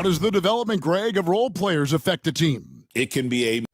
How does the development, Greg, of role players affect a team? It can be a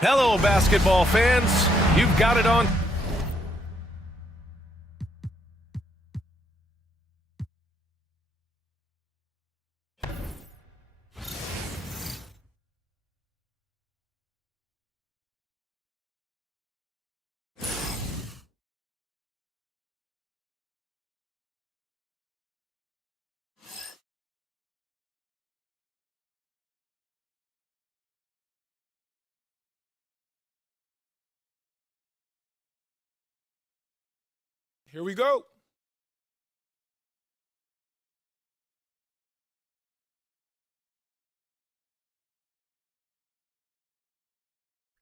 Hello, basketball fans. You've got it on Here we go.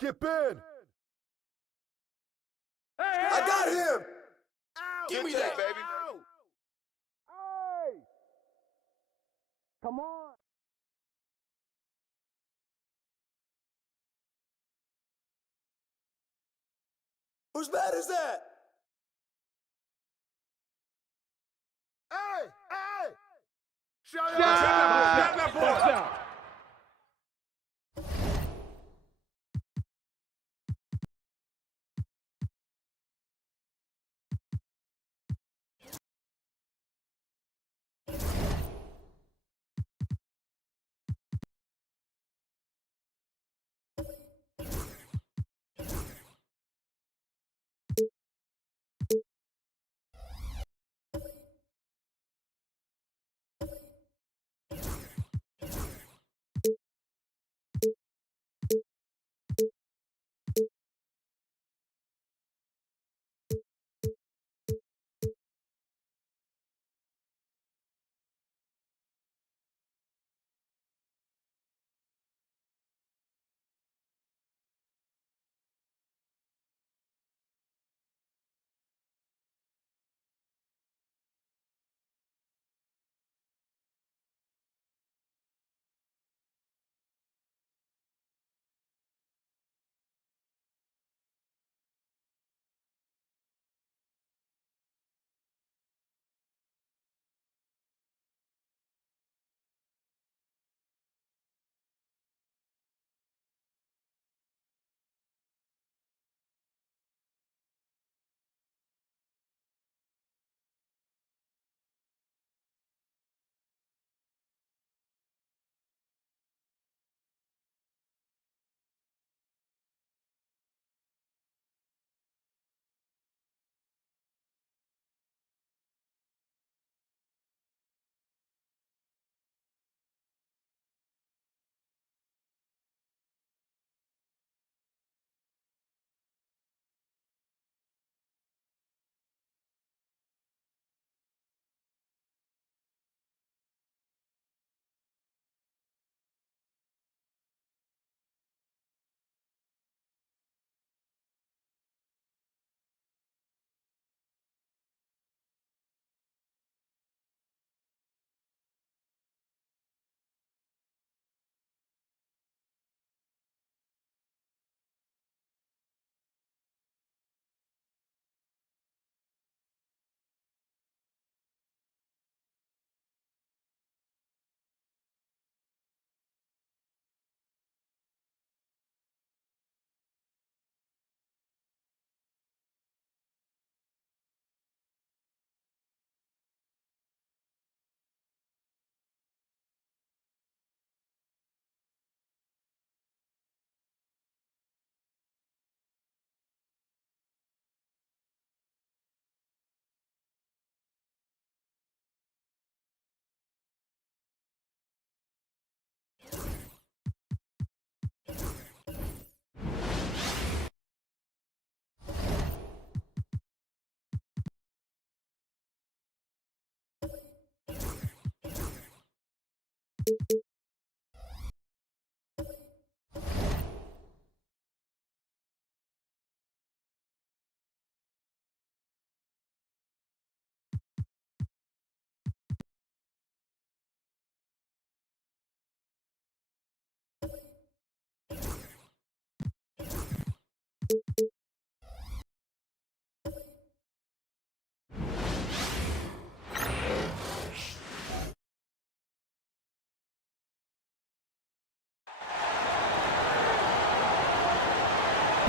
Get Ben. I got him. Ow. Give me that, baby. Ow. Hey. Come on. Whose bat is that? Hey. Hey. Shut that boy. Shut that boy.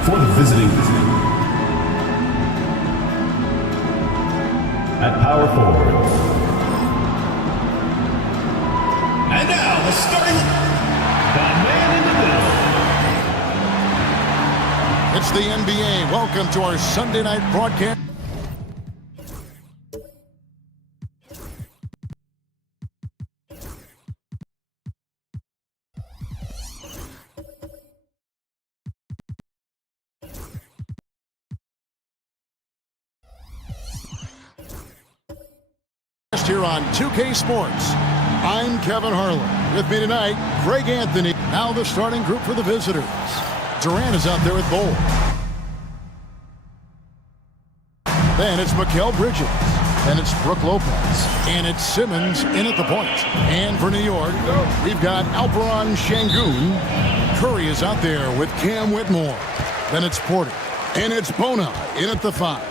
For the visiting at power forward. And now the starting, the man in the middle. It's the NBA. Welcome to our Sunday night broadcast. next here on 2K Sports. I'm Kevin Harlan. With me tonight, Greg Anthony. Now the starting group for the visitors. Durant is out there with Bowl. Then it's Mikal Bridges. Then it's Brook Lopez. And it's Simmons in at the point. And for New York, we've got Alperen Şengün. Curry is out there with Cam Whitmore. Then it's Porter. And it's Bona in at the 5.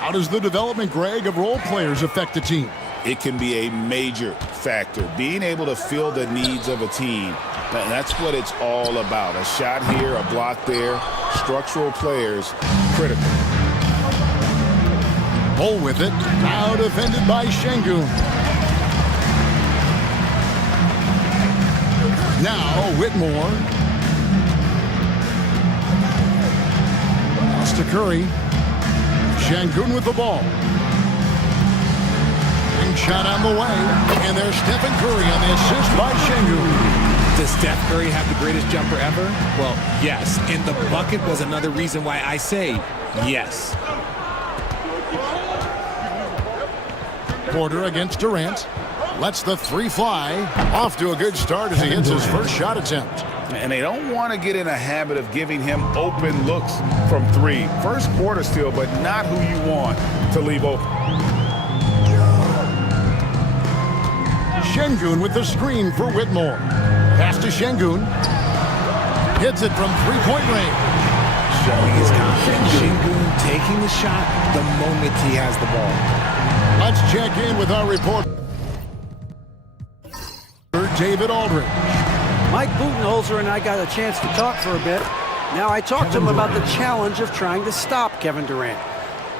How does the development, Greg, of role players affect the team? It can be a major factor. Being able to fill the needs of a team, that's what it's all about. A shot here, a block there. Structural players, critical. Bull with it. Now defended by Şengün. Now Whitmore. Pass to Curry. Şengün with the ball. Ring shot on the way. And there's Stephen Curry on the assist by Şengün. Does Steph Curry have the greatest jumper ever? Well, yes. And the bucket was another reason why I say yes. Porter against Durant. Lets the 3 fly. Off to a good start as he hits his first shot attempt. And they don't want to get in a habit of giving him open looks from 3. First quarter still, but not who you want to leave open. Şengün with the screen for Whitmore. Pass to Şengün. Hits it from 3-point range. Showing his confidence. Şengün taking the shot the moment he has the ball. Let's check in with our reporter, David Aldridge. Mike Budenholzer and I got a chance to talk for a bit. Now, I talked to him about the challenge of trying to stop Kevin Durant.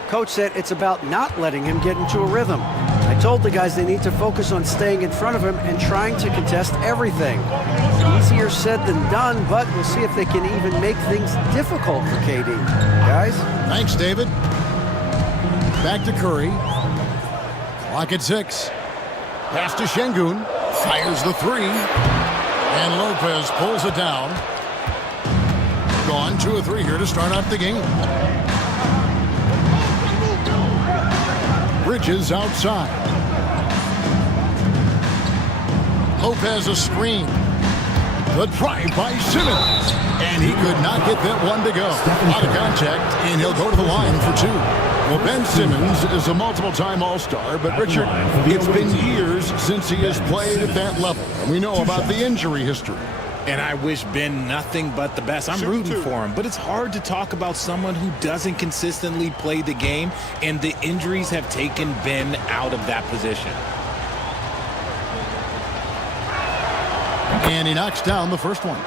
Coach said it's about not letting him get into a rhythm. I told the guys they need to focus on staying in front of him and trying to contest everything. Easier said than done, but we'll see if they can even make things difficult for KD. Guys? Thanks, David. Back to Curry. Clock at 6. Pass to Şengün. Fires the 3. And Lopez pulls it down. Gone 2 of 3 here to start out the game. Bridges outside. Lopez a screen. The drive by Simmons. And he could not get that one to go. Out of contact, and he'll go to the line for 2. Well, Ben Simmons is a multiple-time All-Star, but Richard, it's been years since he has played at that level. And we know about the injury history. And I wish Ben nothing but the best. I'm rooting for him, but it's hard to talk about someone who doesn't consistently play the game, and the injuries have taken Ben out of that position. And he knocks down the first one.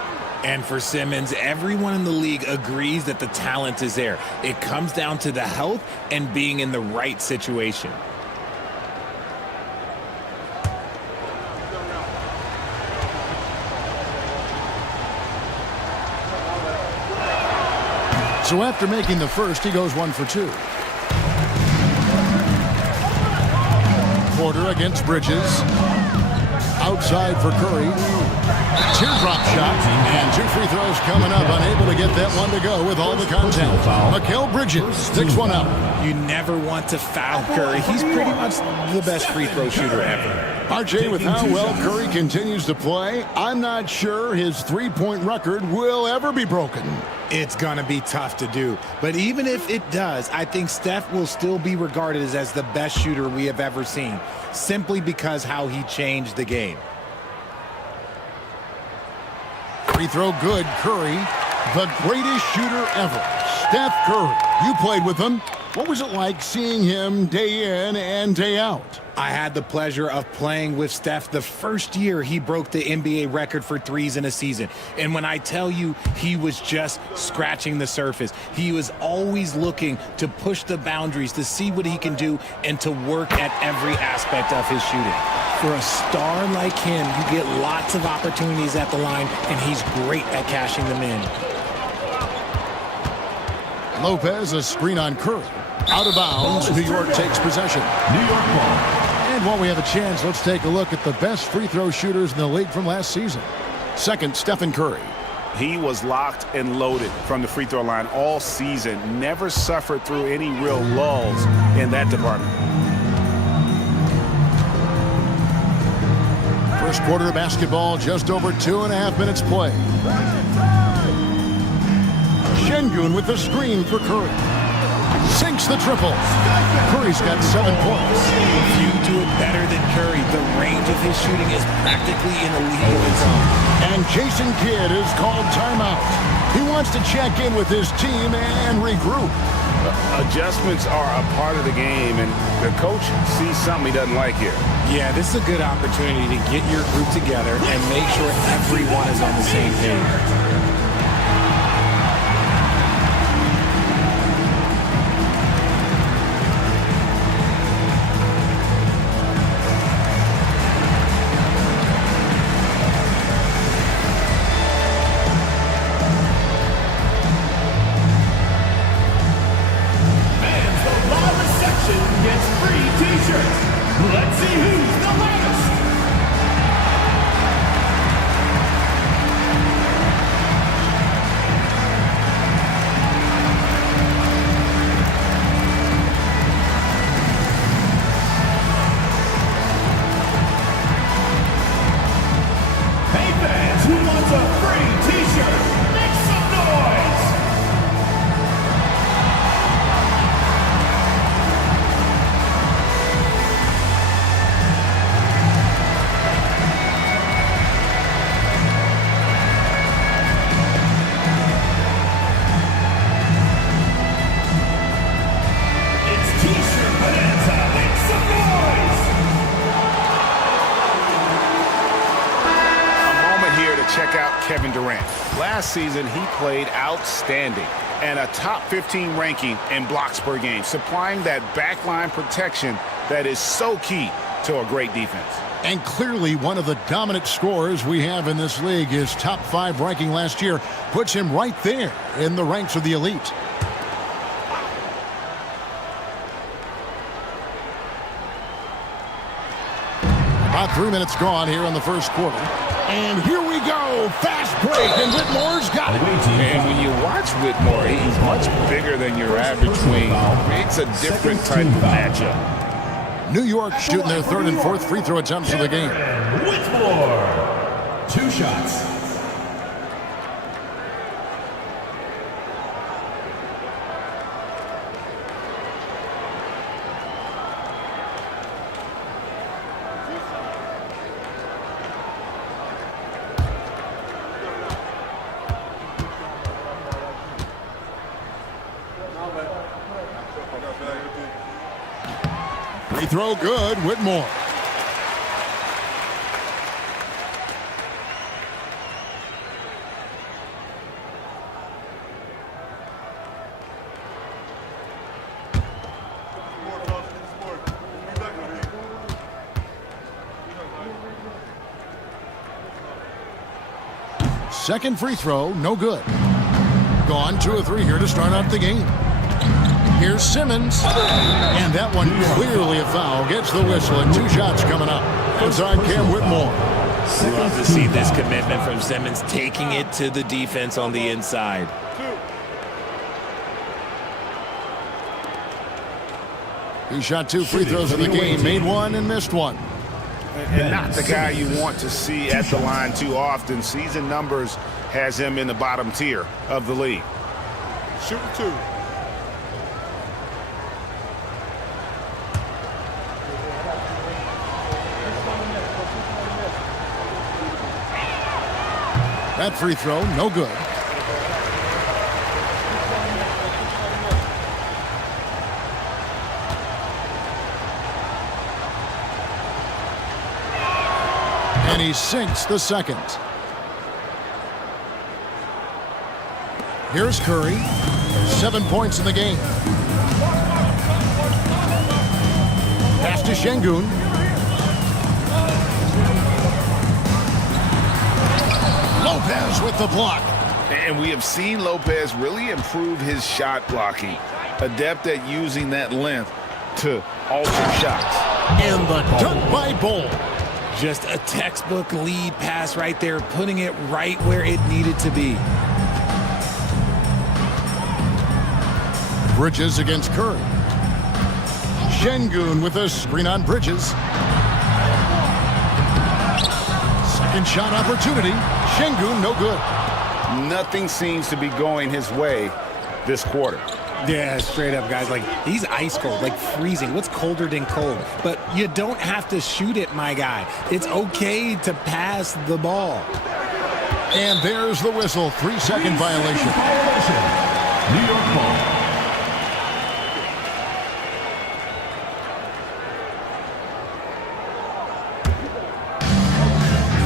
And for Simmons, everyone in the league agrees that the talent is there. It comes down to the health and being in the right situation. So after making the first, he goes 1 for 2. Porter against Bridges. Outside for Curry. Teardrop shot. And 2 free throws coming up. Unable to get that one to go with all the contact. Mikal Bridges picks one up. You never want to foul Curry. He's pretty much the best free throw shooter ever. RJ, with how well Curry continues to play, I'm not sure his 3-point record will ever be broken. It's going to be tough to do. But even if it does, I think Steph will still be regarded as the best shooter we have ever seen, simply because how he changed the game. Free throw good, Curry, the greatest shooter ever. Steph Curry, you played with him. What was it like seeing him day in and day out? I had the pleasure of playing with Steph the first year he broke the NBA record for threes in a season. And when I tell you he was just scratching the surface, he was always looking to push the boundaries, to see what he can do, and to work at every aspect of his shooting. For a star like him, you get lots of opportunities at the line, and he's great at cashing them in. Lopez, a screen on Curry. Out of bounds, New York takes possession. New York ball. And while we have a chance, let's take a look at the best free throw shooters in the league from last season. Second, Stephen Curry. He was locked and loaded from the free throw line all season. Never suffered through any real lulls in that department. First quarter of basketball, just over 2.5 minutes play. Şengün with the screen for Curry. Sinks the triple. Curry's got 7 points. Few do it better than Curry. The range of his shooting is practically in a league of its own. And Jason Kidd is called timeout. He wants to check in with his team and regroup. Adjustments are a part of the game, and the coach sees something he doesn't like here. Yeah, this is a good opportunity to get your group together and make sure everyone is on the same page. Let's see who's the loudest. Hey fans, who wants a free t-shirt? Make some noise. Check out Kevin Durant. Last season, he played outstanding and a top 15 ranking in blocks per game, supplying that backline protection that is so key to a great defense. And clearly one of the dominant scorers we have in this league. His top 5 ranking last year puts him right there in the ranks of the elite. About 3 minutes gone here in the first quarter. And here we go. Fast break, and Whitmore's got it. And when you watch Whitmore, he's much bigger than your average wing. It's a different type of matchup. New York shooting their 3rd and 4th free throw attempts of the game. Whitmore. 2 shots. Free throw good, Whitmore. Second free throw, no good. Gone 2 of 3 here to start out the game. Here's Simmons, and that one clearly a foul. Gets the whistle, and 2 shots coming up. Inside Cam Whitmore. Love to see this commitment from Simmons, taking it to the defense on the inside. He shot 2 free throws in the game, made 1 and missed 1. And not the guy you want to see at the line too often. Season numbers has him in the bottom tier of the league. Shoot 2. That free throw, no good. And he sinks the second. Here's Curry. 7 points in the game. Pass to Şengün. Lopez with the block. And we have seen Lopez really improve his shot blocking. Adept at using that length to alter shots. And the dunk by Bull. Just a textbook lead pass right there, putting it right where it needed to be. Bridges against Curry. Şengün with a screen on Bridges. Second shot opportunity. Şengün, no good. Nothing seems to be going his way this quarter. Yeah, straight up, guys. Like, he's ice cold, like freezing. What's colder than cold? But you don't have to shoot it, my guy. It's okay to pass the ball. And there's the whistle. 3-second violation. New York ball.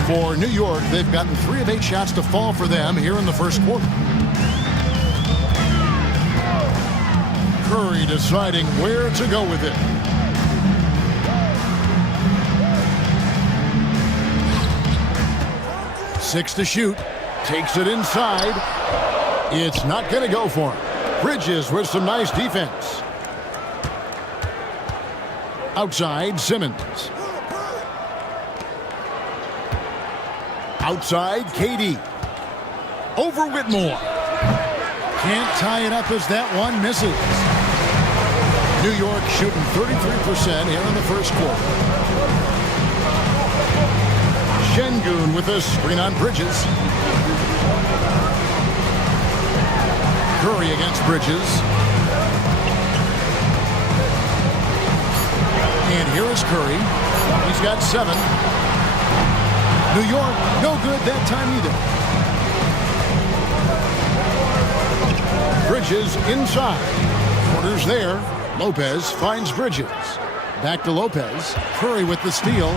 For New York, they've gotten 3 of 8 shots to fall for them here in the first quarter. Curry deciding where to go with it. Six to shoot. Takes it inside. It's not going to go for him. Bridges with some nice defense. Outside, Simmons. Outside, KD. Over Whitmore. Can't tie it up as that one misses. New York shooting 33% here in the first quarter. Şengün with a screen on Bridges. Curry against Bridges. And here is Curry. He's got 7. New York, no good that time either. Bridges inside. Corners there. Lopez finds Bridges. Back to Lopez. Curry with the steal.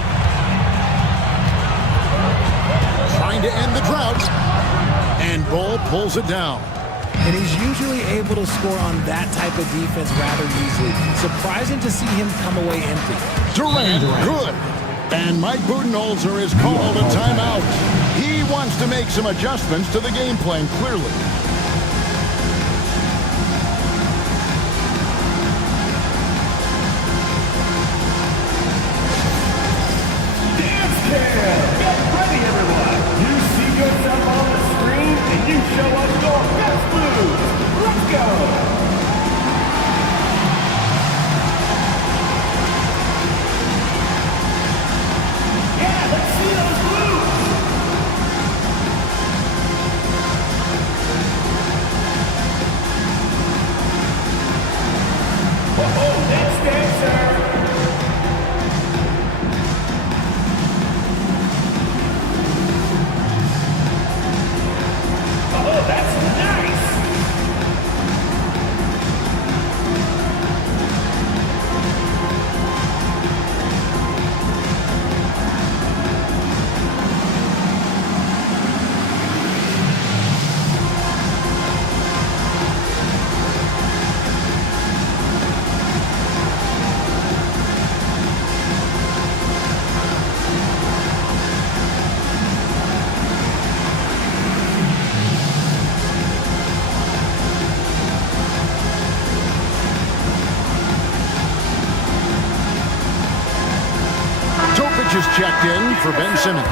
Trying to end the drought. And Bull pulls it down. And he's usually able to score on that type of defense rather easily. Surprising to see him come away empty. Durant, good. And Mike Budenholzer is called a timeout. He wants to make some adjustments to the game plan, clearly. Dance cam. Get ready, everyone. You see yourself on the screen, and you show us your best moves. Let's go. Let's see those moves! Whoa, that's dancer! Oh, that's nice! Just checked in for Ben Simmons.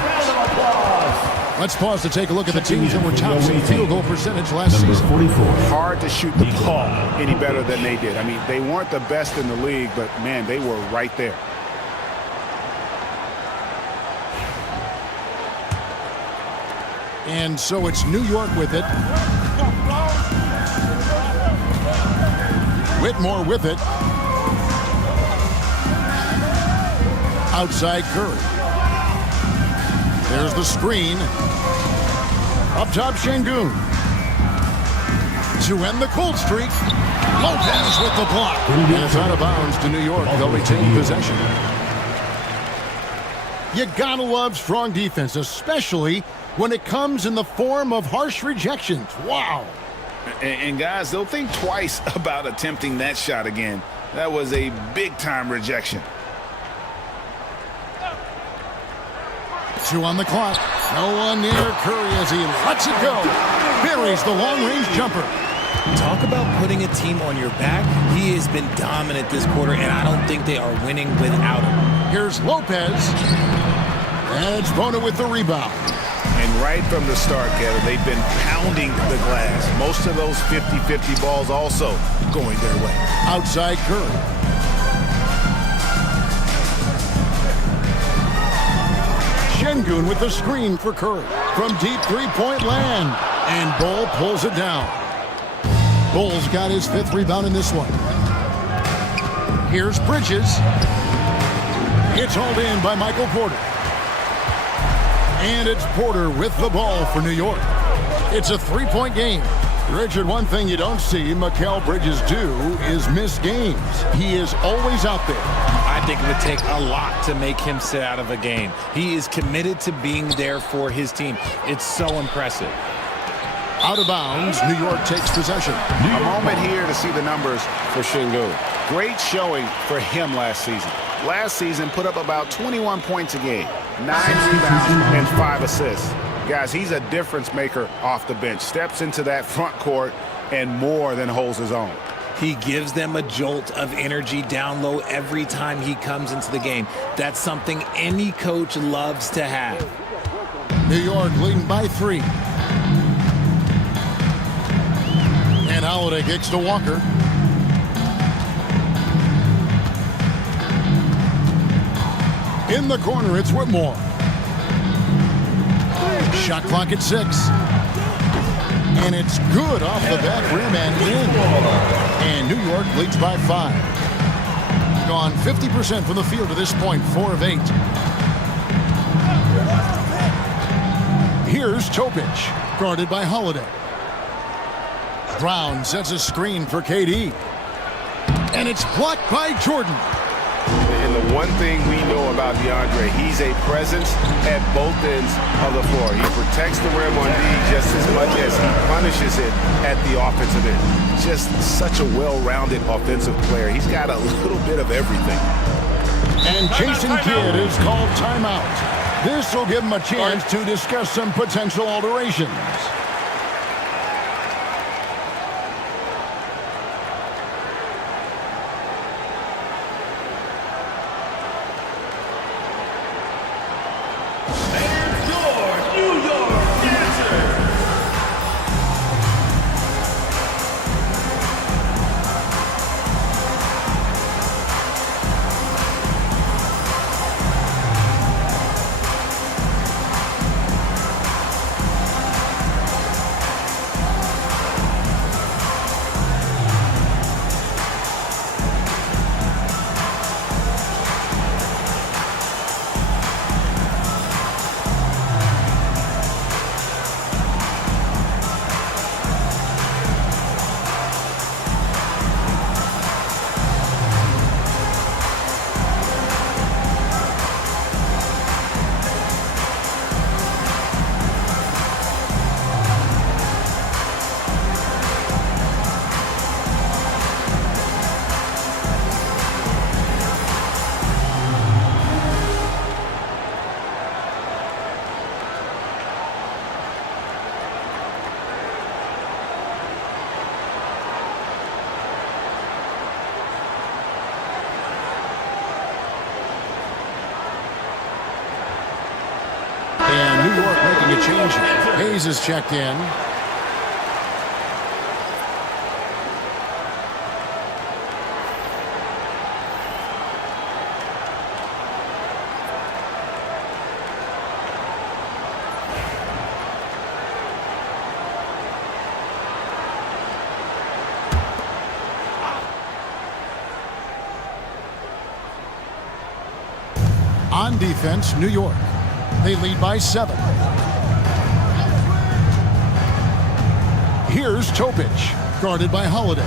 Let's pause to take a look at the teams that were tops in field goal percentage last season. 44. Hard to shoot the ball any better than they did. I mean, they weren't the best in the league, but, man, they were right there. And so it's New York with it. Whitmore with it. Outside Curry. There's the screen. Up top, Şengün. To end the cold streak. Lopez with the block. And it's out of bounds to New York. They'll retain possession. You gotta love strong defense, especially when it comes in the form of harsh rejections. Wow. And guys, they'll think twice about attempting that shot again. That was a big-time rejection. 2 on the clock. No one near Curry as he lets it go. Buries the long-range jumper. Talk about putting a team on your back. He has been dominant this quarter, and I don't think they are winning without him. Here's Lopez. And it's Bona with the rebound. And right from the start, Kevin, they've been pounding the glass. Most of those 50-50 balls also going their way. Outside Curry. Şengün with the screen for Curry. From deep three-point land. And Bull pulls it down. Bull's got his 5th rebound in this one. Here's Bridges. It's hauled in by Michael Porter. And it's Porter with the ball for New York. It's a 3-point game. Richard, one thing you don't see Mikal Bridges do is miss games. He is always out there. I think it would take a lot to make him sit out of a game. He is committed to being there for his team. It's so impressive. Out of bounds, New York takes possession. A moment here to see the numbers for Şengün. Great showing for him last season. Last season put up about 21 points a game, 9 rebounds and 5 assists. Guys, he's a difference maker off the bench. Steps into that front court and more than holds his own. He gives them a jolt of energy down low every time he comes into the game. That's something any coach loves to have. New York leading by 3. And Holiday kicks to Walker. In the corner, it's Whitmore. Shot clock at 6. And it's good off the back rim and in. And New York leads by 5. Gone 50% from the field to this point, 4 of 8. Here's Topic, guarded by Holiday. Brown sets a screen for KD. And it's blocked by Jordan. And the one thing we know about DeAndre, he's a presence at both ends of the floor. He protects the rim on D just as much as he punishes it at the offensive end. Just such a well-rounded offensive player. He's got a little bit of everything. And Jason Kidd is called timeout. This will give him a chance to discuss some potential alterations. And New York making a change. Hayes is checked in. On defense, New York. They lead by 7. Here's Topic, guarded by Holiday.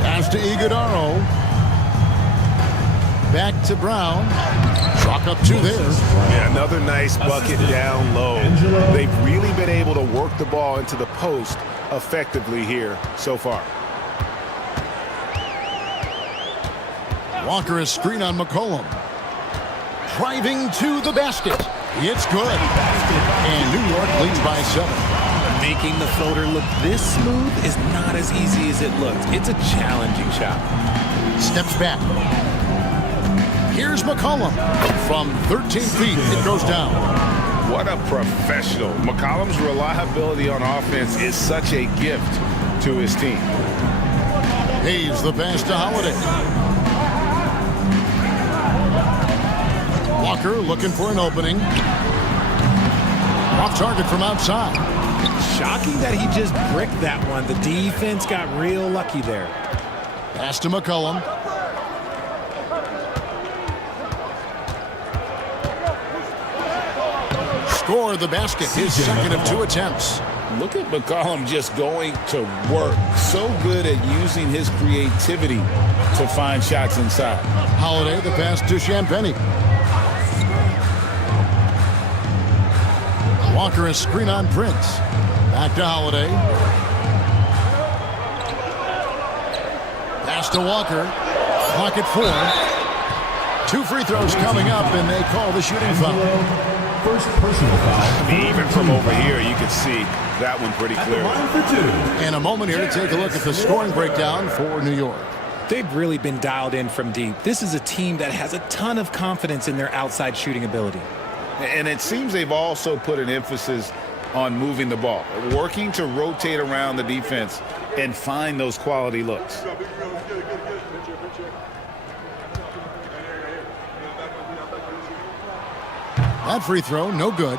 Pass to Iguodala. Back to Brown. Chalk up 2 there. Yeah, another nice bucket down low. They've really been able to work the ball into the post effectively here so far. Walker a screen on McCollum. Driving to the basket. It's good. And New York leads by 7. Making the floater look this smooth is not as easy as it looks. It's a challenging shot. Steps back. Here's McCollum. From 13 feet, it goes down. What a professional. McCollum's reliability on offense is such a gift to his team. Hayes the pass to Holiday. Walker looking for an opening. Off target from outside. Shocking that he just bricked that one. The defense got real lucky there. Pass to McCollum. Score the basket, his second of 2 attempts. Look at McCollum just going to work. So good at using his creativity to find shots inside. Holiday, the pass to Champagny. Walker, a screen on Prince. Back to Holiday. Pass to Walker. Clock at 4. 2 free throws coming up, and they call the shooting foul. First personal foul. Even from over here, you can see that one pretty clearly. Line for 2. And a moment here to take a look at the scoring breakdown for New York. They've really been dialed in from deep. This is a team that has a ton of confidence in their outside shooting ability. And it seems they've also put an emphasis on moving the ball, working to rotate around the defense and find those quality looks. That free throw, no good.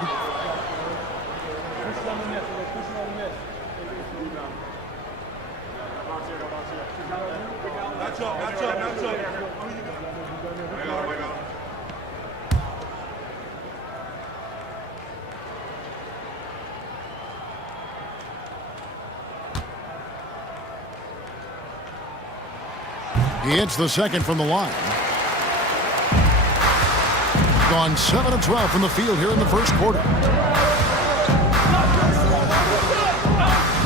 He hits the second from the line. Gone 7 of 12 from the field here in the first quarter.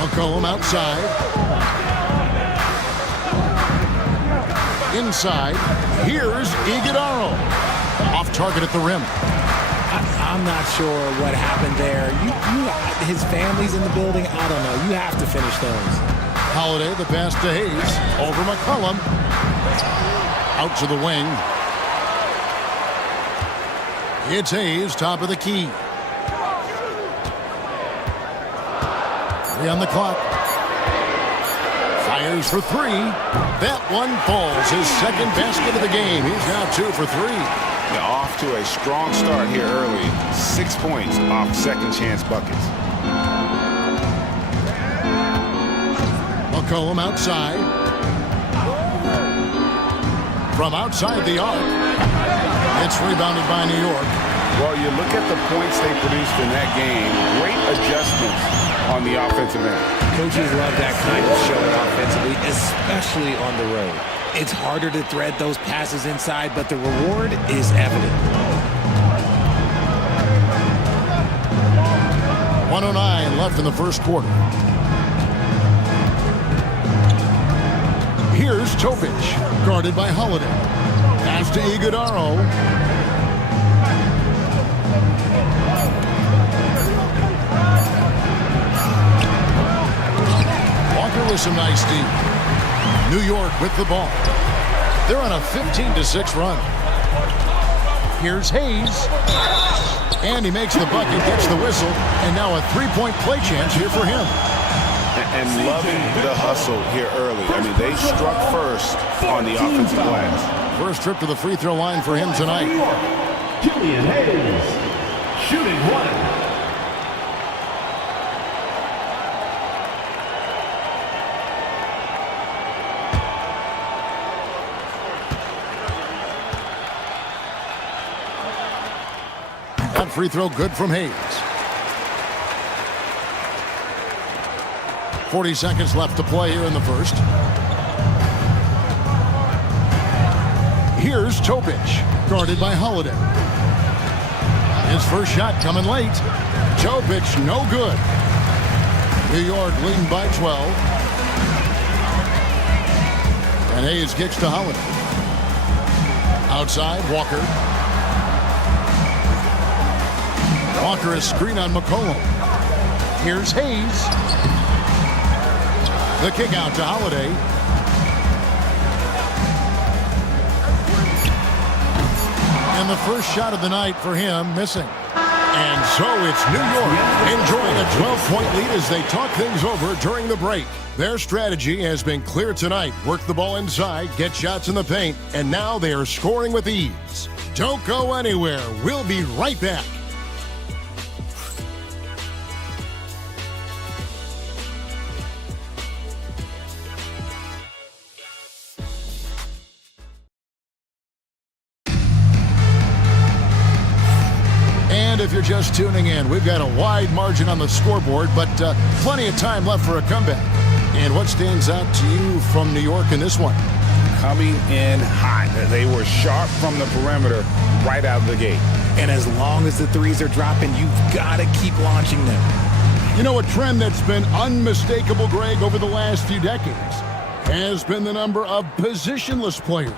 McCollum outside. Inside. Here's Iguodala. Off target at the rim. I'm not sure what happened there. His family's in the building. I don't know. You have to finish those. Holiday, the pass to Hayes. Over McCollum. Out to the wing. It's Hayes, top of the key. 3 on the clock. Fires for 3. That one falls. His second basket of the game. He's now 2 for 3. Yeah, off to a strong start here early. 6 points off second chance buckets. McCollum outside. From outside the arc. It's rebounded by New York. Well, you look at the points they produced in that game. Great adjustments on the offensive end. Coaches love that kind of showing offensively, especially on the road. It's harder to thread those passes inside, but the reward is evident. 109 left in the first quarter. Here's Topic, guarded by Holiday. Pass to Iguodala. Walker with some nice deep. New York with the ball. They're on a 15-6 run. Here's Hayes. And he makes the bucket, gets the whistle, and now a three-point play chance here for him. And loving the hustle here early. I mean, they struck first on the offensive glass. First trip to the free throw line for him tonight. Killian Hayes, shooting 1. That free throw good from Hayes. 40 seconds left to play here in the first. Here's Topic, guarded by Holiday. His first shot coming late. Topic, no good. New York leading by 12. And Hayes kicks to Holiday. Outside, Walker. Walker is screen on McCollum. Here's Hayes. The kick out to Holiday. And the first shot of the night for him missing. And so it's New York enjoying a 12-point lead as they talk things over during the break. Their strategy has been clear tonight. Work the ball inside, get shots in the paint, and now they are scoring with ease. Don't go anywhere. We'll be right back. if you're just tuning in, we've got a wide margin on the scoreboard, but plenty of time left for a comeback. And what stands out to you from New York in this one? Coming in hot. They were sharp from the perimeter right out of the gate. And as long as the threes are dropping, you've got to keep launching them. You know, a trend that's been unmistakable, Greg, over the last few decades has been the number of positionless players.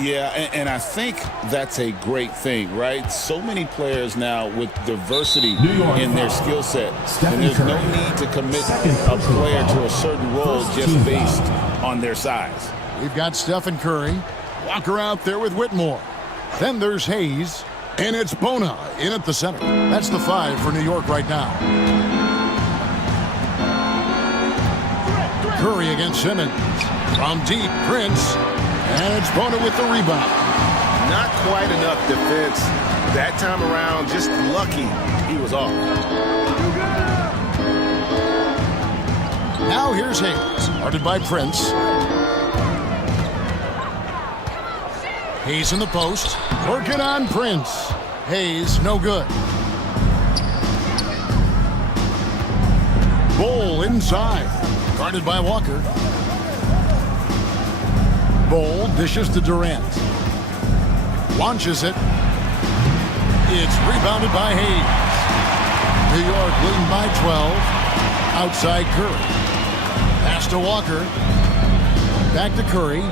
Yeah, and I think that's a great thing, right? So many players now with diversity in their skill set. And there's no need to commit a player to a certain role just based on their size. We've got Stephen Curry, Walker out there with Whitmore. Then there's Hayes, and it's Bona in at the center. That's the 5 for New York right now. Curry against Simmons. From deep, Prince. And it's Bona with the rebound. Not quite enough defense that time around. Just lucky he was off. Now here's Hayes, guarded by Prince. Hayes in the post, working on Prince. Hayes, no good. Bol inside, guarded by Walker. Bol dishes to Durant. Launches it. It's rebounded by Hayes. New York leading by 12. Outside Curry. Pass to Walker. Back to Curry.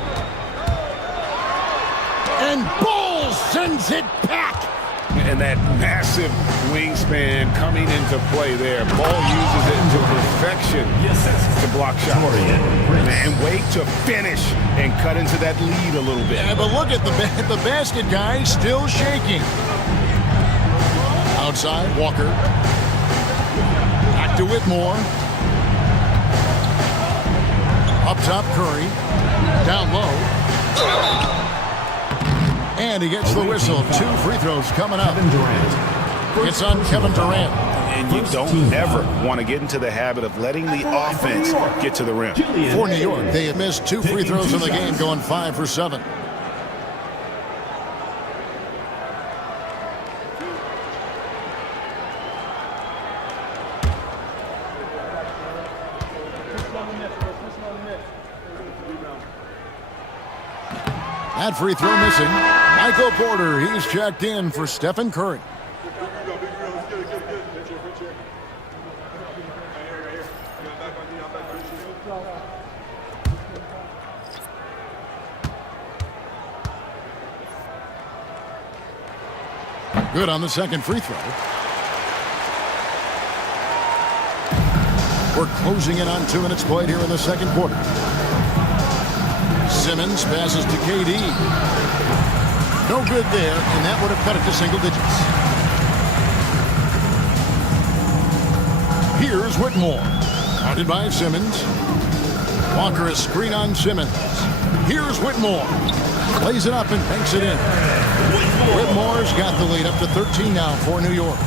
And Bol sends it back. And that massive wingspan coming into play there. Ball uses it to perfection to block shots. And wait to finish and cut into that lead a little bit. Yeah, but look at the basket guy still shaking. Outside, Walker. Back to Whitmore. Up top, Curry. Down low. And he gets the whistle. 2 free throws coming up. It's on Kevin Durant. And you don't ever want to get into the habit of letting the offense get to the rim. For New York, they have missed 2 free throws in the game, going 5 for 7. That free throw missing. Michael Porter, he's checked in for Stephen Curry. Good on the second free throw. We're closing in on 2 minutes played here in the second quarter. Simmons passes to KD. No good there, and that would have cut it to single digits. Here's Whitmore. Guarded by Simmons. Walker a screen on Simmons. Here's Whitmore. Lays it up and banks it in. Whitmore's got the lead up to 13 now for New York.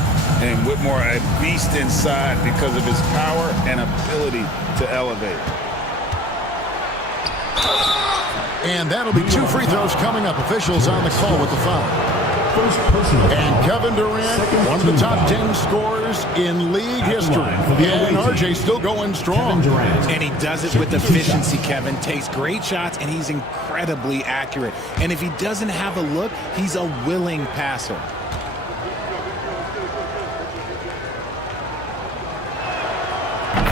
And Whitmore a beast inside because of his power and ability to elevate. And that'll be 2 free throws coming up. Officials on the call with the foul. And Kevin Durant, one of the top 10 scorers in league history. And RJ still going strong. And he does it with efficiency, Kevin. Takes great shots, and he's incredibly accurate. And if he doesn't have a look, he's a willing passer.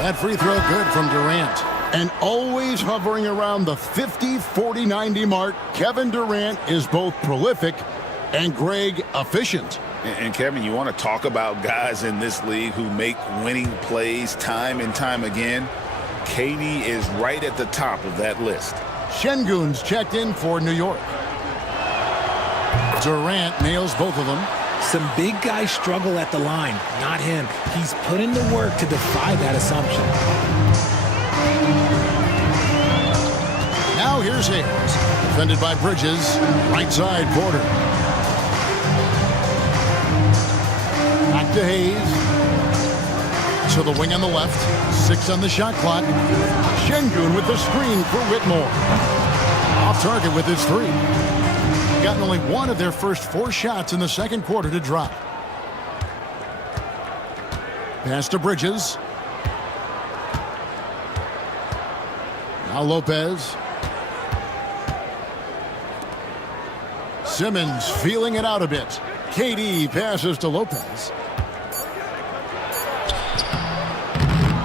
That free throw good from Durant. And always hovering around the 50, 40, 90 mark, Kevin Durant is both prolific and, Greg, efficient. And Kevin, you want to talk about guys in this league who make winning plays time and time again? KD is right at the top of that list. Şengün's checked in for New York. Durant nails both of them. Some big guys struggle at the line, not him. He's put in the work to defy that assumption. Now here's Hayes, defended by Bridges, right side Porter. Back to Hayes. To the wing on the left, 6 on the shot clock. Şengün with the screen for Whitmore. Off target with his 3. Gotten only 1 of their first 4 shots in the second quarter to drop. Pass to Bridges. Now Lopez. Simmons feeling it out a bit. KD passes to Lopez.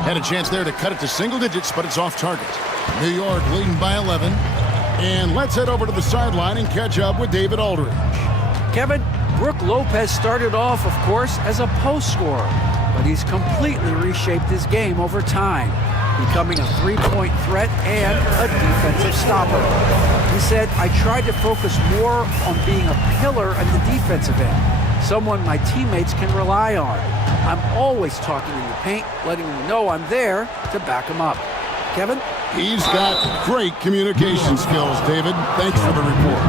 Had a chance there to cut it to single digits, but it's off target. New York leading by 11. And let's head over to the sideline and catch up with David Aldridge. Kevin, Brook Lopez started off, of course, as a post scorer, but he's completely reshaped his game over time, becoming a three-point threat and a defensive stopper. He said, I tried to focus more on being a pillar in the defensive end, someone my teammates can rely on. I'm always talking in the paint, letting them know I'm there to back them up. Kevin? He's got great communication skills, David. Thanks for the report.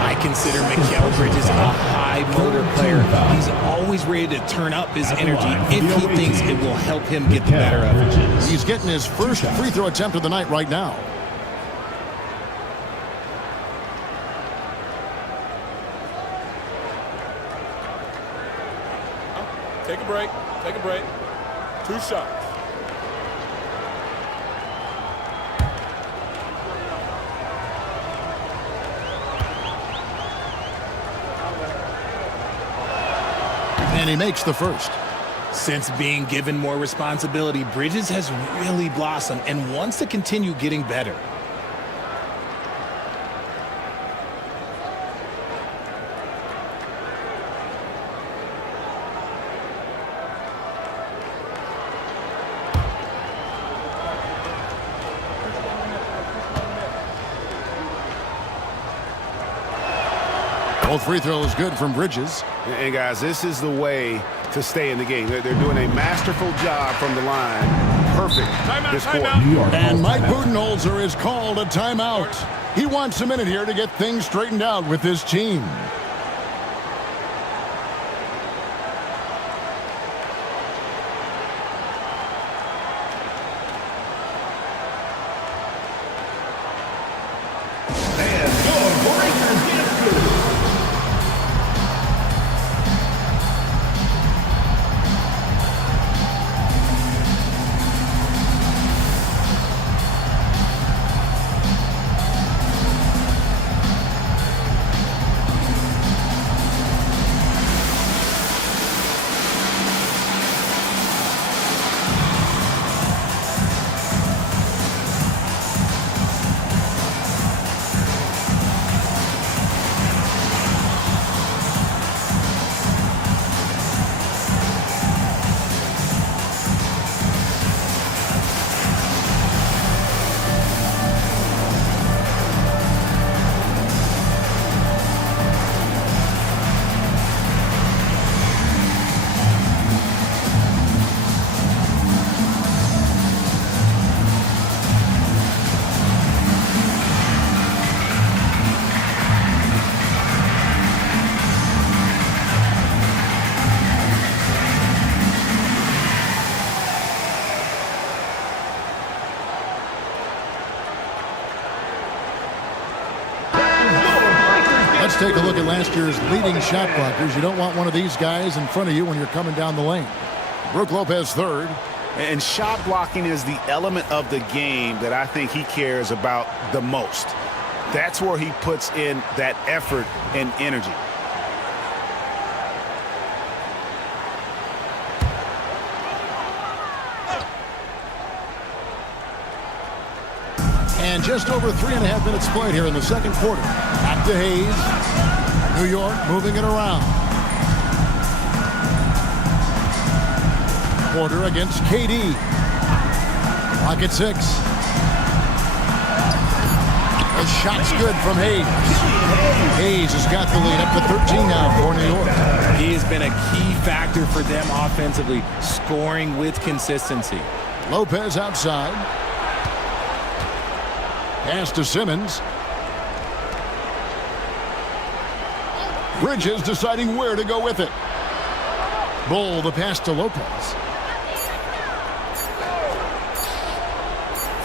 I consider Mikal Bridges a high motor player. He's always ready to turn up his energy if he thinks it will help him get the better of it. He's getting his first free throw attempt of the night right now. Take a break. Take a break. 2 shots. And he makes the first. Since being given more responsibility, Bridges has really blossomed and wants to continue getting better. Both free throws good from Bridges. And guys, this is the way to stay in the game. They're doing a masterful job from the line. Perfect. This quarter. And Mike Budenholzer is called a timeout. He wants a minute here to get things straightened out with his team. Let's take a look at last year's leading shot blockers. You don't want one of these guys in front of you when you're coming down the lane. Brook Lopez third. And shot blocking is the element of the game that I think he cares about the most. That's where he puts in that effort and energy. And just over 3.5 minutes played here in the second quarter. Back to Hayes. New York moving it around. Porter against KD. Clock at 6. The shot's good from Hayes. Hayes has got the lead up to 13 now for New York. He has been a key factor for them offensively, scoring with consistency. Lopez outside. Pass to Simmons. Bridges deciding where to go with it. Bull the pass to Lopez.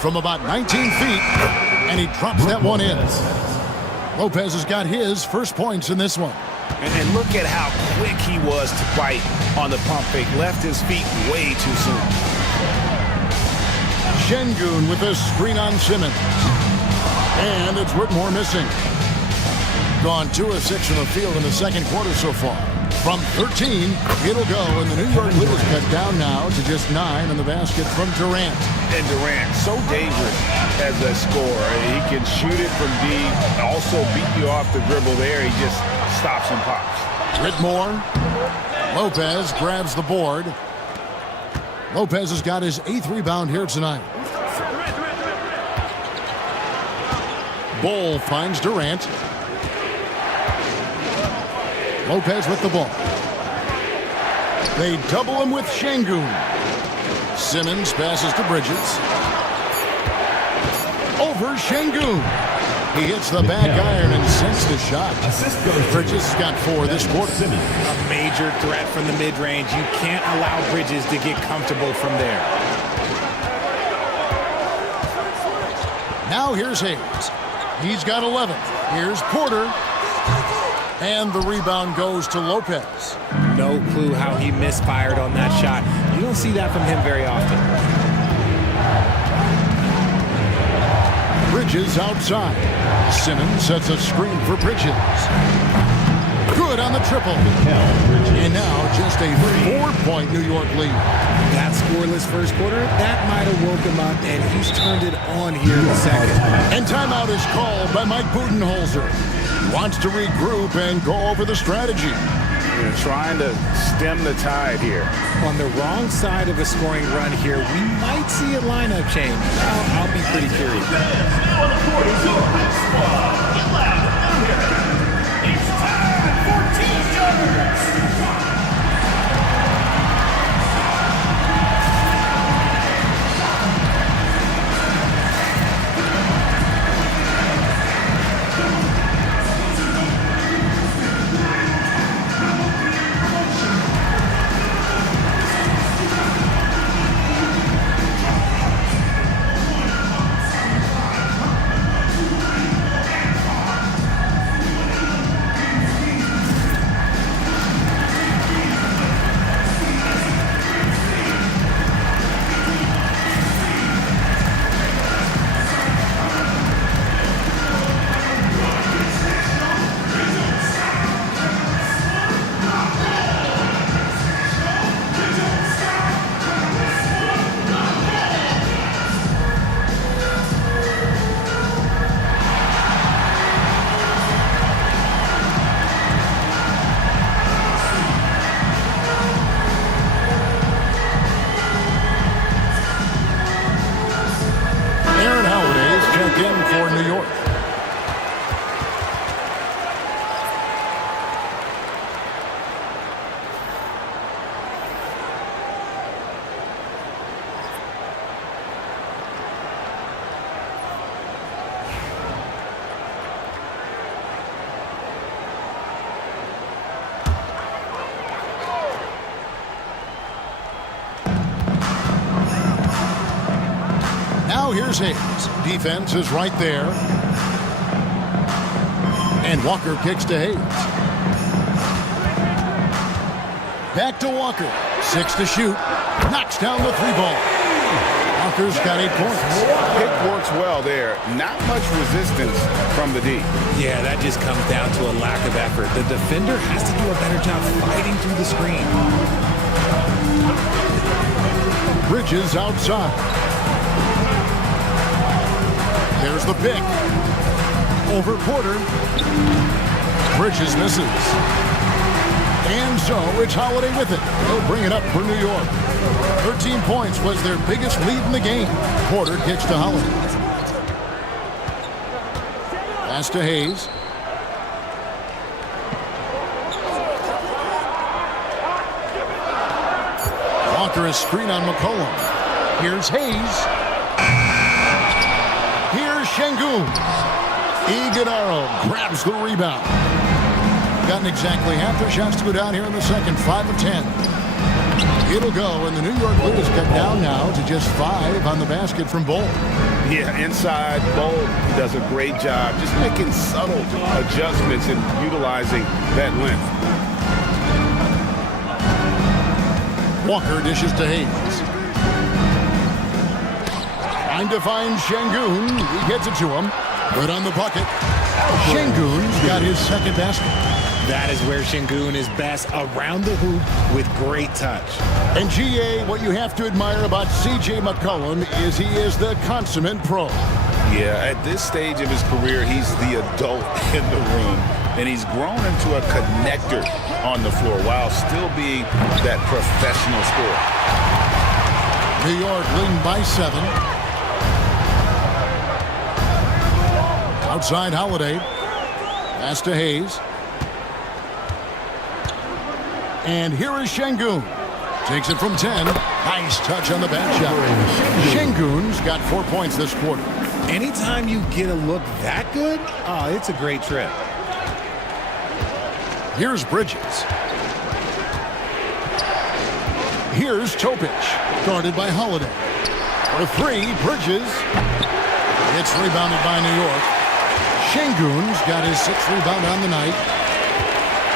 From about 19 feet, and he drops that one in. Lopez has got his first points in this one. And look at how quick he was to bite on the pump fake. Left his feet way too soon. Şengün with a screen on Simmons. And it's Whitmore missing. Gone 2 of 6 from the field in the second quarter so far. From 13, it'll go, and the New York lead is cut down now to just 9 on the basket from Durant. And Durant, so dangerous as a scorer. He can shoot it from deep, also beat you off the dribble there. He just stops and pops. Whitmore. Lopez grabs the board. Lopez has got his 8th rebound here tonight. Bol finds Durant. Lopez with the ball. They double him with Şengün. Simmons passes to Bridges. Over Şengün. He hits the back iron and sends the shot. Bridges has got 4 this quarter. A major threat from the mid-range. You can't allow Bridges to get comfortable from there. Now here's Hayes. He's got 11. Here's Porter. And the rebound goes to Lopez. No clue how he misfired on that shot. You don't see that from him very often. Bridges outside. Simmons sets a screen for Bridges. Good on the triple. And now just a 4-point New York lead. That scoreless first quarter, that might have woke him up, and he's turned it on here in the second. And timeout is called by Mike Budenholzer. He wants to regroup and go over the strategy. They're trying to stem the tide here. On the wrong side of a scoring run here, we might see a lineup change. I'll be pretty curious. On the court is your high squad. Get loud down here. It's time for T-shirts. Now here's Hayes. Defense is right there. And Walker kicks to Hayes. Back to Walker. 6 to shoot. Knocks down the 3-ball. Walker's got 8 points. Pick works well there. Not much resistance from the D. Yeah, that just comes down to a lack of effort. The defender has to do a better job fighting through the screen. Bridges outside. There's the pick. Over Porter. Bridges misses. And so it's Holiday with it. They'll bring it up for New York. 13 points was their biggest lead in the game. Porter kicks to Holiday. Pass to Hayes. Walker is screen on McCollum. Here's Hayes. Here's Şengün. Iguodala grabs the rebound. Gotten exactly half their shots to go down here in the second. 5 of 10. It'll go, and the New York lead is cut down now to just 5 on the basket from Bowl. Yeah, inside, Bowl does a great job just making subtle adjustments and utilizing that length. Walker dishes to Hayes. Trying to find Şengün. He gets it to him. Good on the bucket. Şengün's got his second basket. That is where Şengün is best, around the hoop with great touch. And GA, what you have to admire about C.J. McCollum is he is the consummate pro. Yeah, at this stage of his career, he's the adult in the room, and he's grown into a connector on the floor while still being that professional scorer. New York leading by 7. Outside Holiday. Pass to Hayes. And here is Şengün. Takes it from 10. Nice touch on the back shot. Şengün's got 4 points this quarter. Anytime you get a look that good, it's a great trip. Here's Bridges. Here's Topic, guarded by Holiday. For 3, Bridges. It's rebounded by New York. Şengün's got his 6th rebound on the night.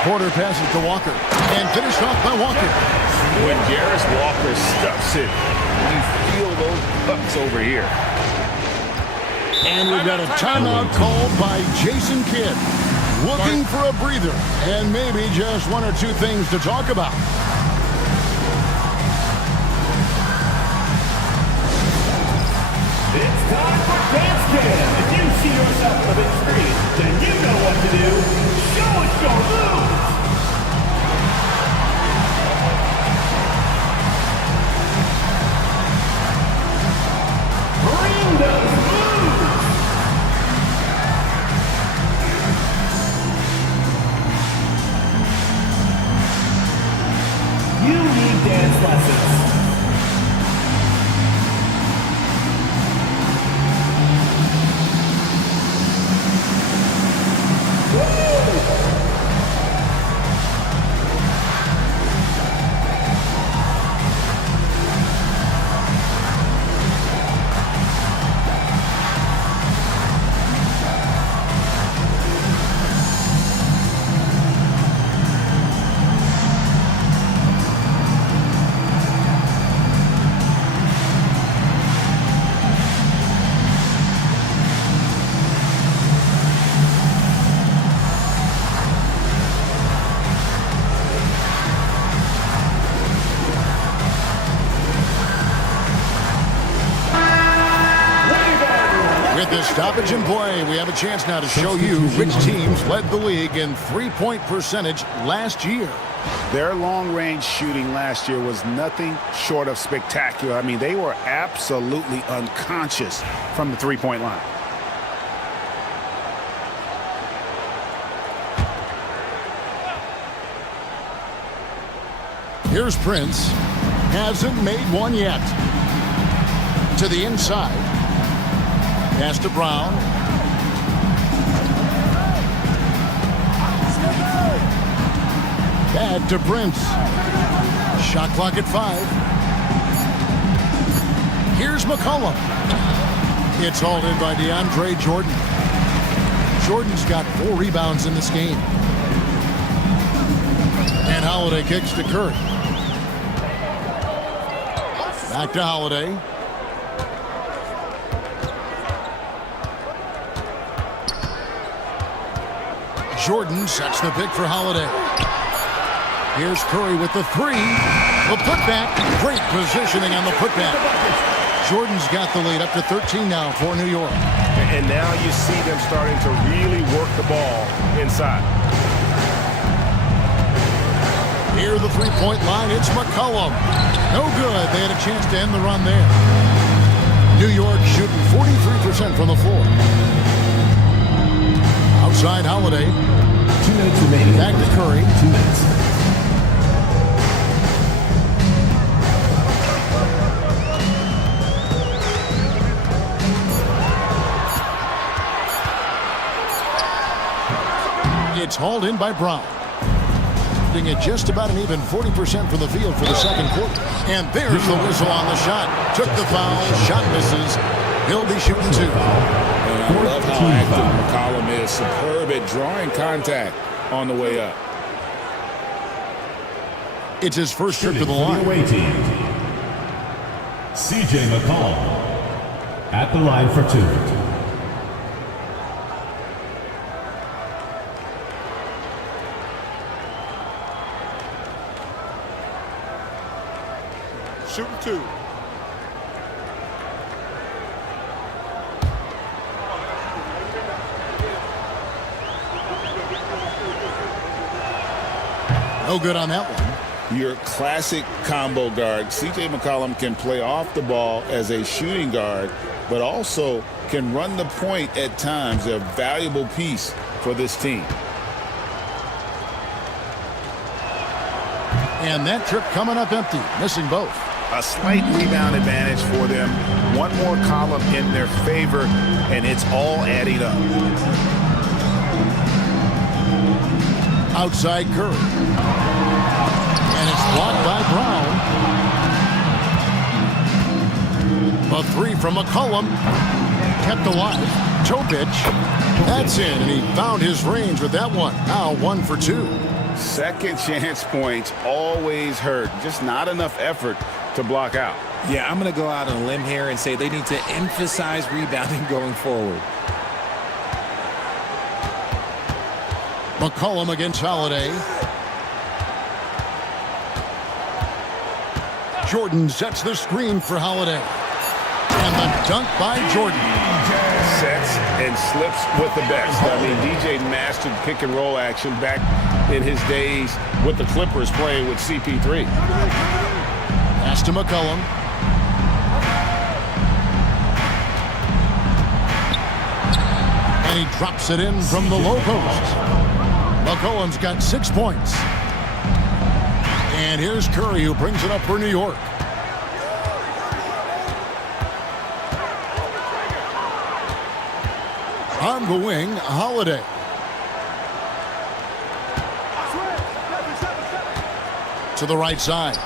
Porter passes to Walker and finished off by Walker. When Jarris Walker stuffs it, you feel those bucks over here. And we've got a timeout called by Jason Kidd. Looking for a breather and maybe just 1 or 2 things to talk about. It's time for Dance Cam. If you see yourself on the big screen, then you know what to do. Show us your moves. Bring those moves. You need dance lessons. With this stoppage in play, we have a chance now to show you which teams led the league in three-point percentage last year. Their long-range shooting last year was nothing short of spectacular. I mean, they were absolutely unconscious from the three-point line. Here's Prince. Hasn't made one yet. To the inside. Pass to Brown. Back to Prince. Shot clock at 5. Here's McCollum. It's hauled in by DeAndre Jordan. Jordan's got 4 rebounds in this game. And Holiday kicks to Curry. Back to Holiday. Jordan sets the pick for Holiday. Here's Curry with the 3. The putback. Great positioning on the putback. Jordan's got the lead up to 13 now for New York. And now you see them starting to really work the ball inside. Near the three-point line, it's McCollum. No good. They had a chance to end the run there. New York shooting 43% from the floor. Outside Holiday. 2 minutes remaining. Back to Curry. 2 minutes. It's hauled in by Brown. shifting at just about an even 40% from the field for the second quarter. And there's the whistle on the shot. Took the foul, shot misses. He'll be shooting 2. And I love how active McCollum is. Superb at drawing contact on the way up. It's his first trip to the line. Away team. C.J. McCollum at the line for 2. Shooting 2. No good on that one. Your classic combo guard. C.J. McCollum can play off the ball as a shooting guard, but also can run the point at times. A valuable piece for this team. And that trip coming up empty, missing both. A slight rebound advantage for them. One more column in their favor, and it's all adding up. Outside Curry. And it's blocked by Brown. A 3 from McCollum. Kept alive. Toe pitch. That's in, and he found his range with that one. Now 1 for 2. Second chance points always hurt. Just not enough effort to block out. Yeah, I'm going to go out on a limb here and say they need to emphasize rebounding going forward. McCollum against Holiday. Jordan sets the screen for Holiday. And the dunk by Jordan. Sets and slips with the best. I mean, DJ mastered pick and roll action back in his days with the Clippers playing with CP3. Pass to McCollum. And he drops it in from the low post. McCollum's got 6 points. And here's Curry, who brings it up for New York. On the wing, Holiday. To the right side.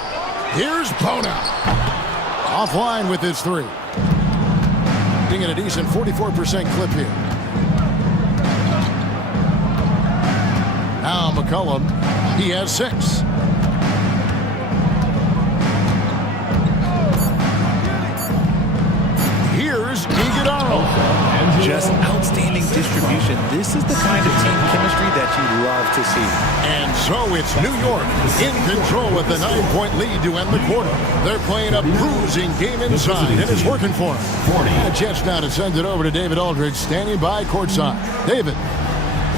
Here's Bona. Offline with his 3. Being at a decent 44% clip here. Now McCollum, he has 6. Here's Iguodala. Just outstanding distribution. This is the kind of team chemistry that you love to see. And so it's New York in control with a 9-point lead to end the quarter. They're playing a bruising game inside, and it's working for them. A chance now to send it over to David Aldridge, standing by courtside. David.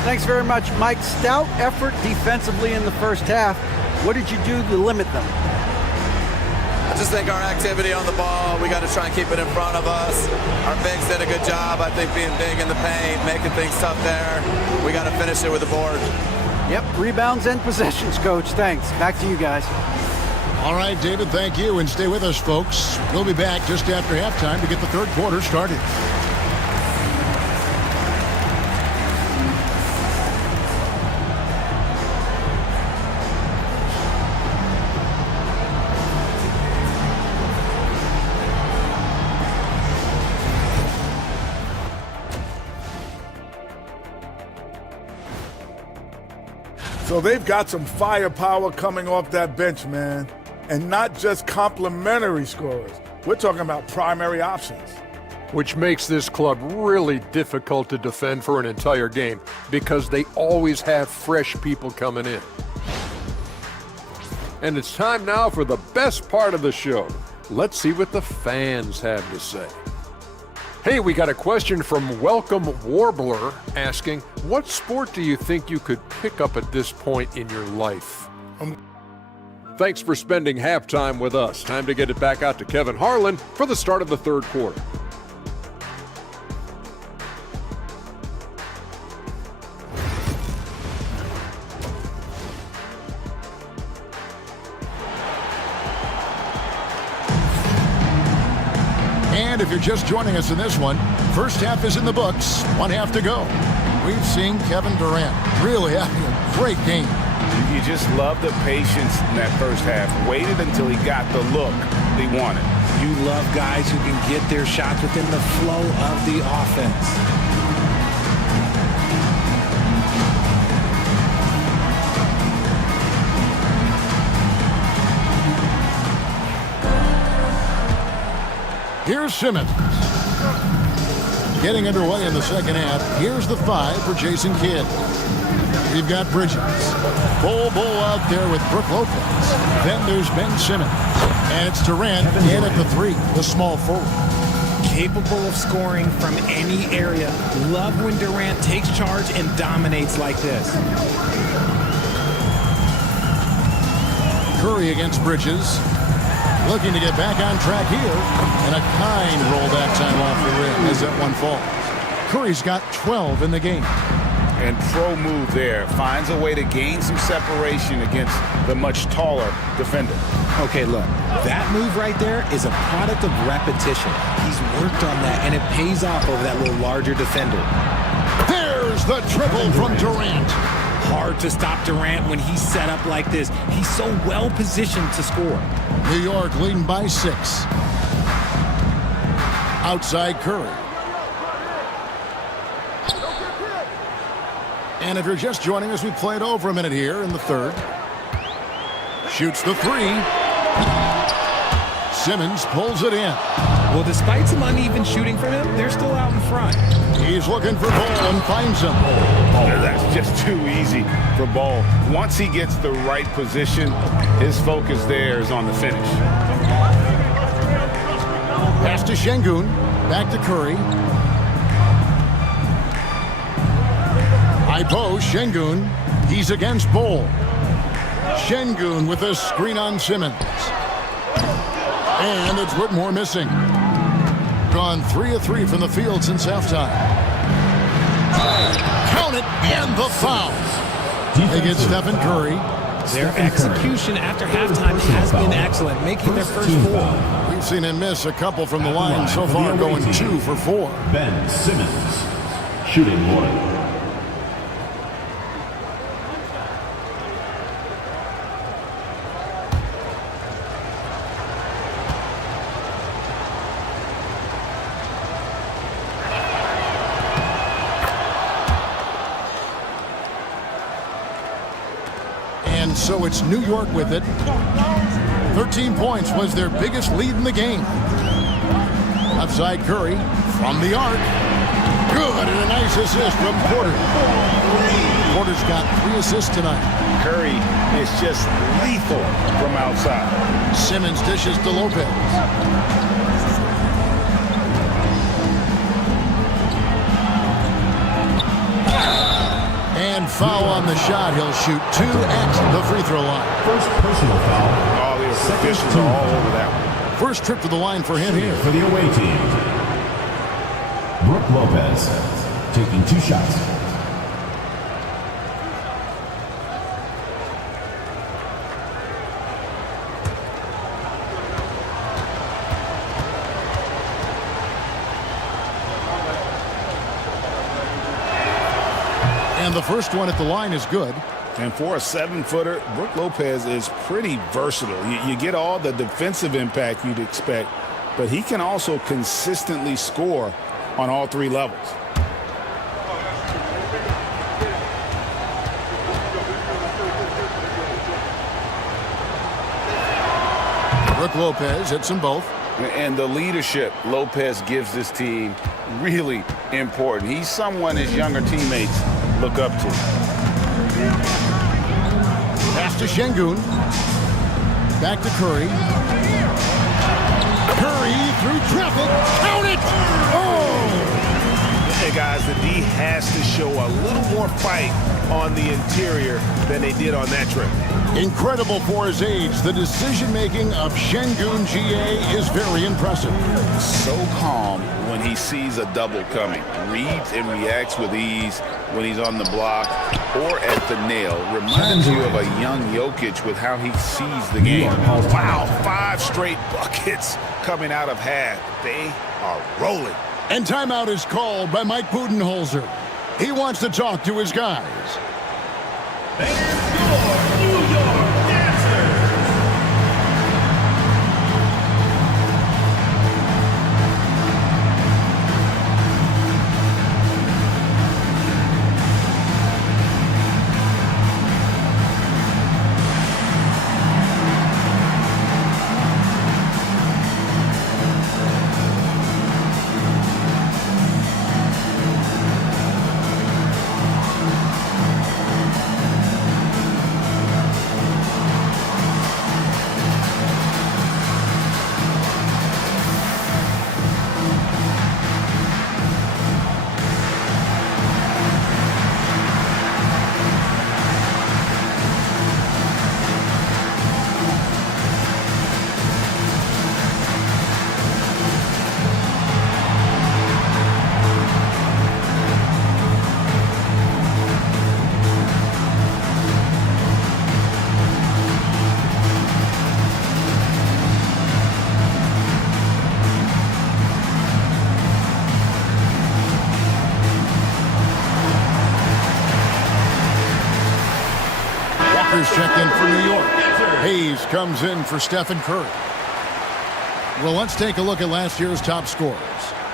Thanks very much, Mike. Stout effort defensively in the first half. What did you do to limit them? I just think our activity on the ball, we got to try and keep it in front of us. Our bigs did a good job, I think, being big in the paint, making things tough there. We got to finish it with the board. Yep, rebounds and possessions, Coach. Thanks. Back to you guys. All right, David, thank you. And stay with us, folks. We'll be back just after halftime to get the third quarter started. So they've got some firepower coming off that bench, man. And not just complimentary scorers. We're talking about primary options. Which makes this club really difficult to defend for an entire game because they always have fresh people coming in. And it's time now for the best part of the show. Let's see what the fans have to say. Hey, we got a question from Welcome Warbler asking, what sport do you think you could pick up at this point in your life? Thanks for spending halftime with us. Time to get it back out to Kevin Harlan for the start of the third quarter. And if you're just joining us in this one, first half is in the books, 1 half to go. We've seen Kevin Durant really having a great game. You just love the patience in that first half. Waited until he got the look he wanted. You love guys who can get their shots within the flow of the offense. Here's Simmons. Getting underway in the second half. Here's the 5 for Jason Kidd. We've got Bridges. Bull out there with Brook Lopez. Then there's Ben Simmons. And it's Durant in at the 3, the small forward. Capable of scoring from any area. Love when Durant takes charge and dominates like this. Curry against Bridges. Looking to get back on track here. And a kind roll that time off the rim as that one falls. Curry's got 12 in the game. And pro move there. Finds a way to gain some separation against the much taller defender. Okay, look, that move right there is a product of repetition. He's worked on that, and it pays off over that little larger defender. There's the triple from Durant. Hard to stop Durant when he's set up like this. He's so well positioned to score. New York leading by 6. Outside Curry. And if you're just joining us, we played over a minute here in the third. Shoots the 3. Simmons pulls it in. Well, despite some uneven shooting from him, they're still out in front. He's looking for Ball and finds him. That's just too easy for Ball. Once he gets the right position, his focus there is on the finish. Pass to Şengün. Back to Curry. High post, Şengün. He's against Ball. Şengün with a screen on Simmons. And it's Whitmore missing. Gone 3 of 3 from the field since halftime. Count it, and the foul. They get Stephen Curry. Their execution after halftime has been excellent, making their first 4. We've seen him miss a couple from the line so far, going 2 for 4. Ben Simmons, shooting 1. So it's New York with it. 13 points was their biggest lead in the game. Outside Curry from the arc. Good, and a nice assist from Porter. Porter's got 3 assists tonight. Curry is just lethal from outside. Simmons dishes to Lopez. And foul on the shot. He'll shoot 2 at the free throw line. First personal foul. All the officials are all over that one. First trip to the line for him here. For the away team, Brook Lopez taking 2 shots. And the first one at the line is good. And for a 7-footer, Brook Lopez is pretty versatile. You get all the defensive impact you'd expect, but he can also consistently score on all 3 levels. Brook Lopez hits them both. And the leadership Lopez gives this team really important. He's someone his younger teammates look up to. Pass to Şengün. Back to Curry. Curry through traffic. Count it! Oh! Hey, guys, the D has to show a little more fight on the interior than they did on that trip. Incredible for his age. The decision-making of Şengün GA is very impressive. So calm when he sees a double coming. Reads and reacts with ease when he's on the block or at the nail. Reminds you of a young Jokic with how he sees the game. Wow, 5 straight buckets coming out of half. They are rolling. And timeout is called by Mike Budenholzer. He wants to talk to his guys. And score! Hayes checked in for New York. Hayes comes in for Stephen Curry. Well, let's take a look at last year's top scorers.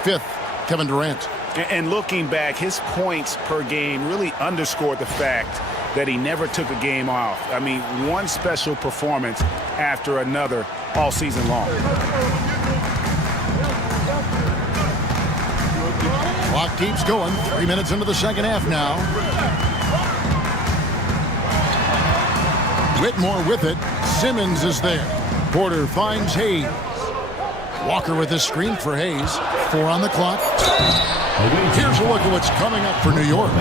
5th, Kevin Durant. And looking back, his points per game really underscored the fact that he never took a game off. I mean, one special performance after another all season long. Clock keeps going. 3 minutes into the second half now. Whitmore with it. Simmons is there. Porter finds Hayes. Walker with his screen for Hayes. 4 on the clock. Here's a look at what's coming up for New York.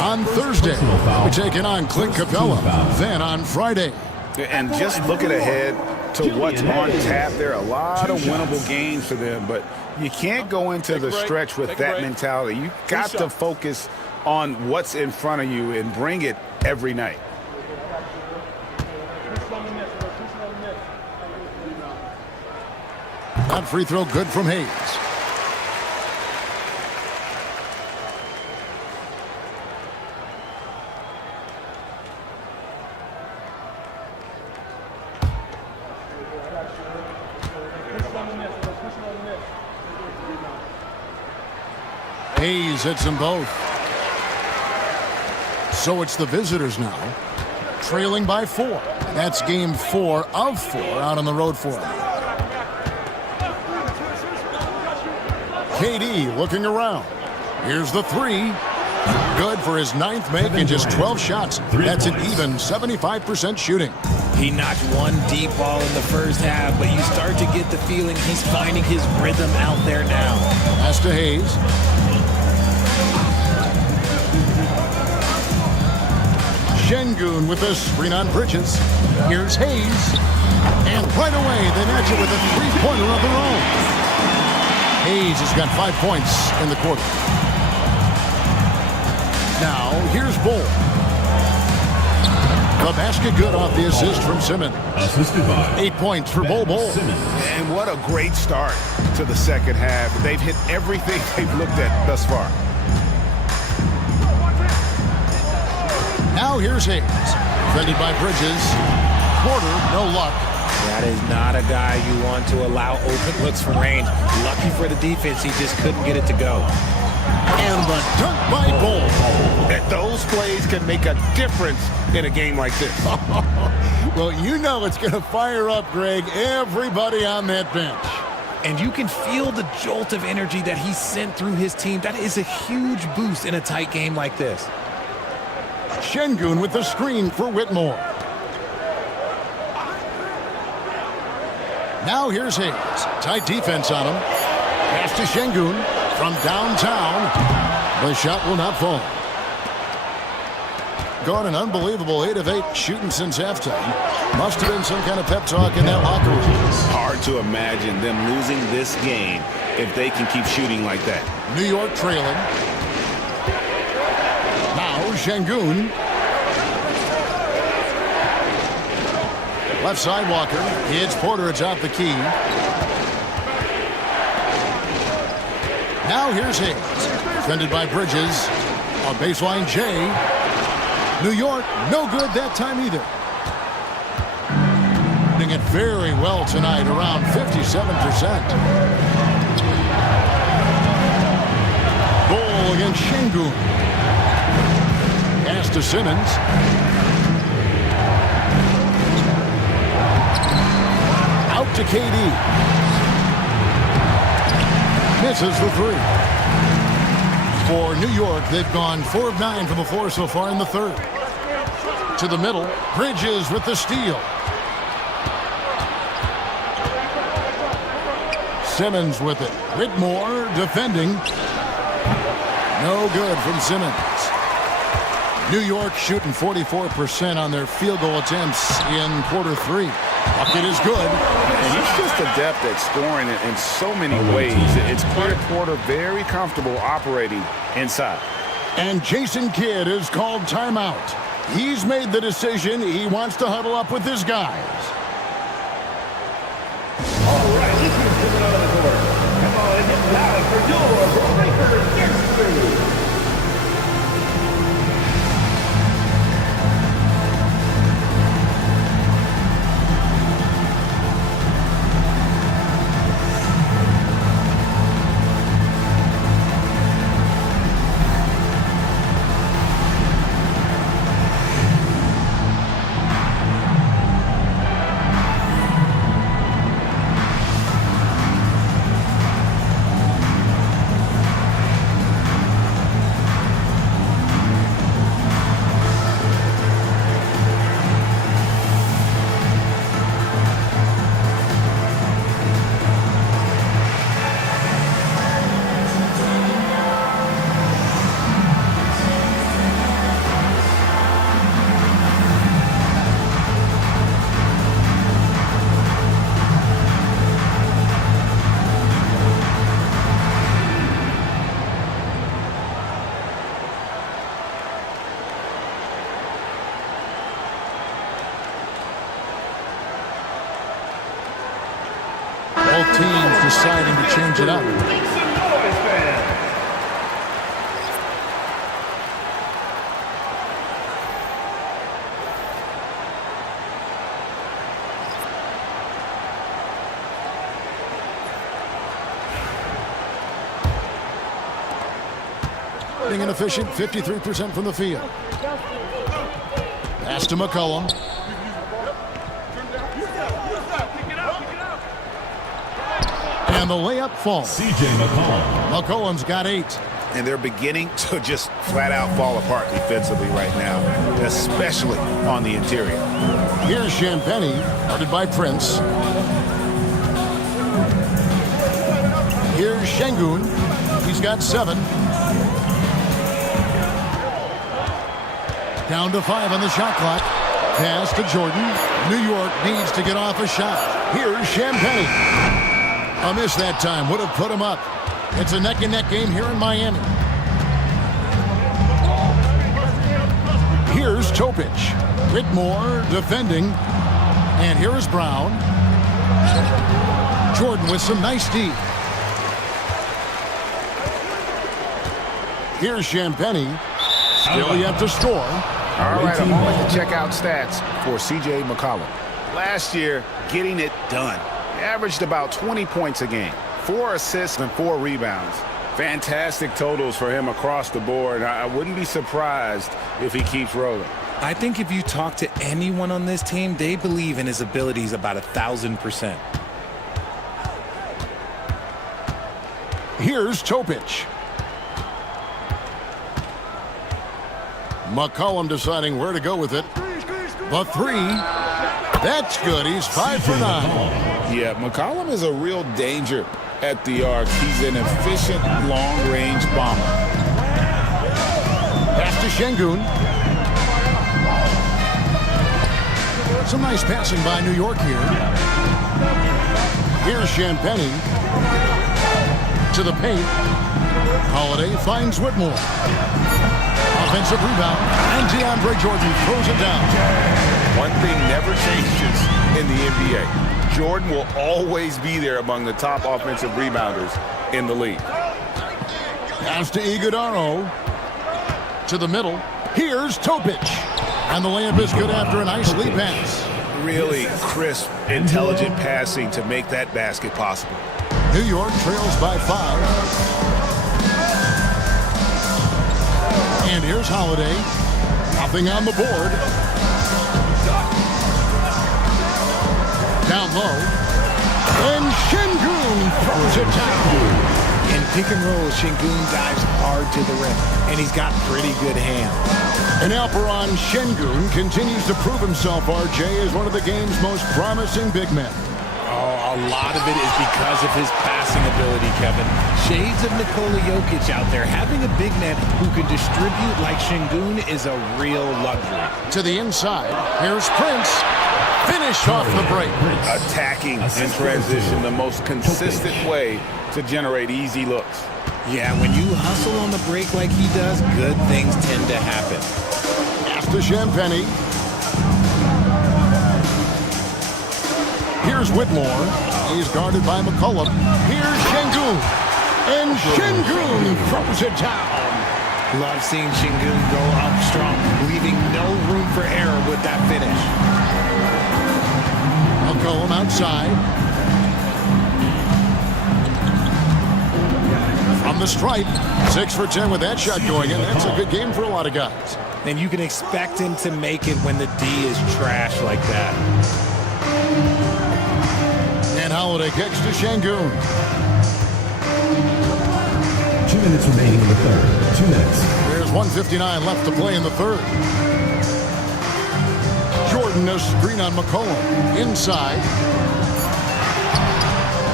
On Thursday, we're taking on Clint Capella. Then on Friday. And just looking ahead to what's on tap, there are a lot of winnable games for them, but you can't go into the stretch with that mentality. You've got to focus on what's in front of you and bring it every night. That free throw good from Hayes. Hayes hits them both. So it's the visitors now, trailing by 4. That's game 4 of 4 out on the road for them. KD looking around. Here's the 3. Good for his 9th make in just 12 shots. That's an even 75% shooting. He knocked one deep ball in the first half, but you start to get the feeling he's finding his rhythm out there now. Pass to Hayes. Şengün with a screen on Bridges. Here's Hayes. And right away, they match it with a three-pointer of their own. Hayes has got 5 points in the quarter. Now, here's Bull. The basket good off the assist from Simmons. 8 points for Bull. And what a great start to the second half. They've hit everything they've looked at thus far. Now here's Hayes. Defended by Bridges. Porter, no luck. That is not a guy you want to allow open looks from range. Lucky for the defense, he just couldn't get it to go. And the dunk by Bull. Those plays can make a difference in a game like this. Well, you know it's going to fire up, Greg, everybody on that bench. And you can feel the jolt of energy that he sent through his team. That is a huge boost in a tight game like this. Şengün with the screen for Whitmore. Now here's Hayes. Tight defense on him. Pass to Şengün from downtown. The shot will not fall. Gone an unbelievable 8 of 8 shooting since halftime. Must have been some kind of pep talk in that locker room. Hard to imagine them losing this game if they can keep shooting like that. New York trailing. Now Şengün. Left side Walker. Hits Porter. It's out the key. Now here's Hayes. Defended by Bridges. On baseline J. New York, no good that time either. Doing it very well tonight, around 57%. Goal against Şengün. Pass to Simmons. Out to KD. Misses the 3. For New York, they've gone 4 of 9 from the floor so far in the third. To the middle, Bridges with the steal. Simmons with it. Whitmore defending. No good from Simmons. New York shooting 44% on their field goal attempts in quarter 3. Bucket is good. And he's just adept at scoring it in so many ways. It's clear Porter very comfortable operating inside. And Jason Kidd is called timeout. He's made the decision. He wants to huddle up with his guys. All right, let's get coming out of the court. Come on and get loud for your Breaker next move. deciding to change it up. Make some noise, fans. Being inefficient, 53% from the field. Pass to McCollum. And the layup falls. C.J. McCollum. McCollum's got 8. And they're beginning to just flat out fall apart defensively right now, especially on the interior. Here's Champagny, guarded by Prince. Here's Şengün. He's got 7. Down to 5 on the shot clock. Pass to Jordan. New York needs to get off a shot. Here's Champagny. A miss that time would have put him up. It's a neck-and-neck game here in Miami. Here's Topic. Whitmore defending. And here is Brown. Jordan with some nice D. Here's Champagny. Still yet to score. All right, a moment to check out stats for C.J. McCollum. Last year, getting it done. He averaged about 20 points a game, 4 assists and 4 rebounds. Fantastic totals for him across the board. I wouldn't be surprised if he keeps rolling. I think if you talk to anyone on this team, they believe in his abilities about 1,000%. Here's Topic. McCollum deciding where to go with it. The 3. That's good. He's 5 for 9. Yeah, McCollum is a real danger at the arc. He's an efficient long-range bomber. Pass to Şengün. Some nice passing by New York here. Here's Champagny. To the paint. Holiday finds Whitmore. Offensive rebound, and DeAndre Jordan throws it down. One thing never changes in the NBA. Jordan will always be there among the top offensive rebounders in the league. Pass to Iguodala. To the middle. Here's Topic. And the layup is good after a nice lead pass. Really crisp, intelligent passing to make that basket possible. New York trails by 5. And here's Holiday. Nothing on the board. Down low. And Şengün throws it down. In pick and roll, Şengün dives hard to the rim, and he's got pretty good hands. And Alperen Şengün continues to prove himself, RJ, as one of the game's most promising big men. Oh, a lot of it is because of his passing ability, Kevin. Shades of Nikola Jokic out there. Having a big man who can distribute like Şengün is a real luxury. To the inside, here's Prince. Finished off the break. Attacking in transition, the most consistent way to generate easy looks. Yeah, when you hustle on the break like he does, good things tend to happen. After Champagny. Here's Whitmore. He's guarded by McCollum. Here's Şengün. And Şengün throws it down. Love seeing Şengün go up strong, leaving no room for error with that finish. McCollum outside. From the stripe. 6 for 10 with that shot going in. That's a good game for a lot of guys. And you can expect him to make it when the D is trash like that. And Holiday kicks to Şengün. 2 minutes remaining in the third. 2 minutes. There's 1:59 left to play in the third. Jordan, a screen on McCollum. Inside.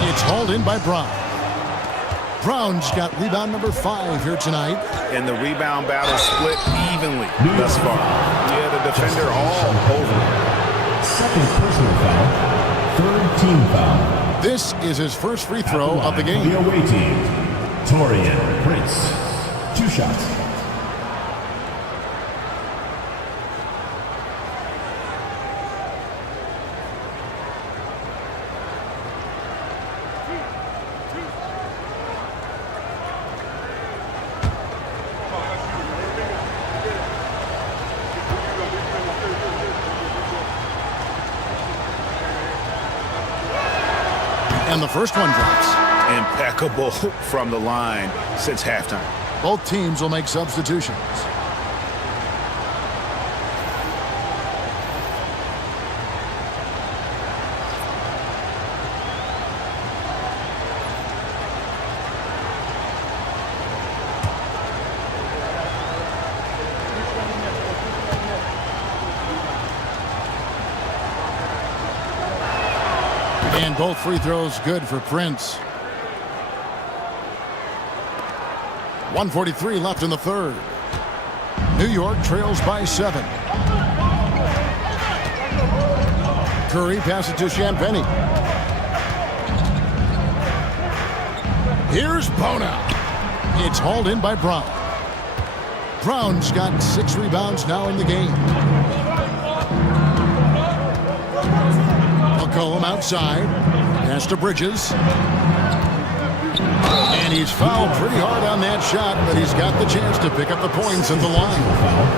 It's hauled in by Brown. Brown's got rebound number 5 here tonight. And the rebound battle split evenly thus far. Yeah, the defender all over. Second personal foul. Third team foul. This is his first free throw of the game. The away team, Torian Prince. 2 shots. And the first one drops. Impeccable from the line since halftime. Both teams will make substitutions. And both free throws good for Prince. 1:43 left in the third. New York trails by 7. Curry passes to Champagnie. Here's Bona. It's hauled in by Brown. Brown's got 6 rebounds now in the game. McCollum outside. Pass to Bridges. And he's fouled pretty hard on that shot, but he's got the chance to pick up the points at the line.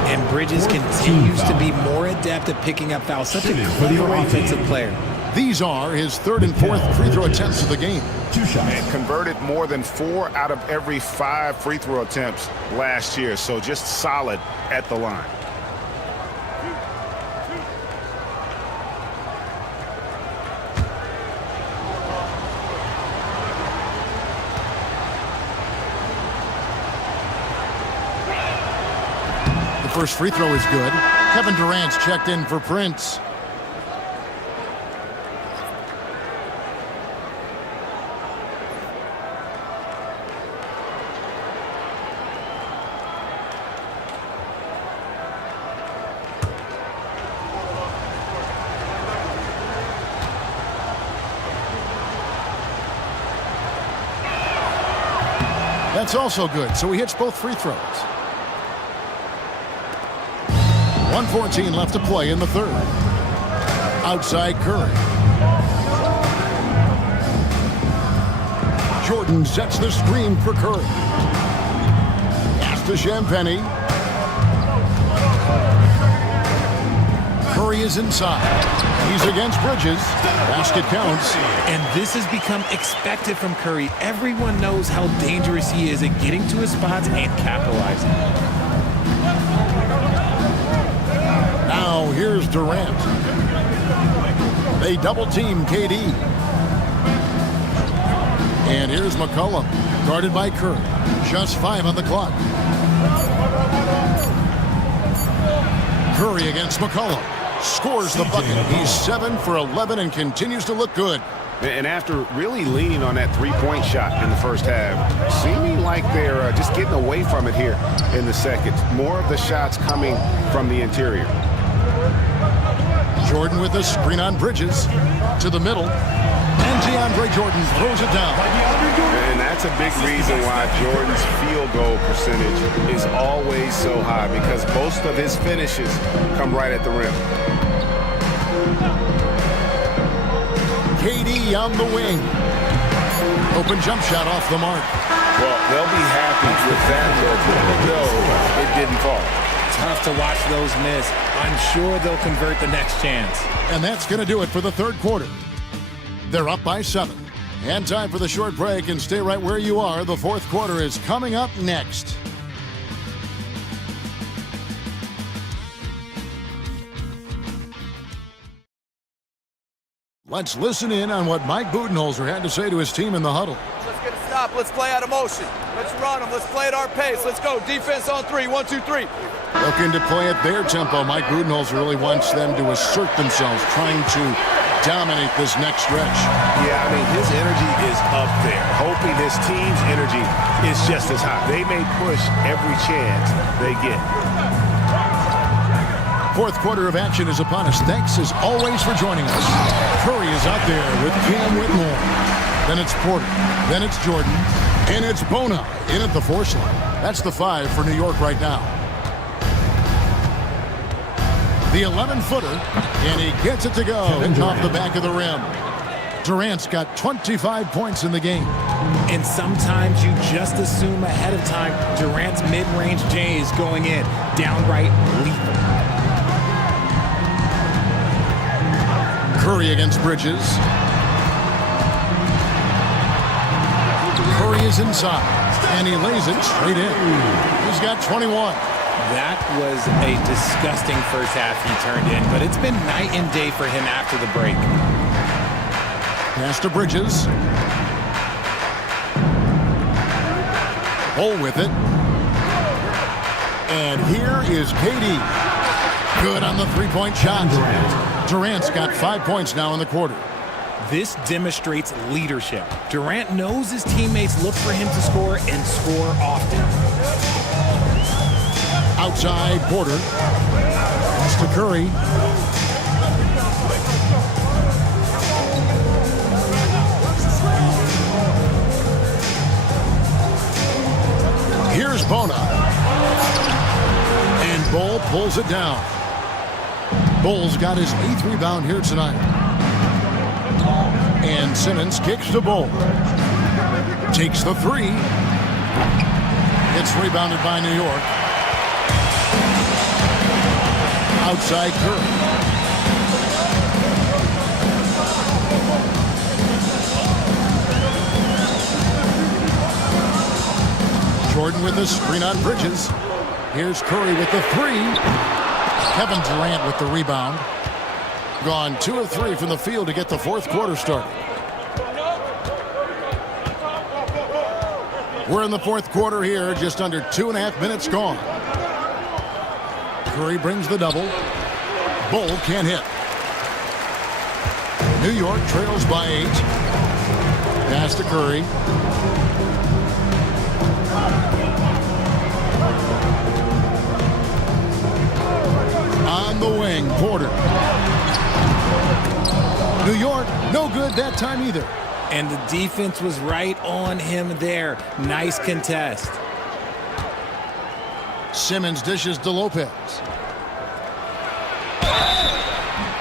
And Bridges continues to be more adept at picking up fouls. Such a clear offensive player. These are his 3rd and 4th free throw attempts of the game. And converted more than 4 out of every 5 free throw attempts last year. So just solid at the line. First free throw is good. Kevin Durant's checked in for Prince. That's also good, so he hits both free throws. 1:14 left to play in the third. Outside Curry. Jordan sets the screen for Curry. Pass to Champagnie. Curry is inside. He's against Bridges. Basket counts. And this has become expected from Curry. Everyone knows how dangerous he is at getting to his spots and capitalizing. Now here's Durant. They double team KD. And here's McCollum, guarded by Curry. Just 5 on the clock. Curry against McCollum. Scores the bucket. He's 7 for 11 and continues to look good. And after really leaning on that three-point shot in the first half, seeming like they're just getting away from it here in the second. More of the shots coming from the interior. Jordan with a screen on Bridges to the middle. And DeAndre Jordan throws it down. And that's a big reason why Jordan's field goal percentage is always so high, because most of his finishes come right at the rim. KD on the wing. Open jump shot off the mark. Well, they'll be happy with that, though it didn't fall. Tough to watch those miss. I'm sure they'll convert the next chance. And that's going to do it for the third quarter. They're up by 7. And time for the short break, and stay right where you are. The fourth quarter is coming up next. Let's listen in on what Mike Budenholzer had to say to his team in the huddle. Let's get a stop. Let's play out of motion. Let's run them. Let's play at our pace. Let's go. Defense on 3. 1, 2, 3. Looking to play at their tempo. Mike Budenholzer really wants them to assert themselves, trying to dominate this next stretch. Yeah, I mean, his energy is up there, hoping his team's energy is just as high. They may push every chance they get. Fourth quarter of action is upon us. Thanks, as always, for joining us. Curry is out there with Cam Whitmore. Then it's Porter. Then it's Jordan. And it's Bona in at the 4 slot. That's the 5 for New York right now. The 11-footer, and he gets it to go off the back of the rim. Durant's got 25 points in the game. And sometimes you just assume ahead of time Durant's mid-range J is going in. Downright lethal. Curry against Bridges. is inside, and he lays it straight in. He's got 21. That was a disgusting first half he turned in, but it's been night and day for him after the break. Pass to Bridges. Bull with it. And here is KD. Good on the three-point shot. Durant's got 5 points now in the quarter. This demonstrates leadership. Durant knows his teammates look for him to score and score often. Outside Porter. Pass to Curry. Here's Bona. And Bull pulls it down. Bull's got his 8th rebound here tonight. And Simmons kicks to Bull. Takes the three. It's rebounded by New York. Outside Curry. Jordan with the screen on Bridges. Here's Curry with the three. Kevin Durant with the rebound. Gone 2 of 3 from the field to get the fourth quarter started. We're in the fourth quarter here, just under 2.5 minutes gone. Curry brings the double. Bull can't hit. New York trails by 8. Pass to Curry. On the wing, Porter. New York, no good that time either. And the defense was right on him there. Nice contest. Simmons dishes to Lopez.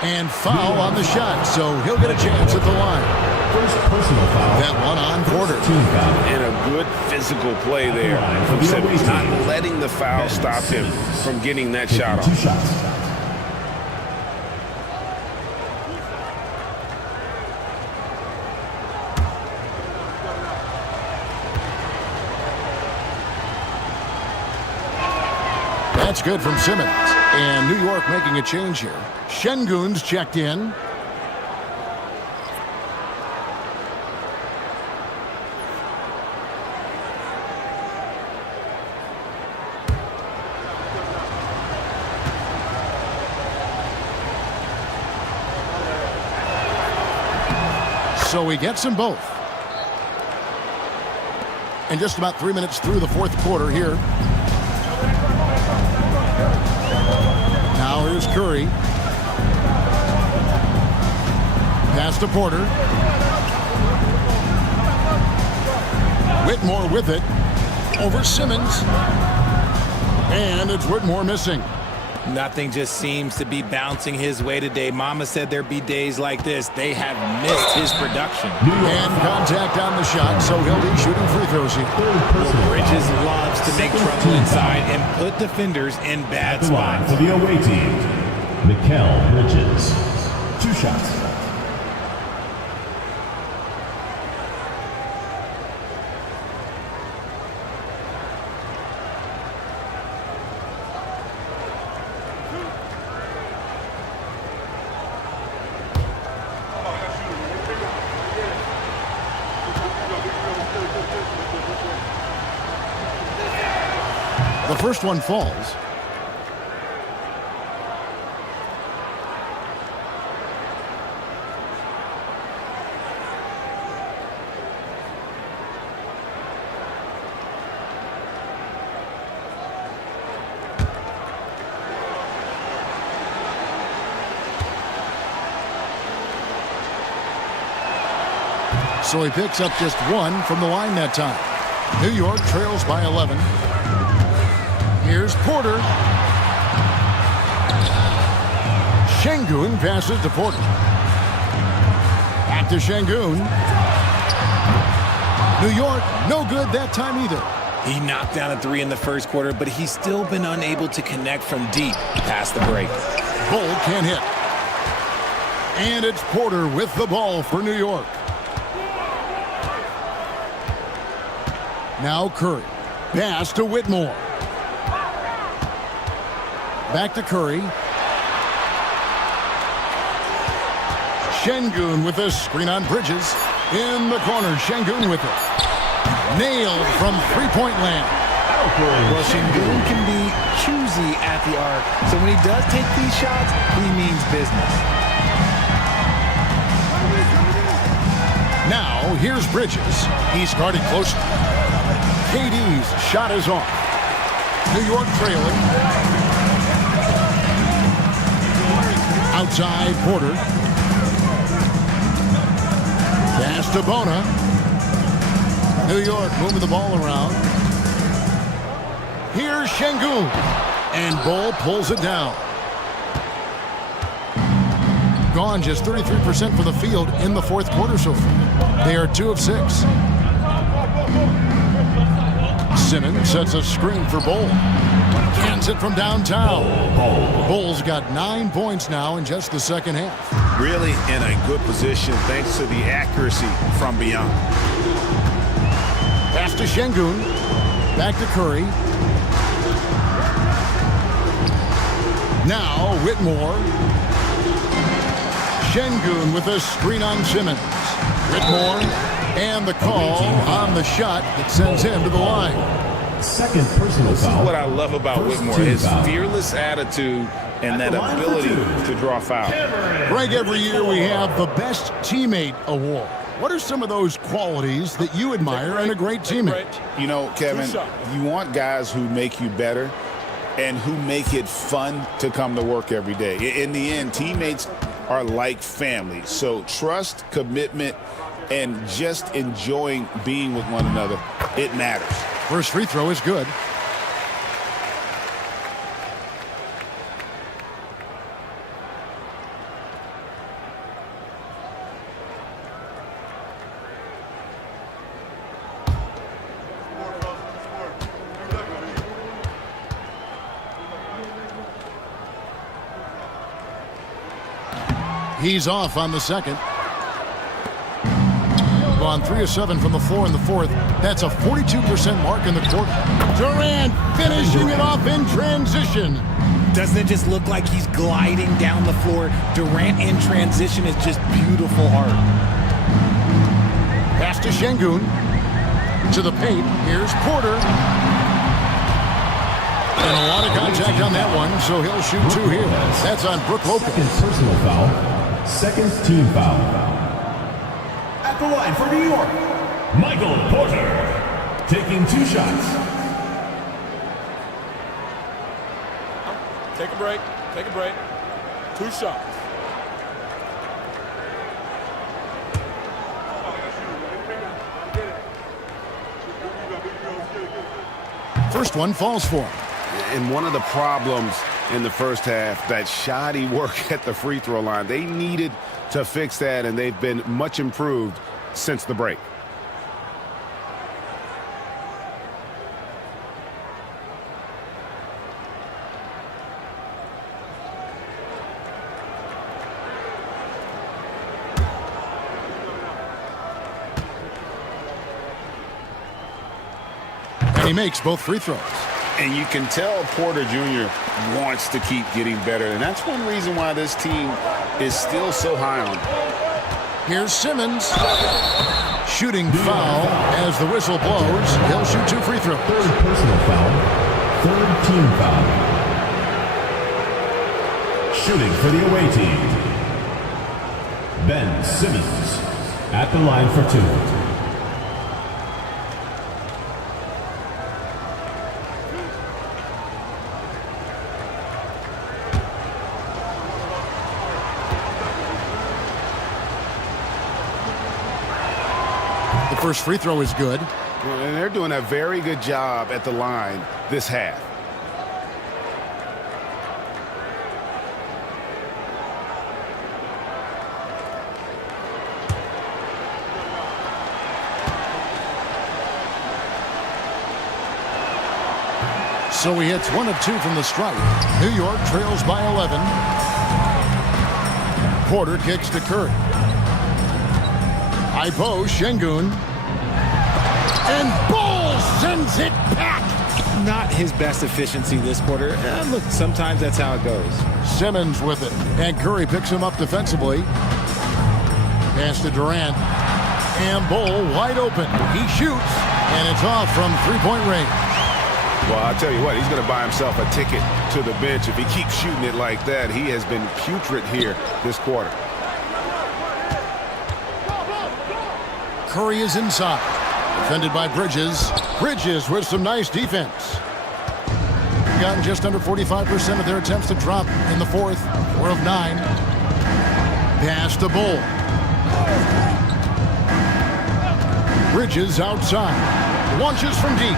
And foul on the shot, so he'll get a chance at the line. First personal foul. That one on Porter. And a good physical play there from Simmons, not letting the foul stop him from getting that shot off. 2 shots. That's good from Simmons. And New York making a change here. Şengün's checked in. So he gets them both. And just about 3 minutes through the fourth quarter here. Now here's Curry. Pass to Porter. Whitmore with it. Over Simmons. And it's Whitmore missing. Nothing just seems to be bouncing his way today. Mama said there'd be days like this. They have missed his production. And contact on the shot, so he'll be shooting free throws here. Bridges loves to make trouble inside and put defenders in bad spots. For the away team, Mikal Bridges. 2 shots. The first one falls. So he picks up just 1 from the line that time. New York trails by 11. Here's Porter. Şengün passes to Porter. Back to Şengün. New York, no good that time either. He knocked down a 3 in the first quarter, but he's still been unable to connect from deep past the break. Bull can't hit. And it's Porter with the ball for New York. Now Curry. Pass to Whitmore. Back to Curry. Şengün with a screen on Bridges. In the corner, Şengün with it. Nailed from three-point land. Well, Şengün can be choosy at the arc. So when he does take these shots, he means business. Now, here's Bridges. He's guarded closely. KD's shot is off. New York trailing. Outside Porter. Pass to Bona. New York moving the ball around. Here's Şengün. And Bull pulls it down. Gone just 33% for the field in the fourth quarter so far. They are 2 of 6. Simmons sets a screen for Bull. Cans it from downtown. Bull's got 9 points now in just the second half. Really in a good position thanks to the accuracy from beyond. Pass to Şengün. Back to Curry. Now Whitmore. Şengün with a screen on Simmons. Whitmore and the call on the shot that sends him to the line. Second personal This is foul. what I love about Whitmore, his fearless attitude and that ability to draw foul. Greg, every year we have the Best Teammate Award. What are some of those qualities that you admire in a great teammate? You know, Kevin, you want guys who make you better and who make it fun to come to work every day. In the end, teammates are like family. So trust, commitment, and just enjoying being with one another, it matters. First free throw is good. He's off on the second. Gone 3 of 7 from the floor in the fourth. That's a 42% mark in the quarter. Durant finishing it off in transition. Doesn't it just look like he's gliding down the floor? Durant in transition is just beautiful art. Pass to Şengün. To the paint. Here's Porter. And a lot of contact on that one, so he'll shoot 2 here. That's on Brook Lopez. Second personal foul. Second team foul. At the line for New York, Michael Porter, taking 2 shots. Take a break. Take a break. 2 shots. First one falls for him. And one of the problems in the first half, that shoddy work at the free throw line. They needed to fix that, and they've been much improved since the break. And he makes both free throws. And you can tell Porter Jr. wants to keep getting better, and that's one reason why this team is still so high on him. Here's Simmons. Shooting foul as the whistle blows. He'll shoot 2 free throws. Third personal foul. Third team foul. Shooting for the away team, Ben Simmons at the line for 2. The first free throw is good. And they're doing a very good job at the line this half. So he hits 1 of 2 from the stripe. New York trails by 11. Porter kicks to Curry. High post, Şengün. And Bull sends it back. Not his best efficiency this quarter. Look, sometimes that's how it goes. Simmons with it, and Curry picks him up defensively. Pass to Durant, and Bull wide open. He shoots, and it's off from three-point range. Well, I'll tell you what, he's going to buy himself a ticket to the bench if he keeps shooting it like that. He has been putrid here this quarter. Curry is inside. Defended by Bridges. Bridges with some nice defense. Gotten just under 45% of their attempts to drop in the fourth. 4 of 9. Pass to Bull. Bridges outside. Launches from deep.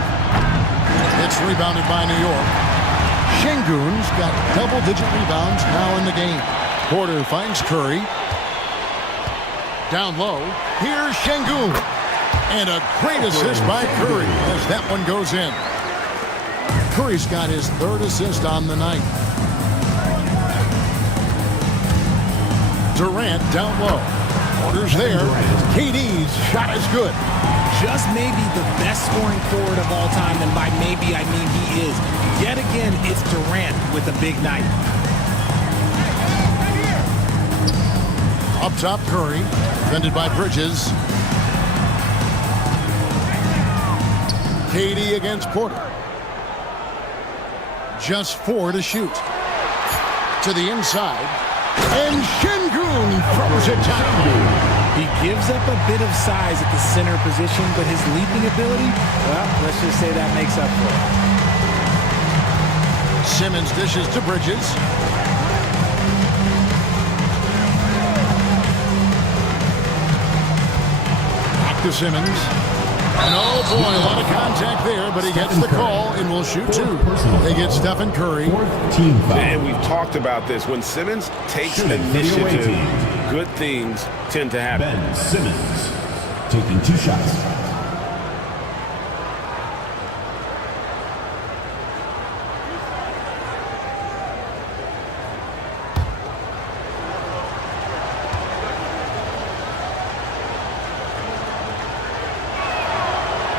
It's rebounded by New York. Şengün's got double-digit rebounds now in the game. Porter finds Curry. Down low. Here's Şengün. And a great assist by Curry as that one goes in. Curry's got his third assist on the night. Durant down low. Porter's there. KD's shot is good. Just maybe the best scoring forward of all time, and by maybe I mean he is. Yet again, it's Durant with a big night. Up top, Curry. Defended by Bridges. KD against Porter. Just 4 to shoot. To the inside. And Şengün throws it down. He gives up a bit of size at the center position, but his leaping ability, well, let's just say that makes up for it. Simmons dishes to Bridges. Back to Simmons. And oh boy, a lot of contact there, but he gets the call and will shoot 2. They get Stephen Curry. And we've talked about this. When Simmons takes initiative, good things tend to happen. Ben Simmons taking 2 shots.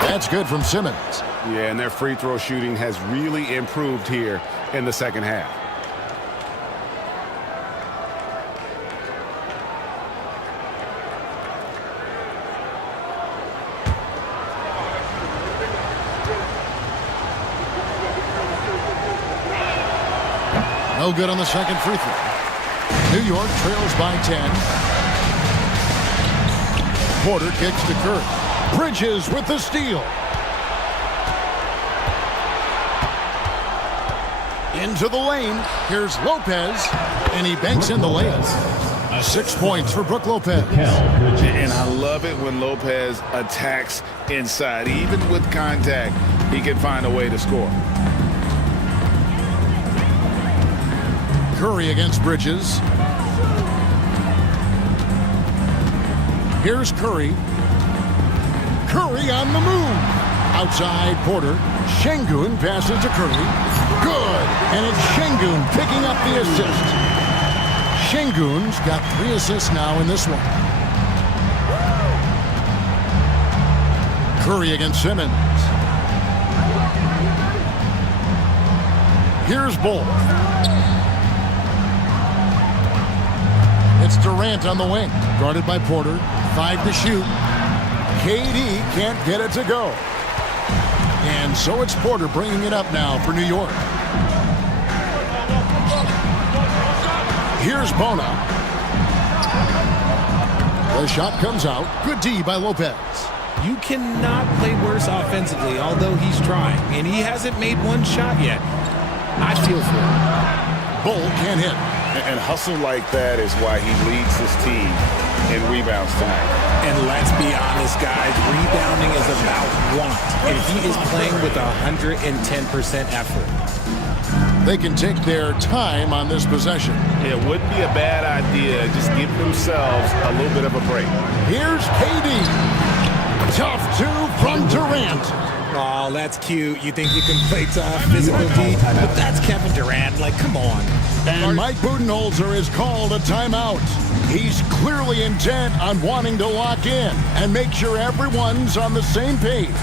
That's good from Simmons. Yeah, and their free throw shooting has really improved here in the second half. No good on the second free throw. New York trails by 10. Porter kicks to Curry. Bridges with the steal. Into the lane. Here's Lopez, and he banks in the layup. 6 points for Brook Lopez. And I love it when Lopez attacks inside. Even with contact, he can find a way to score. Curry against Bridges. Here's Curry. Curry on the move. Outside Porter. Şengün passes to Curry. Good. And it's Şengün picking up the assist. Şengün's got 3 assists now in this one. Curry against Simmons. Here's Bull. It's Durant on the wing. Guarded by Porter. 5 to shoot. KD can't get it to go. And so it's Porter bringing it up now for New York. Here's Bona. The shot comes out. Good D by Lopez. You cannot play worse offensively, although he's trying. And he hasn't made one shot yet. I feel for him. Bull can't hit. And hustle like that is why he leads his team in rebounds tonight. And let's be honest, guys, rebounding is about want. And he is playing with 110% effort. They can take their time on this possession. It wouldn't be a bad idea. Just give themselves a little bit of a break. Here's KD. Tough 2 from Durant. Oh, that's cute. You think you can play tough, physical D? But that's Kevin Durant. Like, come on. And Mike Budenholzer is called a timeout. He's clearly intent on wanting to lock in and make sure everyone's on the same page.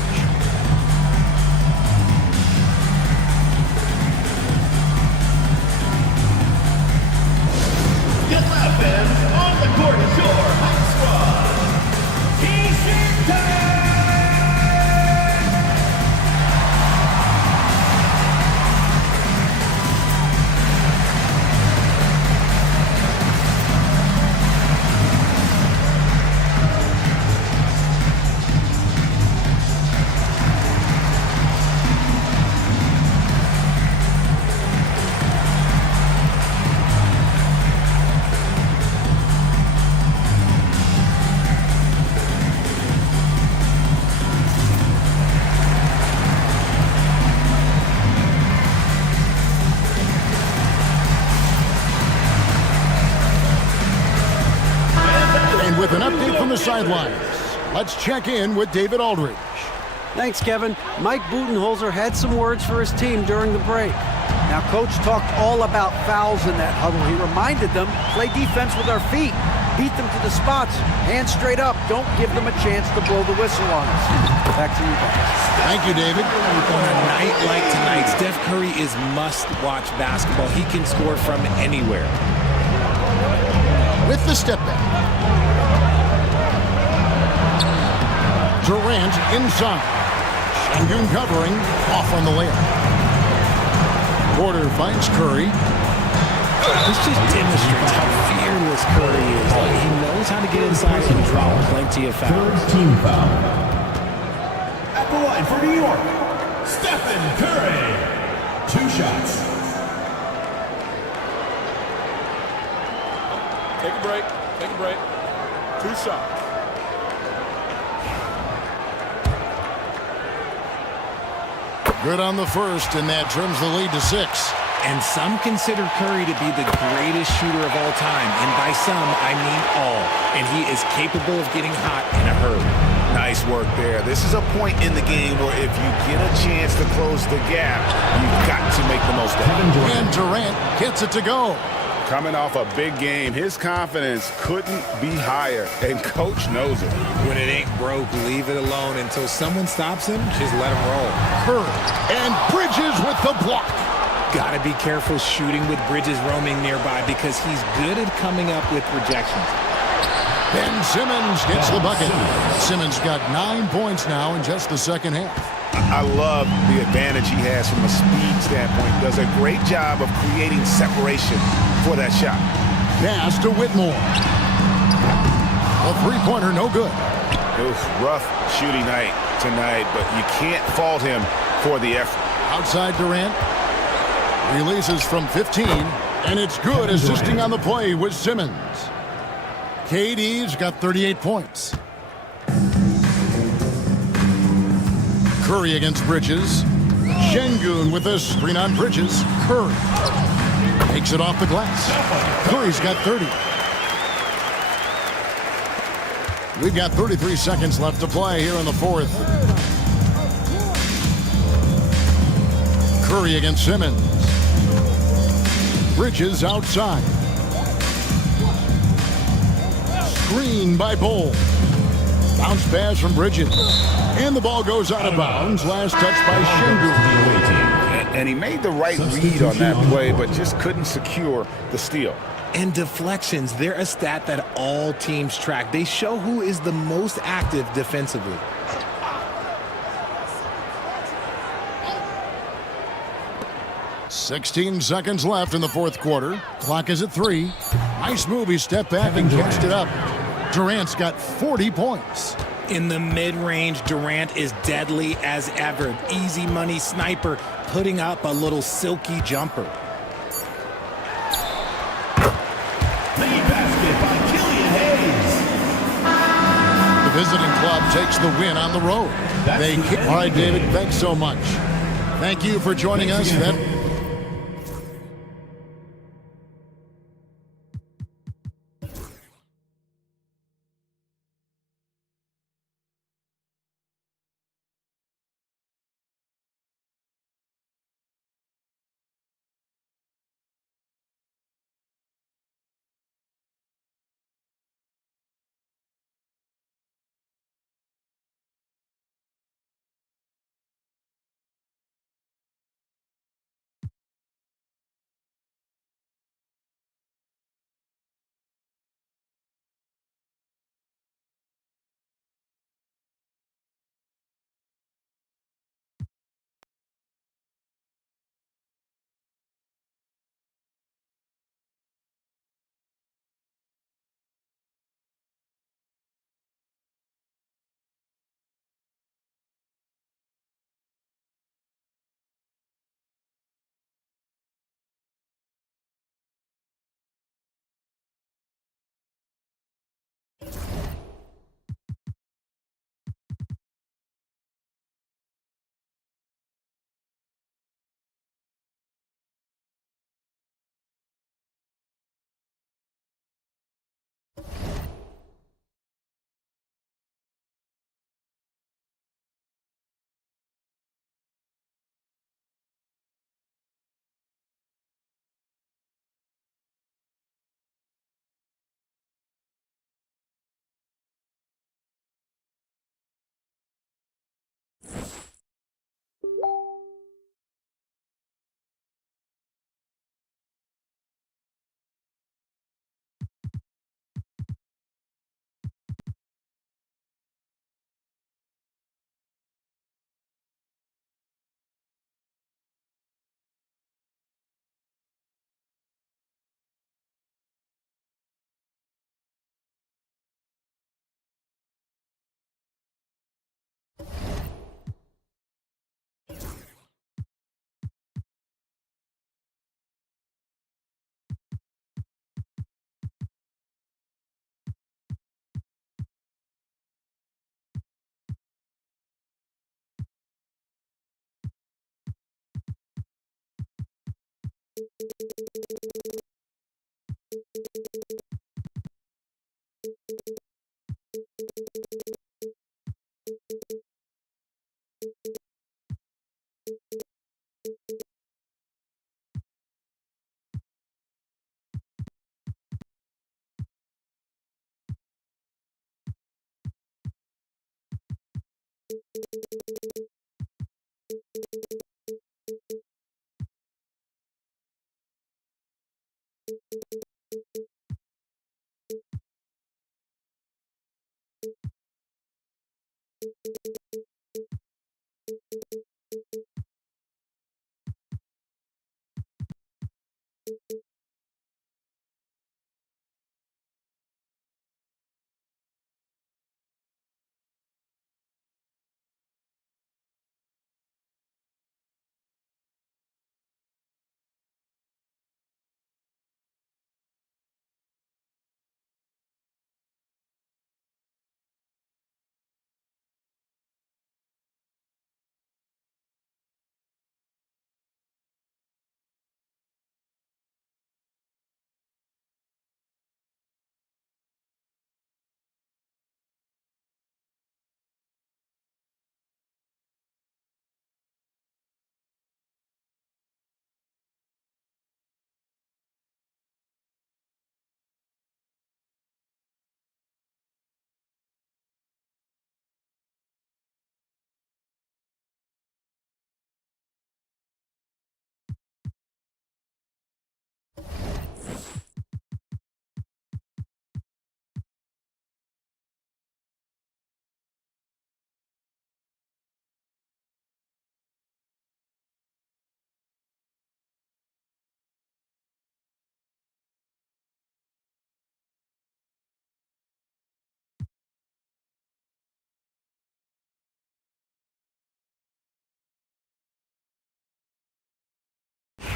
the sidelines. Let's check in with David Aldridge. Thanks, Kevin. Mike Budenholzer had some words for his team during the break. Now, Coach talked all about fouls in that huddle. He reminded them, play defense with our feet. Beat them to the spots. Hands straight up. Don't give them a chance to blow the whistle on us. Back to you guys. Thank you, David. On a night like tonight, Steph Curry is must-watch basketball. He can score from anywhere. With the step back. Durant inside. Shangun covering. Off on the layup. Porter finds Curry. This just demonstrates how fearless Curry is. He knows how to get inside and drop plenty of fouls. Third team foul. At the line for New York, Stephen Curry. 2 shots. Take a break. Take a break. 2 shots. Good on the first, and that trims the lead to 6. And some consider Curry to be the greatest shooter of all time. And by some, I mean all. And he is capable of getting hot in a hurry. Nice work there. This is a point in the game where if you get a chance to close the gap, you've got to make the most of it. And Durant gets it to go. Coming off a big game, his confidence couldn't be higher, and Coach knows it. When it ain't broke, leave it alone until someone stops him. Just let him roll. Curry and Bridges with the block. Got to be careful shooting with Bridges roaming nearby because he's good at coming up with rejections. Ben Simmons gets the bucket. Simmons got 9 points now in just the second half. I love the advantage he has from a speed standpoint. Does a great job of creating separation for that shot. Pass to Whitmore. A three-pointer, no good. Oof, rough shooting night tonight, but you can't fault him for the effort. Outside Durant. Releases from 15, and it's good, assisting on the play with Simmons. KD's got 38 points. Curry against Bridges. Shangun with a screen on Bridges. Curry takes it off the glass. Curry's got 30. We've got 33 seconds left to play here in the fourth. Curry against Simmons. Bridges outside. Screen by Bull. Bounce pass from Bridges. And the ball goes out of bounds. Last touch by Shangun. And he made the right read on that play, but just couldn't secure the steal. And deflections, they're a stat that all teams track. They show who is the most active defensively. "16 seconds left in the fourth quarter. Clock is at 3. Nice move. He stepped back and catched it up. Durant's got 40 points. In the mid-range, Durant is deadly as ever. Easy money sniper, putting up a little silky jumper. Lead basket by Killian Hayes. The visiting club takes the win on the road. All right, David, thanks so much. Thank you for joining us.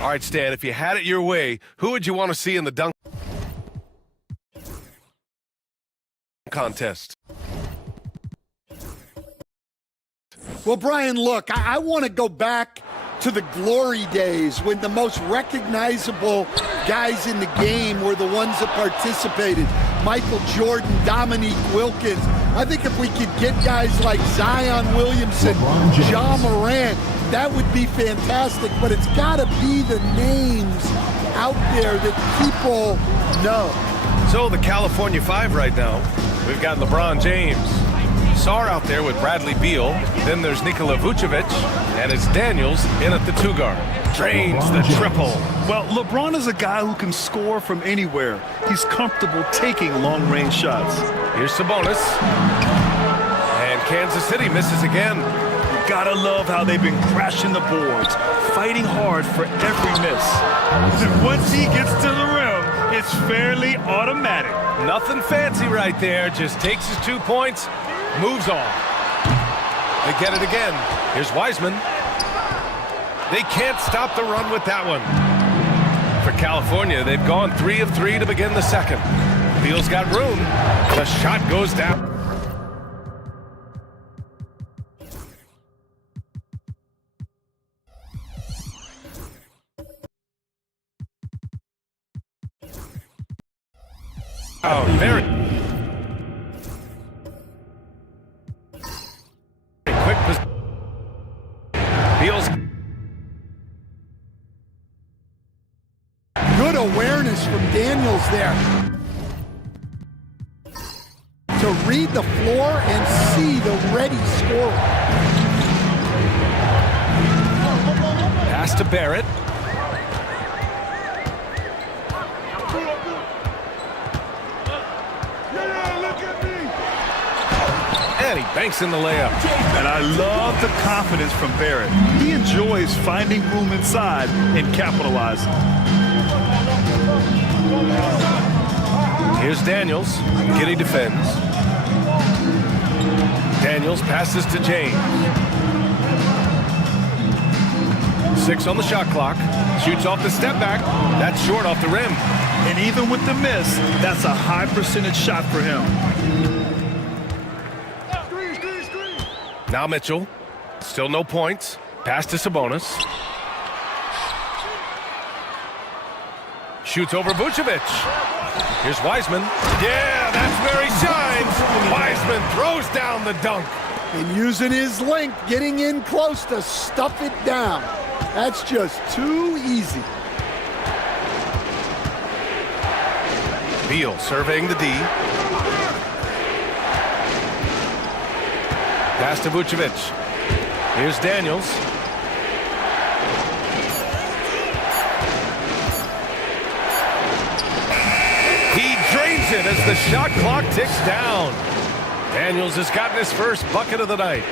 All right, Stan, if you had it your way, who would you want to see in the dunk contest? Well, Brian, look, I want to go back to the glory days when the most recognizable guys in the game were the ones that participated. Michael Jordan, Dominique Wilkins. I think if we could get guys like Zion Williamson, Ja Morant, that would be fantastic, but it's got to be the names out there that people know. So the California Five right now, we've got LeBron James, Sarr out there with Bradley Beal, then there's Nikola Vucevic, and it's Daniels in at the two guard. Drains the triple. Well, LeBron is a guy who can score from anywhere. He's comfortable taking long-range shots. Here's Sabonis, and Kansas City misses again. You gotta love how they've been crashing the boards, fighting hard for every miss. And once he gets to the rim, it's fairly automatic. Nothing fancy right there, just takes his 2 points, moves on. They get it again. Here's Wiseman. They can't stop the run with that one. For California, they've gone 3 of 3 to begin the second. Beal's got room. The shot goes down. Oh, very quick position. Beal's Good awareness from Daniels there to read the floor and see the ready scorer. pass to Barrett. And he banks in the layup. And I love the confidence from Barrett. He enjoys finding room inside and capitalizing. Here's Daniels. Giddy defends. Daniels passes to James. 6 on the shot clock. Shoots off the step back. That's short off the rim. And even with the miss, that's a high percentage shot for him. Now Mitchell. Still no points. Pass to Sabonis. shoots over Vucevic. Here's Wiseman. Yeah, that's where he shines. Wiseman throws down the dunk. And using his length, getting in close to stuff it down. That's just too easy. Beal surveying the D. Pass to Vucevic. Here's Daniels. He drains it as the shot clock ticks down. Daniels has gotten his first bucket of the night.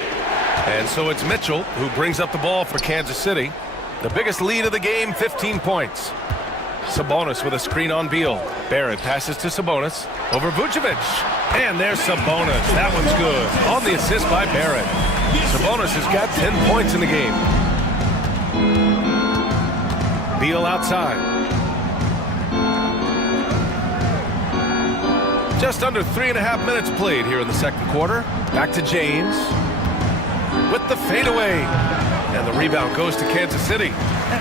And so it's Mitchell who brings up the ball for Kansas City. The biggest lead of the game, 15 points. Sabonis with a screen on Beal. Barrett passes to Sabonis over Vucevic. And there's Sabonis. That one's good. On the assist by Barrett. Sabonis has got 10 points in the game. Beal outside. Just under 3.5 minutes played here in the second quarter. Back to James with the fadeaway. And the rebound goes to Kansas City.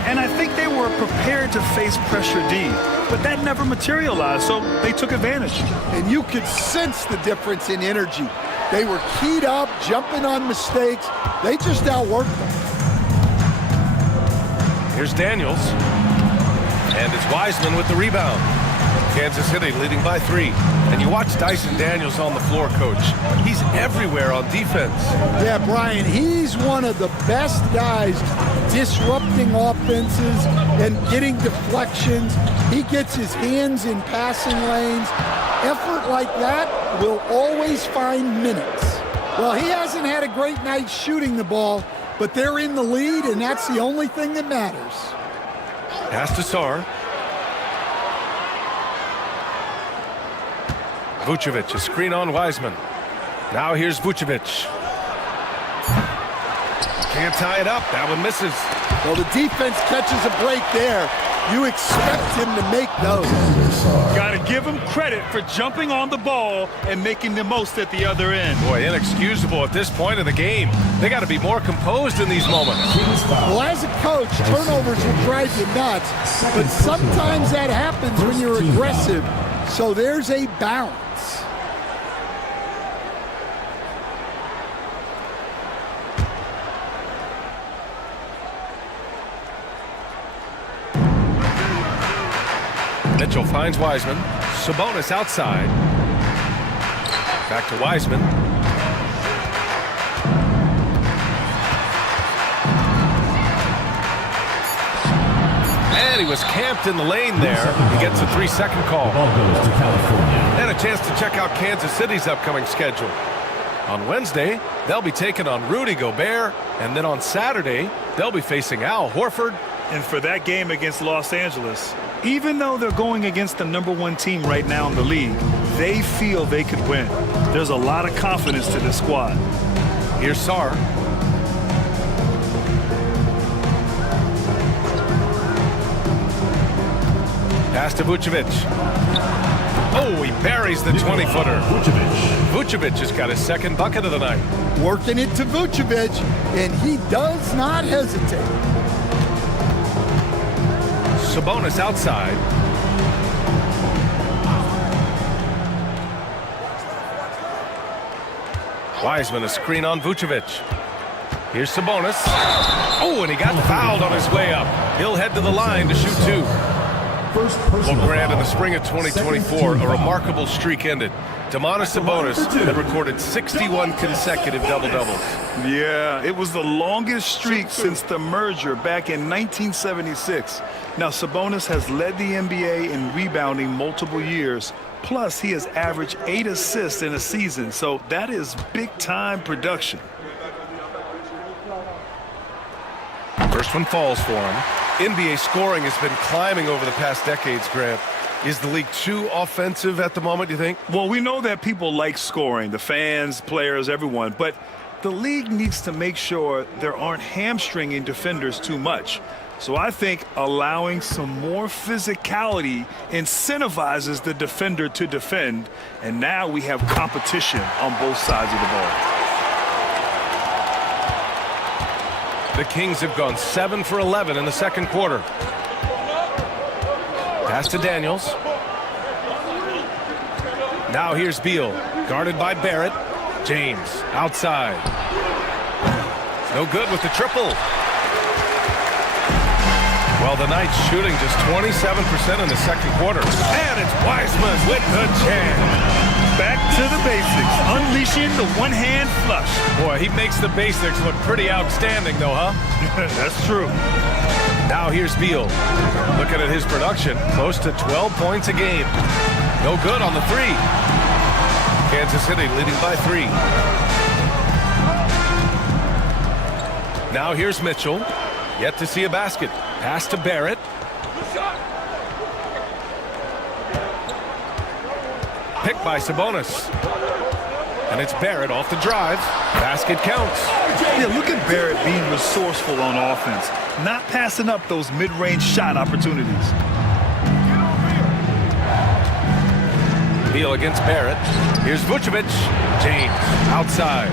And I think they were prepared to face pressure D, but that never materialized, so they took advantage. And you could sense the difference in energy. They were keyed up, jumping on mistakes. They just outworked them. Here's Daniels. And it's Wiseman with the rebound. Kansas City leading by 3. And you watch Dyson Daniels on the floor, Coach. He's everywhere on defense. Yeah, Brian, he's one of the best guys disrupting offenses and getting deflections. He gets his hands in passing lanes. Effort like that will always find minutes. Well, he hasn't had a great night shooting the ball, but they're in the lead, and that's the only thing that matters. Pass to Sarr. Vucevic, a screen on Wiseman. Now here's Vucevic. Can't tie it up. That one misses. Well, the defense catches a break there. You expect him to make those. Got to give him credit for jumping on the ball and making the most at the other end. Boy, inexcusable at this point of the game. They got to be more composed in these moments. Well, as a coach, turnovers will drive you nuts, but sometimes that happens when you're aggressive. So there's a balance. Mitchell finds Wiseman. Sabonis outside. Back to Wiseman. And he was camped in the lane there. He gets a 3-second call. Ball goes to California. And a chance to check out Kansas City's upcoming schedule. On Wednesday, they'll be taking on Rudy Gobert. And then on Saturday, they'll be facing Al Horford. And for that game against Los Angeles, even though they're going against the #1 team right now in the league, they feel they could win. There's a lot of confidence to this squad. Here's Sarr. Pass to Vucevic. Oh, he buries the 20-footer. Vucevic has got his second bucket of the night. Working it to Vucevic, and he does not hesitate. Sabonis outside. Wiseman a screen on Vucevic. Here's Sabonis. Oh, and he got fouled on his way up. He'll head to the line to shoot 2. Well, Grant, in the spring of 2024, a remarkable streak ended. Domantas Sabonis had recorded 61 consecutive double-doubles. Yeah, it was the longest streak since the merger back in 1976. Now, Sabonis has led the NBA in rebounding multiple years. Plus, he has averaged 8 assists in a season, so that is big-time production. First one falls for him. NBA scoring has been climbing over the past decades, Grant. Is the league too offensive at the moment, do you think? Well, we know that people like scoring, the fans, players, everyone, but the league needs to make sure there aren't hamstringing defenders too much. So I think allowing some more physicality incentivizes the defender to defend, and now we have competition on both sides of the ball. The Kings have gone 7 for 11 in the second quarter. Pass to Daniels. Now here's Beal, guarded by Barrett. James, outside. No good with the triple. Well, the Knights shooting just 27% in the second quarter. And it's Wiseman with the jam. Back to the basics, unleashing the one-hand flush. Boy, he makes the basics look pretty outstanding, though, huh? That's true. Now here's Beal. Looking at his production, close to 12 points a game. No good on the three. Kansas City leading by 3. Now here's Mitchell. Yet to see a basket. Pass to Barrett. Picked by Sabonis. And it's Barrett off the drive. Basket counts. Yeah, look at Barrett being resourceful on offense, not passing up those mid-range shot opportunities. Beal against Barrett. Here's Vucevic. James outside.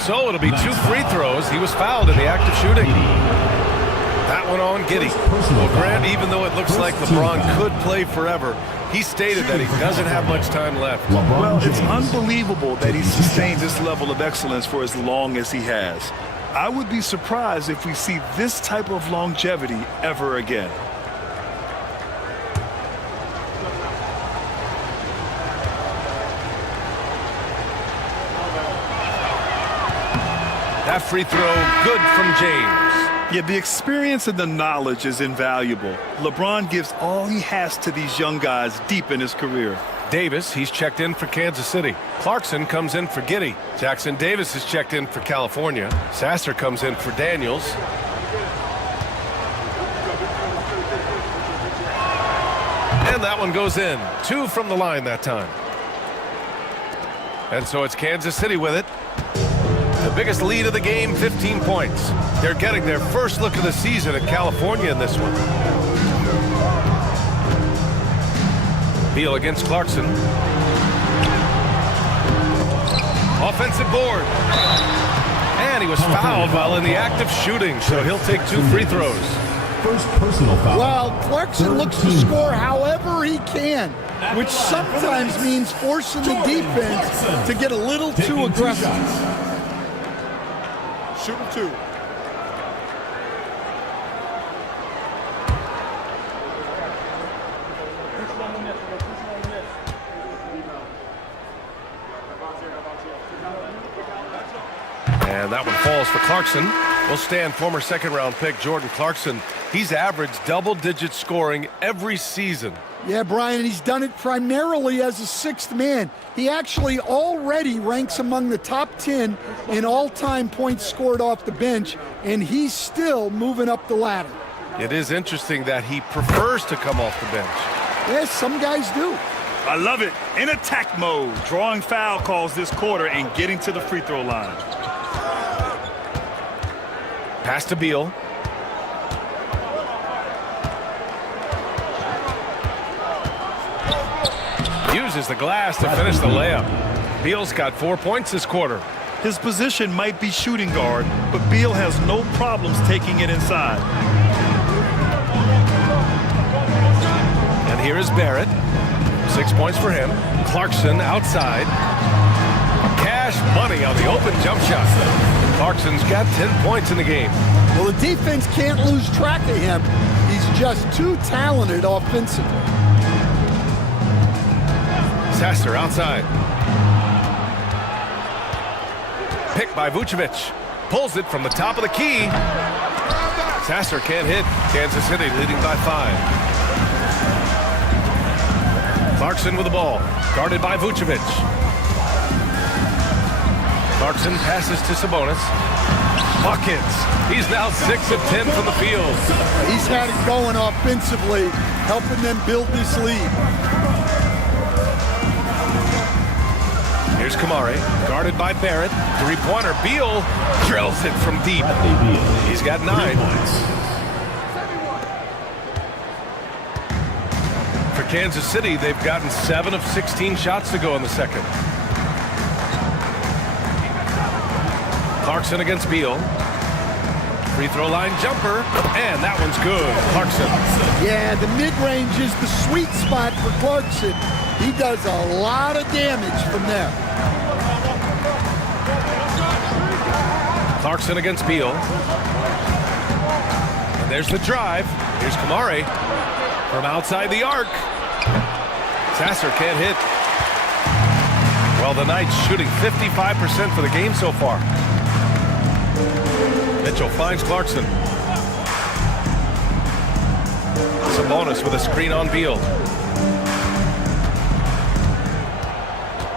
So it'll be 2 free throws. He was fouled in the act of shooting. That one on Giddey. Well, Grant, even though it looks like LeBron could play forever, he stated that he doesn't have much time left. Well, it's unbelievable that he's sustained this level of excellence for as long as he has. I would be surprised if we see this type of longevity ever again. That free throw, good from James. Yeah, the experience and the knowledge is invaluable. LeBron gives all he has to these young guys deep in his career. Davis, he's checked in for Kansas City. Clarkson comes in for Giddey. Jackson Davis is checked in for California. Sasser comes in for Daniels. And that one goes in. 2 from the line that time. And so it's Kansas City with it. The biggest lead of the game, 15 points. They're getting their first look of the season at California in this one. Beal against Clarkson. Offensive board. And he was fouled while in the act of shooting, so he'll take 2 free throws. First personal foul. Well, Clarkson looks to score however he can, which sometimes means forcing the defense to get a little too aggressive. Shooting 2. And that one falls for Clarkson. Will stand former second-round pick Jordan Clarkson. He's averaged double-digit scoring every season. Yeah, Brian, he's done it primarily as a 6th man. He actually already ranks among the top 10 in all-time points scored off the bench, and he's still moving up the ladder. It is interesting that he prefers to come off the bench. Yes, some guys do. I love it. In attack mode, drawing foul calls this quarter and getting to the free throw line. Pass to Beal. Uses the glass to finish the layup. Beal's got 4 points this quarter. His position might be shooting guard, but Beal has no problems taking it inside. And here is Barrett. 6 points for him. Clarkson outside. Cash money on the open jump shot. Clarkson's got 10 points in the game. Well, the defense can't lose track of him. He's just too talented offensively. Sasser outside. Picked by Vucevic. Pulls it from the top of the key. Sasser can't hit. Kansas City leading by 5. Clarkson with the ball. Guarded by Vucevic. Clarkson passes to Sabonis. Buckets. He's now 6 of 10 from the field. He's had it going offensively, helping them build this lead. Here's Kamari, guarded by Barrett. 3-pointer. Beal drills it from deep. He's got 9 points. For Kansas City, they've gotten 7 of 16 shots to go in the second. Clarkson against Beal. Free throw line jumper, and that one's good. Clarkson. Yeah, the mid-range is the sweet spot for Clarkson. He does a lot of damage from there. Clarkson against Beal. And there's the drive. Here's Kamari from outside the arc. Sasser can't hit. Well, the Knights shooting 55% for the game so far. Mitchell finds Clarkson. Sabonis with a screen on Beal.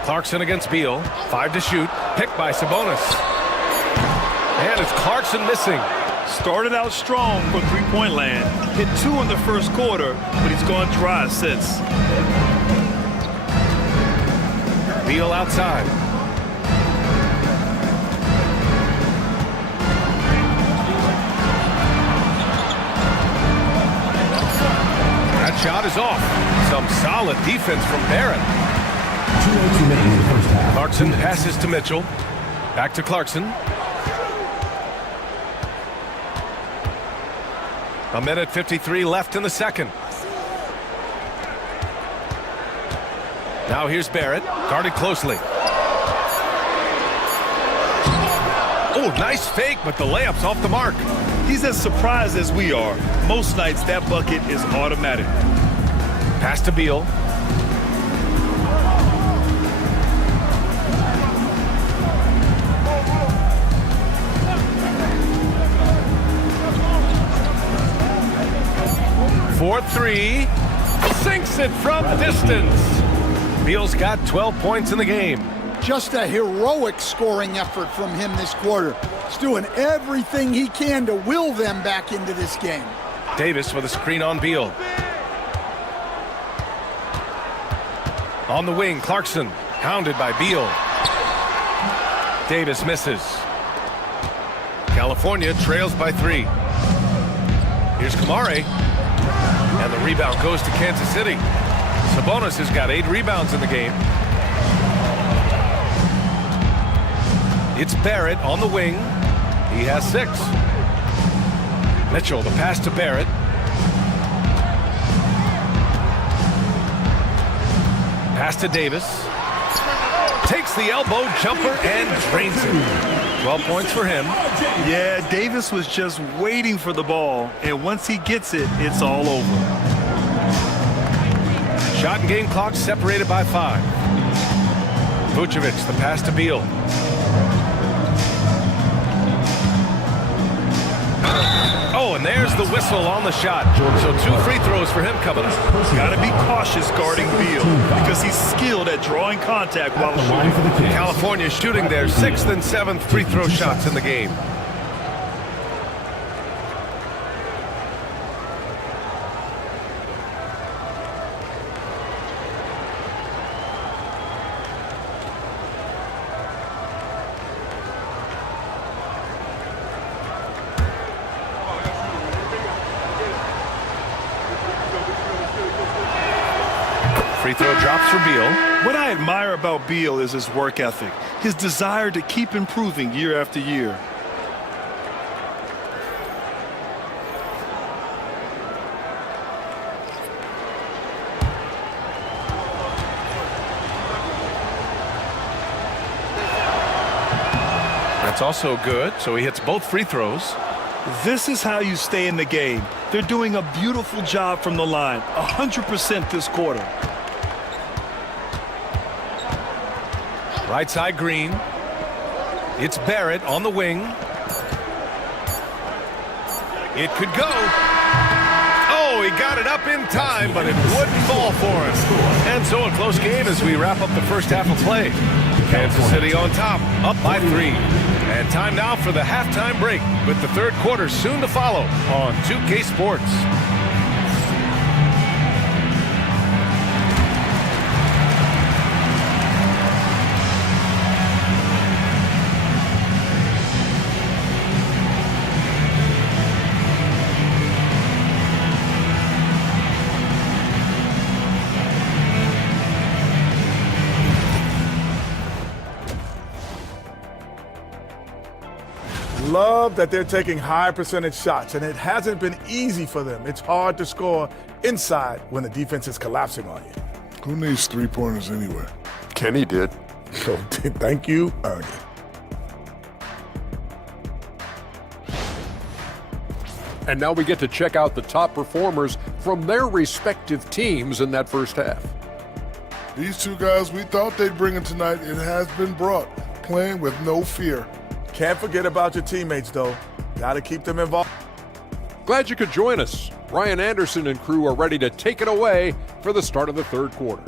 Clarkson against Beal. 5 to shoot. Picked by Sabonis. And it's Clarkson missing. Started out strong for three-point land. Hit 2 in the first quarter, but he's gone dry since. Beal outside. That shot is off. Some solid defense from Barrett. Clarkson passes to Mitchell. Back to Clarkson. A minute 53 left in the second. Now here's Barrett, guarded closely. Oh, nice fake, but the layup's off the mark. He's as surprised as we are. Most nights, that bucket is automatic. Pass to Beal. For 3, sinks it from distance. Beal's got 12 points in the game. Just a heroic scoring effort from him this quarter. He's doing everything he can to will them back into this game. Davis with a screen on Beal. On the wing, Clarkson, hounded by Beal. Davis misses. California trails by 3. Here's Kamari. And the rebound goes to Kansas City. Sabonis has got 8 rebounds in the game. It's Barrett on the wing. He has 6. Mitchell, the pass to Barrett. Pass to Davis. Takes the elbow jumper and drains it. 12 points for him. Yeah, Davis was just waiting for the ball, and once he gets it, it's all over. Shot and game clock separated by 5. Vucevic, the pass to Beal. Oh, and there's the whistle on the shot. So 2 free throws for him coming up. Got to be cautious guarding Beal because he's skilled at drawing contact while shooting. California shooting their 6th and 7th free throw shots in the game. Free throw drops for Beal. What I admire about Beal is his work ethic, his desire to keep improving year after year. That's also good, so he hits both free throws. This is how you stay in the game. They're doing a beautiful job from the line, 100% this quarter. Right side Green. It's Barrett on the wing. It could go. Oh, he got it up in time, but it wouldn't fall for him. And so a close game as we wrap up the first half of play. Kansas City on top, up by 3. And time now for the halftime break, with the third quarter soon to follow on 2K Sports. love that they're taking high percentage shots, and it hasn't been easy for them. It's hard to score inside when the defense is collapsing on you. Who needs three-pointers anyway? Kenny did. So thank you, Ernie. And now we get to check out the top performers from their respective teams in that first half. These two guys we thought they'd bring in tonight, it has been brought, playing with no fear. Can't forget about your teammates, though. Got to keep them involved. Glad you could join us. Ryan Anderson and crew are ready to take it away for the start of the third quarter.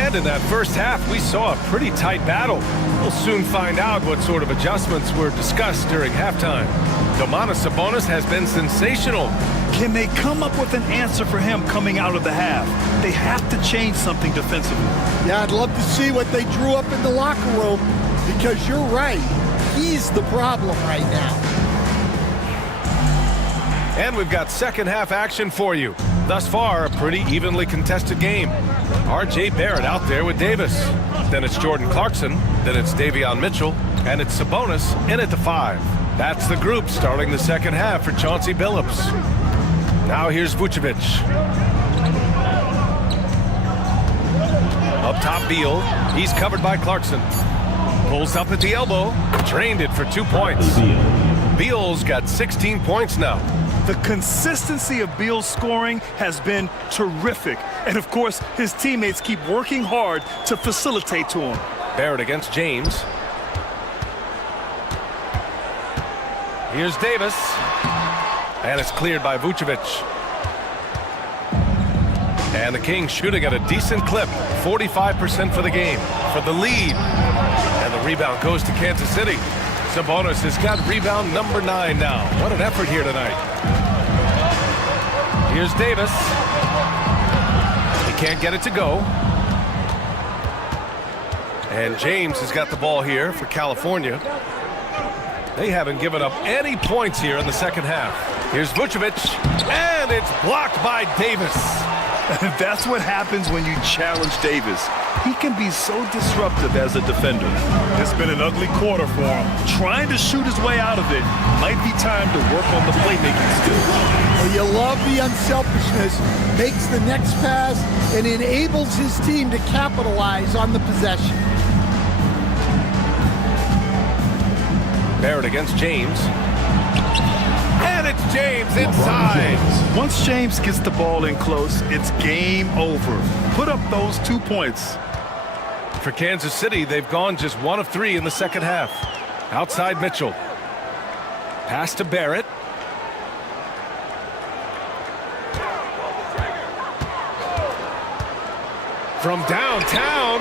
And in that first half, we saw a pretty tight battle. We'll soon find out what sort of adjustments were discussed during halftime. Domantas Sabonis has been sensational. Can they come up with an answer for him coming out of the half? They have to change something defensively. Yeah, I'd love to see what they drew up in the locker room, because you're right. He's the problem right now. And we've got second half action for you. Thus far, a pretty evenly contested game. R.J. Barrett out there with Davis. Then it's Jordan Clarkson. Then it's Davion Mitchell. And it's Sabonis in at the 5. That's the group starting the second half for Chauncey Billups. Now here's Vucevic. Up top, Beal. He's covered by Clarkson. Pulls up at the elbow. Drained it for 2 points. Beal's got 16 points now. The consistency of Beal's scoring has been terrific. And of course, his teammates keep working hard to facilitate to him. Barrett against James. Here's Davis. And it's cleared by Vucevic. And the Kings shooting at a decent clip. 45% for the game. For the lead. And the rebound goes to Kansas City. Sabonis has got rebound number 9 now. What an effort here tonight. Here's Davis. He can't get it to go. And James has got the ball here for California. They haven't given up any points here in the second half. Here's Vucevic, and it's blocked by Davis. That's what happens when you challenge Davis. He can be so disruptive as a defender. It's been an ugly quarter for him. Trying to shoot his way out of it might be time to work on the playmaking skills. Well, you love the unselfishness, makes the next pass, and enables his team to capitalize on the possession. Barrett against James. And it's James inside. Once James gets the ball in close, it's game over. Put up those 2 points. For Kansas City, they've gone just 1 of 3 in the second half. Outside Mitchell. Pass to Barrett. From downtown.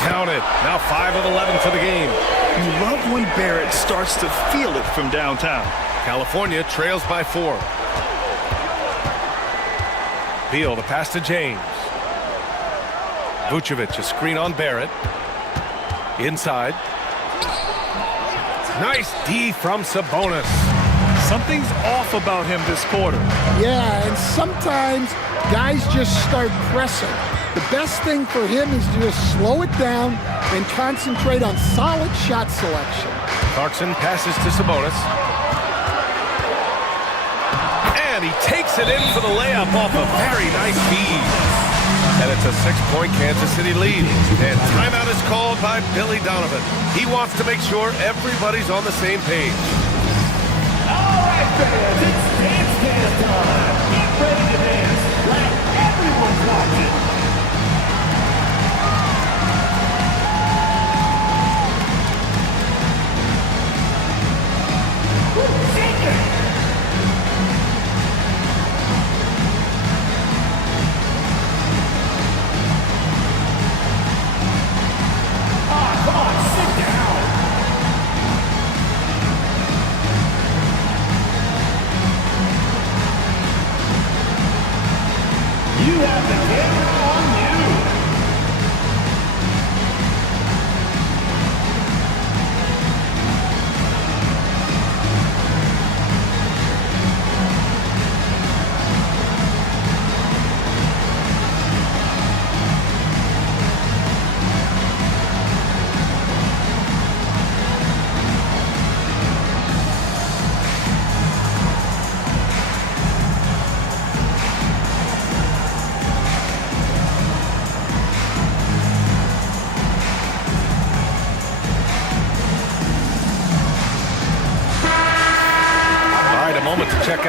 Count it. Now 5 of 11 for the game. You love when Barrett starts to feel it from downtown. California trails by 4. Beal, the pass to James. Vucevic, a screen on Barrett. Inside. Nice D from Sabonis. Something's off about him this quarter. Yeah, and sometimes guys just start pressing. The best thing for him is to just slow it down and concentrate on solid shot selection. Clarkson passes to Sabonis. And he takes it in for the layup off a very nice feed. And it's a 6-point Kansas City lead. And timeout is called by Billy Donovan. He wants to make sure everybody's on the same page. All right, fans, it's dance time. Get ready to dance like everyone's watching.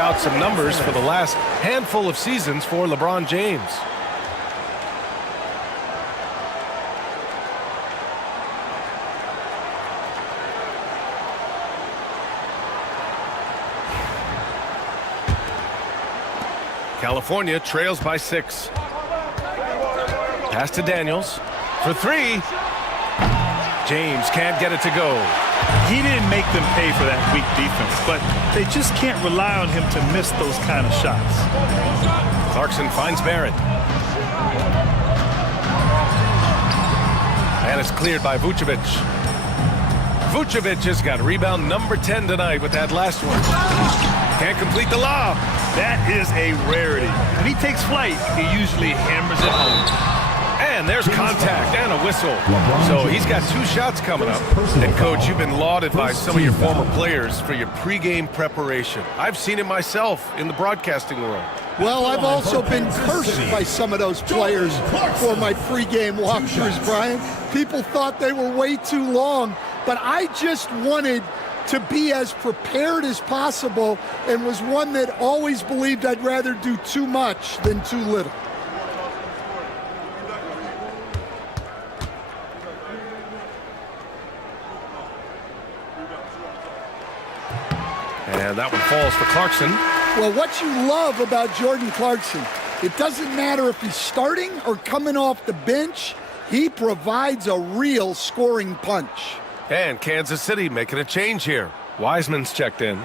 out some numbers for the last handful of seasons for LeBron James. California trails by 6. Pass to Daniels for 3. James can't get it to go. He didn't make them pay for that weak defense, but they just can't rely on him to miss those kind of shots. Clarkson finds Barrett. And it's cleared by Vucevic. Vucevic has got rebound number 10 tonight with that last one. Can't complete the lob. That is a rarity. When he takes flight, he usually hammers it home. And there's contact and a whistle. So he's got 2 shots coming up. And, Coach, you've been lauded by some of your former players for your pregame preparation. I've seen it myself in the broadcasting world. Well, I've also been cursed by some of those players for my pregame walkthroughs, Brian. People thought they were way too long, but I just wanted to be as prepared as possible and was one that always believed I'd rather do too much than too little. And that one falls for Clarkson. Well, what you love about Jordan Clarkson, it doesn't matter if he's starting or coming off the bench, he provides a real scoring punch. And Kansas City making a change here. Wiseman's checked in.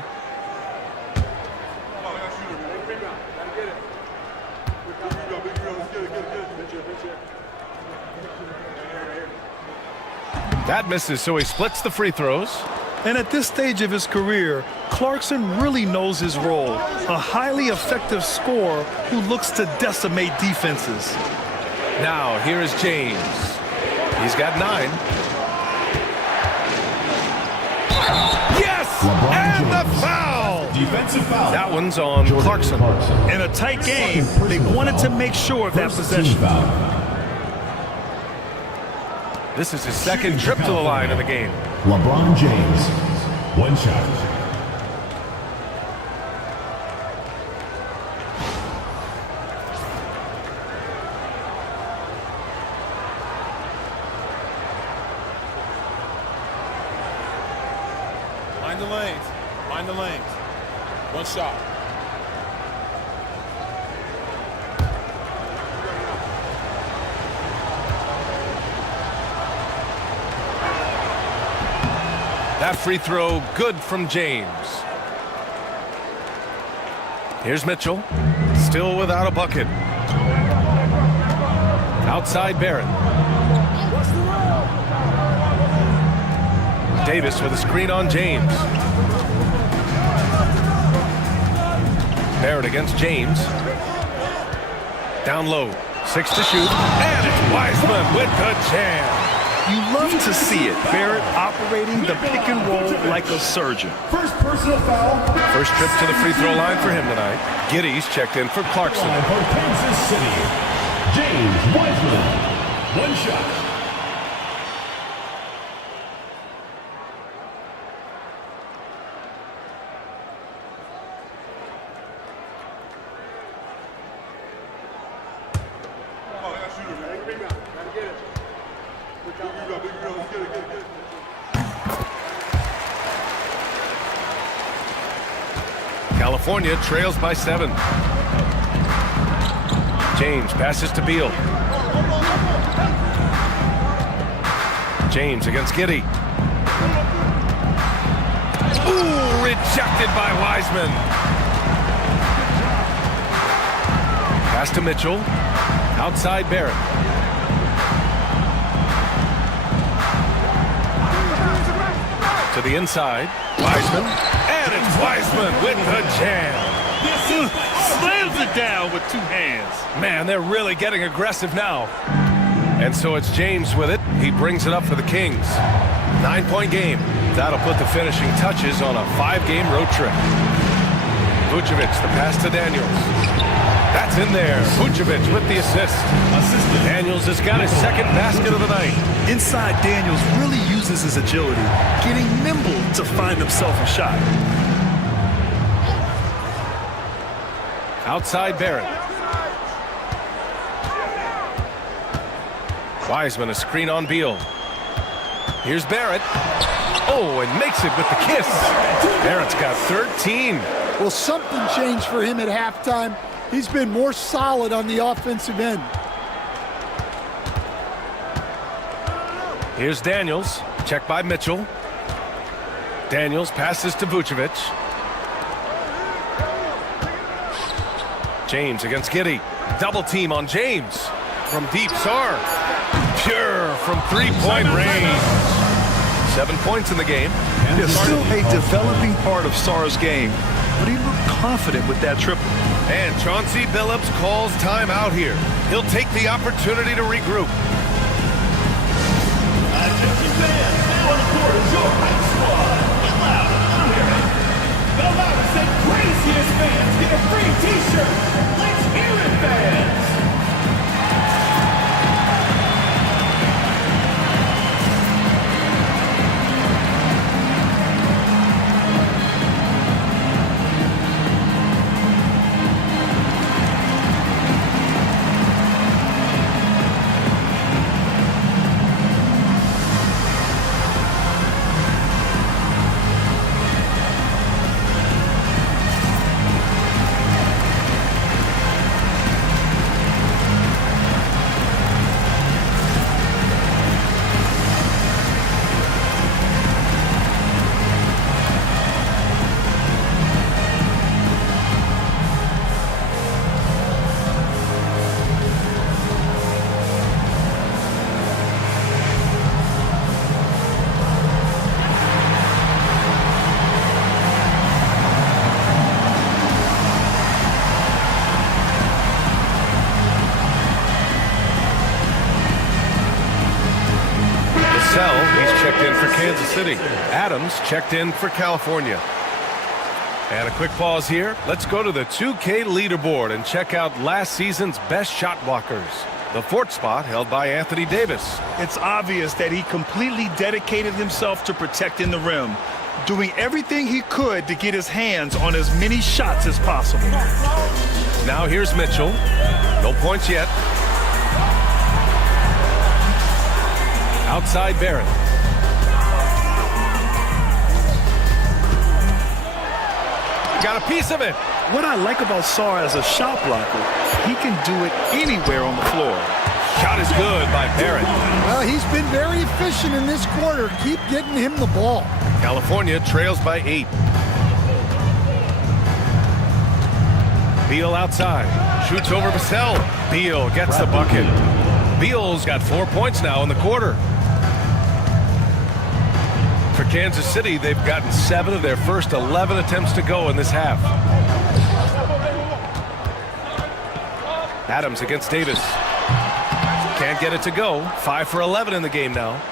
That misses, so he splits the free throws. And at this stage of his career, Clarkson really knows his role. A highly effective scorer who looks to decimate defenses. Now, here is James. He's got 9. Yes! And the foul! Defensive foul. That one's on Clarkson. In a tight game, they wanted to make sure of that possession. This is his second trip to the line in the game. LeBron James, 1 shot. Mind the lanes. Mind the lanes. 1 shot. That free throw good from James. Here's Mitchell. Still without a bucket. Outside Barrett. Davis with a screen on James. Barrett against James. Down low. 6 to shoot. And it's Wiseman with the jam. You love to see it. Barrett operating the pick and roll like a surgeon. First personal foul. First trip to the free throw line for him tonight. Giddey's checked in for Clarkson. For Kansas City, James Wiseman, 1 shot. California trails by 7. James passes to Beal. James against Giddey. Ooh, rejected by Wiseman. Pass to Mitchell. Outside Barrett. To the inside. Wiseman. And it's Wiseman with the jam. Slams it down with 2 hands. Man, they're really getting aggressive now. And so it's James with it. He brings it up for the Kings. 9-point game. That'll put the finishing touches on a 5-game road trip. Vucevic, the pass to Daniels. That's in there. Vucevic with the assist. Daniels has got his second basket of the night. Inside, Daniels really uses his agility, getting nimble to find himself a shot. Outside Barrett. Wiseman, a screen on Beal. Here's Barrett. Oh, and makes it with the kiss. Barrett's got 13. Well, something changed for him at halftime. He's been more solid on the offensive end. Here's Daniels. Check by Mitchell. Daniels passes to Vucevic. James against Giddey. Double team on James. From deep, Sarr. Pure from three-point range. 7 points in the game. There's still a developing part of Sarr's game, but he looked confident with that triple. And Chauncey Billups calls timeout here. He'll take the opportunity to regroup. Attention fans, now on the court is your hype squad. Get loud, I'm hearing it. The loudest and craziest fans get a free t-shirt. Let's hear it, fans. He's checked in for Kansas City. Adams checked in for California. And a quick pause here. Let's go to the 2K leaderboard and check out last season's best shot blockers. The fourth spot held by Anthony Davis. It's obvious that he completely dedicated himself to protecting the rim, doing everything he could to get his hands on as many shots as possible. Now here's Mitchell. No points yet. Outside Barrett. Got a piece of it. What I like about Sarr as a shot blocker, he can do it anywhere on the floor. Shot is good by Barrett. Well, he's been very efficient in this quarter. Keep getting him the ball. California trails by 8. Beal outside. Shoots over Vassell. Beal gets the bucket. Beal's got 4 points now in the quarter. For Kansas City, they've gotten 7 of their first 11 attempts to go in this half. Adams against Davis. Can't get it to go. 5 for 11 in the game now.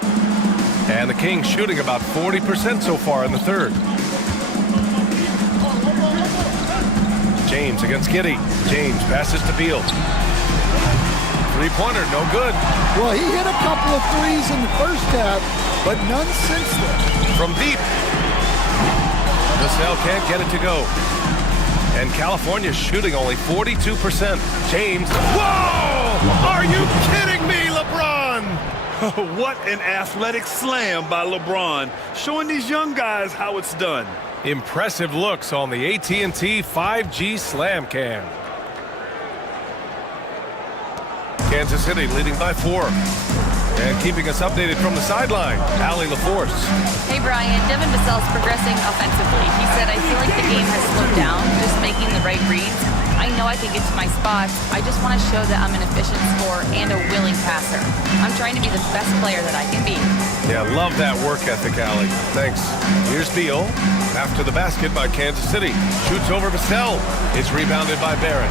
And the Kings shooting about 40% so far in the third. James against Giddey. James passes to Beal. Three-pointer, no good. Well, he hit a couple of threes in the first half, but none since then. From deep. Vassell can't get it to go. And California shooting only 42%. James. Whoa! Are you kidding me, LeBron? What an athletic slam by LeBron, showing these young guys how it's done. Impressive looks on the AT&T 5G Slam Cam. Kansas City leading by 4. And keeping us updated from the sideline, Allie LaForce. Hey, Brian. Devin Vassell's progressing offensively. He said, I feel like the game has slowed down, just making the right reads. I know I can get to my spots. I just want to show that I'm an efficient scorer and a willing passer. I'm trying to be the best player that I can be. Yeah, love that work ethic, Allie. Thanks. Here's Beal. After the basket by Kansas City. Shoots over Vassell. It's rebounded by Barrett.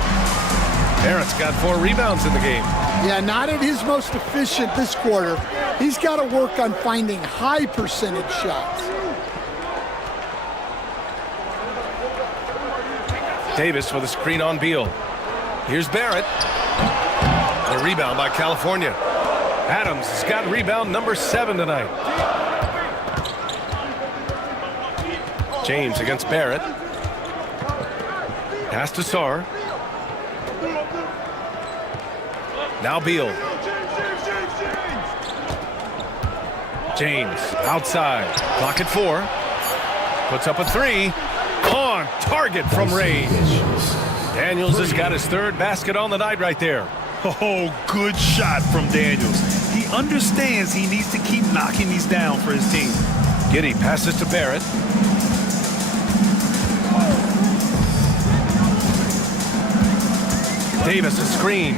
Barrett's got 4 rebounds in the game. Yeah, not at his most efficient this quarter. He's got to work on finding high percentage shots. Davis with a screen on Beal. Here's Barrett. The rebound by California. Adams has got rebound number 7 tonight. James against Barrett. Pass to Sarr. Now Beal. James outside. Clock at 4. Puts up a 3. On target from range. Daniels has got his 3rd basket on the night right there. Oh, good shot from Daniels. He understands he needs to keep knocking these down for his team. Giddey passes to Barrett. Davis a screen.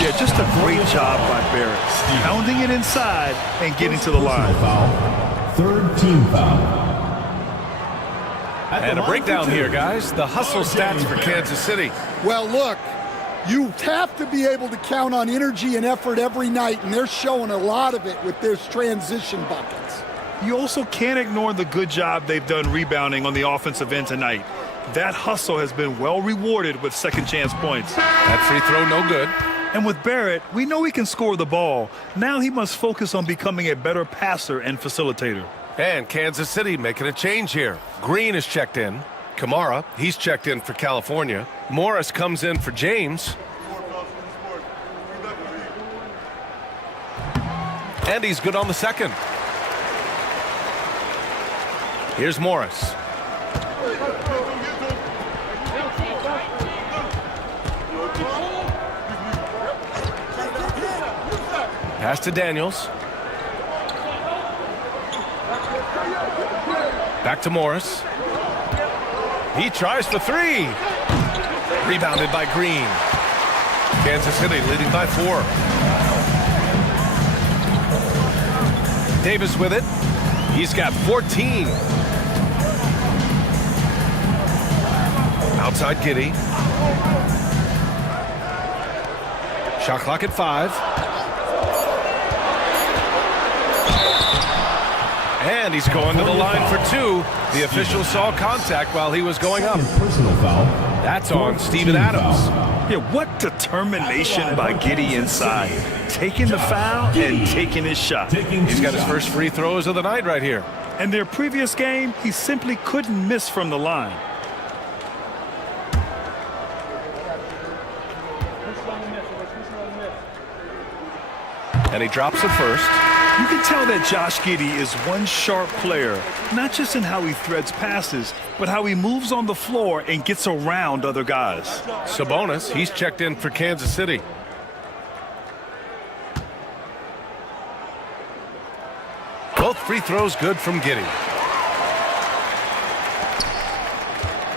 Yeah, just a great job by Barrett. Pounding it inside and getting to the line. Third team foul. And a breakdown here, guys. The hustle stats for Kansas City. Well, look, you have to be able to count on energy and effort every night, and they're showing a lot of it with their transition buckets. You also can't ignore the good job they've done rebounding on the offensive end tonight. That hustle has been well rewarded with second chance points. That free throw no good. And with Barrett, we know he can score the ball. Now he must focus on becoming a better passer and facilitator. And Kansas City making a change here. Green is checked in. Kamara, he's checked in for California. Morris comes in for James. And he's good on the second. Here's Morris. Pass to Daniels. Back to Morris. He tries for 3. Rebounded by Green. Kansas City leading by 4. Davis with it. He's got 14. Outside Giddey. Shot clock at 5. And he's going to the line for 2. The official saw contact while he was going up. Personal foul. That's on Steven Adams. Yeah, what determination by Giddey inside. Taking the foul and taking his shot. He's got his first free throws of the night right here. And their previous game, he simply couldn't miss from the line. And he drops it first. You can tell that Josh Giddey is one sharp player, not just in how he threads passes, but how he moves on the floor and gets around other guys. Sabonis, he's checked in for Kansas City. Both free throws good from Giddey.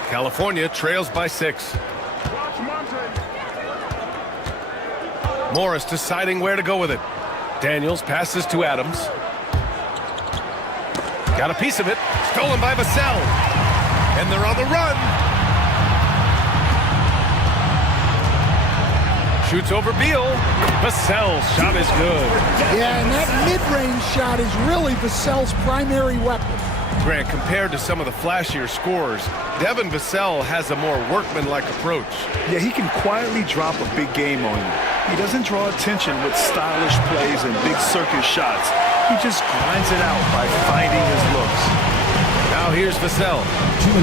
California trails by 6. Morris deciding where to go with it. Daniels passes to Adams. Got a piece of it. Stolen by Vassell. And they're on the run. Shoots over Beal. Vassell's shot is good. Yeah, and that mid-range shot is really Vassell's primary weapon. Grant, compared to some of the flashier scorers, Devin Vassell has a more workmanlike approach. Yeah, he can quietly drop a big game on you. He doesn't draw attention with stylish plays and big circus shots. He just grinds it out by finding his looks. Now here's Vassell.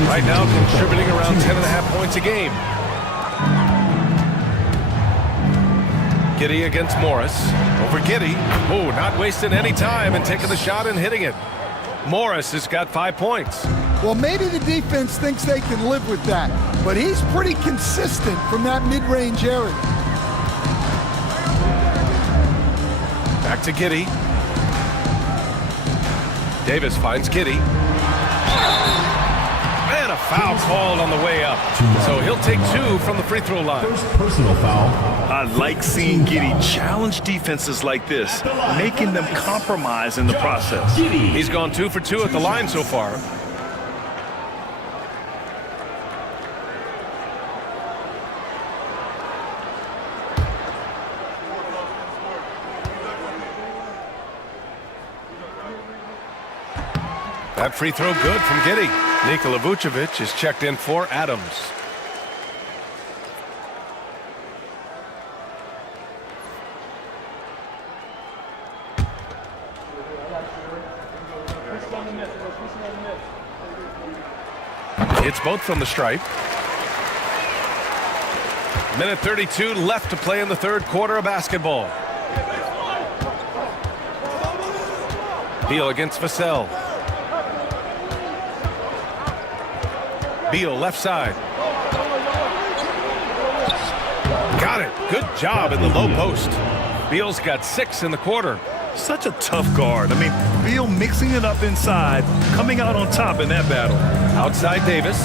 Right now contributing around 10.5 points a game. Giddey against Morris. Over Giddey. Oh, not wasting any time and taking the shot and hitting it. Morris has got 5 points. Well, maybe the defense thinks they can live with that, but he's pretty consistent from that mid-range area. Back to Giddey. Davis finds Giddey. And a foul called on the way up. So he'll take 2 from the free throw line. First personal foul. I like seeing Giddey challenge defenses like this, making them compromise in the process. He's gone 2 for 2 at the line so far. That free throw good from Giddey. Nikola Vucevic is checked in for Adams. It's both from the stripe. Minute 32 left to play in the third quarter of basketball. Beal against Vassell. Beal left side. Got it. Good job in the low post. Beal's got 6 in the quarter. Such a tough guard. I mean, Beal mixing it up inside, coming out on top in that battle. Outside Davis.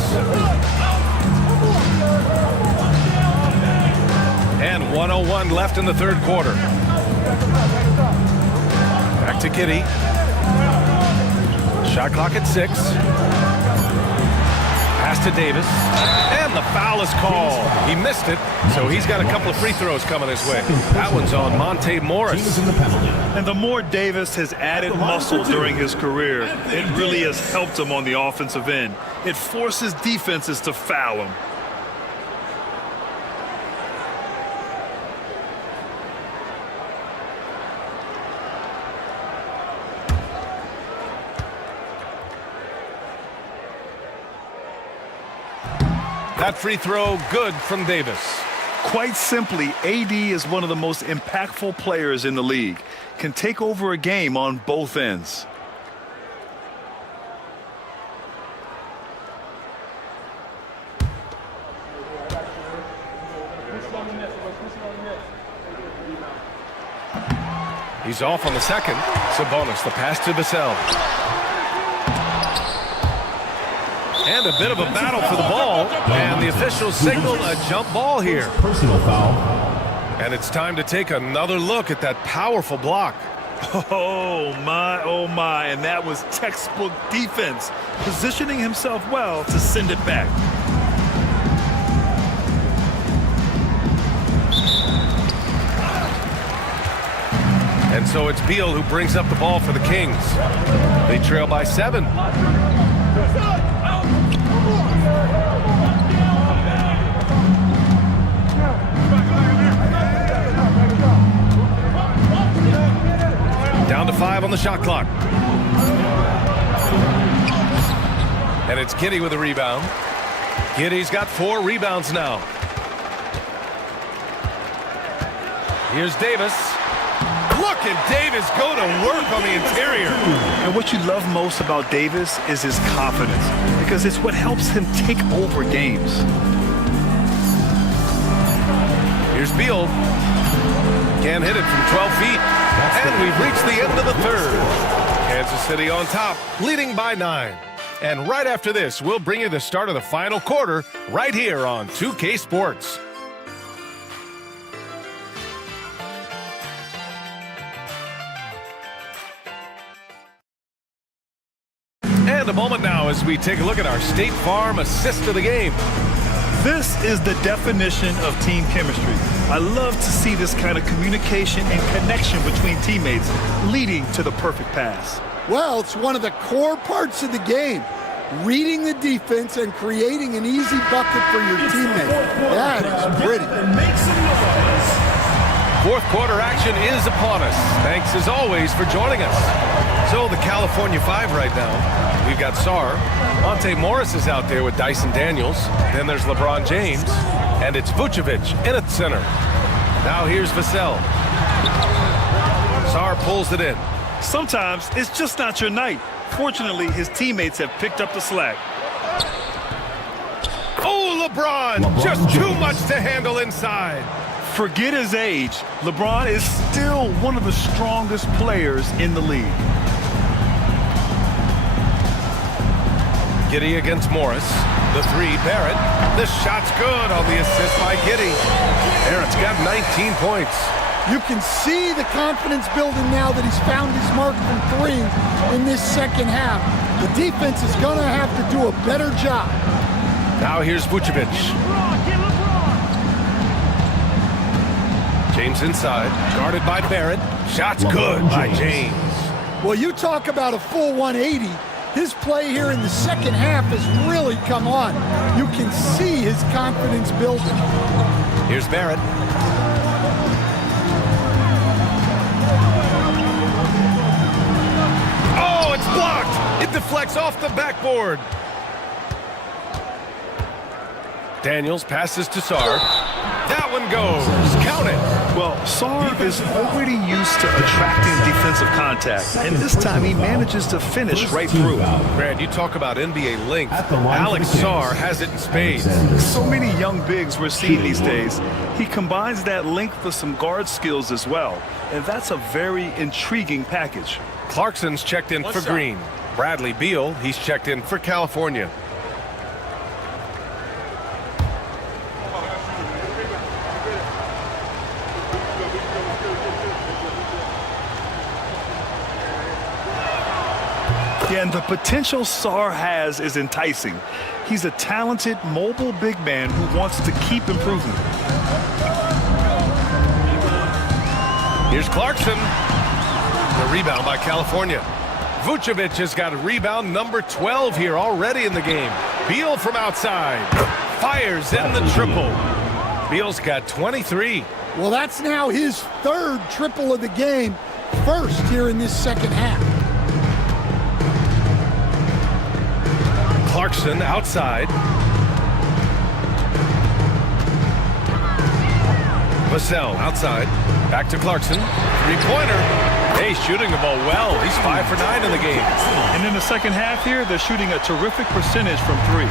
And 1:01 left in the third quarter. Back to Giddey. Shot clock at 6. Pass to Davis. And the foul is called. He missed it, so he's got a couple of free throws coming his way. That one's on Monte Morris. And the more Davis has added muscle during his career, it really has helped him on the offensive end. It forces defenses to foul him. That free throw good from Davis. Quite simply, AD is one of the most impactful players in the league. Can take over a game on both ends. He's off on the second. Sabonis, the pass to Vassell. And a bit of a battle for the ball. And the officials signal a jump ball here. Personal foul. And it's time to take another look at that powerful block. Oh my, and that was textbook defense. Positioning himself well to send it back. And so it's Beal who brings up the ball for the Kings. They trail by 7. Down to 5 on the shot clock. And it's Giddey with a rebound. Giddey's got 4 rebounds now. Here's Davis. Look at Davis go to work on the interior. And what you love most about Davis is his confidence, because it's what helps him take over games. Here's Beal. Can't hit it from 12 feet. And we've reached the end of the third. Kansas City on top, leading by 9. And right after this, we'll bring you the start of the final quarter right here on 2K Sports. And a moment now as we take a look at our State Farm assist of the game. This is the definition of team chemistry. I love to see this kind of communication and connection between teammates leading to the perfect pass. Well, it's one of the core parts of the game. Reading the defense and creating an easy bucket for your teammate. That is pretty. Fourth quarter action is upon us. Thanks as always for joining us. So the California 5 right now. We've got Sarr. Monte Morris is out there with Dyson Daniels. Then there's LeBron James. And it's Vucevic in at center. Now here's Vassell. Sarr pulls it in. Sometimes it's just not your night. Fortunately, his teammates have picked up the slack. Oh, LeBron! Just too much to handle inside. Forget his age. LeBron is still one of the strongest players in the league. Giddey against Morris. The 3, Barrett. This shot's good on the assist by Giddey. Barrett's got 19 points. You can see the confidence building now that he's found his mark from 3 in this second half. The defense is going to have to do a better job. Now here's Vucevic. James inside, guarded by Barrett. Shot's good by James. Well, you talk about a full 180. His play here in the second half has really come on. You can see his confidence building. Here's Barrett. Oh, it's blocked. It deflects off the backboard. Daniels passes to Sarr. That one goes. Count it. Well, Sarr is already used to attracting defensive contact, and this time he manages to finish right through. Brad, you talk about NBA length. Alex Sarr has it in spades. So many young bigs we're seeing these days. He combines that length with some guard skills as well, and that's a very intriguing package. Clarkson's checked in for Green. Bradley Beal, he's checked in for California. Yeah, and the potential Sarr has is enticing. He's a talented, mobile big man who wants to keep improving. Here's Clarkson. The rebound by California. Vucevic has got a rebound number 12 here already in the game. Beal from outside. Fires in the triple. Beal's got 23. Well, that's now his third triple of the game. First here in this second half. Clarkson outside. Vassell outside. Back to Clarkson. Three-pointer. Hey, shooting the ball well. He's 5 for 9 in the game. And in the second half here, they're shooting a terrific percentage from 3.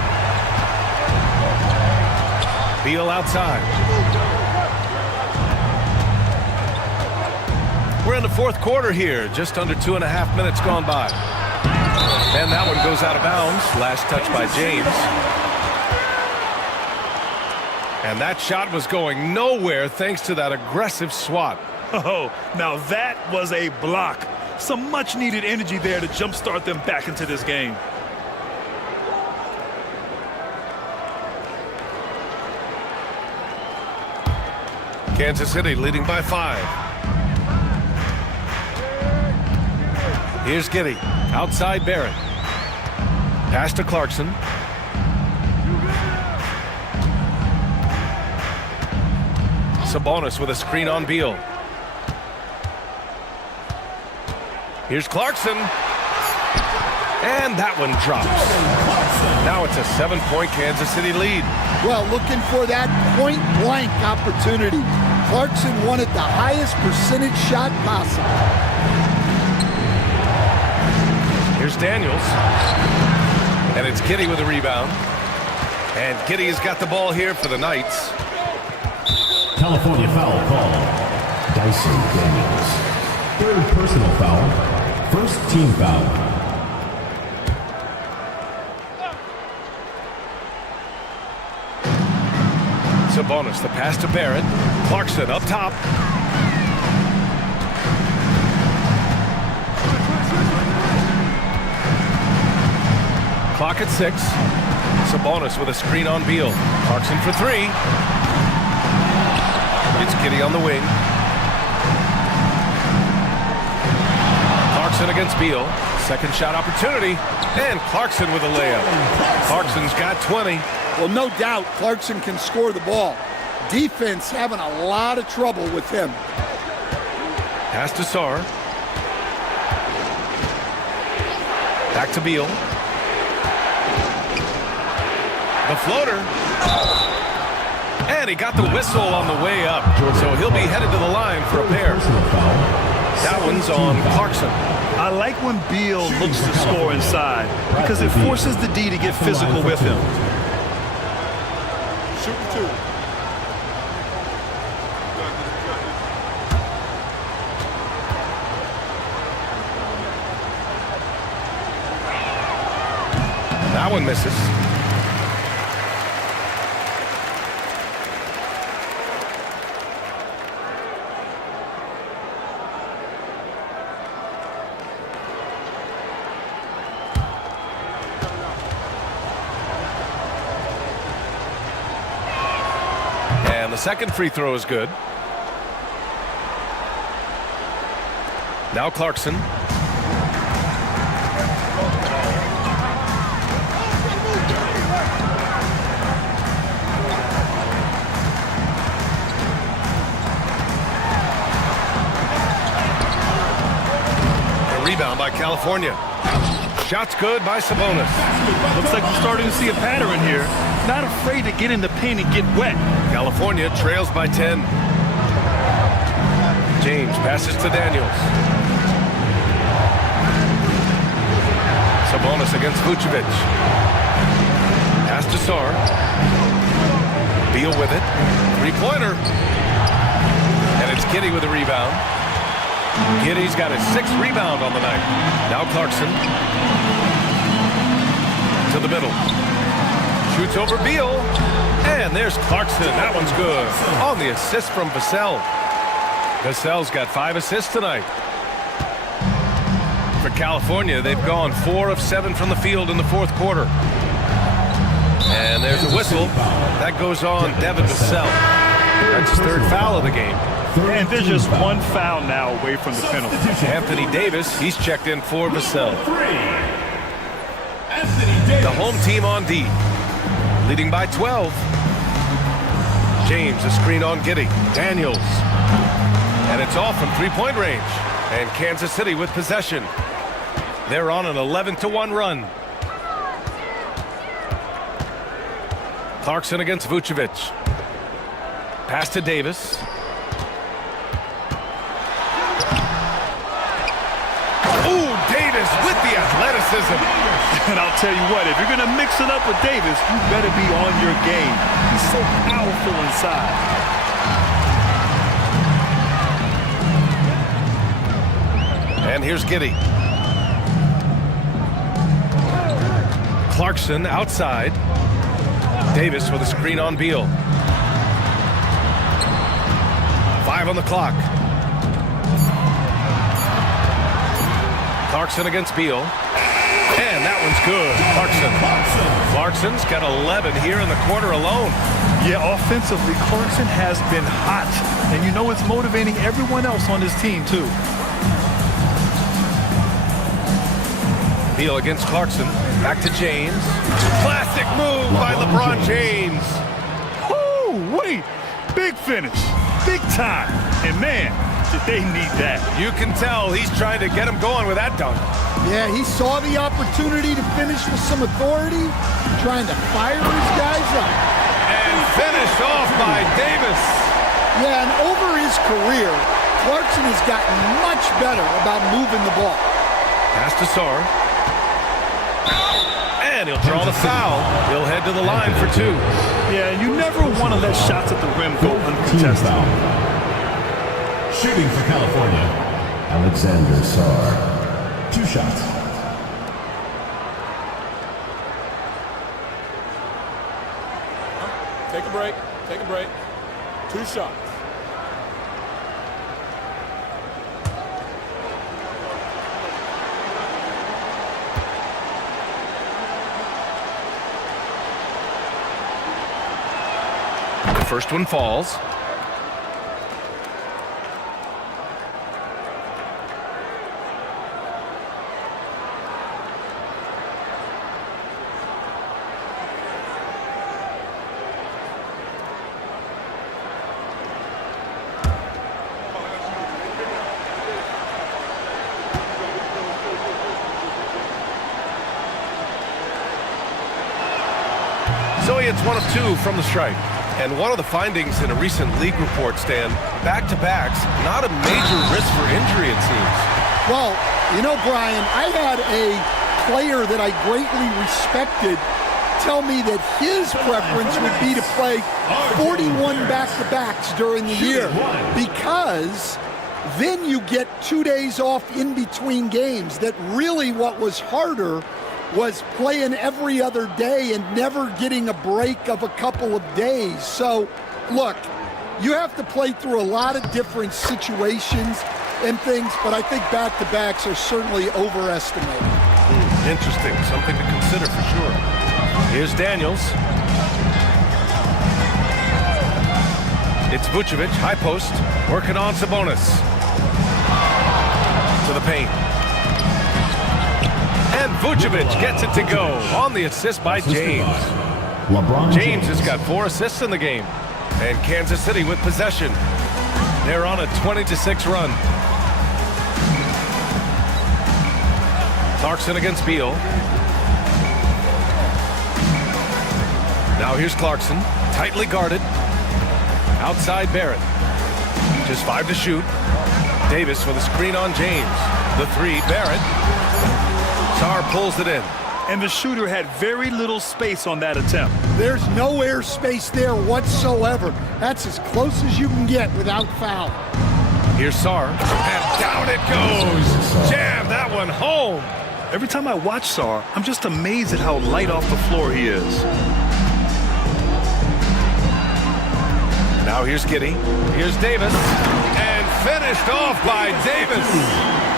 Beal outside. We're in the fourth quarter here. Just under 2.5 minutes gone by. And that one goes out of bounds. Last touch by James. And that shot was going nowhere thanks to that aggressive swat. Oh, now that was a block. Some much-needed energy there to jumpstart them back into this game. Kansas City leading by 5. Here's Giddey. Outside Barrett. Pass to Clarkson. Sabonis with a screen on Beal. Here's Clarkson. And that one drops. Now it's a 7-point Kansas City lead. Well, looking for that point-blank opportunity. Clarkson wanted the highest percentage shot possible. Here's Daniels. And it's Giddey with a rebound. And Giddey has got the ball here for the Knights. California foul call. Dyson Daniels. Third personal foul. First team foul. Sabonis, the pass to Barrett. Clarkson up top. Clock at 6. Sabonis with a screen on Beal. Clarkson for 3. It's Giddey on the wing. Clarkson against Beal. Second shot opportunity. And Clarkson with a layup. Clarkson's got 20. Well, no doubt Clarkson can score the ball. Defense having a lot of trouble with him. Pass to Sarr. Back to Beal. The floater. And he got the whistle on the way up. So he'll be headed to the line for a pair. That one's on Clarkson. I like when Beal looks to score inside because it forces the D to get physical with him. Shoot 2. That one misses. And the second free throw is good. Now Clarkson. Rebound by California. Shot's good by Sabonis. Looks like we're starting to see a pattern here. not afraid to get in the paint and get wet. California trails by 10. James passes to Daniels. Sabonis against Vucevic. Pass to Sarr. Beal with it. Three-pointer. And it's Giddey with a rebound. Giddey's got his 6th rebound on the night. Now Clarkson. To the middle. Shoots over Beal. And there's Clarkson. That one's good. On the assist from Vassell. Vassell's got 5 assists tonight. For California, they've gone 4 of 7 from the field in the 4th quarter. And there's a whistle. That goes on Devin Vassell. That's his 3rd foul of the game. And there's just 1 foul now away from the penalty. Anthony Davis, he's checked in for Vassell. The home team on D. Leading by 12. James, a screen on Giddey. Daniels. And it's off from 3-point range. And Kansas City with possession. They're on an 11-1 run. Clarkson against Vucevic. Pass to Davis. Ooh, Davis with the athleticism. And I'll tell you what, if you're going to mix it up with Davis, you better be on your game. He's so powerful inside. And here's Giddey. Clarkson outside. Davis with a screen on Beal. 5 on the clock. Clarkson against Beal. And that one's good. Clarkson's got 11 here in the quarter alone. Yeah, offensively, Clarkson has been hot. And you know it's motivating everyone else on this team, too. Beal against Clarkson. Back to James. Classic move by LeBron James. Oh, wait. Big finish. Big time. And, man, did they need that. You can tell he's trying to get him going with that dunk. Yeah, he saw the opportunity to finish with some authority, trying to fire his guys up. And finished off by Davis. Yeah, and over his career, Clarkson has gotten much better about moving the ball. Pass to Sarr. And he'll draw the foul. He'll head to the line for 2. Yeah, you never want to let shots at the rim go uncontested. Shooting for California, Alexander Sarr. 2 shots. Take a break. Take a break. 2 shots. The first one falls. So he hits 1 of 2 from the stripe. And one of the findings in a recent league report, Stan, back-to-backs, not a major risk for injury, it seems. Well, you know, Brian, I had a player that I greatly respected tell me that his preference would be to play 41 back-to-backs during the year because then you get 2 days off in between games. That really what was harder was playing every other day and never getting a break of a couple of days. So, look, you have to play through a lot of different situations and things, but I think back-to-backs are certainly overestimated. Interesting. Something to consider for sure. Here's Daniels. It's Vucevic, high post, working on Sabonis. To the paint. And Vucevic gets it to go on the assist by James. James has got 4 assists in the game. And Kansas City with possession. They're on a 20-6 run. Clarkson against Beal. Now here's Clarkson, tightly guarded. Outside Barrett. Just 5 to shoot. Davis with a screen on James. The 3, Barrett. Sarr pulls it in. And the shooter had very little space on that attempt. There's no air space there whatsoever. That's as close as you can get without foul. Here's Sarr, and down it goes. Jam that one home. Every time I watch Sarr, I'm just amazed at how light off the floor he is. Now here's Giddey. Here's Davis. And finished off by Davis.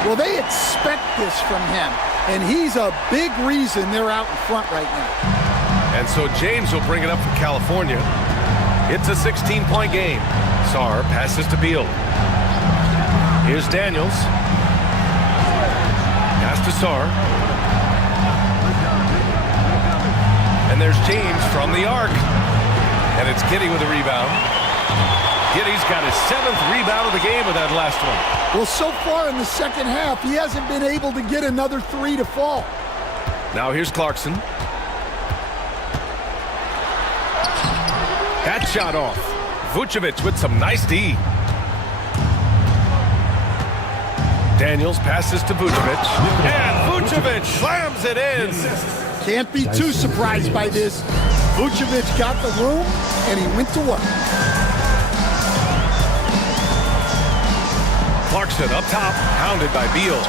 Well, they expect this from him, and he's a big reason they're out in front right now. And so James will bring it up for California. It's a 16-point game. Sarr passes to Beal. Here's Daniels. Pass to Sarr. And there's James from the arc. And it's Giddey with a rebound. Giddey's got his 7th rebound of the game with that last one. Well, so far in the second half, he hasn't been able to get another 3 to fall. Now here's Clarkson. That shot off. Vucevic with some nice D. Daniels passes to Vucevic. And Vucevic slams it in. Can't be too surprised by this. Vucevic got the room, and he went to work. Clarkson up top, pounded by Beal.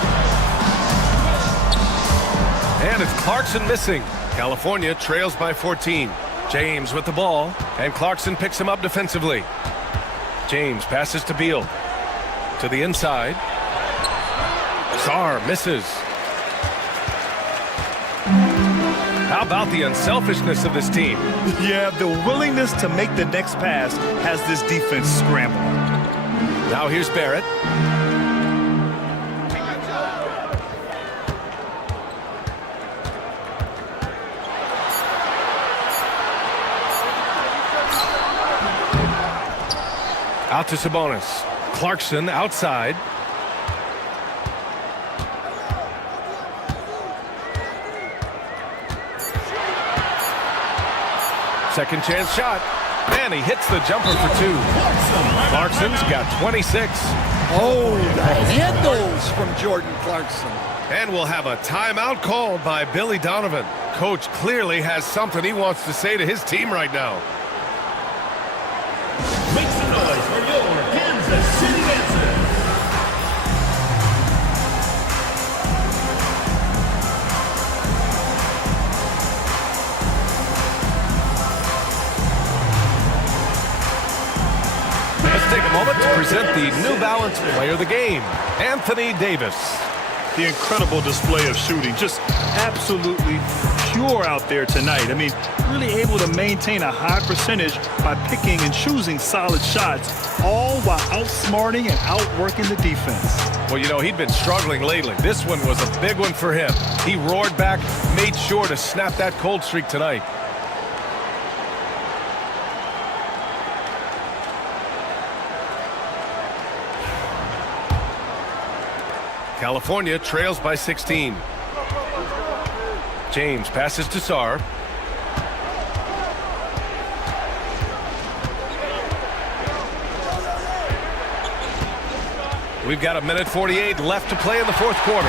And it's Clarkson missing. California trails by 14. James with the ball, and Clarkson picks him up defensively. James passes to Beal. To the inside. Sarr misses. How about the unselfishness of this team? Yeah, the willingness to make the next pass has this defense scrambled. Now here's Barrett. Out to Sabonis. Clarkson outside. Second chance shot. And he hits the jumper for 2. Clarkson's got 26. Oh, the handles from Jordan Clarkson. And we'll have a timeout called by Billy Donovan. Coach clearly has something he wants to say to his team right now. Make some noise for your Kansas City Dancers. Let's take a moment to present the New Balance Player of the Game, Anthony Davis. The incredible display of shooting, just absolutely pure out there tonight. I mean, really able to maintain a high percentage by picking and choosing solid shots, all while outsmarting and outworking the defense. Well, you know, he'd been struggling lately. This one was a big one for him. He roared back, made sure to snap that cold streak tonight. California trails by 16. James passes to Sarr. We've got 1:48 left to play in the fourth quarter.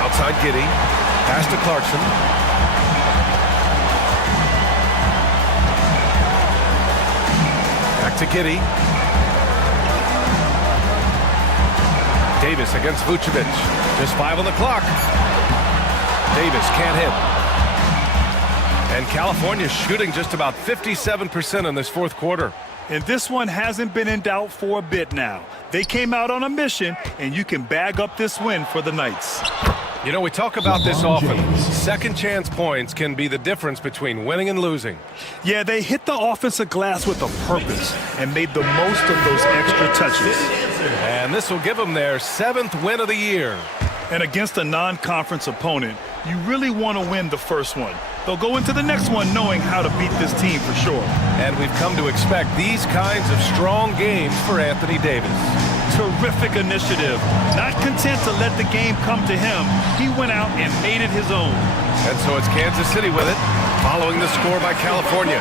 Outside Giddey. Pass to Clarkson. Back to Giddey. Davis against Vucevic. Just 5 on the clock. Davis can't hit. And California shooting just about 57% in this fourth quarter. And this one hasn't been in doubt for a bit now. They came out on a mission, and you can bag up this win for the Knights. You know, we talk about this often. Second chance points can be the difference between winning and losing. Yeah, they hit the offensive glass with a purpose and made the most of those extra touches. And this will give them their 7th win of the year. And against a non-conference opponent, you really want to win the first one. They'll go into the next one knowing how to beat this team for sure. And we've come to expect these kinds of strong games for Anthony Davis. terrific initiative. Not content to let the game come to him, he went out and made it his own. And so it's Kansas City with it, following the score by California.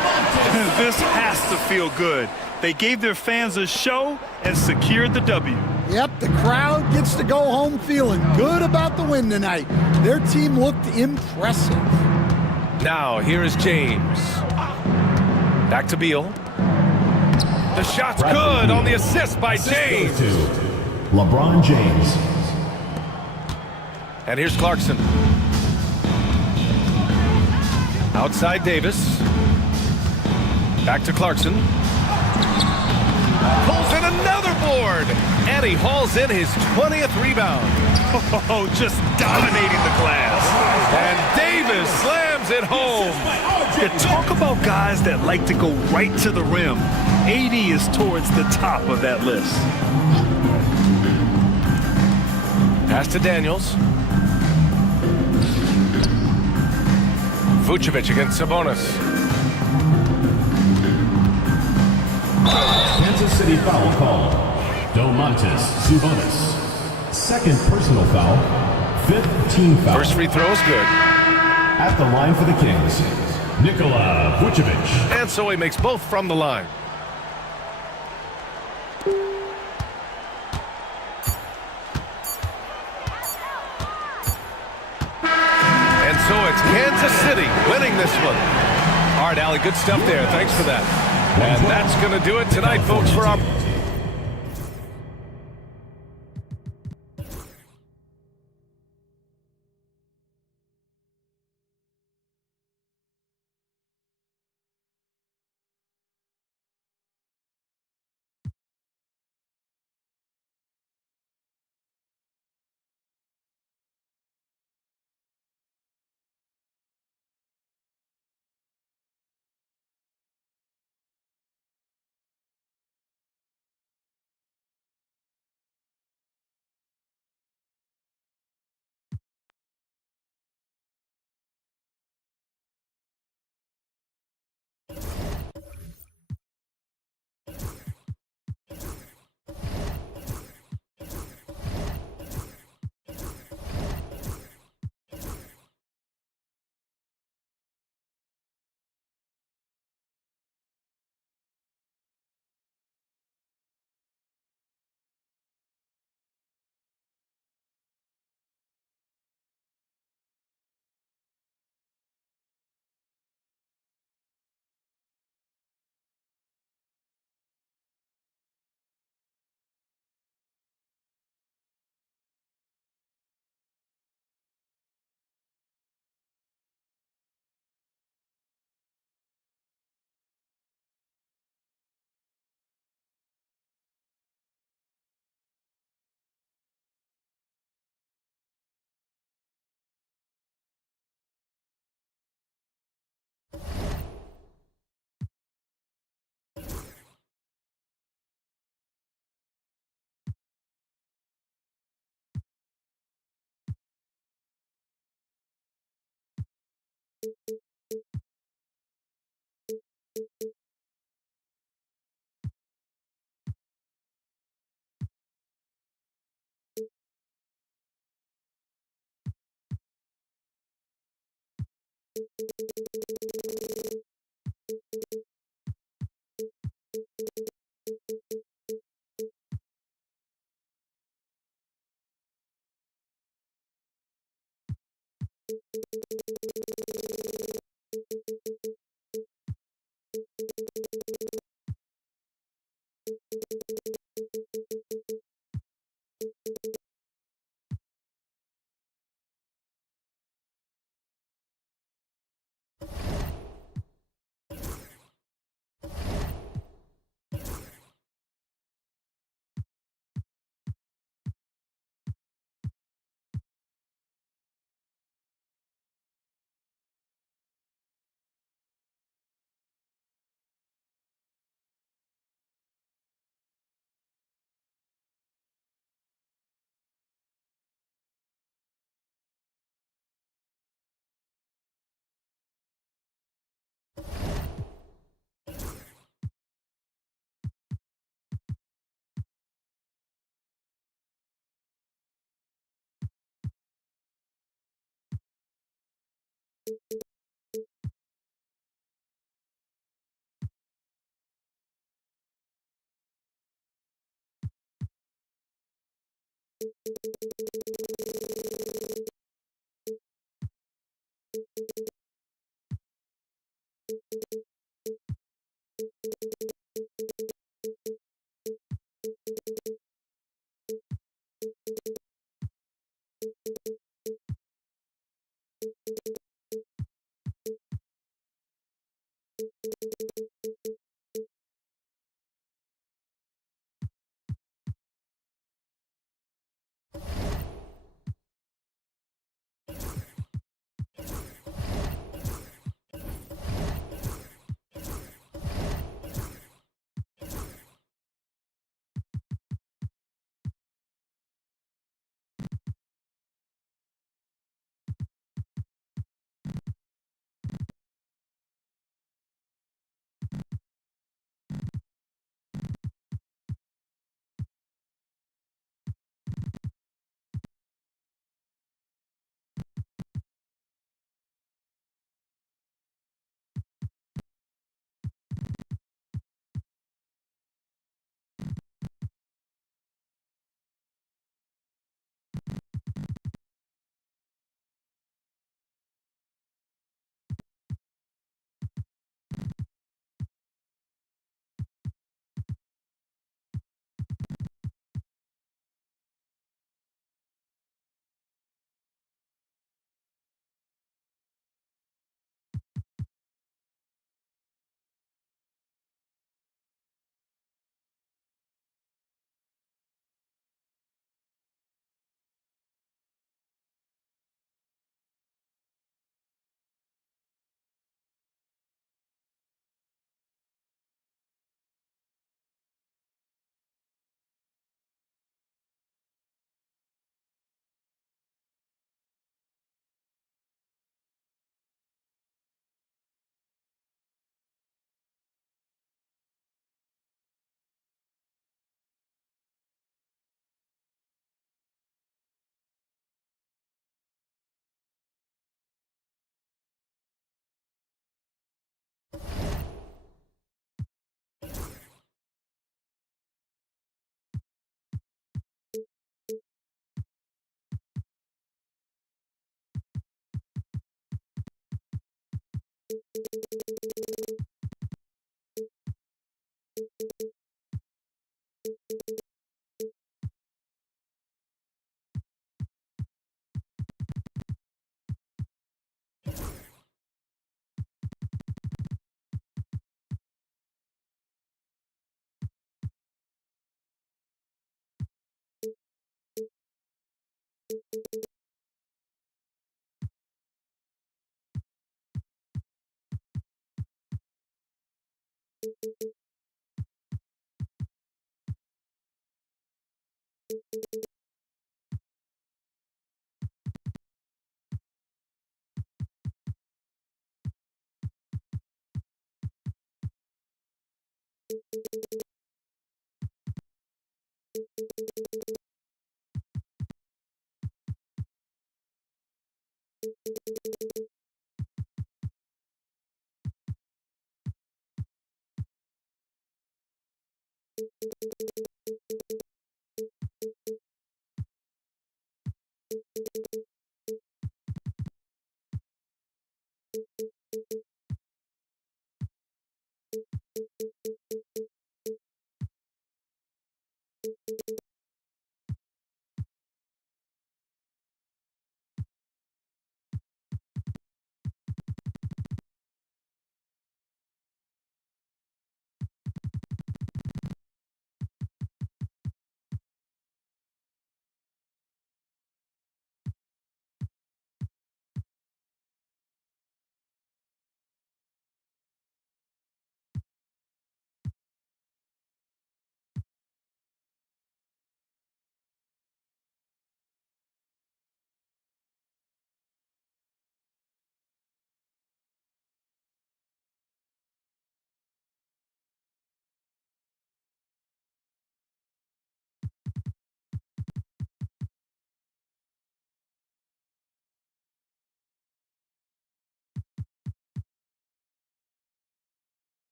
This has to feel good. They gave their fans a show and secured the W. Yep, the crowd gets to go home feeling good about the win tonight. Their team looked impressive. Now, here is James. Back to Beal. The shot's good on the assist by James. LeBron James. And here's Clarkson. Outside Davis. Back to Clarkson. Pulls in another board. And he hauls in his 20th rebound. Oh, just dominating the glass. And Davis slams it home. You talk about guys that like to go right to the rim. AD is towards the top of that list. Pass to Daniels. Vucevic against Sabonis. Kansas City foul call. Domantas Sabonis. Second personal foul. Fifth team foul. First free throw is good. At the line for the Kings, Nikola Vucevic. And so he makes both from the line. And so it's Kansas City winning this one. All right, Allie, good stuff there. Thanks for that. And that's going to do it tonight, folks, for our...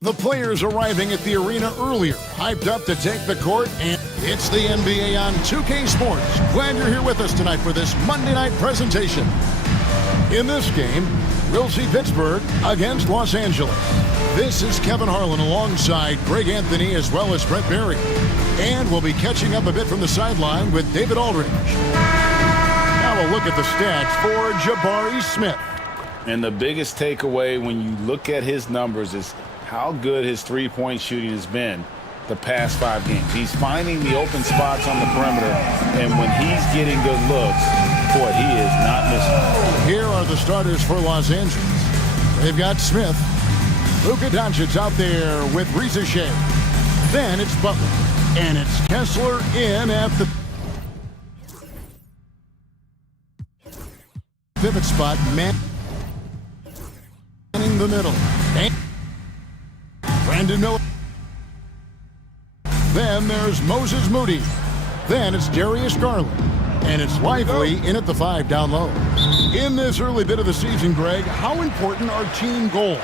The players arriving at the arena earlier, hyped up to take the court, and it's the NBA on 2K Sports. Glad you're here with us tonight for this Monday night presentation. In this game, we'll see Pittsburgh against Los Angeles. This is Kevin Harlan alongside Greg Anthony as well as Brent Berry. And we'll be catching up a bit from the sideline with David Aldridge. Now a look at the stats for Jabari Smith. And the biggest takeaway when you look at his numbers is how good his three-point shooting has been the past 5 games. He's finding the open spots on the perimeter, and when he's getting good looks, boy, he is not missing. Here are the starters for Los Angeles. They've got Smith. Luka Doncic out there with Risa Shea. Then it's Butler, and it's Kessler in at the pivot spot, manning the middle. And Brandon Miller. Then there's Moses Moody. Then it's Darius Garland. And it's Lively in at the 5 down low. In this early bit of the season, Greg, how important are team goals?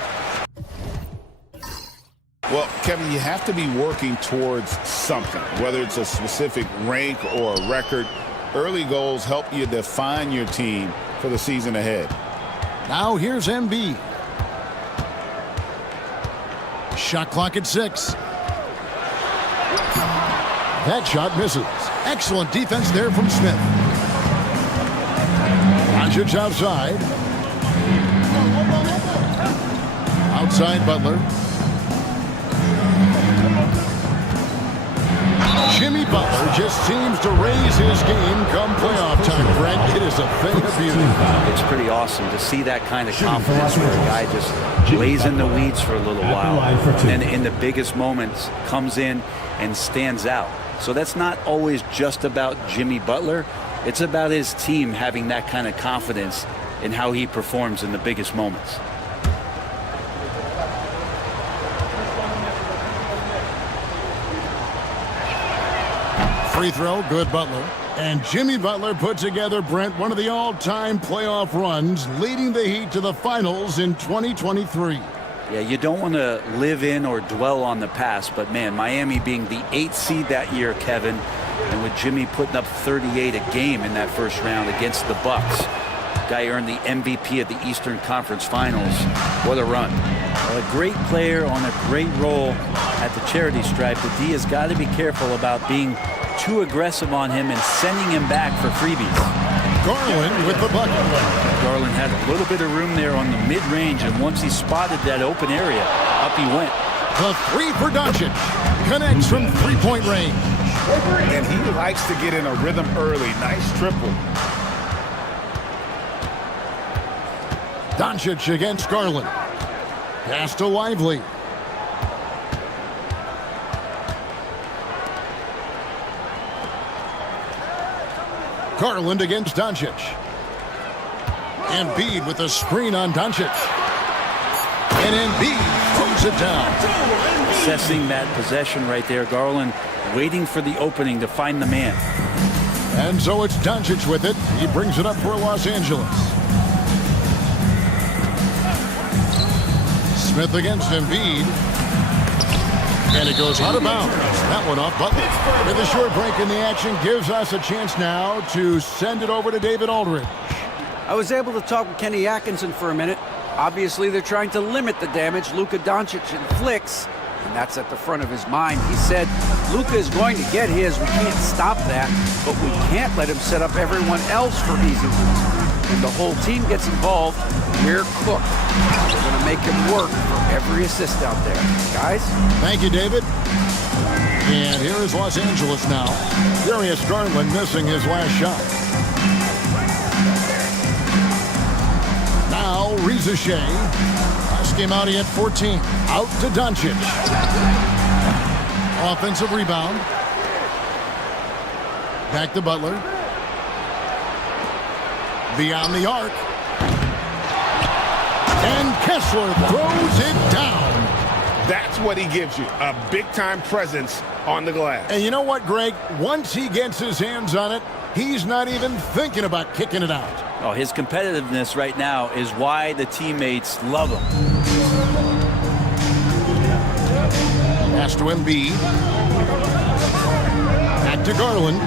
Well, Kevin, you have to be working towards something, whether it's a specific rank or a record. Early goals help you define your team for the season ahead. Now here's Embiid. Shot clock at 6. That shot misses. Excellent defense there from Smith. Doncic outside. Outside Butler. Jimmy Butler just seems to raise his game come playoff time, Brent. It is a thing of beauty. It's pretty awesome to see that kind of confidence where a guy just lays in the weeds for a little while and then in the biggest moments comes in and stands out. So that's not always just about Jimmy Butler. It's about his team having that kind of confidence in how he performs in the biggest moments. Free throw, good Butler. And Jimmy Butler put together, Brent, one of the all-time playoff runs, leading the Heat to the finals in 2023. Yeah, you don't want to live in or dwell on the past, but man, Miami being the 8th seed that year, Kevin, and with Jimmy putting up 38 a game in that first round against the Bucks. Guy earned the MVP of the Eastern Conference Finals. What a run. Well, a great player on a great role at the charity stripe, but D has got to be careful about being too aggressive on him and sending him back for freebies. Garland with the bucket. Garland had a little bit of room there on the mid-range, and once he spotted that open area, up he went. The 3 for Doncic. Connects from three-point range. And he likes to get in a rhythm early. Nice triple. Doncic against Garland. Pass to Lively. Garland against Doncic. Embiid with a screen on Doncic. And Embiid throws it down. Assessing that possession right there. Garland waiting for the opening to find the man. And so it's Doncic with it. He brings it up for Los Angeles. Smith against Embiid. And it goes out of bounds. That one off Butler. With a short break in the action, gives us a chance now to send it over to David Aldridge. I was able to talk with Kenny Atkinson for a minute. Obviously, they're trying to limit the damage Luka Doncic inflicts, and that's at the front of his mind. He said, Luka is going to get his. We can't stop that, but we can't let him set up everyone else for easy ones. When the whole team gets involved, we're cooked. We're going to make him work for every assist out there. Guys? Thank you, David. And here is Los Angeles now. Darius Garland missing his last shot. Now, Risa Shea. Eskimati at 14. Out to Doncic. Offensive rebound. Back to Butler. Beyond the arc. And Kessler throws it down. That's what he gives you, a big-time presence on the glass. And you know what, Greg? Once he gets his hands on it, he's not even thinking about kicking it out. Oh, his competitiveness right now is why the teammates love him. Pass to Embiid. Back to Garland.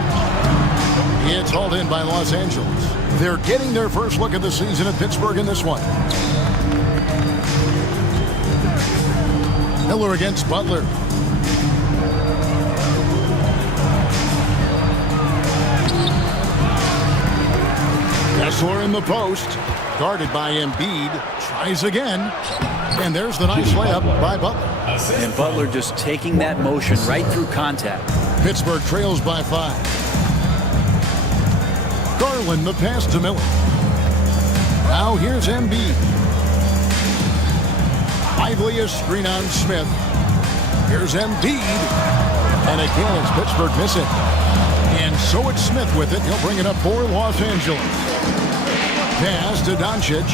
It's hauled in by Los Angeles. They're getting their first look at the season at Pittsburgh in this one. Miller against Butler. Kessler in the post. Guarded by Embiid. Tries again. And there's the nice layup by Butler. And Butler just taking that motion right through contact. Pittsburgh trails by 5. Garland the pass to Miller. Now here's Embiid. Lively a screen on Smith. Here's Embiid. And again, it's Pittsburgh missing. And so it's Smith with it. He'll bring it up for Los Angeles. Pass to Doncic.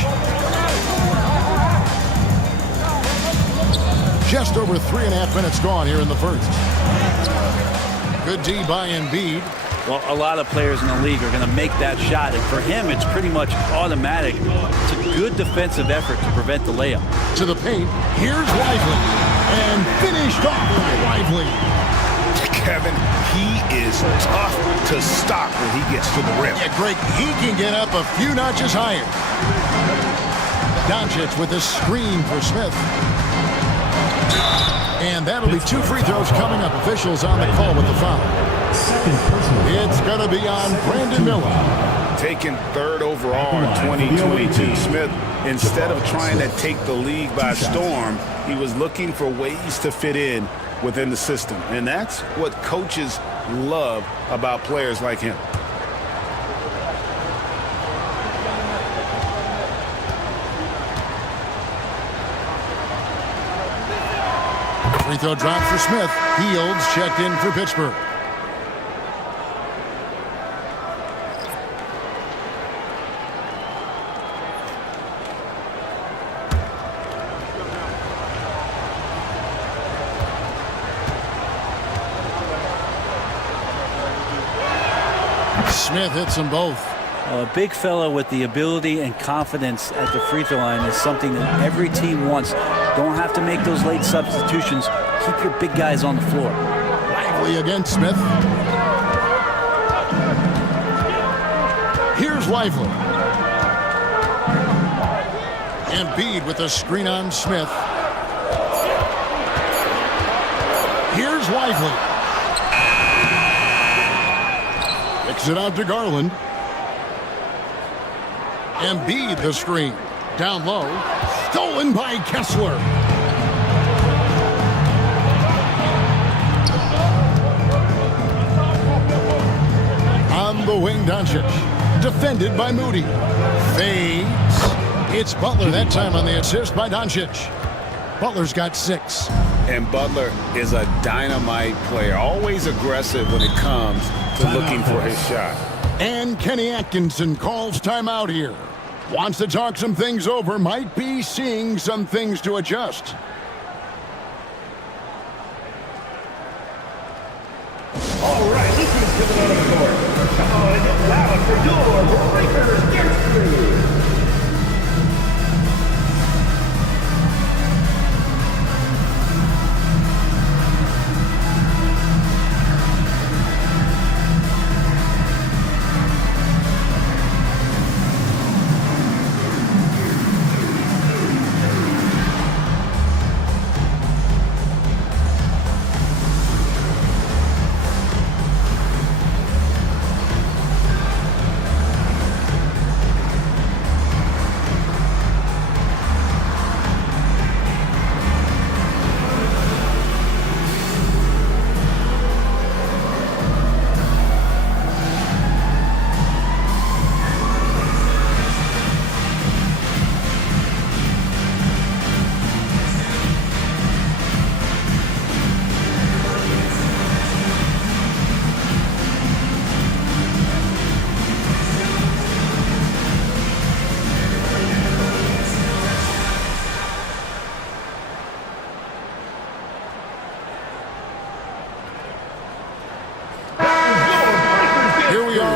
Just over 3.5 minutes gone here in the first. Good D by Embiid. Well, a lot of players in the league are going to make that shot, and for him, it's pretty much automatic. It's a good defensive effort to prevent the layup. To the paint, here's Lively, and finished off with Lively. Kevin, he is tough to stop when he gets to the rim. Yeah, Greg, he can get up a few notches higher. Doncic with a screen for Smith. And that'll be 2 free throws coming up. Officials on the call with the foul. It's going to be on Brandon Miller. Taken 3rd overall in 2022, Smith, instead of trying to take the league by storm, he was looking for ways to fit in within the system. And that's what coaches love about players like him. Free throw drop for Smith. Fields checked in for Pittsburgh. Smith hits them both. A big fella with the ability and confidence at the free throw line is something that every team wants. Don't have to make those late substitutions. Keep your big guys on the floor. Lively against Smith. Here's Lively. Embiid with a screen on Smith. Here's Lively. Kicks it out to Garland. Embiid the screen. Down low. Stolen by Kessler. On the wing, Doncic. Defended by Moody. Fades. It's Butler that time on the assist by Doncic. Butler's got 6. And Butler is a dynamite player. Always aggressive when it comes to looking for his shot. And Kenny Atkinson calls timeout here. Wants to talk some things over. Might be seeing some things to adjust. All right, this is coming out of the court. Come on and get loud for your Breakers Dance Crew.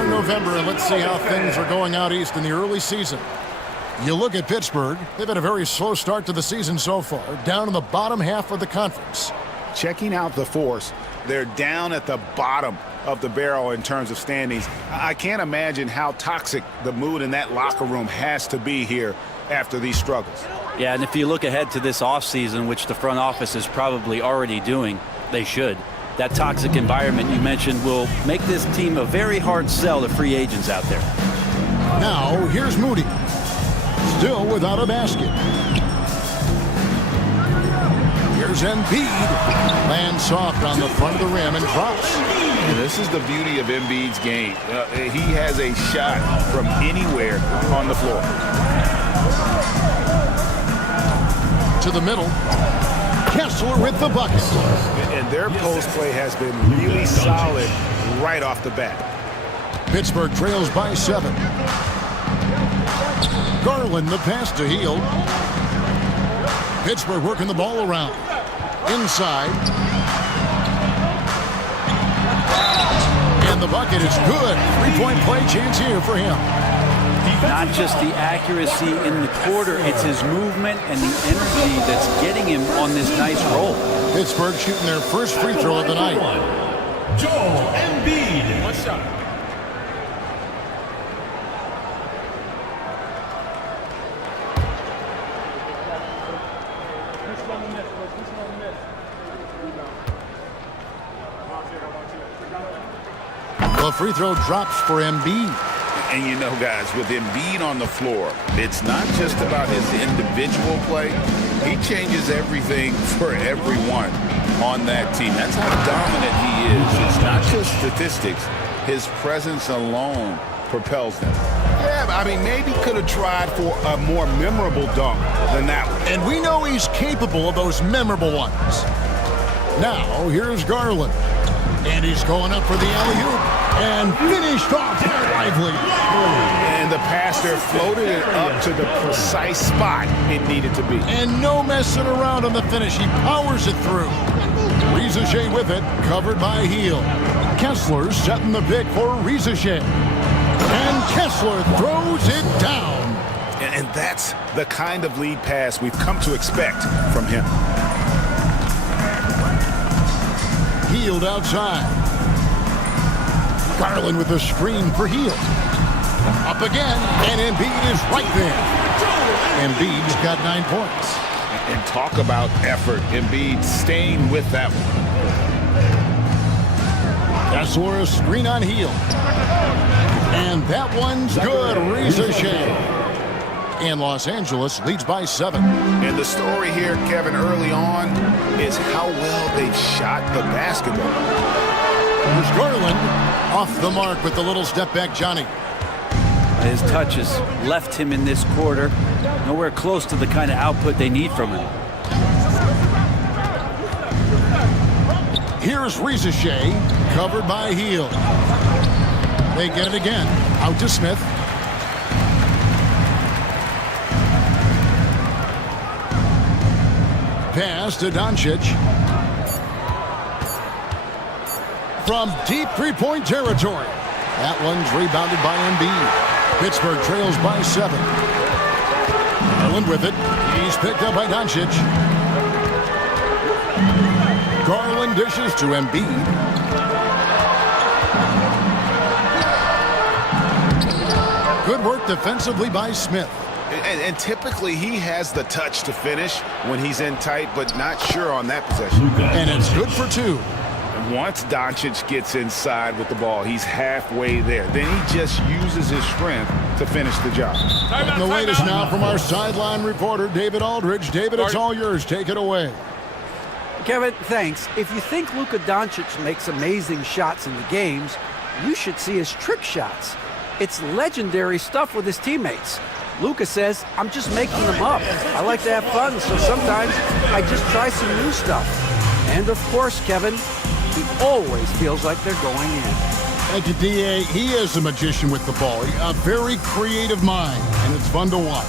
November, and let's see how things are going out east in the early season. You look at Pittsburgh, they've had a very slow start to the season so far, down in the bottom half of the conference. checking out the force. They're down at the bottom of the barrel in terms of standings. I can't imagine how toxic the mood in that locker room has to be here after these struggles. Yeah, and if you look ahead to this offseason, which the front office is probably already doing, they should. That toxic environment you mentioned will make this team a very hard sell to free agents out there. Now, here's Moody. Still without a basket. Here's Embiid. Lands soft on the front of the rim and drops. And this is the beauty of Embiid's game. He has a shot from anywhere on the floor. To the middle. Kessler with the bucket. And their post play has been really solid right off the bat. Pittsburgh trails by 7. Garland the pass to Hield. Pittsburgh working the ball around. Inside. And the bucket is good. 3-point play chance here for him. Not just the accuracy in the quarter, it's his movement and the energy that's getting him on this nice roll. Pittsburgh shooting their first free throw of the night. Joel Embiid. One shot. The free throw drops for Embiid. And you know, guys, with Embiid on the floor, it's not just about his individual play. He changes everything for everyone on that team. That's how dominant he is. It's not just statistics. His presence alone propels them. Yeah, I mean, maybe could have tried for a more memorable dunk than that one. And we know he's capable of those memorable ones. Now, here's Garland. And he's going up for the alley-oop. And finished off lively. And the passer floated it up to the precise spot it needed to be. And no messing around on the finish. He powers it through. Rizachet with it, covered by Hield. Kessler setting the pick for Rizachet. And Kessler throws it down. And that's the kind of lead pass we've come to expect from him. Hield outside. Garland with a screen for Hield. Up again, and Embiid is right there. Embiid's got 9 points. And talk about effort. Embiid staying with that one. Kessler a screen on Hield. And that one's good. Rizachet. And Los Angeles leads by 7. And the story here, Kevin, early on is how well they've shot the basketball. Here's Garland off the mark with the little step back, Johnny. His touch has left him in this quarter. Nowhere close to the kind of output they need from him. Here's Rizachet, covered by Hield. They get it again. Out to Smith. Pass to Doncic. From deep three-point territory. That one's rebounded by Embiid. Pittsburgh trails by 7. Garland with it. He's picked up by Doncic. Garland dishes to Embiid. Good work defensively by Smith. And typically he has the touch to finish when he's in tight, but not sure on that possession. And it's good for 2. Once Doncic gets inside with the ball, he's halfway there. Then he just uses his strength to finish the job. And the latest now from our sideline reporter, David Aldridge. David, it's all yours. Take it away. Kevin, thanks. If you think Luka Doncic makes amazing shots in the games, you should see his trick shots. It's legendary stuff with his teammates. Luka says, I'm just making them up. I like to have fun, so sometimes I just try some new stuff. And of course, Kevin, he always feels like they're going in. Thank you, D.A. He is a magician with the ball. A very creative mind, and it's fun to watch.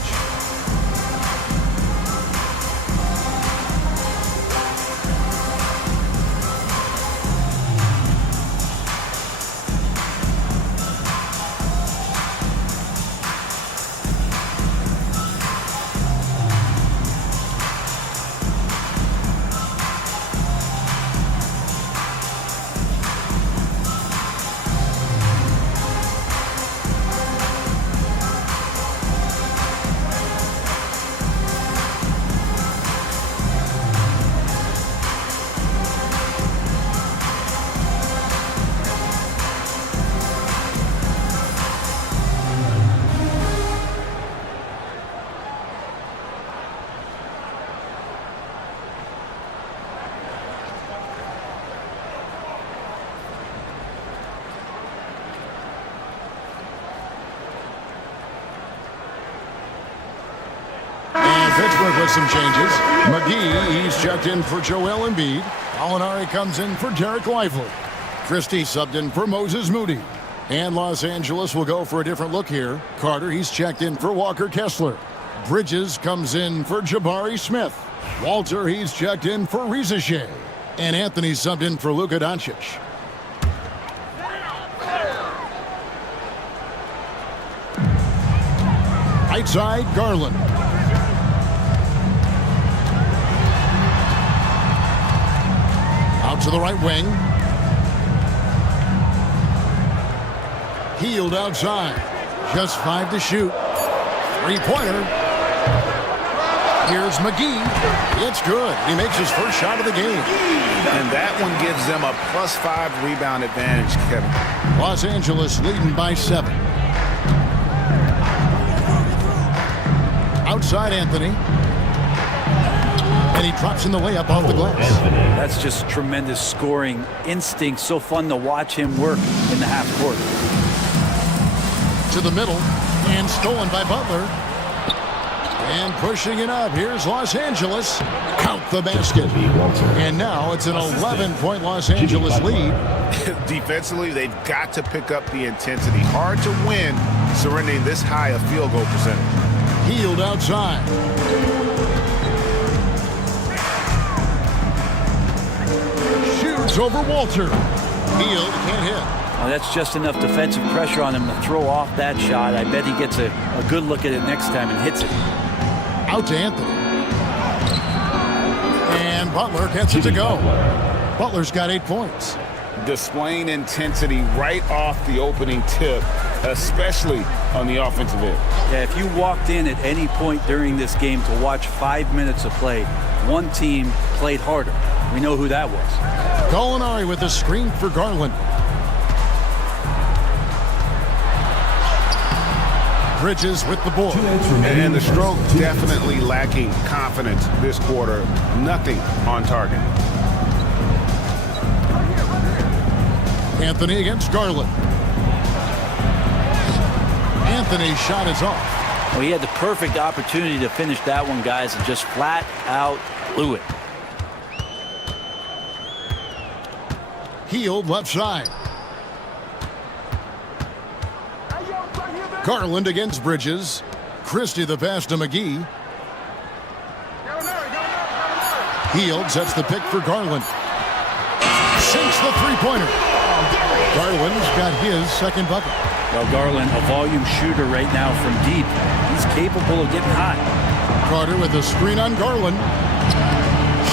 Pittsburgh with some changes. McGee, he's checked in for Joel Embiid. Gallinari comes in for Derek Lively. Christie subbed in for Moses Moody. And Los Angeles will go for a different look here. Carter, he's checked in for Walker Kessler. Bridges comes in for Jabari Smith. Walter, he's checked in for Reza Shea. And Anthony subbed in for Luka Doncic. Right side, Garland. Out to the right wing. Hield outside. Just 5 to shoot. Three-pointer. Here's McGee. It's good. He makes his first shot of the game. And that one gives them a +5 rebound advantage, Kevin. Los Angeles leading by 7. Outside Anthony. And he drops in the layup off the glass. That's just tremendous scoring instinct. So fun to watch him work in the half court. To the middle. And stolen by Butler. And pushing it up. Here's Los Angeles. Count the basket. And now it's an 11-point Los Angeles lead. Defensively, they've got to pick up the intensity. Hard to win surrendering this high a field goal percentage. Hield outside. Shoots over Walter. Hield can't hit. Well, that's just enough defensive pressure on him to throw off that shot. I bet he gets a good look at it next time and hits it. Out to Anthony. And Butler gets it to go. Butler's got 8 points. Displaying intensity right off the opening tip, especially on the offensive end. Yeah, if you walked in at any point during this game to watch 5 minutes of play, one team played harder. We know who that was. Gallinari with a screen for Garland. Bridges with the ball. And the stroke definitely lacking confidence this quarter. Nothing on target. Anthony against Garland. Anthony's shot is off. Well, he had the perfect opportunity to finish that one, guys, and just flat out blew it. Hield left side. Garland against Bridges. Christie the pass to McGee. Hield sets the pick for Garland. Sinks the three-pointer. Garland's got his second bucket. Well, Garland, a volume shooter right now from deep. He's capable of getting hot. Carter with a screen on Garland.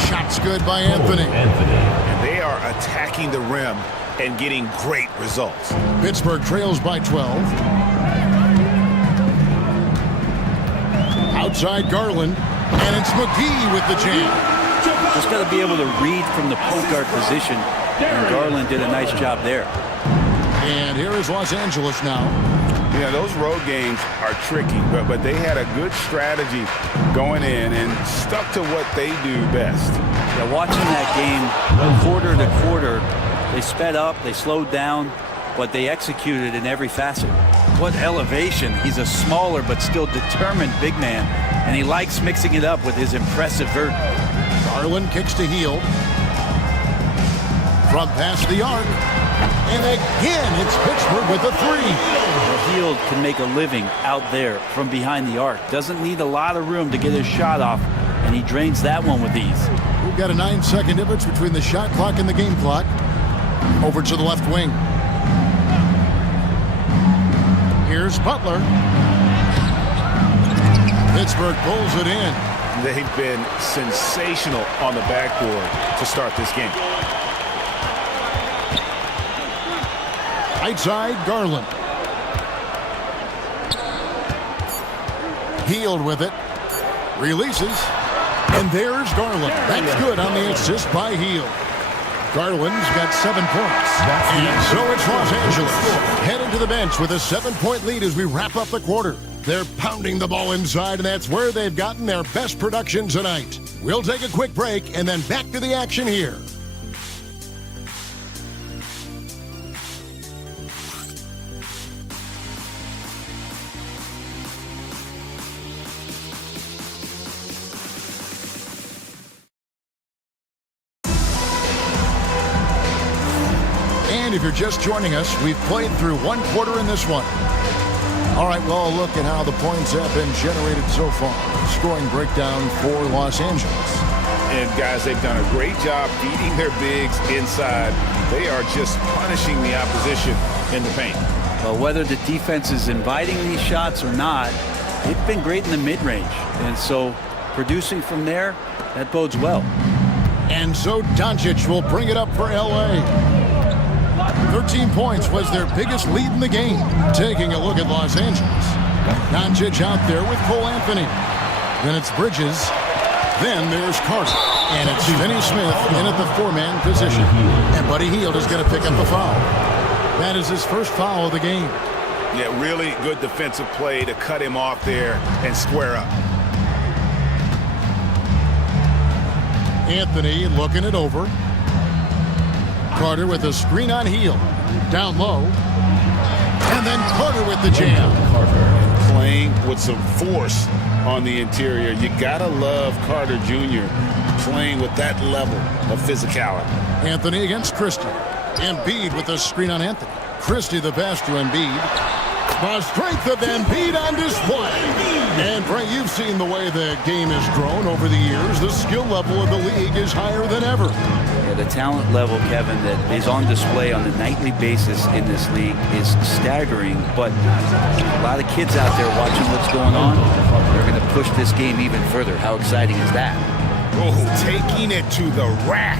Shots good by Anthony. And they are attacking the rim and getting great results. Pittsburgh trails by 12. Outside Garland. And it's McGee with the jam. Just got to be able to read from the point guard position. And Garland did a nice job there. And here is Los Angeles now. Yeah, those road games are tricky, but they had a good strategy going in and stuck to what they do best. Yeah, watching that game quarter to quarter, they sped up, they slowed down, but they executed in every facet. What elevation. He's a smaller but still determined big man, and he likes mixing it up with his impressive vert. Garland kicks to Hield. From past the arc. And again, it's Pittsburgh with a three. Well, Hield can make a living out there from behind the arc. Doesn't need a lot of room to get his shot off, and he drains that one with ease. We've got a 9-second difference between the shot clock and the game clock. Over to the left wing. Here's Butler. Pittsburgh pulls it in. They've been sensational on the backboard to start this game. Right side, Garland. Hield with it. Releases. And there's Garland. That's good on the assist by Hield. Garland's got 7 points. And so it's Los Angeles heading to the bench with a 7-point lead as we wrap up the quarter. They're pounding the ball inside, and that's where they've gotten their best production tonight. We'll take a quick break and then back to the action here. if you're just joining us, we've played through one quarter in this one. All right, well, look at how the points have been generated so far. Scoring breakdown for Los Angeles. And, guys, they've done a great job feeding their bigs inside. They are just punishing the opposition in the paint. Well, whether the defense is inviting these shots or not, they've been great in the mid-range. And so producing from there, that bodes well. And so Doncic will bring it up for L.A. 13 points was their biggest lead in the game. Taking a look at Los Angeles. Doncic out there with Cole Anthony. Then it's Bridges. Then there's Carter. And it's Finney Smith in at the four-man position. And Buddy Hield is going to pick up the foul. That is his first foul of the game. Yeah, really good defensive play to cut him off there and square up. Anthony looking it over. Carter with a screen on Hield. Down low. And then Carter with the jam. Playing with some force on the interior. You gotta love Carter Jr. playing with that level of physicality. Anthony against Christie. Embiid with a screen on Anthony. Christie the pass to Embiid. The strength of Embiid on display. And Frank, you've seen the way the game has grown over the years. The skill level of the league is higher than ever. Yeah, the talent level, Kevin, that is on display on a nightly basis in this league is staggering. But a lot of kids out there watching what's going on, they're going to push this game even further. How exciting is that? Oh, taking it to the rack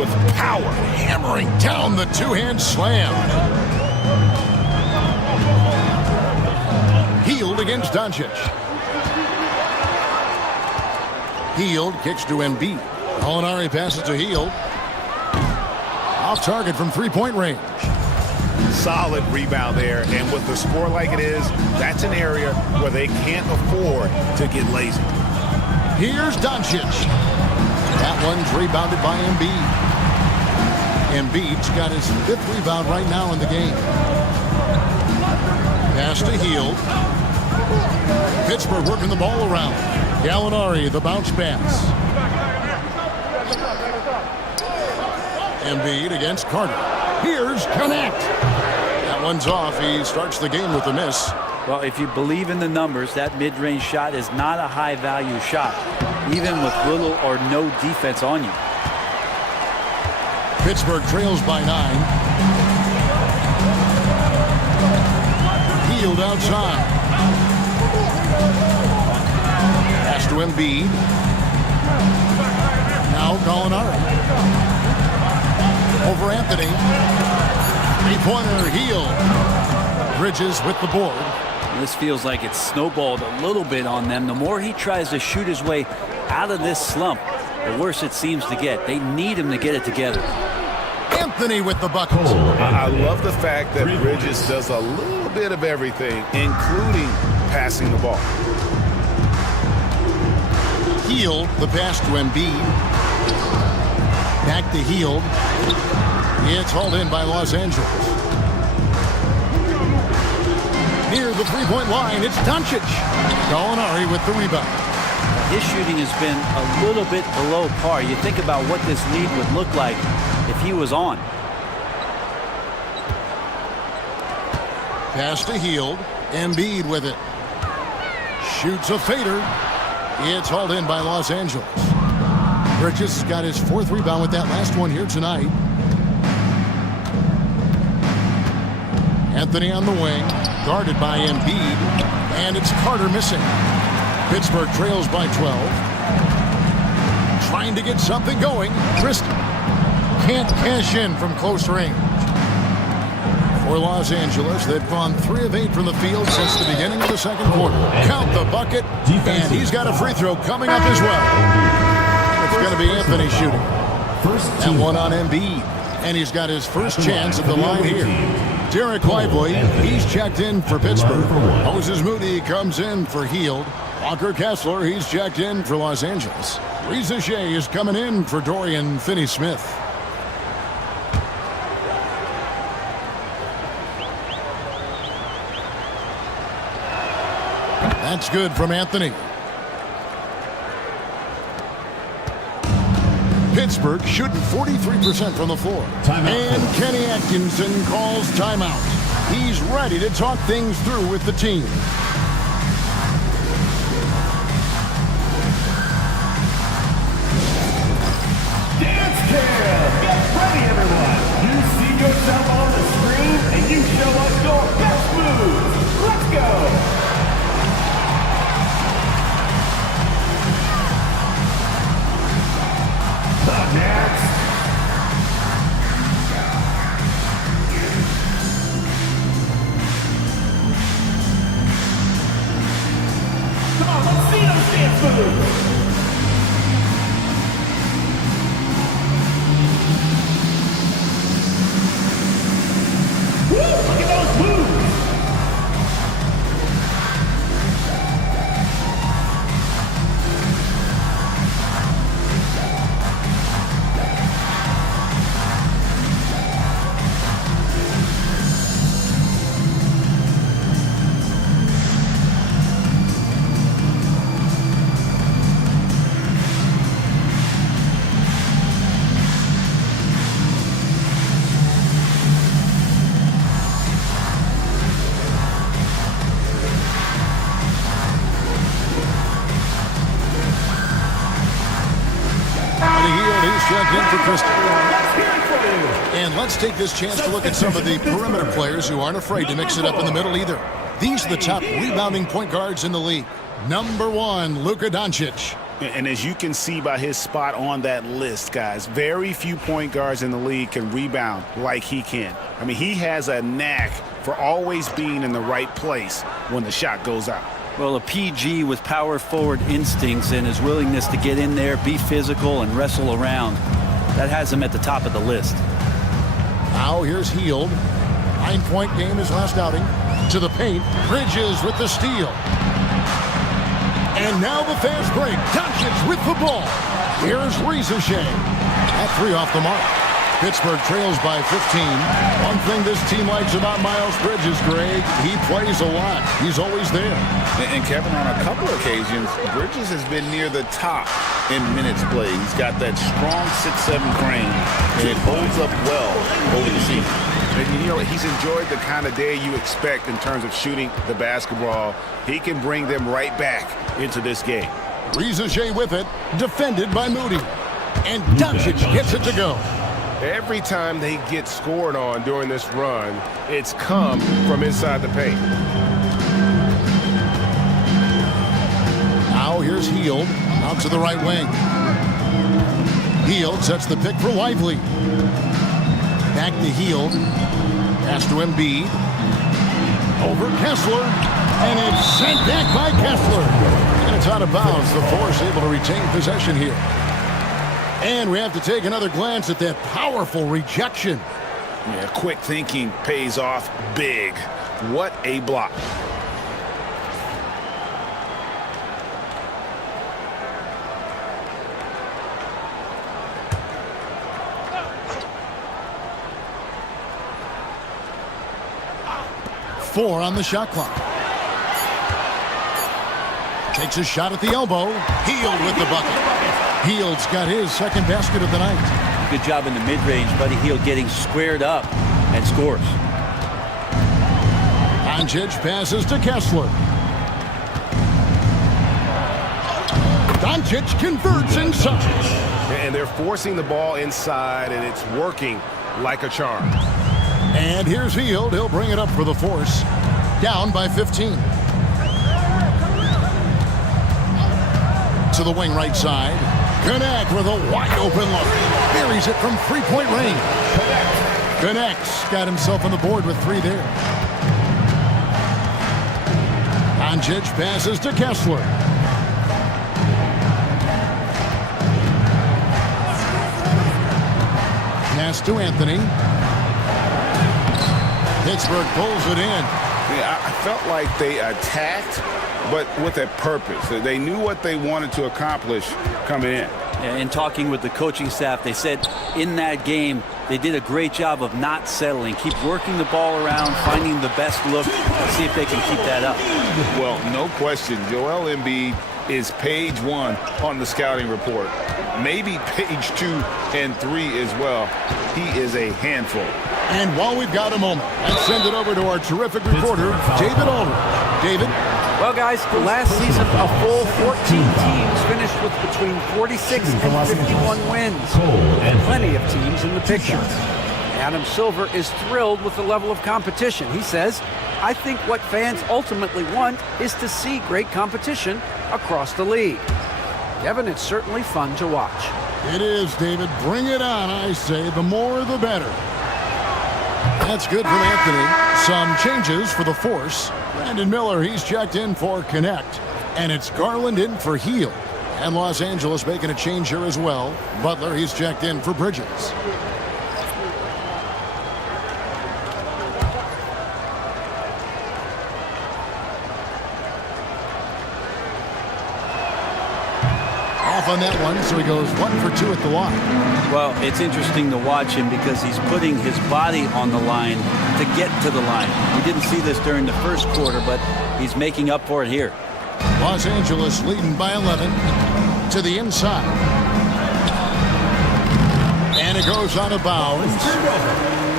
with power. Hammering down the two-hand slam. Hield against Doncic. Hield kicks to Embiid. Gallinari passes to Hield. Off target from three-point range. Solid rebound there, and with the score like it is, that's an area where they can't afford to get lazy. Here's Doncic. That one's rebounded by Embiid. Embiid's got his fifth rebound right now in the game. Pass to Hield. Pittsburgh working the ball around. Gallinari, the bounce pass. Embiid against Carter. Here's Connect. That one's off. He starts the game with a miss. Well, if you believe in the numbers, that mid-range shot is not a high-value shot, even with little or no defense on you. Pittsburgh trails by 9. Hield outside. Pass to Embiid. Now Gallinari. Over Anthony. Three-pointer, Hield. Bridges with the board. This feels like it's snowballed a little bit on them. The more he tries to shoot his way out of this slump, the worse it seems to get. They need him to get it together. Anthony with the bucket. I love the fact that Bridges does a little bit of everything, including passing the ball. Hield, the pass to Embiid. Back to Hield. It's hauled in by Los Angeles. Near the three-point line, it's Doncic. Gallinari with the rebound. His shooting has been a little bit below par. You think about what this lead would look like if he was on. Pass to Hield. Embiid with it. Shoots a fader. It's hauled in by Los Angeles. Bridges got his fourth rebound with that last one here tonight. Anthony on the wing, guarded by Embiid, and it's Carter missing. Pittsburgh trails by 12. Trying to get something going. Christie can't cash in from close range. For Los Angeles, they've gone 3 of 8 from the field since the beginning of the second quarter. Count the bucket, and he's got a free throw coming up as well. It's going to be Anthony shooting. That one on Embiid, and he's got his first chance at the line here. Derek Lively, he's checked in for Pittsburgh. Moses Moody comes in for Hield. Walker Kessler, he's checked in for Los Angeles. Reza Shea is coming in for Dorian Finney-Smith. That's good from Anthony. Pittsburgh shooting 43% from the floor. And Kenny Atkinson calls timeout. He's ready to talk things through with the team. Dance Cam! Get ready, everyone! You see yourself on the screen, and you show us your best moves. Let's go! Next. Come on, let's see those dance moves. Woo, look at those moves. And let's take this chance to look at some of the perimeter players who aren't afraid to mix it up in the middle either. These are the top rebounding point guards in the league. Number 1, Luka Doncic. And as you can see by his spot on that list, guys, very few point guards in the league can rebound like he can. I mean, he has a knack for always being in the right place when the shot goes out. Well, a PG with power forward instincts and his willingness to get in there, be physical, and wrestle around. That has him at the top of the list. Now here's Hield. 9-point game his last outing. To the paint. Bridges with the steal. And now the fast break. Doncic with the ball. Here's Ricochet. That 3 off the mark. Pittsburgh trails by 15. One thing this team likes about Miles Bridges, Greg, he plays a lot. He's always there. And Kevin, on a couple occasions, Bridges has been near the top in minutes played. He's got that strong 6'7" frame, and it holds up well over the season. And you know, he's enjoyed the kind of day you expect in terms of shooting the basketball. He can bring them right back into this game. Ricochet with it, defended by Moody. And Doncic gets it to go. Every time they get scored on during this run, it's come from inside the paint. Now here's Hield out to the right wing. Hield sets the pick for Lively. Back to Hield. Pass to Embiid. Over Kessler. And it's sent back by Kessler. And it's out of bounds. The Force able to retain possession here. And we have to take another glance at that powerful rejection. Yeah, quick thinking pays off big. What a block. Four on the shot clock. Takes a shot at the elbow. Hield with the bucket. Hield's got his second basket of the night. Good job in the mid-range, Buddy Hield getting squared up and scores. Doncic passes to Kessler. Doncic converts inside. And they're forcing the ball inside, and it's working like a charm. And here's Hield. He'll bring it up for the Force. Down by 15. To the wing right side. Connect with a wide open look. Buries it from 3-point range. Connects. Got himself on the board with 3 there. Doncic passes to Kessler. Pass to Anthony. Pittsburgh pulls it in. Yeah, I felt like they attacked, but with a purpose. They knew what they wanted to accomplish coming in. And talking with the coaching staff, they said in that game, they did a great job of not settling. Keep working the ball around, finding the best look, and see if they can keep that up. Well, no question. Joel Embiid is page 1 on the scouting report. Maybe page 2 and 3 as well. He is a handful. And while we've got a moment, let's send it over to our terrific reporter, David Aldridge. David? Well, guys, last season, a full 14 teams finished with between 46 and 51 wins. Plenty of teams in the picture. Adam Silver is thrilled with the level of competition. He says, I think what fans ultimately want is to see great competition across the league. Kevin, it's certainly fun to watch. It is, David. Bring it on, I say. The more, the better. That's good from Anthony. Some changes for the Force. Brandon Miller, he's checked in for Connect. And it's Garland in for Heel. And Los Angeles making a change here as well. Butler, he's checked in for Bridges. On that one, so he goes 1 for 2 at the line. Well, it's interesting to watch him because he's putting his body on the line to get to the line. We didn't see this during the first quarter, but he's making up for it here. Los Angeles leading by 11 to the inside. And it goes on a bounce.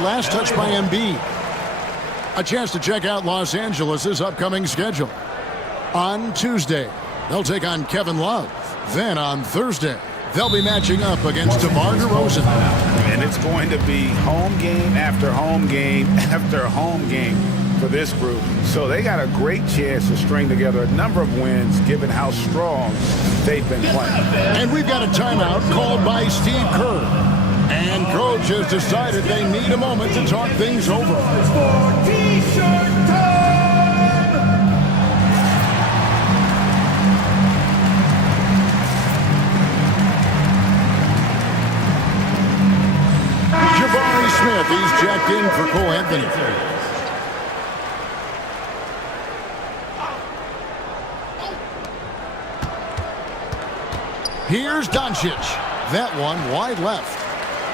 Last touch by Embiid. A chance to check out Los Angeles' upcoming schedule. On Tuesday, they'll take on Kevin Love. Then on Thursday, they'll be matching up against DeMar DeRozan. And it's going to be home game after home game after home game for this group. So they got a great chance to string together a number of wins given how strong they've been playing. And we've got a timeout called by Steve Kerr. And Coach has decided they need a moment to talk things over. T-shirt time! Smith, he's checked in for Cole Anthony. Here's Doncic. That one wide left.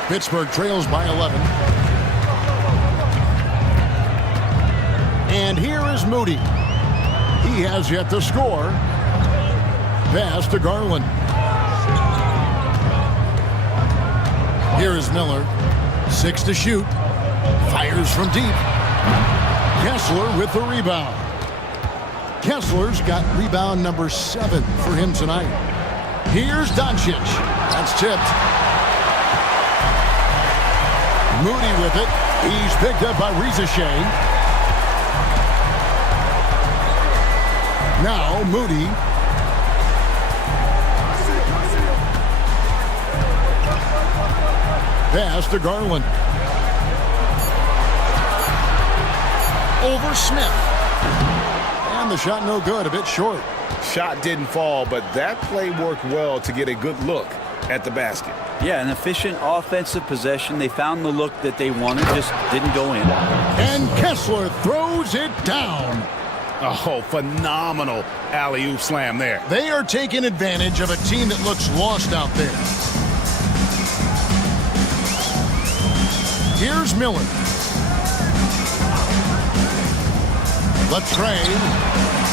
Pittsburgh trails by 11. And here is Moody. He has yet to score. Pass to Garland. Here is Miller. 6 to shoot. Fires from deep. Kessler with the rebound. Kessler's got rebound number 7 for him tonight. Here's Doncic. That's tipped. Moody with it. He's picked up by Rizashane. Now Moody. Pass to Garland. Over Smith. And the shot no good, a bit short. Shot didn't fall, but that play worked well to get a good look at the basket. Yeah, an efficient offensive possession. They found the look that they wanted, just didn't go in. And Kessler throws it down. Oh, phenomenal alley-oop slam there. They are taking advantage of a team that looks lost out there. Here's Miller. The train.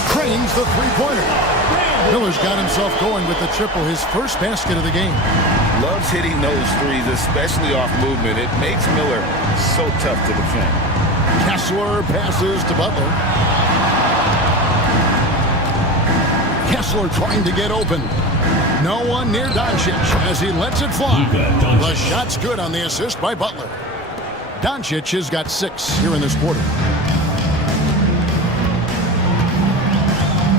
Cranes the three-pointer. Miller's got himself going with the triple, his first basket of the game. Loves hitting those threes, especially off movement. It makes Miller so tough to defend. Kessler passes to Butler. Kessler trying to get open. No one near Doncic as he lets it fly. The shot's good on the assist by Butler. Doncic has got 6 here in this quarter.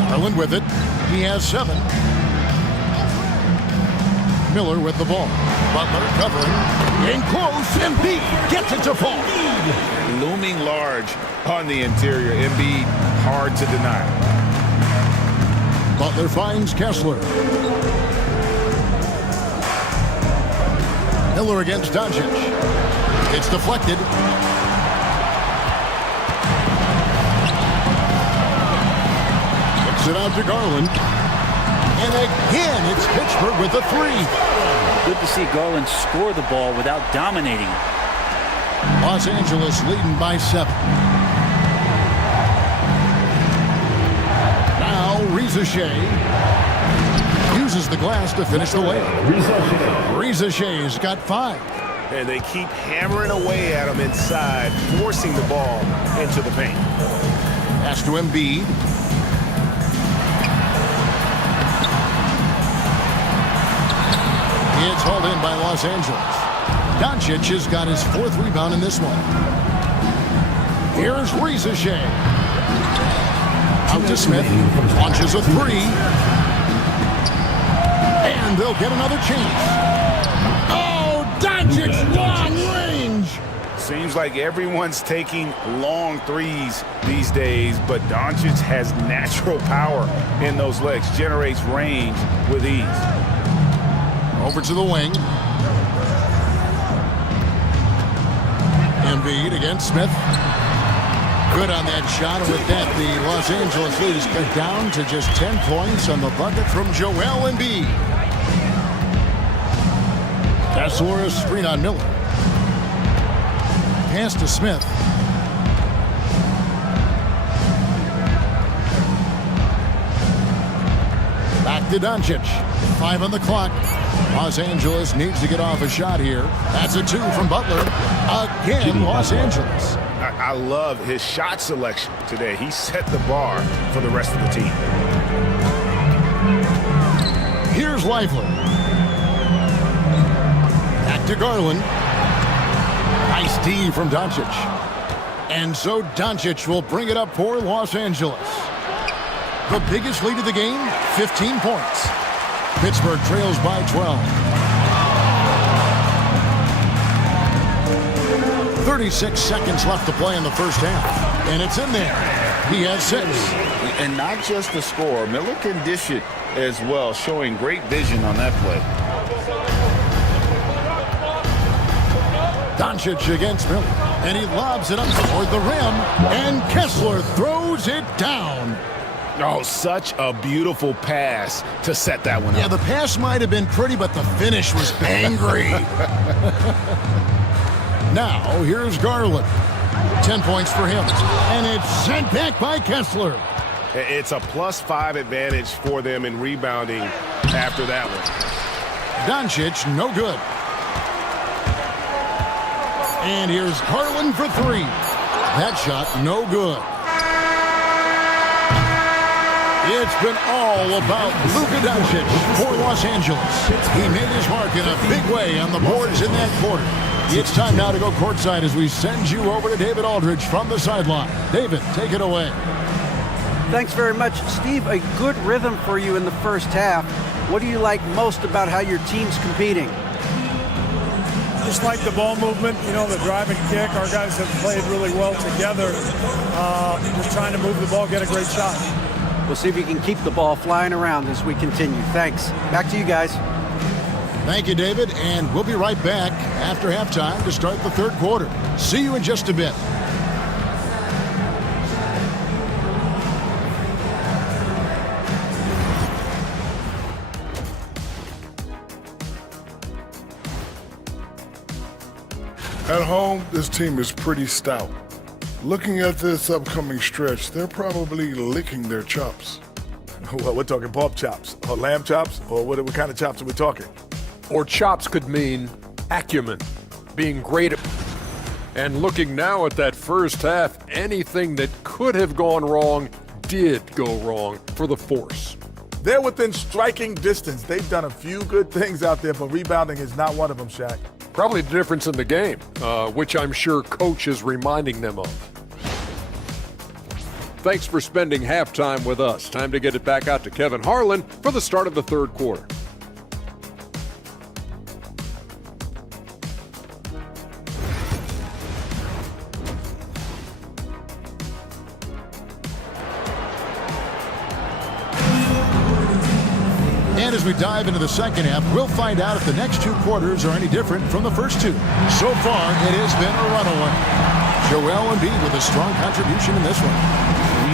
Garland with it. He has 7. Miller with the ball. Butler covering. In close. Embiid gets it to fall. Looming large on the interior. Embiid hard to deny. Butler finds Kessler. Miller against Doncic. It's deflected. Kicks it out to Garland. And again, it's Pittsburgh with a 3. Good to see Garland score the ball without dominating. Los Angeles leading by 7. Now Rizashane. Uses the glass to finish the layup. Reza Shea's got 5. And they keep hammering away at him inside, forcing the ball into the paint. Pass to Embiid. It's hauled in by Los Angeles. Doncic has got his 4th rebound in this one. Here's Reza Shea. Out to Smith. Launches a 3. And they'll get another chance. Oh, Doncic, long range. Seems like everyone's taking long threes these days, but Doncic has natural power in those legs, generates range with ease. Over to the wing. Embiid against Smith. Good on that shot, and with that, the Los Angeles lead is cut down to just 10 points on the bucket from Joel Embiid. Kessler, screen on Miller. Pass to Smith. Back to Doncic. 5 on the clock. Los Angeles needs to get off a shot here. That's a 2 from Butler. Again, Los Angeles. I love his shot selection today. He set the bar for the rest of the team. Here's Lively. Back to Garland. Nice D from Doncic. And so Doncic will bring it up for Los Angeles. The biggest lead of the game, 15 points. Pittsburgh trails by 12. 36 seconds left to play in the first half. And it's in there. He has 6. And not just the score. Miller can dish it as well, showing great vision on that play. Doncic against Miller. And he lobs it up toward the rim. And Kessler throws it down. Oh, such a beautiful pass to set that one up. Yeah, the pass might have been pretty, but the finish was angry. Now, here's Garland. 10 points for him. And it's sent back by Kessler. It's a +5 advantage for them in rebounding after that one. Doncic, no good. And here's Garland for 3. That shot, no good. It's been all about Luka Doncic for Los Angeles. He made his mark in a big way on the boards in that quarter. It's time now to go courtside as we send you over to David Aldridge from the sideline. David, take it away. Thanks very much, Steve. A good rhythm for you in the first half. What do you like most about how your team's competing? Just like the ball movement, you know, the drive and kick. Our guys have played really well together. Just trying to move the ball, get a great shot. We'll see if you can keep the ball flying around as we continue. Thanks. Back to you guys. Thank you, David, and we'll be right back after halftime to start the third quarter. See you in just a bit. At home, this team is pretty stout. Looking at this upcoming stretch, they're probably licking their chops. Well, we're talking pork chops, or lamb chops, or what kind of chops are we talking? Or chops could mean acumen, being great at. And looking now at that first half, anything that could have gone wrong did go wrong for the Force. They're within striking distance. They've done a few good things out there, but rebounding is not one of them, Shaq. Probably the difference in the game, which I'm sure Coach is reminding them of. Thanks for spending halftime with us. Time to get it back out to Kevin Harlan for the start of the third quarter. And as we dive into the second half, we'll find out if the next 2 quarters are any different from the first 2. So far, it has been a runaway. Joel Embiid with a strong contribution in this one.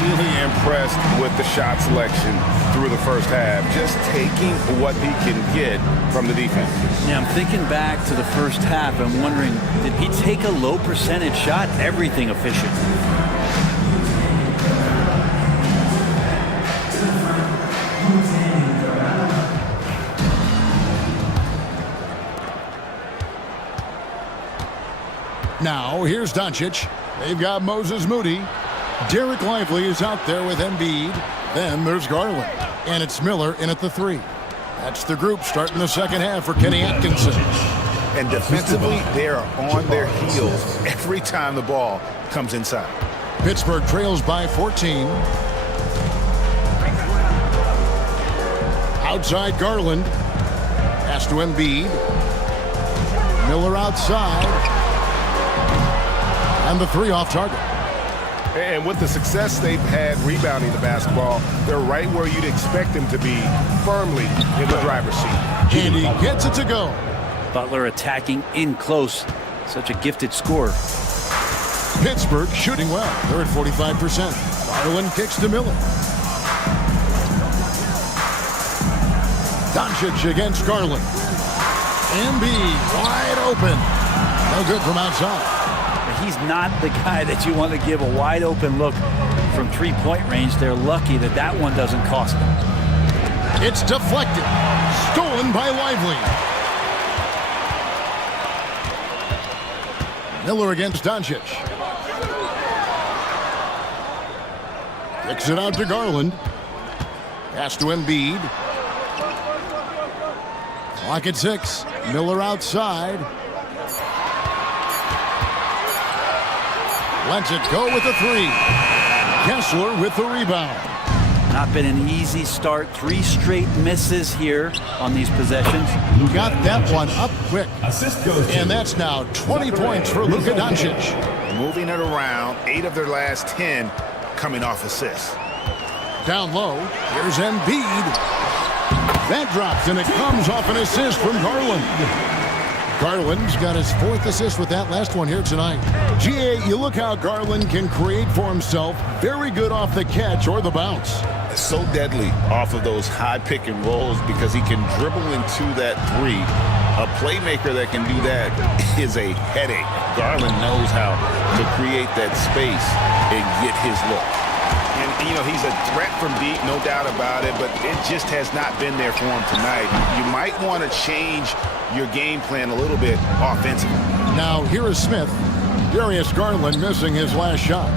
Really impressed with the shot selection through the first half, just taking what he can get from the defense. Yeah, I'm thinking back to the first half. I'm wondering, did he take a low percentage shot? Everything efficient. Now, here's Doncic. They've got Moses Moody. Derek Lively is out there with Embiid. Then there's Garland. And it's Miller in at the 3. That's the group starting the second half for Kenny Atkinson. And defensively, they are on their heels every time the ball comes inside. Pittsburgh trails by 14. Outside Garland. Pass to Embiid. Miller outside. And the 3 off target. And with the success they've had rebounding the basketball, they're right where you'd expect them to be, firmly in the driver's seat. And he gets it to go. Butler attacking in close. Such a gifted scorer. Pittsburgh shooting well. They're at 45%. Garland kicks to Miller. Doncic against Garland. Embiid wide open. No good from outside. He's not the guy that you want to give a wide open look from 3-point range. They're lucky that that one doesn't cost them. It's deflected. Stolen by Lively. Miller against Doncic. Kicks it out to Garland. Pass to Embiid. Clock at 6. Miller outside. Lets it go with the 3. Kessler with the rebound. Not been an easy start. 3 straight misses here on these possessions. Got that one up quick. And that's now 20 points for Luka Doncic. Moving it around, 8 of their last 10 coming off assists. Down low, here's Embiid. That drops, and it comes off an assist from Garland. Garland's got his 4th assist with that last one here tonight. GA, you look how Garland can create for himself. Very good off the catch or the bounce. So deadly off of those high pick and rolls because he can dribble into that 3. A playmaker that can do that is a headache. Garland knows how to create that space and get his look. And, you know, he's a threat from deep, no doubt about it, but it just has not been there for him tonight. You might want to change your game plan a little bit offensively. Now, here is Smith. Darius Garland missing his last shot.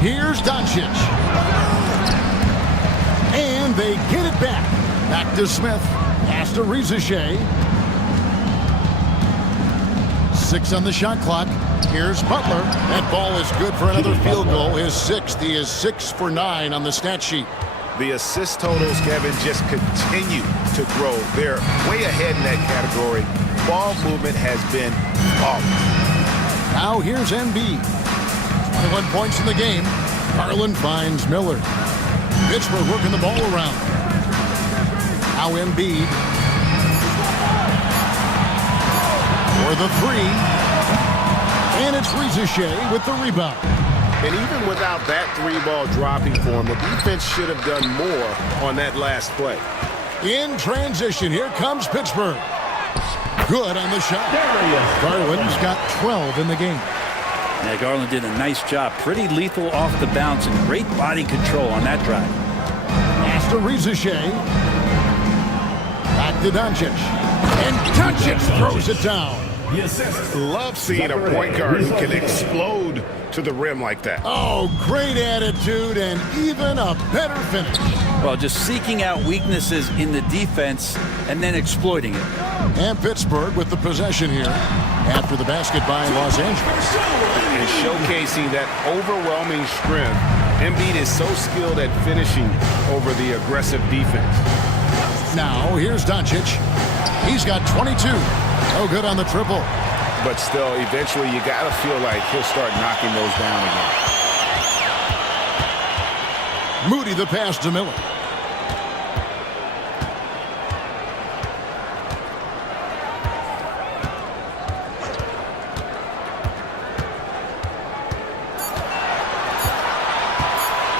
Here's Doncic. And they get it back. Back to Smith. Pass to Rizachet. 6 on the shot clock. Here's Butler. That ball is good for another field goal. His 6th. He is 6 for 9 on the stat sheet. The assist totals, Kevin, just continue to grow. They're way ahead in that category. Ball movement has been flawless. Now here's Embiid. 21 points in the game. Garland finds Miller. Pittsburgh working the ball around. Now Embiid. For the 3. And it's Rizachet with the rebound. And even without that 3-ball dropping for him, the defense should have done more on that last play. In transition, here comes Pittsburgh. Good on the shot. Garland's got 12 in the game. Yeah, Garland did a nice job. Pretty lethal off the bounce and great body control on that drive. Pass to Rizachet. Back to Doncic. And Doncic throws it down. Love seeing a point guard who can explode to the rim like that. Oh, great attitude and even a better finish. Well, just seeking out weaknesses in the defense and then exploiting it. And Pittsburgh with the possession here after the basket by Los Angeles. And showcasing that overwhelming strength. Embiid is so skilled at finishing over the aggressive defense. Now, here's Doncic. He's got 22. No good on the triple. But still, eventually, you got to feel like he'll start knocking those down again. Moody the pass to Miller.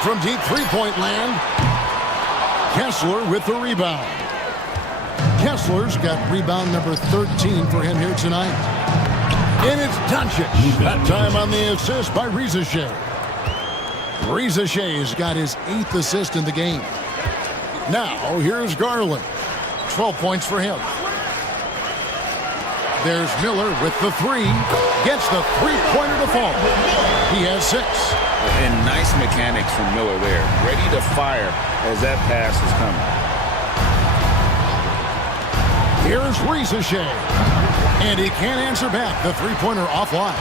From deep three-point land, Kessler with the rebound. Kessler's got rebound number 13 for him here tonight. And it's Doncic. That time on the assist by Rizachet. Rizachet's got his 8th assist in the game. Now, here's Garland. 12 points for him. There's Miller with the three. Gets the three-pointer to fall. He has 6. And nice mechanics from Miller there. Ready to fire as that pass is coming. Here's Rizachet. And he can't answer back. The three-pointer offline.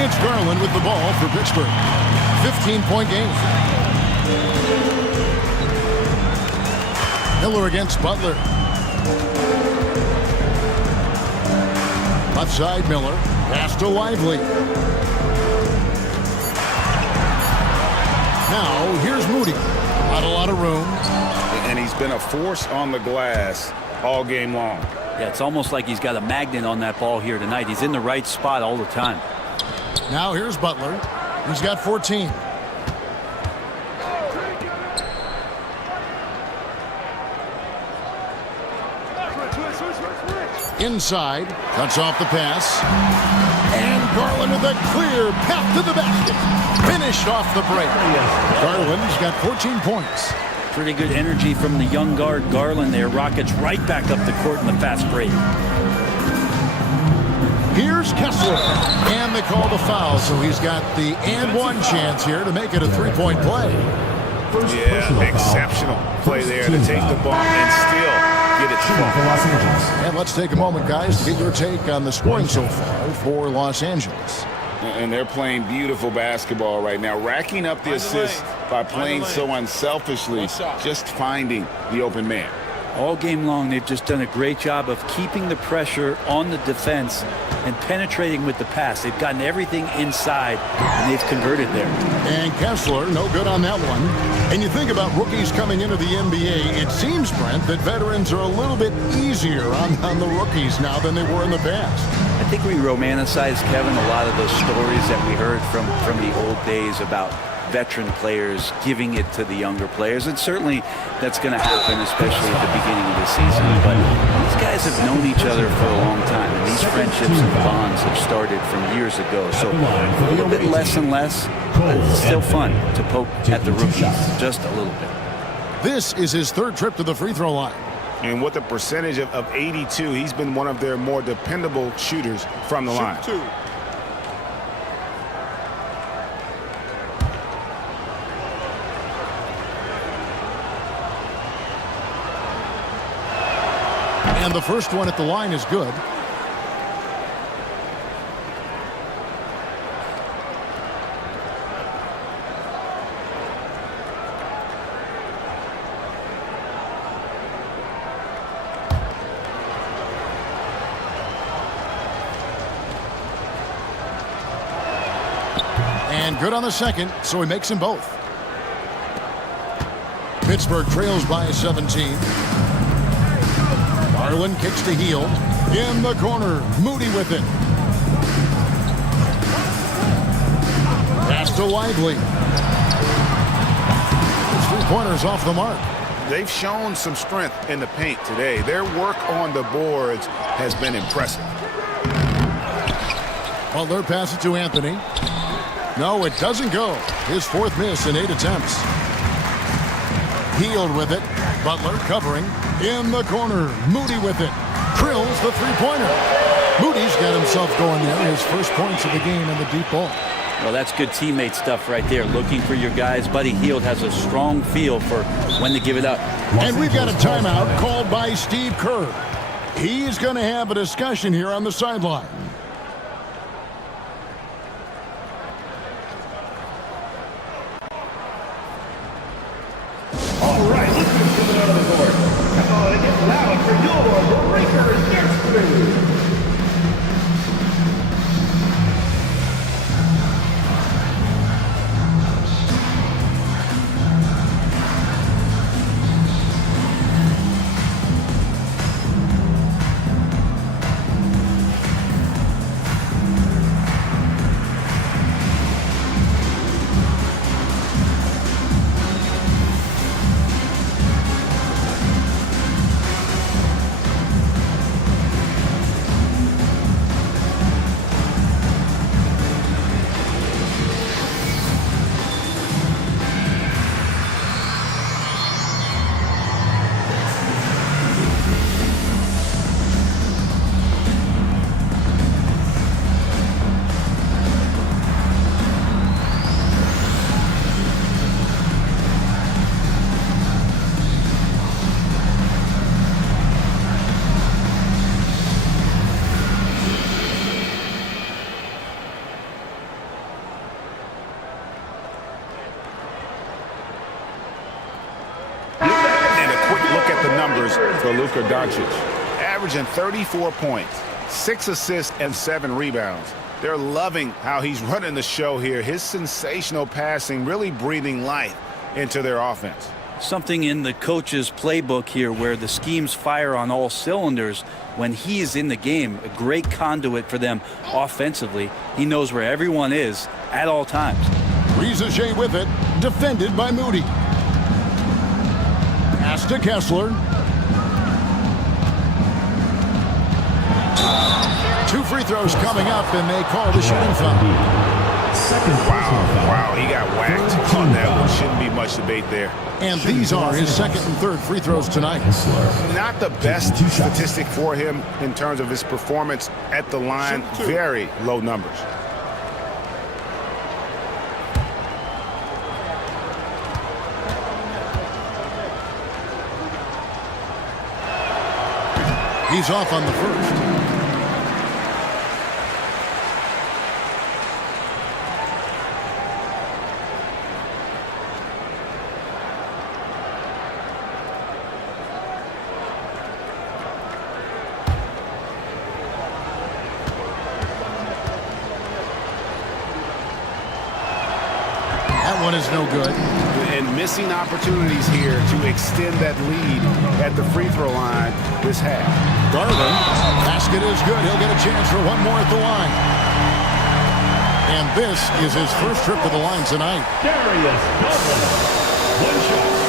It's Garland with the ball for Pittsburgh. 15-point game. Miller against Butler. Left side Miller. Pass to Lively. Now here's Moody. Not a lot of room. And he's been a force on the glass all game long. Yeah, it's almost like he's got a magnet on that ball here tonight. He's in the right spot all the time. Now here's Butler. He's got 14. Inside, cuts off the pass. And Garland with a clear path to the basket. Finished off the break. Garland's got 14 points. Pretty good energy from the young guard Garland there. Rockets right back up the court in the fast break. Here's Kessler. And they call the foul, so he's got the and one chance here to make it a three-point play. Yeah, exceptional play there to take the ball and still get it to Los Angeles. And let's take a moment, guys, to get your take on the scoring so far for Los Angeles. And they're playing beautiful basketball right now, racking up the assists by playing so unselfishly, just finding the open man. All game long, they've just done a great job of keeping the pressure on the defense and penetrating with the pass. They've gotten everything inside, and they've converted there. And Kessler, no good on that one. And you think about rookies coming into the NBA, it seems, Brent, that veterans are a little bit easier on the rookies now than they were in the past. I think we romanticize, Kevin, a lot of those stories that we heard from the old days about veteran players giving it to the younger players, and certainly that's going to happen, especially at the beginning of the season. But these guys have known each other for a long time, and these friendships and bonds have started from years ago. So a little bit less and less, but it's still fun to poke at the rookies just a little bit. This is his third trip to the free throw line. And with a percentage of 82, he's been one of their more dependable shooters from the line. And the first one at the line is good. And good on the second, so he makes them both. Pittsburgh trails by 17. Garland kicks to Hield. In the corner, Moody with it. Pass to Lively. Three-pointers off the mark. They've shown some strength in the paint today. Their work on the boards has been impressive. Butler passes it to Anthony. No, it doesn't go. His fourth miss in 8 attempts. Hield with it. Butler covering. In the corner, Moody with it. Drills the three-pointer. Moody's got himself going there. His first points of the game in the deep ball. Well, that's good teammate stuff right there. Looking for your guys. Buddy Hield has a strong feel for when to give it up. And we've got a timeout called by Steve Kerr. He's going to have a discussion here on the sideline. All right, let's move to the other court. Come on and get loud for your Breakers next move. numbers for Luka Doncic. Averaging 34 points, 6 assists, and 7 rebounds. They're loving how he's running the show here. His sensational passing really breathing life into their offense. Something in the coach's playbook here where the schemes fire on all cylinders. When he is in the game, a great conduit for them offensively. He knows where everyone is at all times. Riza with it, defended by Moody. Pass to Kessler. 2 free throws coming up, and they call the shooting foul. Wow, he got whacked on that one. Shouldn't be much debate there. And these are his second and third free throws tonight. Not the best statistic for him in terms of his performance at the line. Very low numbers. He's off on the first. One is no good. And missing opportunities here to extend that lead at the free throw line this half. Garland, basket is good. He'll get a chance for one more at the line. And this is his first trip to the line tonight. Darius Garland, one shot.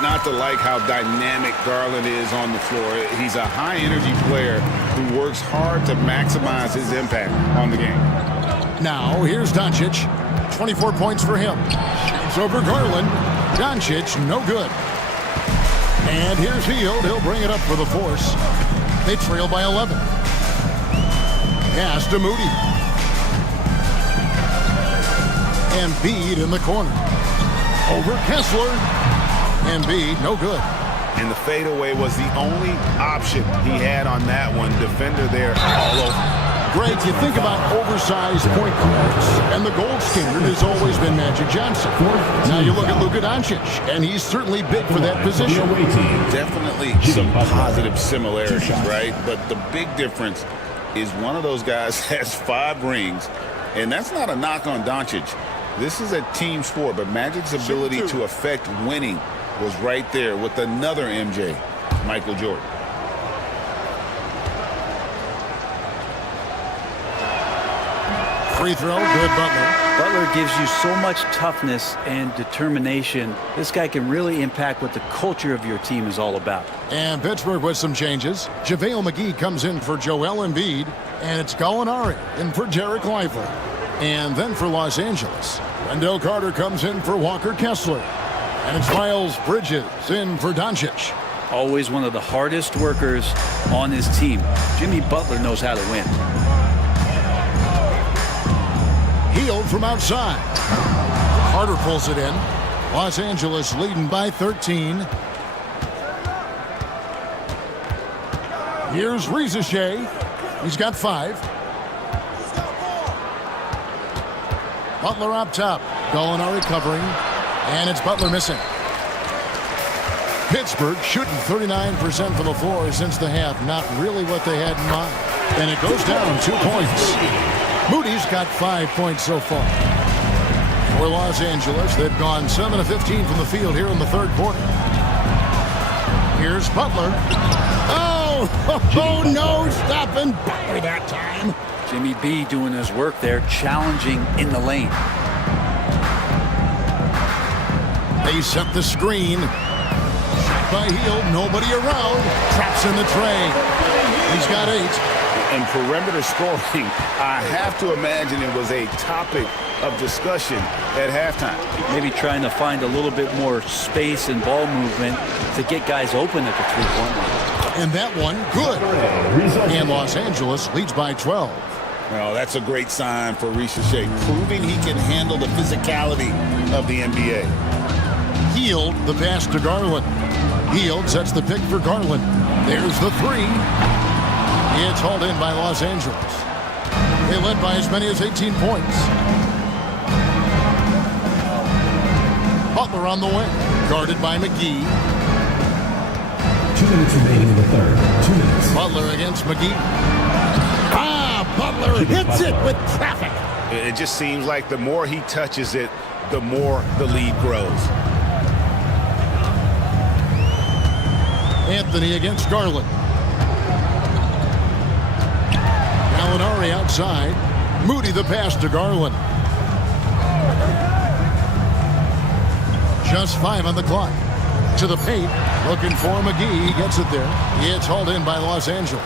Not to like how dynamic Garland is on the floor. He's a high-energy player who works hard to maximize his impact on the game. Now, here's Doncic. 24 points for him. Shoots over Garland. Doncic, no good. And here's Hield. He'll bring it up for the force. They trail by 11. Pass to Moody. Embiid in the corner. Over Kessler. Embiid, no good. And the fadeaway was the only option he had on that one. Defender there all over. Greg, you think about oversized point guards, and the gold standard has always been Magic Johnson. Now you look at Luka Doncic, and he's certainly big for that position. Definitely some positive similarities, right? But the big difference is one of those guys has 5 rings, and that's not a knock on Doncic. This is a team sport, but Magic's ability to affect winning was right there with another MJ, Michael Jordan. Free throw, good Butler. Butler gives you so much toughness and determination. This guy can really impact what the culture of your team is all about. And Pittsburgh with some changes. JaVale McGee comes in for Joel Embiid, and it's Gallinari in for Derek Lively. And then for Los Angeles, Wendell Carter comes in for Walker Kessler. And it's Miles Bridges in for Doncic. Always one of the hardest workers on his team. Jimmy Butler knows how to win. Hield from outside. Carter pulls it in. Los Angeles leading by 13. Here's Riza. He's got 5. Butler up top. Gallinari covering. And it's Butler missing. Pittsburgh shooting 39% from the floor since the half. Not really what they had in mind. And it goes down 2 points. Moody's got 5 points so far. For Los Angeles, they've gone 7 of 15 from the field here in the third quarter. Here's Butler. Oh, no, stopping Butler that time. Jimmy B doing his work there, challenging in the lane. They set the screen. Shot by Hield, nobody around. Traps in the tray. He's got 8. And perimeter scoring, I have to imagine it was a topic of discussion at halftime. Maybe trying to find a little bit more space and ball movement to get guys open at the three-point line. And that one, good. And Los Angeles leads by 12. Well, that's a great sign for Ricochet, proving he can handle the physicality of the NBA. Hield the pass to Garland. Hield sets the pick for Garland. There's the three. It's hauled in by Los Angeles. They led by as many as 18 points. Butler on the wing, guarded by McGee. 2 minutes remaining in the third. 2 minutes. Butler against McGee. Butler hits it with traffic. It just seems like the more he touches it, the more the lead grows. Anthony against Garland. Gallinari outside. Moody the pass to Garland. Just 5 on the clock. To the paint. Looking for McGee. He gets it there. It's hauled in by Los Angeles.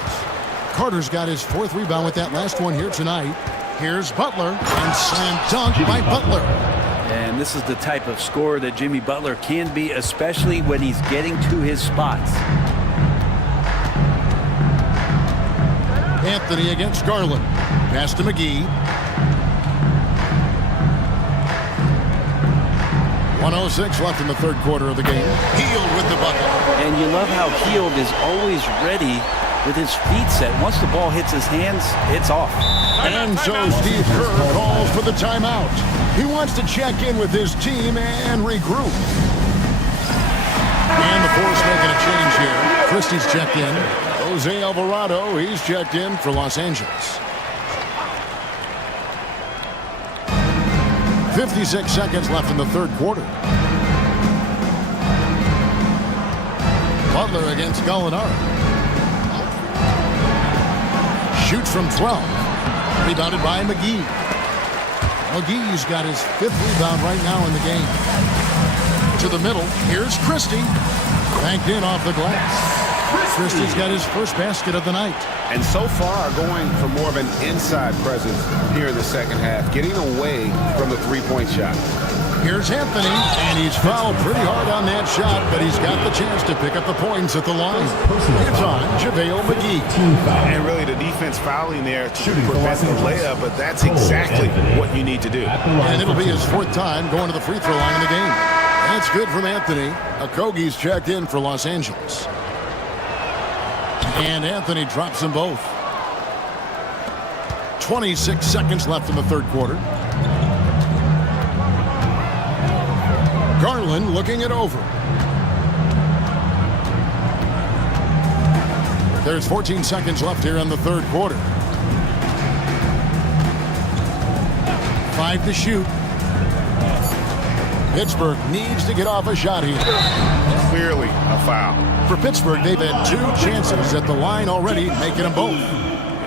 Carter's got his 4th rebound with that last one here tonight. Here's Butler, and slam dunk by Butler. And this is the type of scorer that Jimmy Butler can be, especially when he's getting to his spots. Anthony against Garland. Pass to McGee. 1:06 left in the third quarter of the game. Hield with the bucket. And you love how Hield is always ready with his feet set. Once the ball hits his hands, it's off. And so Steve Kerr calls for the timeout. He wants to check in with his team and regroup. And the Force making a change here. Christie's checked in. Jose Alvarado, he's checked in for Los Angeles. 56 seconds left in the third quarter. Butler against Gallinari. Shoots from 12. Rebounded by McGee. McGee's got his 5th rebound right now in the game. To the middle. Here's Christie. Banked in off the glass. Christie's got his first basket of the night. And so far going for more of an inside presence here in the second half, getting away from the three-point shot. Here's Anthony, and he's fouled pretty hard on that shot, but he's got the chance to pick up the points at the line. It's on JaVale McGee. And really the defense fouling there to prevent the layup, but that's exactly what you need to do. And it'll be his 4th time going to the free throw line in the game. That's good from Anthony. Okogie's checked in for Los Angeles. And Anthony drops them both. 26 seconds left in the third quarter. Garland looking it over. There's 14 seconds left here in the third quarter. 5 to shoot. Pittsburgh needs to get off a shot here. Clearly a foul. For Pittsburgh, they've had 2 chances at the line already, making them both.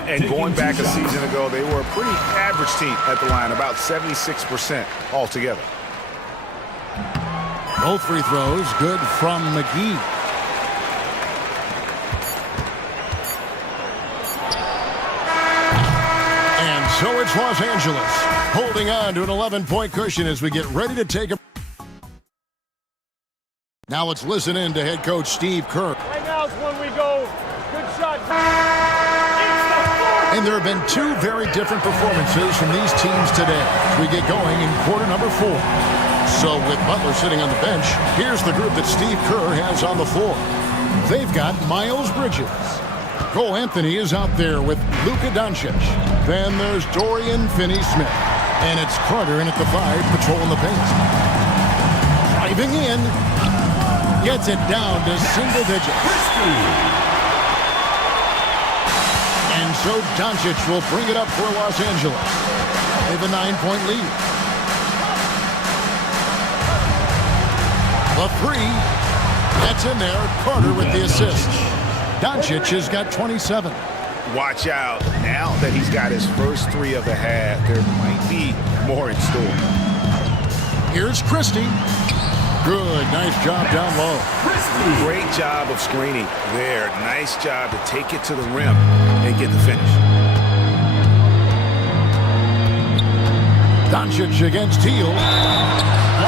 And going back a season ago, they were a pretty average team at the line, about 76% altogether. Both free throws good from McGee. And so it's Los Angeles holding on to an 11-point cushion as we get ready to take a... Now let's listen in to head coach Steve Kerr. Right now is when we go. Good shot. And there have been 2 very different performances from these teams today as we get going in quarter number 4. So with Butler sitting on the bench, here's the group that Steve Kerr has on the floor. They've got Miles Bridges. Cole Anthony is out there with Luka Doncic. Then there's Dorian Finney-Smith. And it's Carter in at the 5, patrolling the paint. Driving in. Gets it down to single digits. And so Doncic will bring it up for Los Angeles. They have a 9-point lead. The 3. That's in there. Carter with the assist. Doncic has got 27. Watch out. Now that he's got his first 3 of the half, there might be more in store. Here's Christie. Good. Nice job down low. Great job of screening there. Nice job to take it to the rim and get the finish. Doncic against Hield.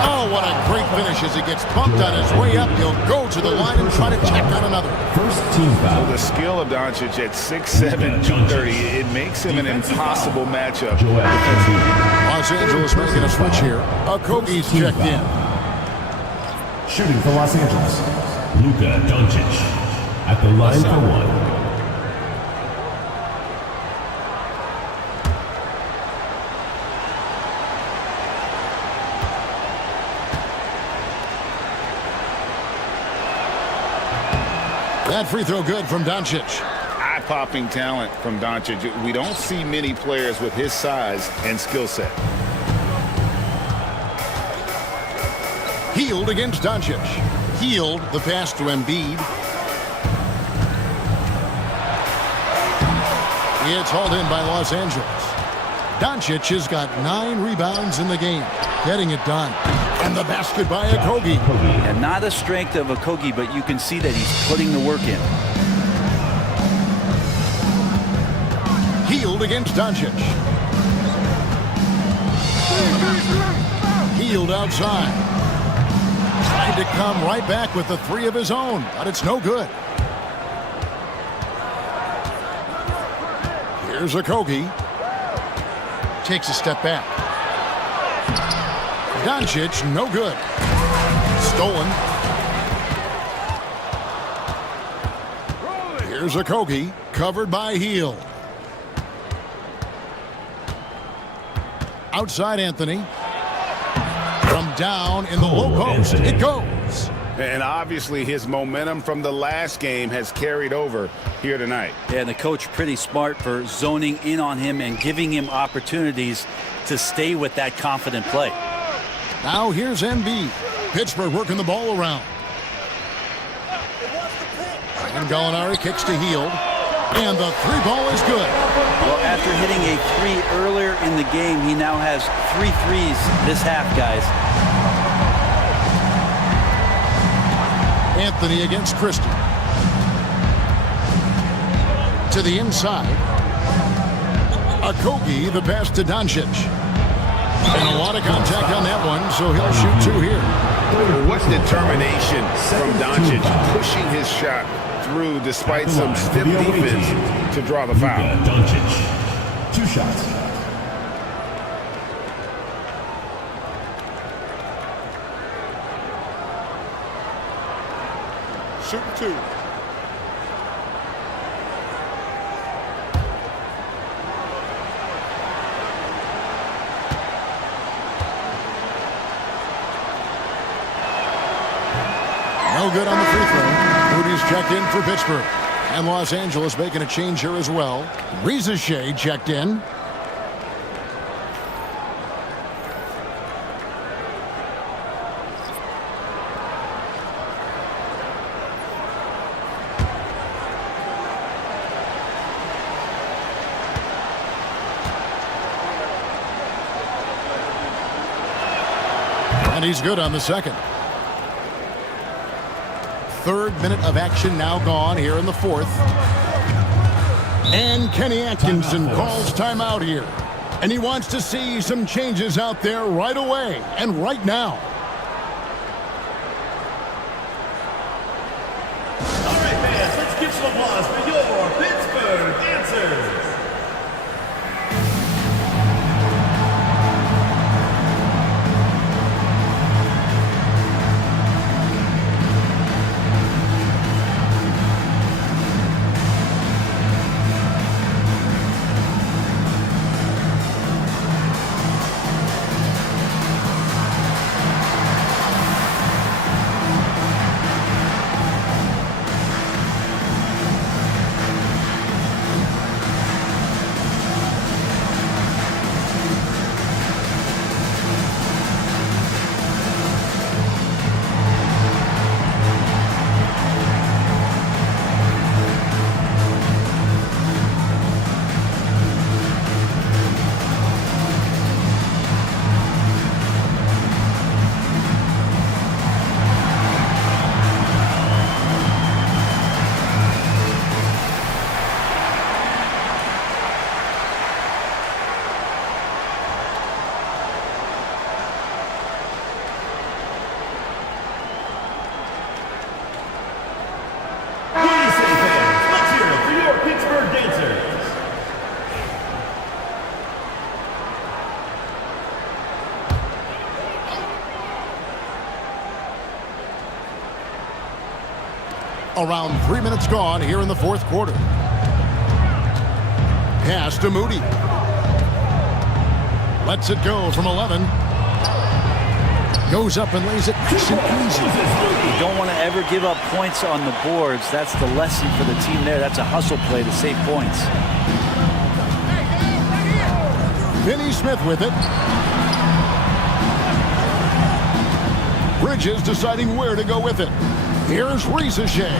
Oh, what a great finish as he gets bumped on his way up. He'll go to the line and try to check on another. First team foul. So the skill of Doncic at 6'7", 230, it makes him an impossible matchup. Los Angeles making a switch here. Okogie's checked in. Shooting for Los Angeles, Luka Doncic at the line for one. That free throw good from Doncic. Eye-popping talent from Doncic. We don't see many players with his size and skill set. Healed against Doncic. Healed the pass to Embiid. It's hauled in by Los Angeles. Doncic has got 9 rebounds in the game. Getting it done. And the basket by Okogie. And not a strength of Okogie, but you can see that he's putting the work in. Healed against Doncic. Healed outside. Trying to come right back with the 3 of his own, but it's no good. Here's Okogie. Takes a step back. Doncic, no good. Stolen. Here's Okogie, covered by Hield. Outside Anthony. From down in the low post, it goes. And obviously his momentum from the last game has carried over here tonight. Yeah, and the coach pretty smart for zoning in on him and giving him opportunities to stay with that confident play. Now here's Embiid. Pittsburgh working the ball around. And Gallinari kicks to Hield. And the 3-ball is good. Well, after hitting a 3 earlier in the game, he now has 3 threes this half, guys. Anthony against Christie. To the inside. Okogie, the pass to Doncic. And a lot of contact on that one, so he'll shoot 2 here. What determination from Doncic, pushing his shot through despite some stiff defense to draw the foul. Doncic, 2 shots. Shooting 2. No good on the free throw. Rudy's checked in for Pittsburgh. And Los Angeles making a change here as well. Rizachet checked in. And he's good on the second. 3rd minute of action now gone here in the 4th. And Kenny Atkinson calls timeout here. And he wants to see some changes out there right away and right now. All right, fans, let's give some applause for your Pittsburgh dancers. Around 3 minutes gone here in the fourth quarter. Pass to Moody. Lets it go from 11. Goes up and lays it nice and easy. You don't want to ever give up points on the boards. That's the lesson for the team there. That's a hustle play to save points. Finney Smith with it. Bridges deciding where to go with it. Here's Riza-Shea.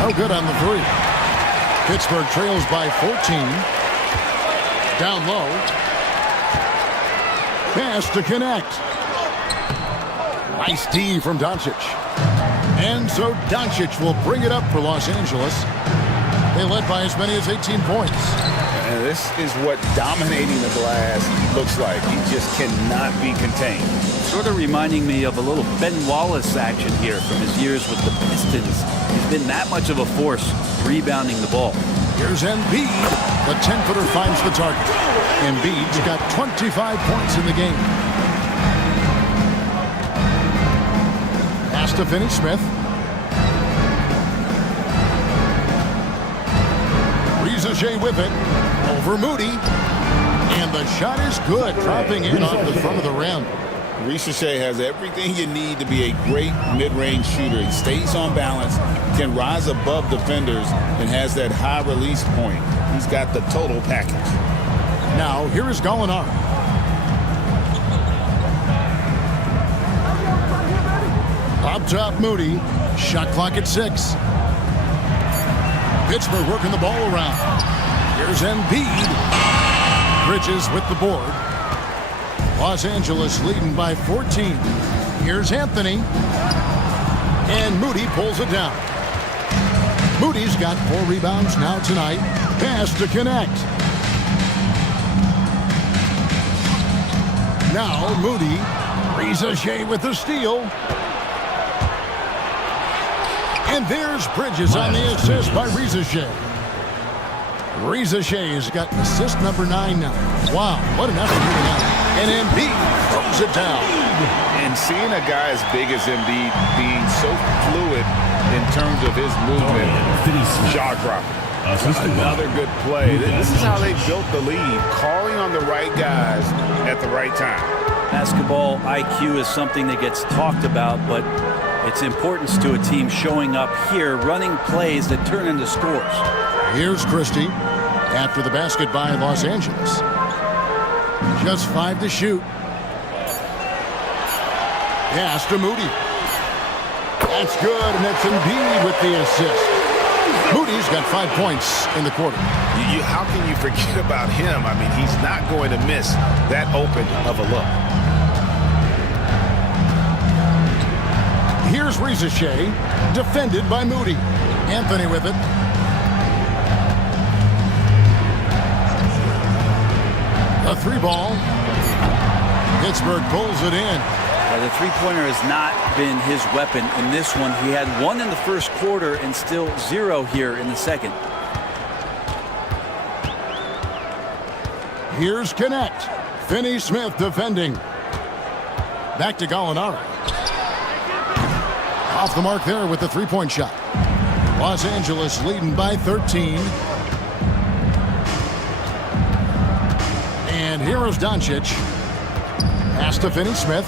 No good on the three. Pittsburgh trails by 14. Down low. Pass to connect. Nice D from Doncic. And so Doncic will bring it up for Los Angeles. They led by as many as 18 points. And this is what dominating the glass looks like. He just cannot be contained. Sort of reminding me of a little Ben Wallace action here from his years with the Pistons. He's been that much of a force rebounding the ball. Here's Embiid. The 10-footer finds the target. Embiid's got 25 points in the game. Pass to Finney Smith. Riza-Shea with it. Over Moody. And the shot is good. Dropping in off the front of the rim. Riza-Shea has everything you need to be a great mid-range shooter. He stays on balance, can rise above defenders, and has that high release point. He's got the total package. Now, here is Gallinari. Up top, Moody. Shot clock at 6. Pittsburgh working the ball around. Here's Embiid. Bridges with the board. Los Angeles leading by 14. Here's Anthony. And Moody pulls it down. Moody's got 4 rebounds now tonight. Pass to connect. Now Moody. Riza-Shea with the steal. And there's Bridges on the assist by Riza-Shea. Riza-Shea's got assist number 9 now. Wow, what an effort here tonight. And Embiid throws it down. And seeing a guy as big as Embiid being so fluid in terms of his movement, jaw-dropper. Another good play. This is how they built the lead, calling on the right guys at the right time. Basketball IQ is something that gets talked about, but its importance to a team showing up here, running plays that turn into scores. Here's Christie after the basket by Los Angeles. Just 5 to shoot. Pass to Moody. That's good, and that's Embiid with the assist. Moody's got 5 points in the quarter. How can you forget about him? I mean, he's not going to miss that open of a look. Here's Riza-Shea, defended by Moody. Anthony with it. A 3-ball. Pittsburgh pulls it in. The three-pointer has not been his weapon in this one. He had 1 in the first quarter and still 0 here in the second. Here's Connect. Finney Smith defending. Back to Gallinari. Off the mark there with the 3-point shot. Los Angeles leading by 13. And here is Doncic. Pass to Finney Smith.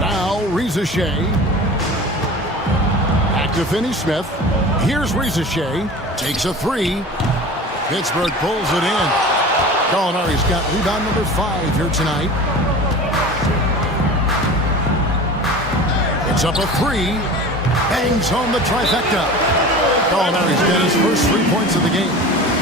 Now Riza-Shea. Back to Finney Smith. Here's Riza-Shea. Takes a 3. Pittsburgh pulls it in. Gallinari's got rebound number 5 here tonight. It's up a 3. Bangs home the trifecta. Gallinari's got his first 3 points of the game.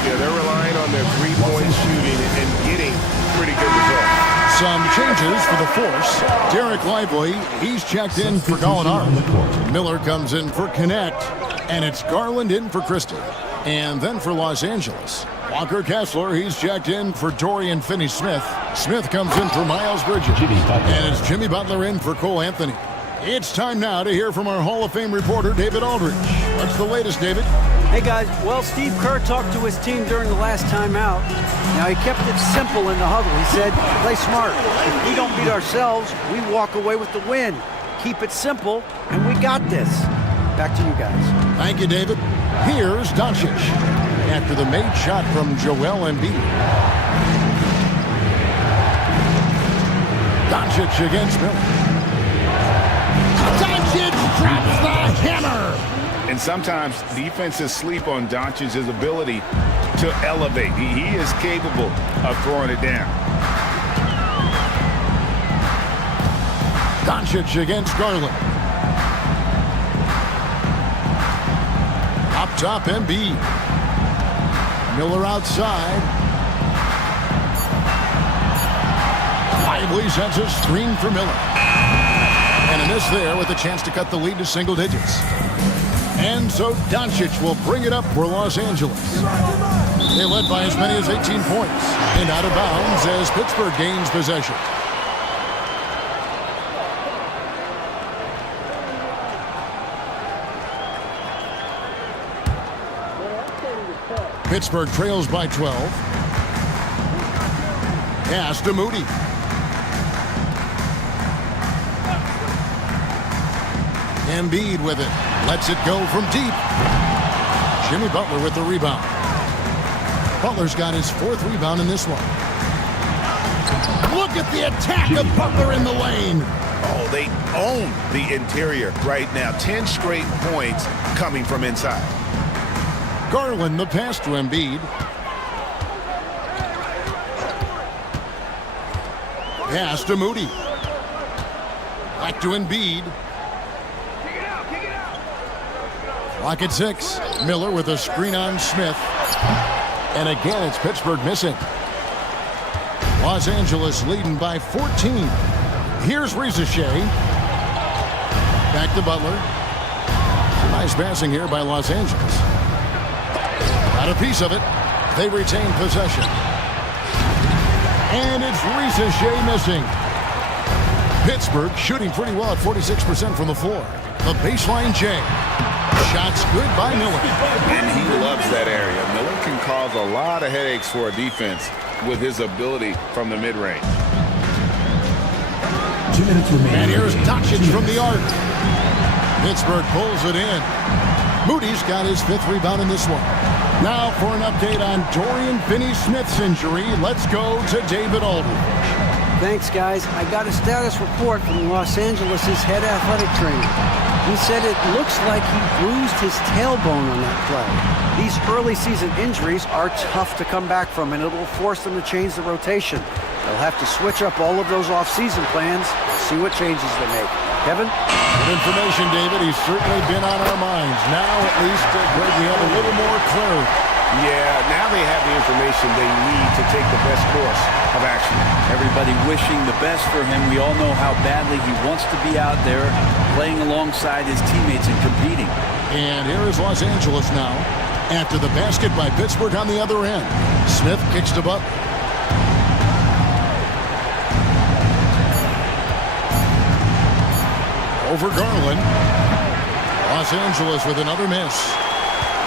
Yeah, they're relying on their 3-point shooting and getting pretty good results. Some changes for the Force. Derek Lively, he's checked in for Gallinari. Miller comes in for Connect. And it's Garland in for Christie. And then for Los Angeles, Walker Kessler, he's checked in for Dorian Finney-Smith. Smith comes in for Miles Bridges. And it's Jimmy Butler in for Cole Anthony. It's time now to hear from our Hall of Fame reporter, David Aldridge. What's the latest, David? Hey, guys. Well, Steve Kerr talked to his team during the last timeout. Now, he kept it simple in the huddle. He said, play smart. If we don't beat ourselves, we walk away with the win. Keep it simple, and we got this. Back to you guys. Thank you, David. Here's Doncic after the made shot from Joel Embiid. Doncic against Miller. Doncic drops the hammer. And sometimes defenses sleep on Doncic's ability to elevate. He is capable of throwing it down. Doncic against Garland. Up top, Embiid. Miller outside. Lively sends a screen for Miller. And a miss there with a chance to cut the lead to single digits. And so Doncic will bring it up for Los Angeles. They led by as many as 18 points. And out of bounds as Pittsburgh gains possession. Pittsburgh trails by 12. Pass to Moody. Embiid with it. Lets it go from deep. Jimmy Butler with the rebound. Butler's got his 4th rebound in this one. Look at the attack of Butler in the lane. Oh, they own the interior right now. 10 straight points coming from inside. Garland the pass to Embiid. Pass to Moody. Back to Embiid. Clock at 6. Miller with a screen on Smith. And again, it's Pittsburgh missing. Los Angeles leading by 14. Here's Ricochet. Back to Butler. Nice passing here by Los Angeles. Got a piece of it. They retain possession. And it's Ricochet missing. Pittsburgh shooting pretty well at 46% from the floor. The baseline J. Shots good by Miller. And he loves that area. Miller can cause a lot of headaches for a defense with his ability from the mid-range. 2 minutes remaining. And here's Doncic from the arc. Pittsburgh pulls it in. Moody's got his 5th rebound in this one. Now for an update on Dorian Finney-Smith's injury, let's go to David Aldridge. Thanks, guys. I got a status report from Los Angeles' head athletic trainer. He said it looks like he bruised his tailbone on that play. These early season injuries are tough to come back from, and it will force them to change the rotation. They'll have to switch up all of those off-season plans, see what changes they make. Kevin? Good information, David. He's certainly been on our minds. Now, at least, Greg, we have a little more clarity. Yeah, now they have the information they need to take the best course of action. Everybody wishing the best for him. We all know how badly he wants to be out there playing alongside his teammates and competing. And here is Los Angeles now. After the basket by Pittsburgh on the other end. Smith kicks to Butler. Over Garland. Los Angeles with another miss.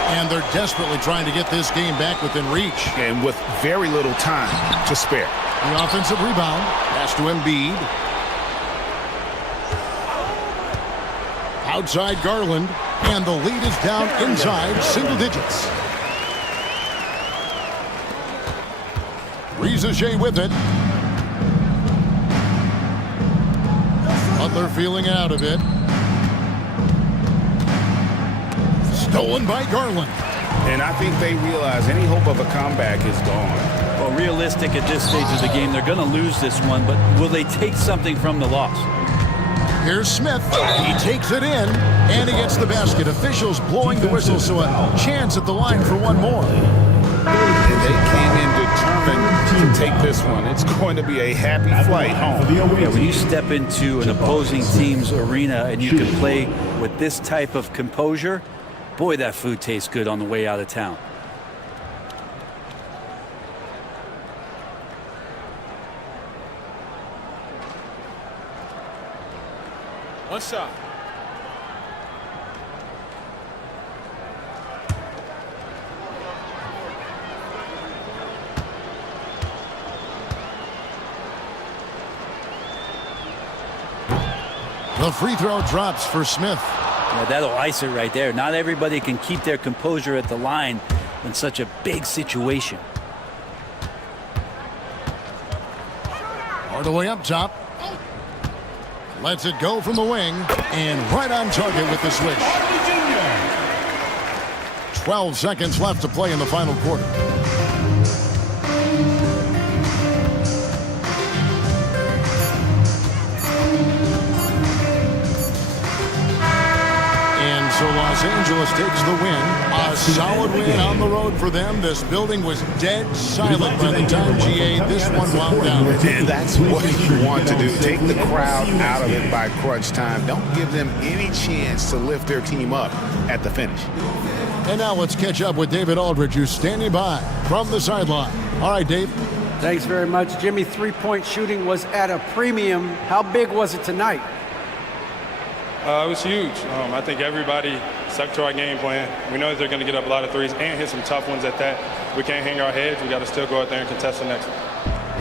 And they're desperately trying to get this game back within reach. And with very little time to spare. The offensive rebound. Pass to Embiid. Outside Garland. And the lead is down inside single digits. Ricochet with it. Butler feeling out of it. Stolen by Garland. And I think they realize any hope of a comeback is gone. Well, realistic at this stage of the game, they're going to lose this one, but will they take something from the loss? Here's Smith. He takes it in, and he gets the basket. Officials blowing the whistle, so a chance at the line for one more. And they came in determined to take this one. It's going to be a happy flight home. Yeah, when you step into an opposing team's arena and you can play with this type of composure, boy, that food tastes good on the way out of town. One shot. The free throw drops for Smith. Yeah, that'll ice it right there. Not everybody can keep their composure at the line in such a big situation. Hardaway up top. Lets it go from the wing. And right on target with the switch. 12 seconds left to play in the final quarter. And so Los Angeles takes the win. A solid win on the road for them. This building was dead silent by the time GA this one wound down. And that's what you want to do. Take the crowd out of it by crunch time. Don't give them any chance to lift their team up at the finish. And now let's catch up with David Aldridge, who's standing by from the sideline. All right, Dave. Thanks very much, Jimmy. Three-point shooting was at a premium. How big was it tonight? It was huge. I think everybody stuck to our game plan. We know that they're going to get up a lot of threes and hit some tough ones at that. We can't hang our heads. We got to still go out there and contest the next one.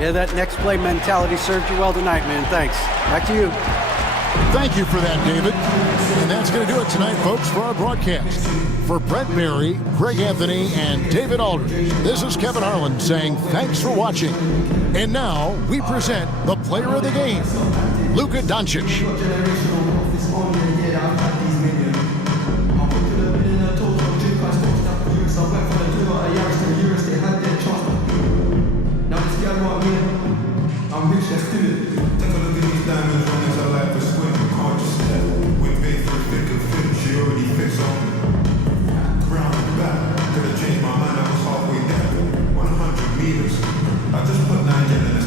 Yeah, that next play mentality served you well tonight, man. Thanks. Back to you. Thank you for that, David. And that's going to do it tonight, folks, for our broadcast. For Brent Berry, Greg Anthony, and David Aldridge, this is Kevin Harlan saying thanks for watching. And now we present the player of the game, Luka Doncic. I'm rich, that's good. Take a look at these diamonds on this, I like to squint and conscious. With me for thick and fit, she already fits on. Round and back, could have changed my mind, I was halfway down. 100 meters, I just put 9 in this.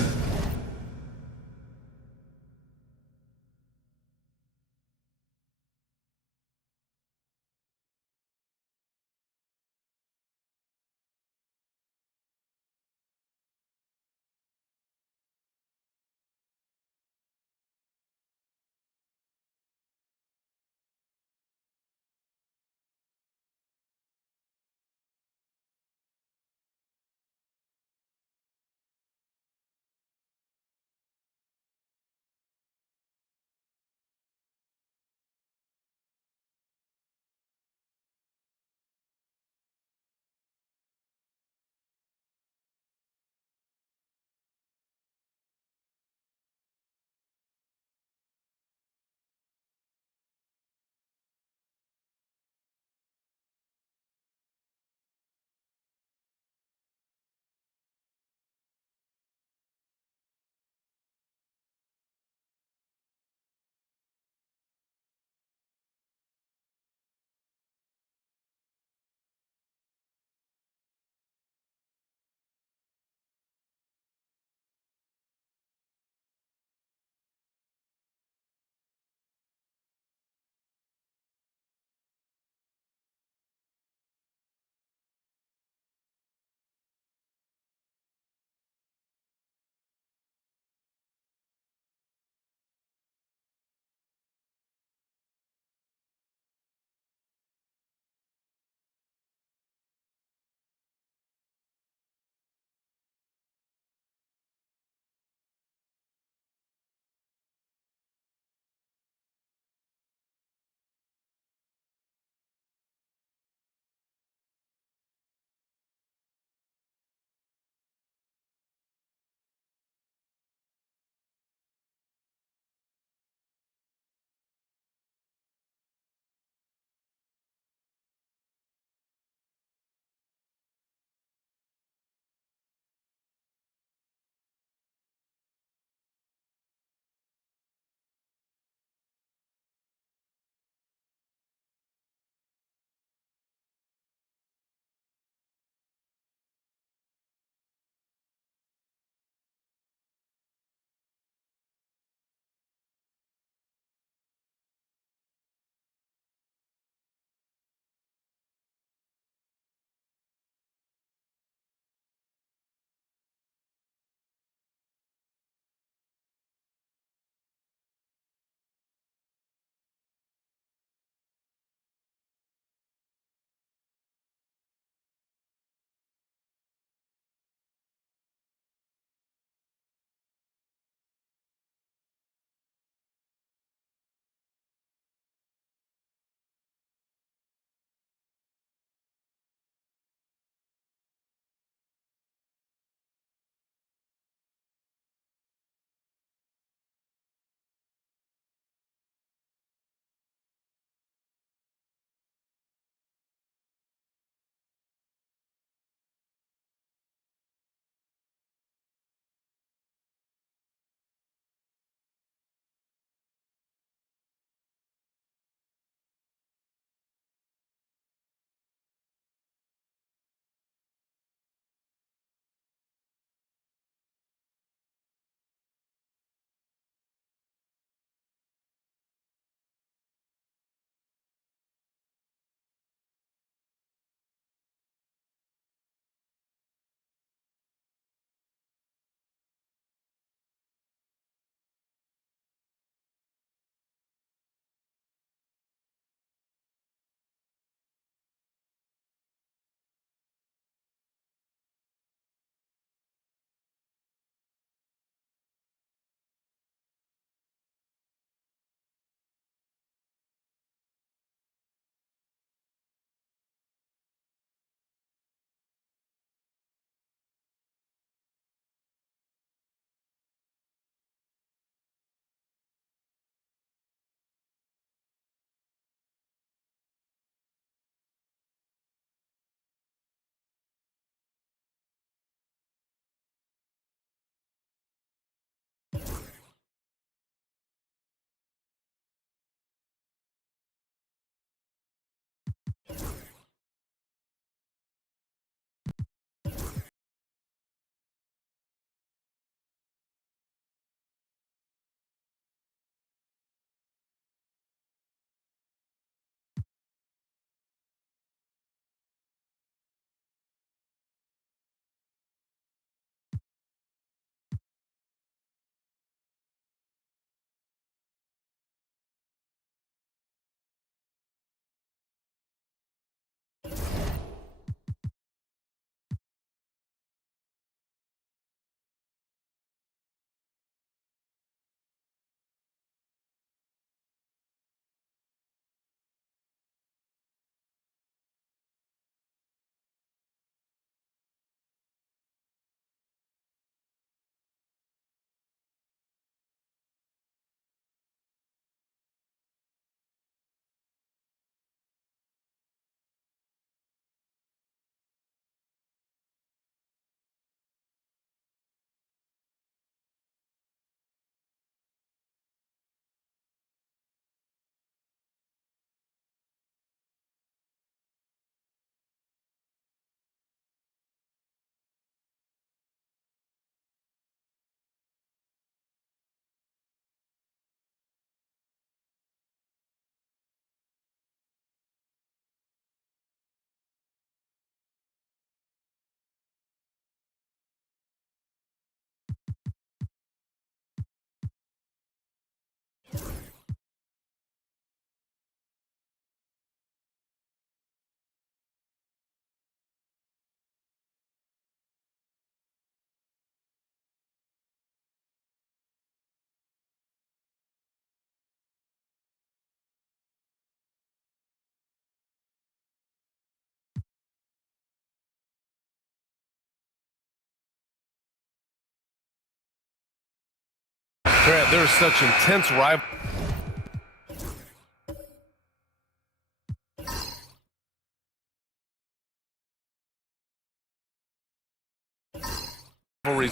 Grant, there's such intense rivalries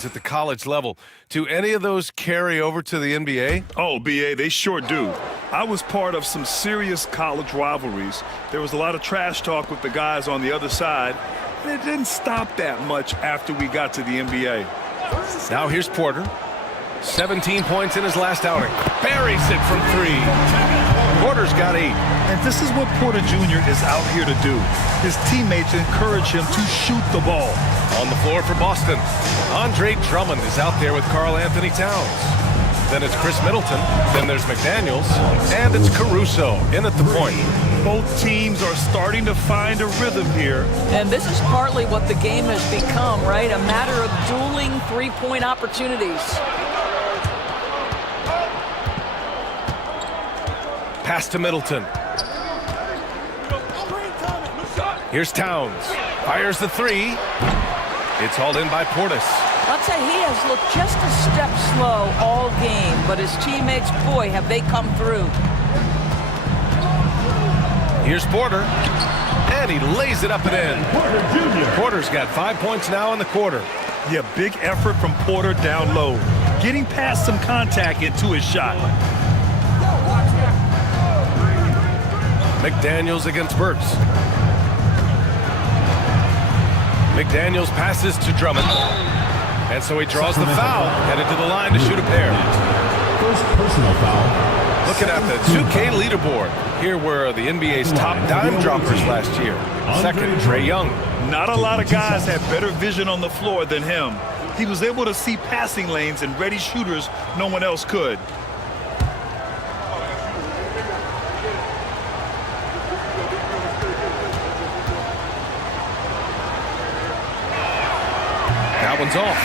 at the college level. Do any of those carry over to the NBA? Oh, BA, they sure do. I was part of some serious college rivalries. There was a lot of trash talk with the guys on the other side, and it didn't stop that much after we got to the NBA. Now here's Porter. 17 points in his last outing. Buries it from 3. Porter's got 8. And this is what Porter Jr. is out here to do. His teammates encourage him to shoot the ball. On the floor for Boston, Andre Drummond is out there with Karl Anthony Towns. Then it's Chris Middleton. Then there's McDaniels. And it's Caruso in at the point. Both teams are starting to find a rhythm here. And this is partly what the game has become, right? A matter of dueling three-point opportunities. Pass to Middleton. Here's Towns. Fires the 3. It's hauled in by Portis. I'll say he has looked just a step slow all game, but his teammates, boy, have they come through. Here's Porter. And he lays it up and in. Porter's got 5 points now in the quarter. Yeah, big effort from Porter down low. Getting past some contact into his shot. McDaniels against Burks. McDaniels passes to Drummond. And so he draws the foul. Headed to the line to shoot a pair. First personal foul. Looking at the 2K leaderboard. Here were the NBA's top dime droppers last year. Second, Trae Young. Not a lot of guys had better vision on the floor than him. He was able to see passing lanes and ready shooters no one else could. That one's off.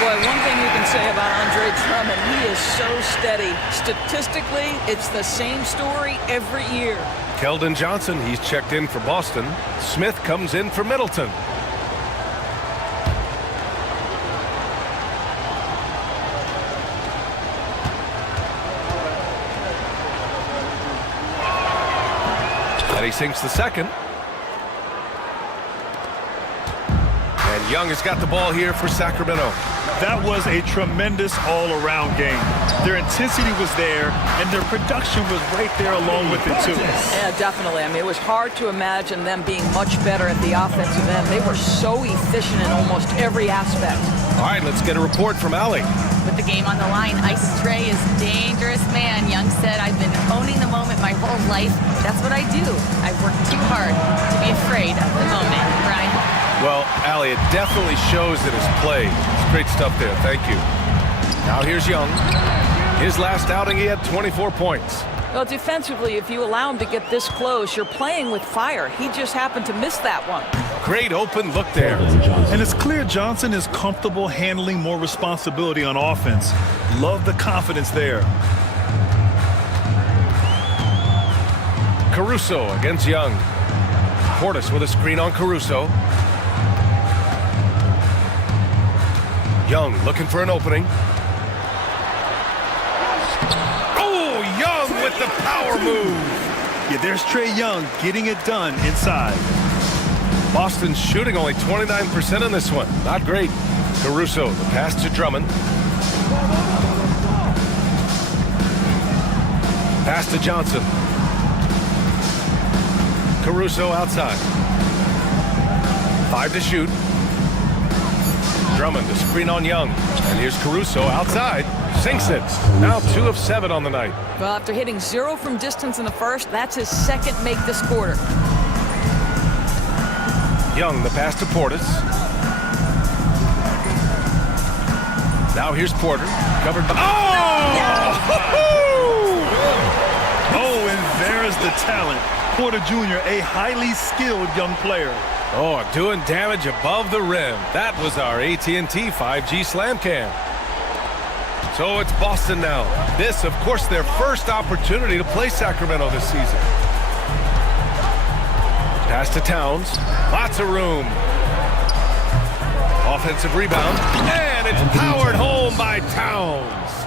Boy, one thing you can say about Andre Drummond, he is so steady. Statistically, it's the same story every year. Keldon Johnson, he's checked in for Boston. Smith comes in for Middleton. And he sinks the second. And Young has got the ball here for Sacramento. That was a tremendous all-around game. Their intensity was there, and their production was right there along with it, too. Yeah, definitely. I mean, it was hard to imagine them being much better at the offensive end. They were so efficient in almost every aspect. All right, let's get a report from Allie. With the game on the line, Ice Trae is dangerous, man. Young said, I've been owning the moment my whole life. That's what I do. I've worked too hard to be afraid of the moment. Brian? Well, Allie, it definitely shows in his play. It's great stuff there. Thank you. Now here's Young. His last outing, he had 24 points. Well, defensively, if you allow him to get this close, you're playing with fire. He just happened to miss that one. Great open look there. And it's clear Johnson is comfortable handling more responsibility on offense. Love the confidence there. Caruso against Young. Portis with a screen on Caruso. Young looking for an opening. Oh, Young with the power move. Yeah, there's Trae Young getting it done inside. Boston's shooting only 29% in this one. Not great. Caruso, the pass to Drummond. Pass to Johnson. Caruso outside. 5 to shoot. Drummond to screen on Young. And here's Caruso outside. Sinks it. Now 2 of 7 on the night. Well, after hitting 0 from distance in the first, that's his second make this quarter. Young, the pass to Portis. Now here's Porter. Covered by... Oh, and there's the talent. Porter Jr., a highly skilled young player. Oh, doing damage above the rim. That was our AT&T 5G Slam Cam. So it's Boston now. This, of course, their first opportunity to play Sacramento this season. Pass to Towns. Lots of room. Offensive rebound. And it's powered home by Towns.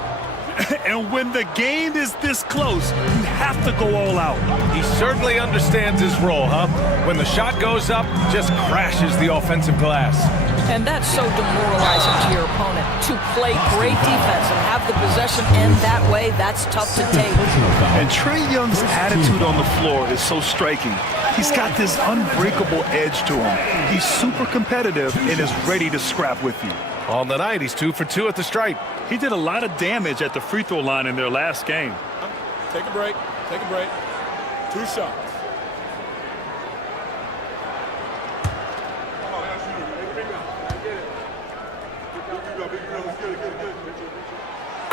And when the game is this close, you have to go all out. He certainly understands his role, huh? When the shot goes up, just crashes the offensive glass. And that's so demoralizing to your opponent. To play great defense and have the possession end that way, that's tough to take. And Trae Young's attitude on the floor is so striking. He's got this unbreakable edge to him. He's super competitive and is ready to scrap with you. On the night, he's 2 for 2 at the stripe. He did a lot of damage at the free throw line in their last game. Take a break. Take a break. 2 shots.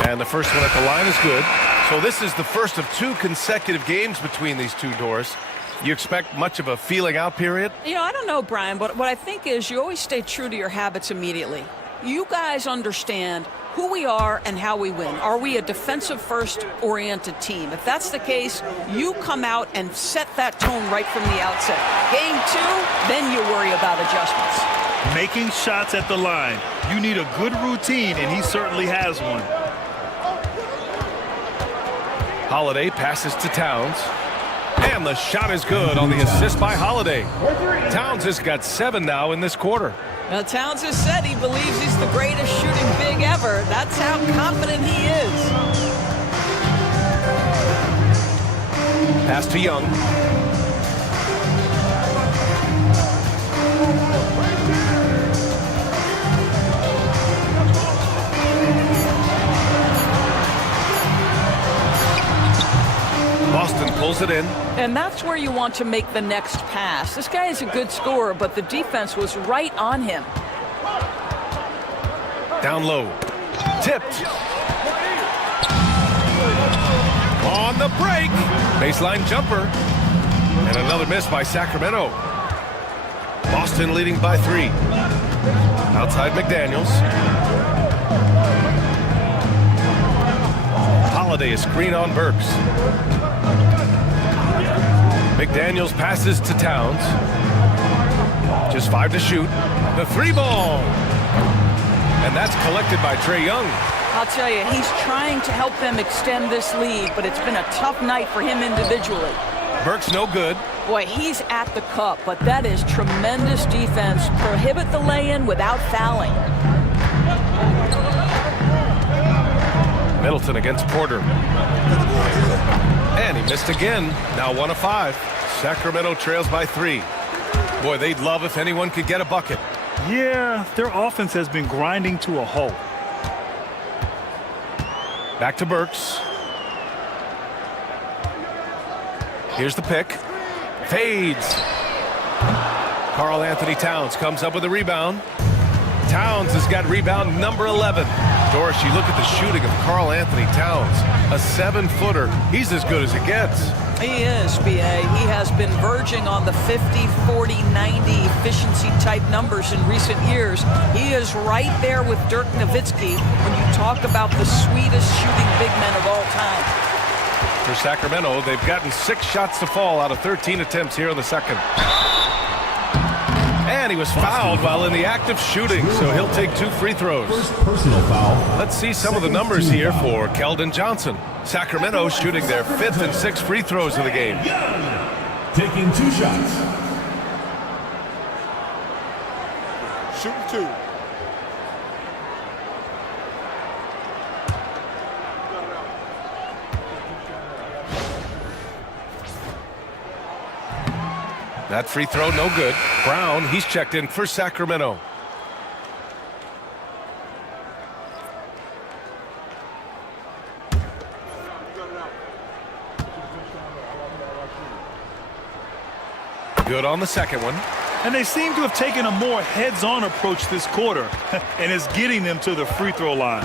And the first one at the line is good. So this is the first of 2 consecutive games between these two doors. You expect much of a feeling out period? You know, I don't know, Brian, but what I think is you always stay true to your habits immediately. You guys understand who we are and how we win. Are we a defensive first oriented team? If that's the case, you come out and set that tone right from the outset. Game 2, then you worry about adjustments. Making shots at the line. You need a good routine, and he certainly has one. Holiday passes to Towns. And the shot is good on the assist by Holiday. Towns has got 7 now in this quarter. Now, Towns has said he believes he's the greatest shooting big ever. That's how confident he is. Pass to Young. Boston pulls it in. And that's where you want to make the next pass. This guy is a good scorer, but the defense was right on him. Down low. Tipped. On the break. Baseline jumper. And another miss by Sacramento. Boston leading by 3. Outside McDaniels. Holiday a screen on Burks. McDaniels passes to Towns. Just 5 to shoot. The 3-ball. And that's collected by Trae Young. I'll tell you, he's trying to help them extend this lead, but it's been a tough night for him individually. Burks no good. Boy, he's at the cup, but that is tremendous defense. Prohibit the lay-in without fouling. Middleton against Porter. And he missed again. Now 1 of 5. Sacramento trails by 3. Boy, they'd love if anyone could get a bucket. Yeah, their offense has been grinding to a halt. Back to Burks. Here's the pick. Fades. Karl Anthony Towns comes up with a rebound. Towns has got rebound number 11. Doris, you look at the shooting of Karl Anthony Towns. A 7-footer. He's as good as it gets. He is, B.A. He has been verging on the 50, 40, 90 efficiency type numbers in recent years. He is right there with Dirk Nowitzki when you talk about the sweetest shooting big men of all time. For Sacramento, they've gotten 6 shots to fall out of 13 attempts here in the second. And he was fouled while in the act of shooting, so he'll take 2 free throws. First personal foul. Let's see some of the numbers here for Keldon Johnson. Sacramento shooting their 5th and 6th free throws of the game. Taking 2 shots. Shooting 2. That free throw no good. Brown, he's checked in for Sacramento. Good on the second one. And they seem to have taken a more heads-on approach this quarter, and it's getting them to the free throw line.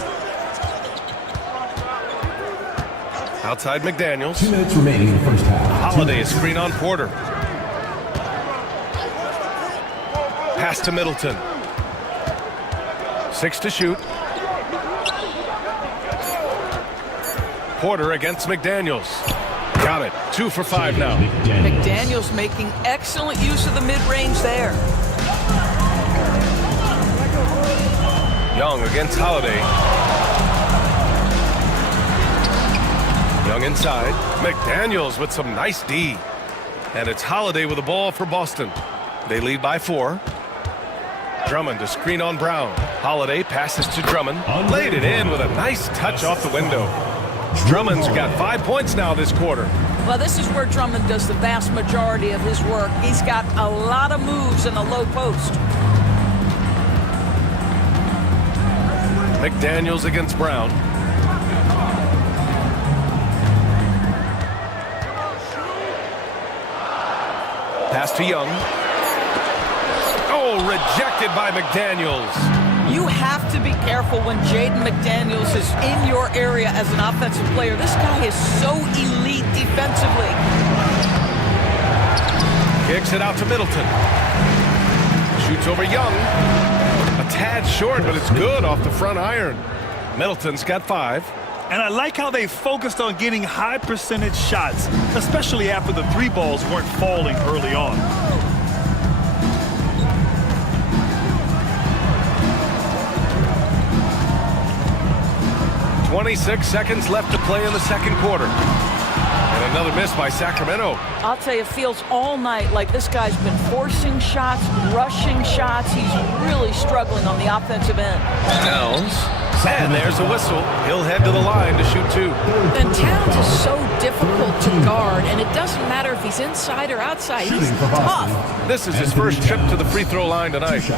Outside McDaniels. 2 minutes remaining in the first half. Holiday, a screen on Porter. Pass to Middleton. 6 to shoot. Porter against McDaniels. Got it. 2 for 5 now. McDaniels making excellent use of the mid-range there. Young against Holiday. Inside, McDaniels with some nice D. And it's Holiday with the ball for Boston. They lead by 4. Drummond to screen on Brown. Holiday passes to Drummond. Laid it in with a nice touch off the window. Drummond's got 5 points now this quarter. Well, this is where Drummond does the vast majority of his work. He's got a lot of moves in the low post. McDaniels against Brown. Pass to Young. Oh, rejected by McDaniels. You have to be careful when Jaden McDaniels is in your area as an offensive player. This guy is so elite defensively. Kicks it out to Middleton. Shoots over Young. A tad short, but it's good off the front iron. Middleton's got 5. And I like how they focused on getting high percentage shots, especially after the 3 balls weren't falling early on. .26 seconds left to play in the second quarter. And another miss by Sacramento. I'll tell you, it feels all night like this guy's been forcing shots, rushing shots. He's really struggling on the offensive end. Snells. And there's a whistle. He'll head to the line to shoot 2. And Towns is so difficult to guard, and it doesn't matter if he's inside or outside. He's tough. This is his first trip to the free throw line tonight.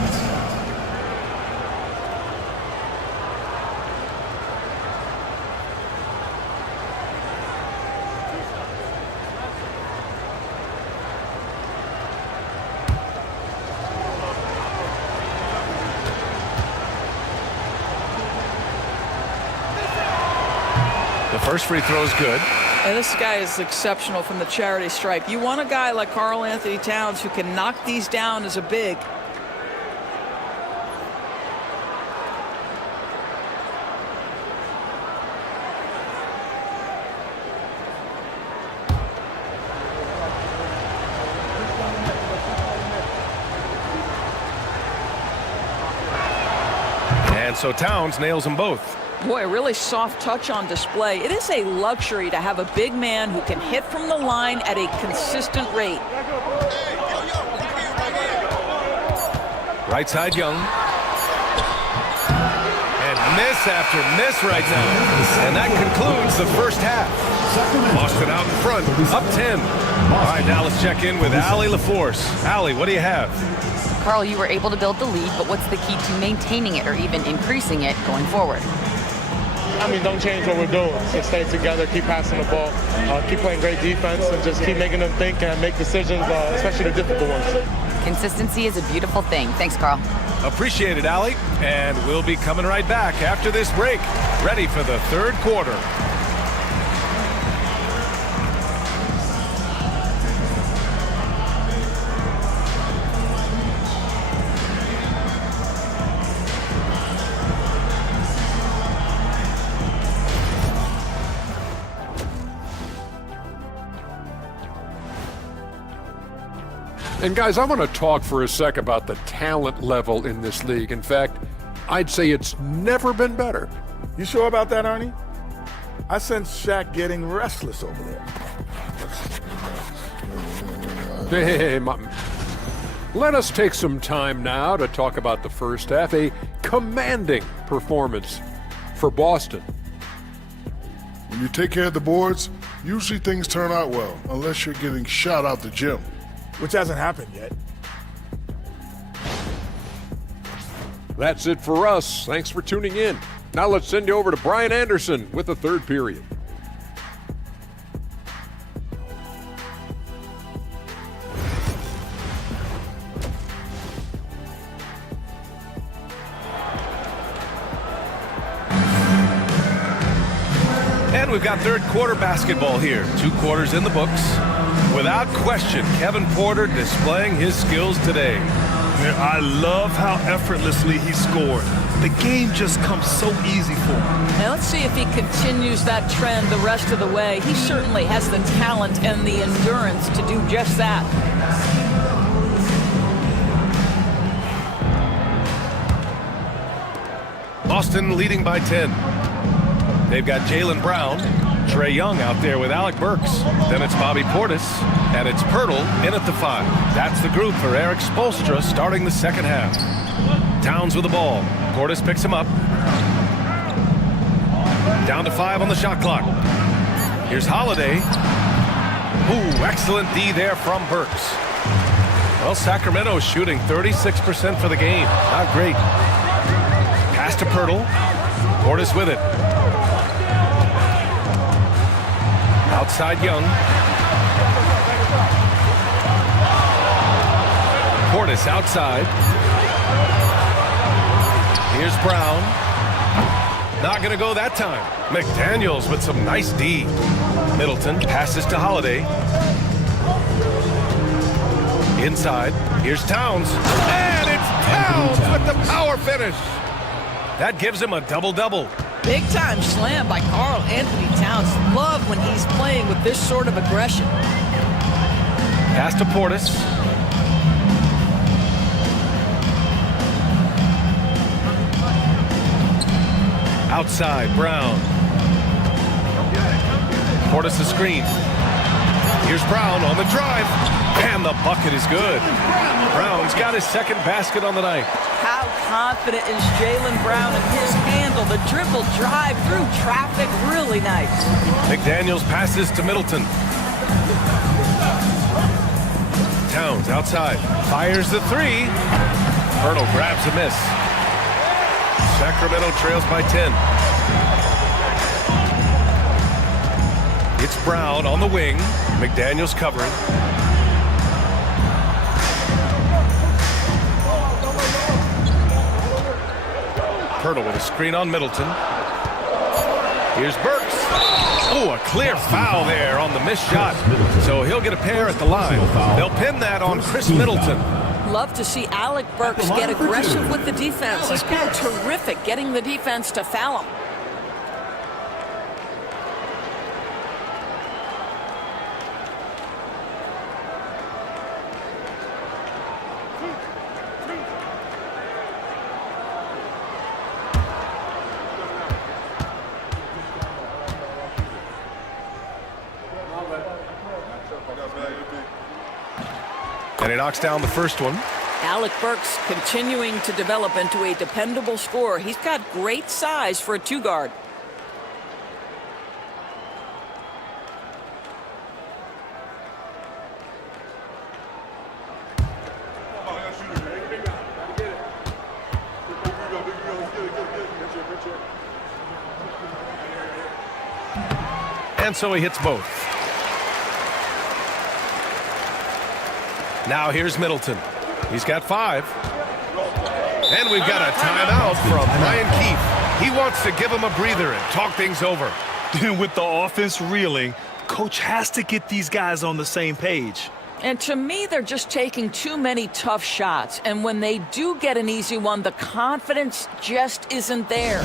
First free throw is good. And this guy is exceptional from the charity stripe. You want a guy like Karl Anthony Towns who can knock these down as a big. And so Towns nails them both. Boy, a really soft touch on display. It is a luxury to have a big man who can hit from the line at a consistent rate. Right side Young. And miss after miss right now. And that concludes the first half. Boston out in front, up 10. All right, now let's check in with Allie LaForce. Allie, what do you have? Karl, you were able to build the lead, but what's the key to maintaining it or even increasing it going forward? I mean, don't change what we're doing. Just stay together, keep passing the ball, keep playing great defense, and just keep making them think and make decisions, especially the difficult ones. Consistency is a beautiful thing. Thanks, Karl. Appreciate it, Allie. And we'll be coming right back after this break, ready for the third quarter. And guys, I want to talk for a sec about the talent level in this league. In fact, I'd say it's never been better. You sure about that, Ernie? I sense Shaq getting restless over there. Hey, let us take some time now to talk about the first half. A commanding performance for Boston. When you take care of the boards, usually things turn out well, unless you're getting shot out the gym. Which hasn't happened yet. That's it for us. Thanks for tuning in. Now let's send you over to Brian Anderson with the third period. And we've got third quarter basketball here. 2 quarters in the books. Without question, Kevin Porter displaying his skills today. Yeah, I love how effortlessly he scored. The game just comes so easy for him. Now let's see if he continues that trend the rest of the way. He certainly has the talent and the endurance to do just that. Boston leading by 10. They've got Jaylen Brown. Trae Young out there with Alec Burks. Then it's Bobby Portis, and it's Pirtle in at the 5. That's the group for Eric Spoelstra starting the second half. Towns with the ball. Portis picks him up. Down to 5 on the shot clock. Here's Holiday. Ooh, excellent D there from Burks. Well, Sacramento's shooting 36% for the game. Not great. Pass to Pirtle. Portis with it. Outside Young. Portis outside. Here's Brown. Not going to go that time. McDaniels with some nice D. Middleton passes to Holiday. Inside. Here's Towns. And it's Towns with the power finish. That gives him a double-double. Big time slam by Karl Anthony Towns. Love when he's playing with this sort of aggression. Pass to Portis. Outside, Brown. Portis the screen. Here's Brown on the drive. And the bucket is good. Brown's got his second basket on the night. How confident is Jaylen Brown in his handle? The dribble drive through traffic, really nice. McDaniels passes to Middleton. Towns outside. Fires the 3. Pirtle grabs a miss. Sacramento trails by 10. It's Brown on the wing. McDaniels covering. Pirtle with a screen on Middleton. Here's Burks. Oh, a clear foul there on the missed shot. So he'll get a pair at the line. They'll pin that on Chris Middleton. Love to see Alec Burks get aggressive with the defense. He's been terrific getting the defense to foul him. And he knocks down the first one. Alec Burks continuing to develop into a dependable scorer. He's got great size for a 2-guard. And so he hits both. Now here's Middleton. He's got 5. And we've got a timeout from Brian Keefe. He wants to give him a breather and talk things over. With the offense reeling, coach has to get these guys on the same page. And to me, they're just taking too many tough shots. And when they do get an easy one, the confidence just isn't there.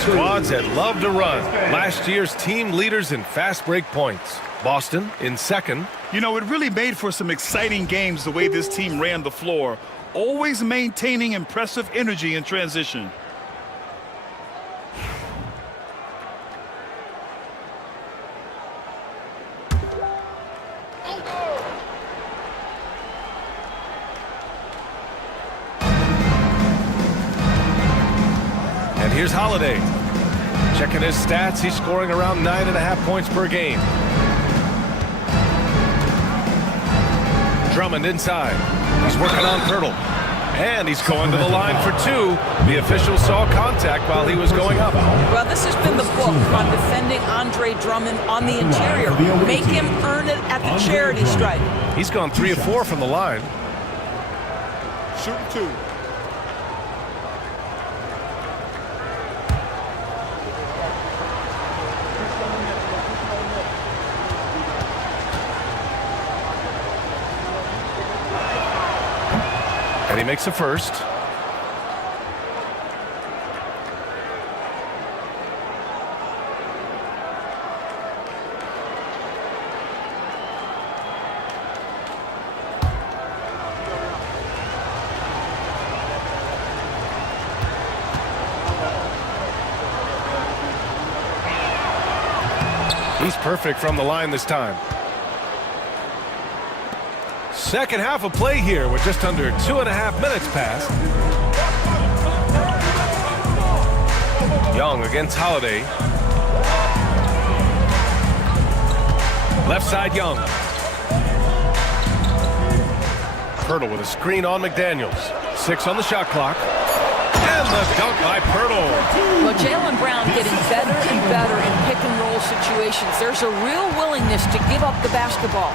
Squads that love to run. Last year's team leaders in fast break points. Boston in second. You know, it really made for some exciting games the way this team ran the floor, always maintaining impressive energy in transition. And here's Holiday. Checking his stats, he's scoring around 9.5 points per game. Drummond inside. He's working on Pirtle. And he's going to the line for 2. The official saw contact while he was going up. Well, this has been the book on defending Andre Drummond on the interior. Make him earn it at the charity stripe. He's gone 3 of 4 from the line. Shoot 2. And he makes a first. He's perfect from the line this time. Second half of play here with just under 2.5 minutes passed. Young against Holiday. Left side, Young. Pirtle with a screen on McDaniels. 6 on the shot clock. And the dunk by Pirtle. Well, Jaylen Brown getting better and better in pick-and-roll situations. There's a real willingness to give up the basketball.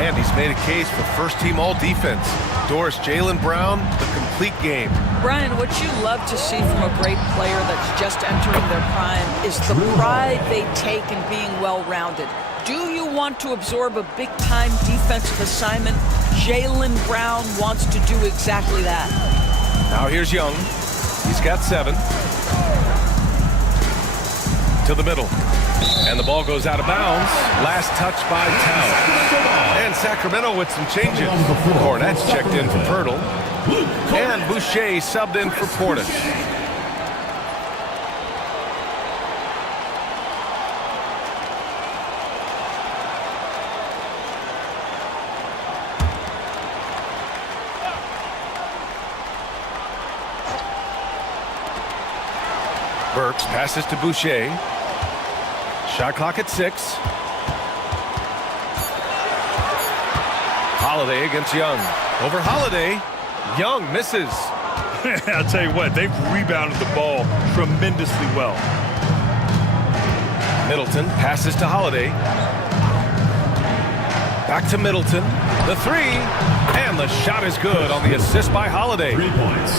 And he's made a case for first-team all-defense. Doris, Jaylen Brown, the complete game. Brian, what you love to see from a great player that's just entering their prime is the pride they take in being well-rounded. Do you want to absorb a big-time defensive assignment? Jaylen Brown wants to do exactly that. Now here's Young. He's got 7. To the middle. And the ball goes out of bounds. Last touch by Towns. And Sacramento with some changes. Cornette's checked in for Pirtle. And Boucher subbed in for Portis. Burks passes to Boucher. Shot clock at 6. Holiday against Young. Over Holiday. Young misses. I'll tell you what, they've rebounded the ball tremendously well. Middleton passes to Holiday. Back to Middleton. The 3. And the shot is good on the assist by Holiday. 3 points.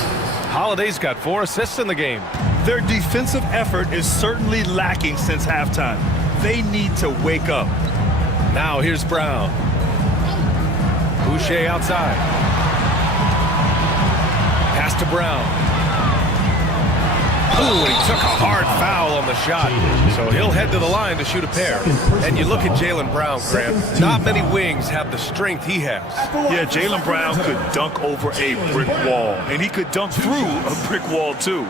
Holiday's got 4 assists in the game. Their defensive effort is certainly lacking since halftime. They need to wake up. Now here's Brown. Boucher outside. Pass to Brown. Ooh, he took a hard foul on the shot. So he'll head to the line to shoot a pair. And you look at Jaylen Brown, Graham. Not many wings have the strength he has. Yeah, Jaylen Brown could dunk over a brick wall. And he could dunk through a brick wall, too.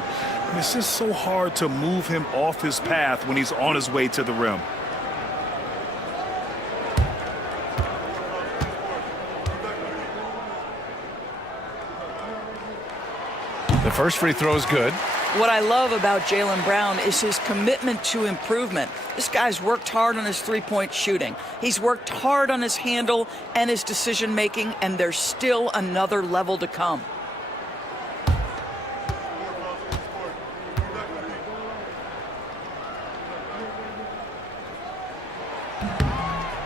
And it's just so hard to move him off his path when he's on his way to the rim. The first free throw is good. What I love about Jaylen Brown is his commitment to improvement. This guy's worked hard on his three-point shooting. He's worked hard on his handle and his decision-making, and there's still another level to come.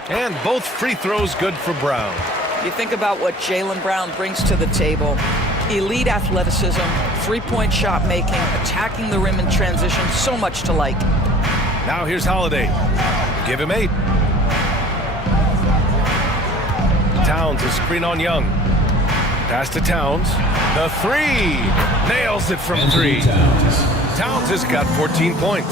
And both free throws good for Brown. You think about what Jaylen Brown brings to the table. Elite athleticism, three-point shot making, attacking the rim in transition, so much to like. Now here's Holiday. Give him 8. Towns a screen on Young. Pass to Towns. The 3. Nails it from 3. Towns has got 14 points.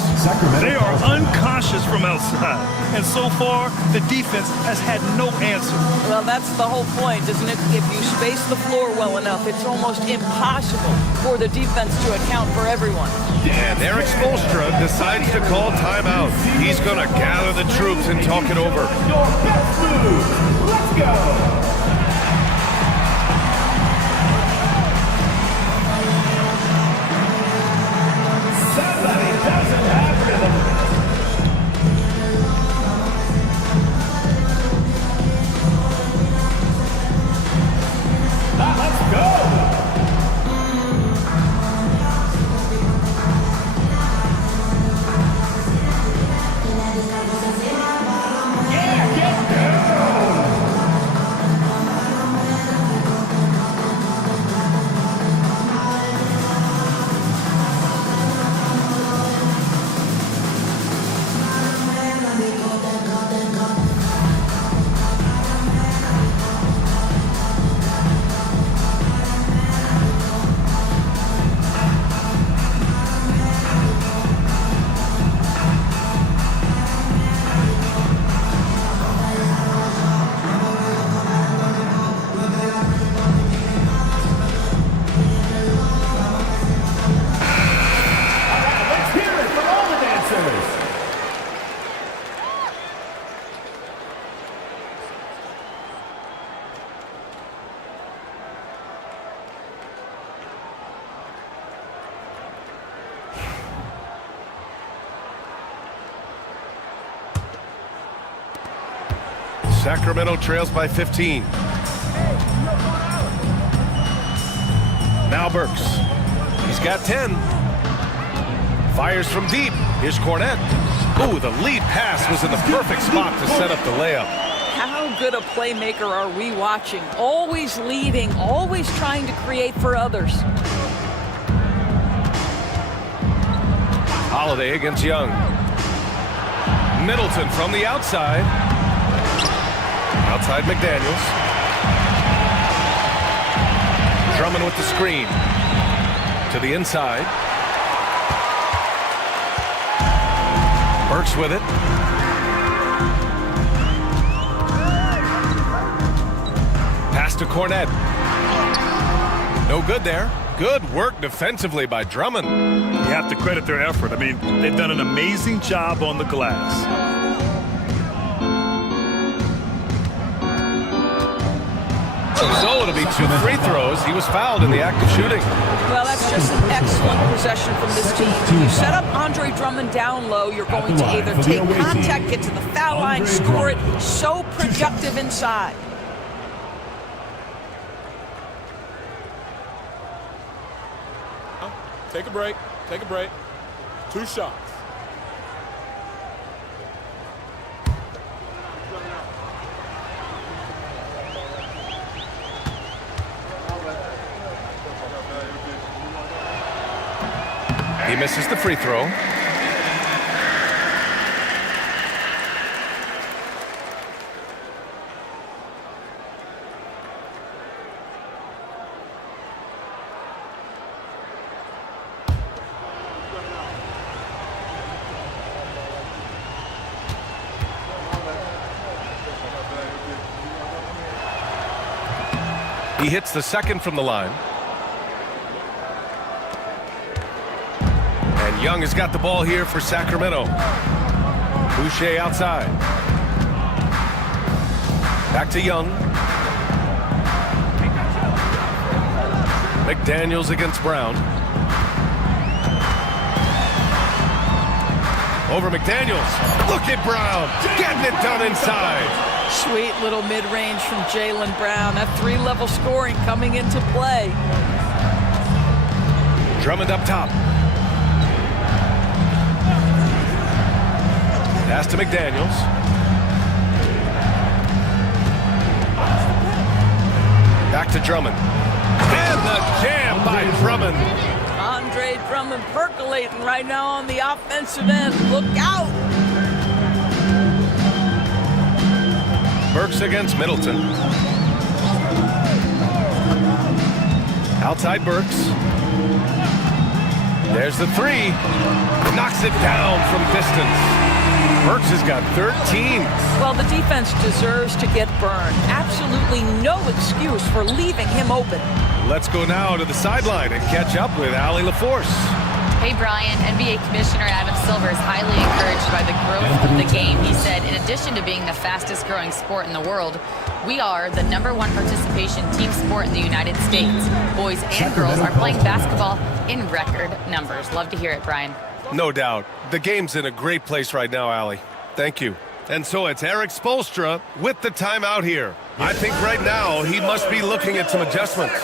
They are unconscious from outside. And so far, the defense has had no answer. Well, that's the whole point, isn't it? If you space the floor well enough, it's almost impossible for the defense to account for everyone. And Eric Spoelstra decides to call timeout. He's going to gather the troops and talk it over. Your best move. Let's go. Somebody doesn't have rhythm. Let's go. Yeah, get down. Sacramento trails by 15. Now Burks. He's got 10. Fires from deep. Here's Cornette. Ooh, the lead pass was in the perfect spot to set up the layup. How good a playmaker are we watching? Always leading, always trying to create for others. Holiday against Young. Middleton from the outside. Outside McDaniels. Drummond with the screen. To the inside. Burks with it. Pass to Cornette. No good there. Good work defensively by Drummond. You have to credit their effort. I mean, they've done an amazing job on the glass. So it'll be 2 free throws. He was fouled in the act of shooting. Well, that's just an excellent possession from this team. You set up Andre Drummond down low, you're going to either take contact, get to the foul line, score it. So productive inside. Take a break. Take a break. 2 shots. He misses the free throw. He hits the second from the line. And Young has got the ball here for Sacramento. Boucher outside. Back to Young. McDaniels against Brown. Over McDaniels. Look at Brown getting it done inside. Sweet little mid-range from Jaylen Brown. That 3-level scoring coming into play. Drummond up top. Pass to McDaniels. Back to Drummond. And the jam by Drummond. Andre Drummond percolating right now on the offensive end. Look out! Burks against Middleton. Outside Burks. There's the 3. Knocks it down from distance. Burks has got 13. Well, the defense deserves to get burned. Absolutely no excuse for leaving him open. Let's go now to the sideline and catch up with Allie LaForce. Hey, Brian, NBA Commissioner Adam Silver is highly encouraged by the growth of the game. He said, in addition to being the fastest growing sport in the world, we are the #1 participation team sport in the United States. Boys and girls are playing basketball in record numbers. Love to hear it, Brian. No doubt. The game's in a great place right now, Allie. Thank you. And so it's Eric Spoelstra with the timeout here. I think right now he must be looking at some adjustments.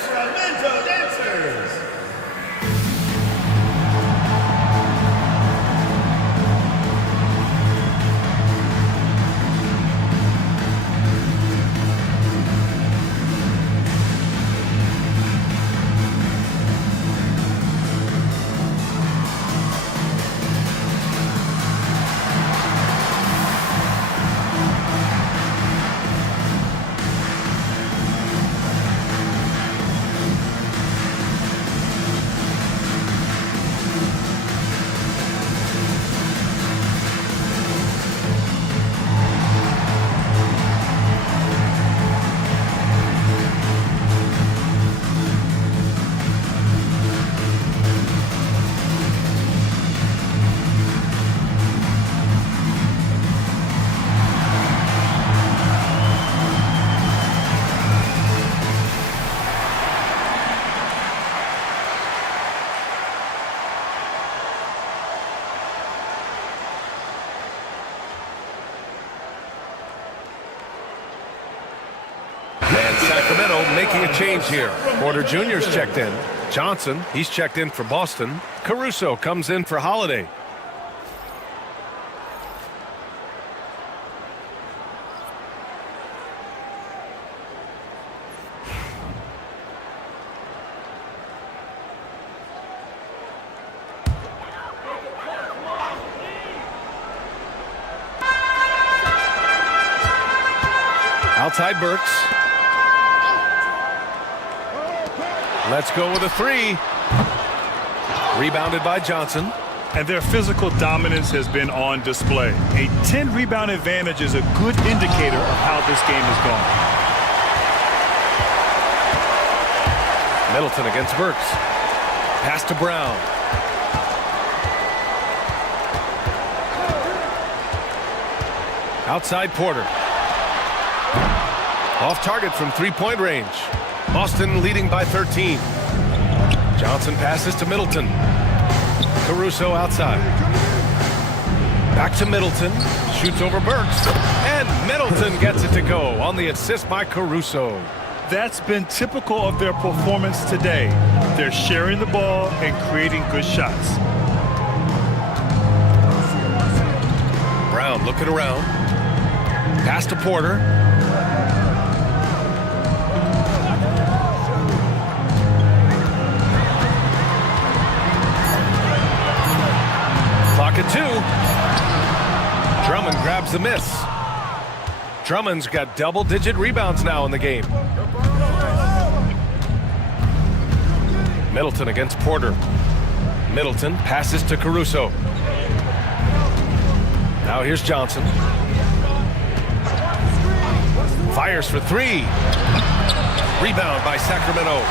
Sacramento making a change here. Porter Jr.'s checked in. Johnson, he's checked in for Boston. Caruso comes in for Holiday. Outside Burks. Let's go with a three. Rebounded by Johnson. And their physical dominance has been on display. A 10-rebound advantage is a good indicator of how this game is going. Middleton against Burks. Pass to Brown. Outside Porter. Off target from three-point range. Boston leading by 13. Johnson passes to Middleton. Caruso outside. Back to Middleton. Shoots over Burks. And Middleton gets it to go on the assist by Caruso. That's been typical of their performance today. They're sharing the ball and creating good shots. Brown looking around. Pass to Porter. Clock at 2. Drummond grabs the miss. Drummond's got double-digit rebounds now in the game. Middleton against Porter. Middleton passes to Caruso. Now here's Johnson. Fires for three. Rebound by Sacramento.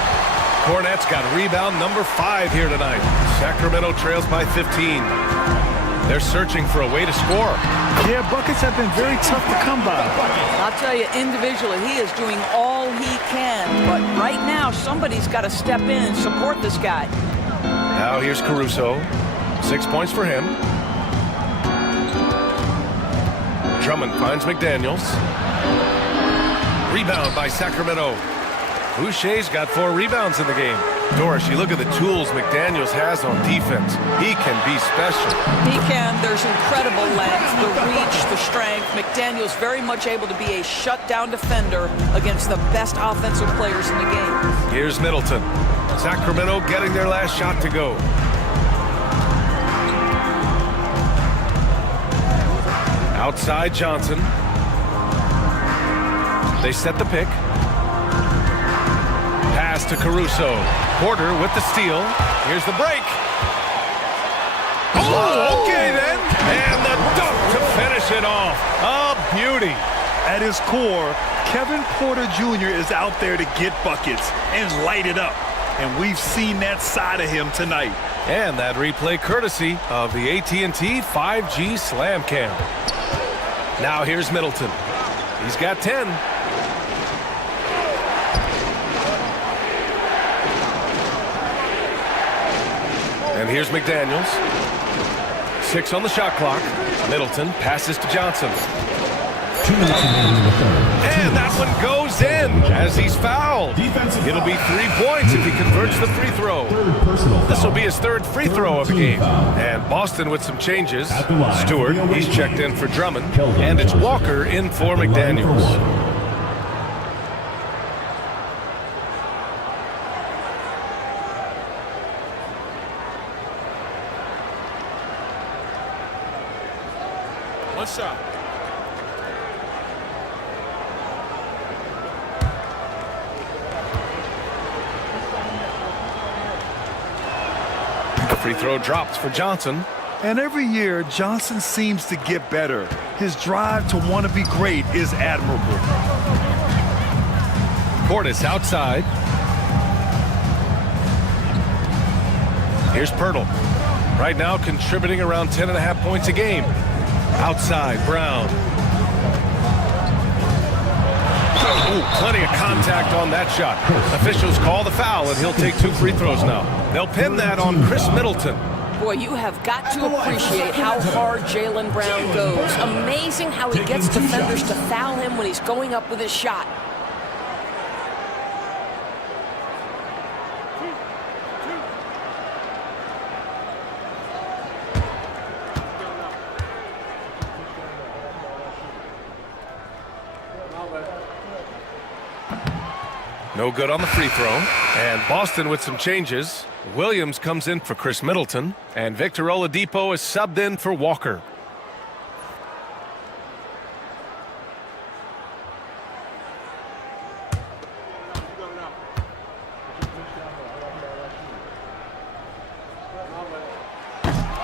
Cornette's got rebound number 5 here tonight. Sacramento trails by 15. They're searching for a way to score. Yeah, buckets have been very tough to come by. I'll tell you, individually, he is doing all he can. But right now, somebody's got to step in and support this guy. Now here's Caruso. 6 points for him. Drummond finds McDaniels. Rebound by Sacramento. Boucher's got 4 rebounds in the game. Doris, you look at the tools McDaniels has on defense. He can be special. He can. There's incredible length, the reach, the strength. McDaniels very much able to be a shutdown defender against the best offensive players in the game. Here's Middleton. Sacramento getting their last shot to go. Outside Johnson. They set the pick. Pass to Caruso. Porter with the steal. Here's the break. Oh, okay then. And the dunk to finish it off. A beauty. At his core, Kevin Porter Jr. is out there to get buckets and light it up. And we've seen that side of him tonight. And that replay courtesy of the AT&T 5G Slam Cam. Now here's Middleton. He's got 10. And here's McDaniels. 6 on the shot clock. Middleton passes to Johnson. 2 minutes remaining in the third. And that one goes in as he's fouled. It'll be 3 points if he converts the free throw. This will be his 3rd free throw of the game. And Boston with some changes. Stewart, he's checked in for Drummond. And it's Walker in for McDaniels. One shot. The free throw drops for Johnson. And every year, Johnson seems to get better. His drive to want to be great is admirable. Portis outside. Here's Pirtle. Right now contributing around 10.5 points a game. Outside, Brown. Ooh, plenty of contact on that shot. Officials call the foul, and he'll take 2 free throws now. They'll pin that on Chris Middleton. Boy, you have got to appreciate how hard Jaylen Brown goes. Amazing how he gets defenders to foul him when he's going up with his shot. No good on the free throw. And Boston with some changes. Williams comes in for Chris Middleton. And Victor Oladipo is subbed in for Walker.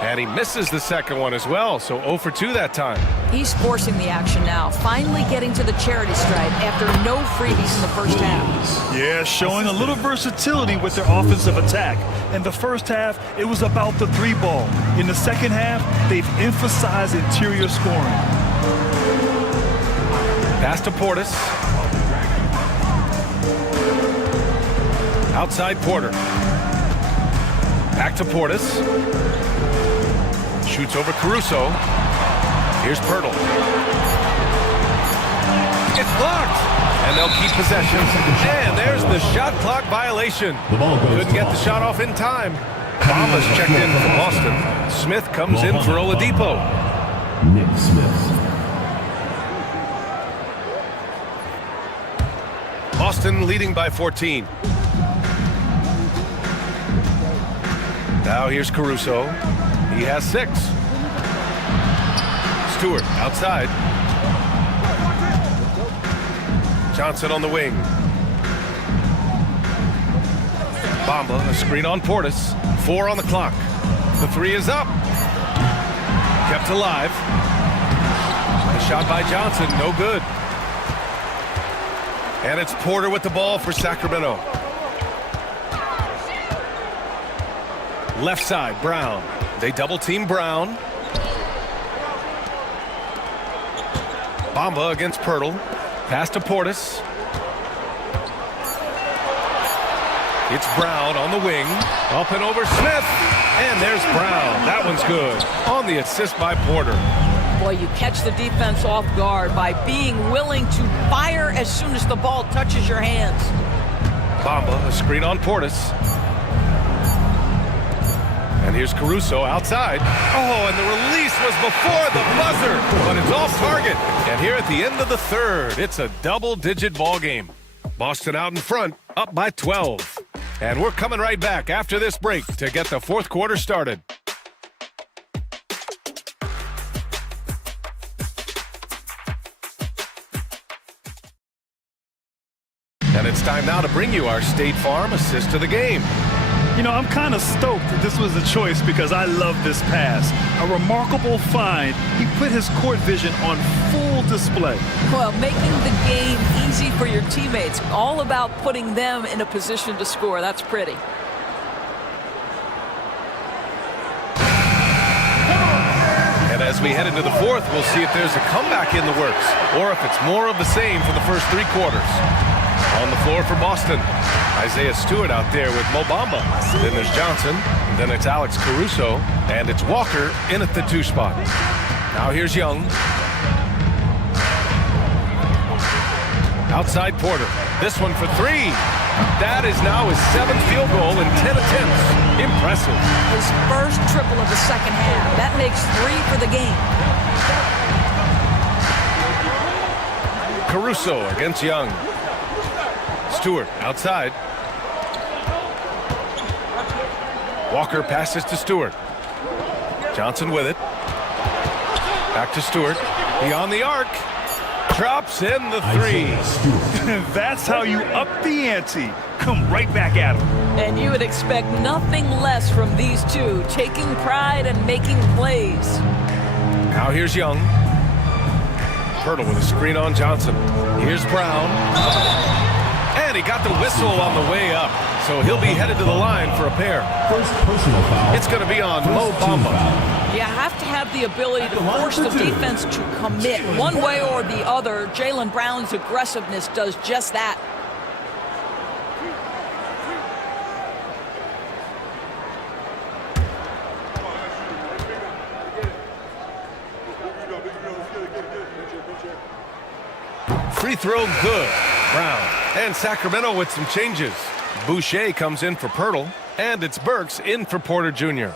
And he misses the second one as well, so 0 for 2 that time. He's forcing the action now, finally getting to the charity stripe after no freebies in the first half. Yeah, showing a little versatility with their offensive attack. In the first half, it was about the 3-ball. In the second half, they've emphasized interior scoring. Pass to Portis. Outside Porter. Back to Portis. Shoots over Caruso. Here's Pirtle. It's blocked. And they'll keep possession. And there's the shot clock violation. Couldn't get the shot off in time. Bamba's checked in for Boston. Smith comes in for Oladipo. Nick Smith. Boston leading by 14. Now here's Caruso. He has 6. Stewart outside. Johnson on the wing. Bamba, a screen on Portis. 4 on the clock. The 3 is up. Kept alive. A shot by Johnson, no good. And it's Porter with the ball for Sacramento. Left side, Brown. They double team Brown. Bamba against Pirtle. Pass to Portis. It's Brown on the wing. Up and over Smith. And there's Brown. That one's good. On the assist by Porter. Boy, you catch the defense off guard by being willing to fire as soon as the ball touches your hands. Bamba, a screen on Portis. And here's Caruso outside. Oh, and the release was before the buzzer, but it's off target. And here at the end of the third, it's a double-digit ball game. Boston out in front, up by 12. And we're coming right back after this break to get the fourth quarter started. And it's time now to bring you our State Farm assist of the game. You know, I'm kind of stoked that this was a choice because I love this pass. A remarkable find. He put his court vision on full display. Well, making the game easy for your teammates. All about putting them in a position to score. That's pretty. And as we head into the fourth, we'll see if there's a comeback in the works or if it's more of the same for the first 3 quarters. On the floor for Boston, Isaiah Stewart out there with Mo Bamba. Then there's Johnson, then it's Alex Caruso, and it's Walker in at the 2 spot. Now here's Young. Outside Porter. This one for 3. That is now his 7th field goal in 10 attempts. Impressive. His first triple of the second half. That makes 3 for the game. Caruso against Young. Stewart outside. Walker passes to Stewart. Johnson with it. Back to Stewart. Beyond the arc. Drops in the 3. That's how you up the ante. Come right back at him. And you would expect nothing less from these two, taking pride and making plays. Now here's Young. Pirtle with a screen on Johnson. Here's Brown. And he got the whistle on the way up. So he'll be headed to the line for a pair. First personal foul. It's going to be on Mo Bamba. You have to have the ability to force the defense to commit one way or the other. Jaylen Brown's aggressiveness does just that. Free throw good. Brown. And Sacramento with some changes. Boucher comes in for Pirtle. And it's Burks in for Porter Jr.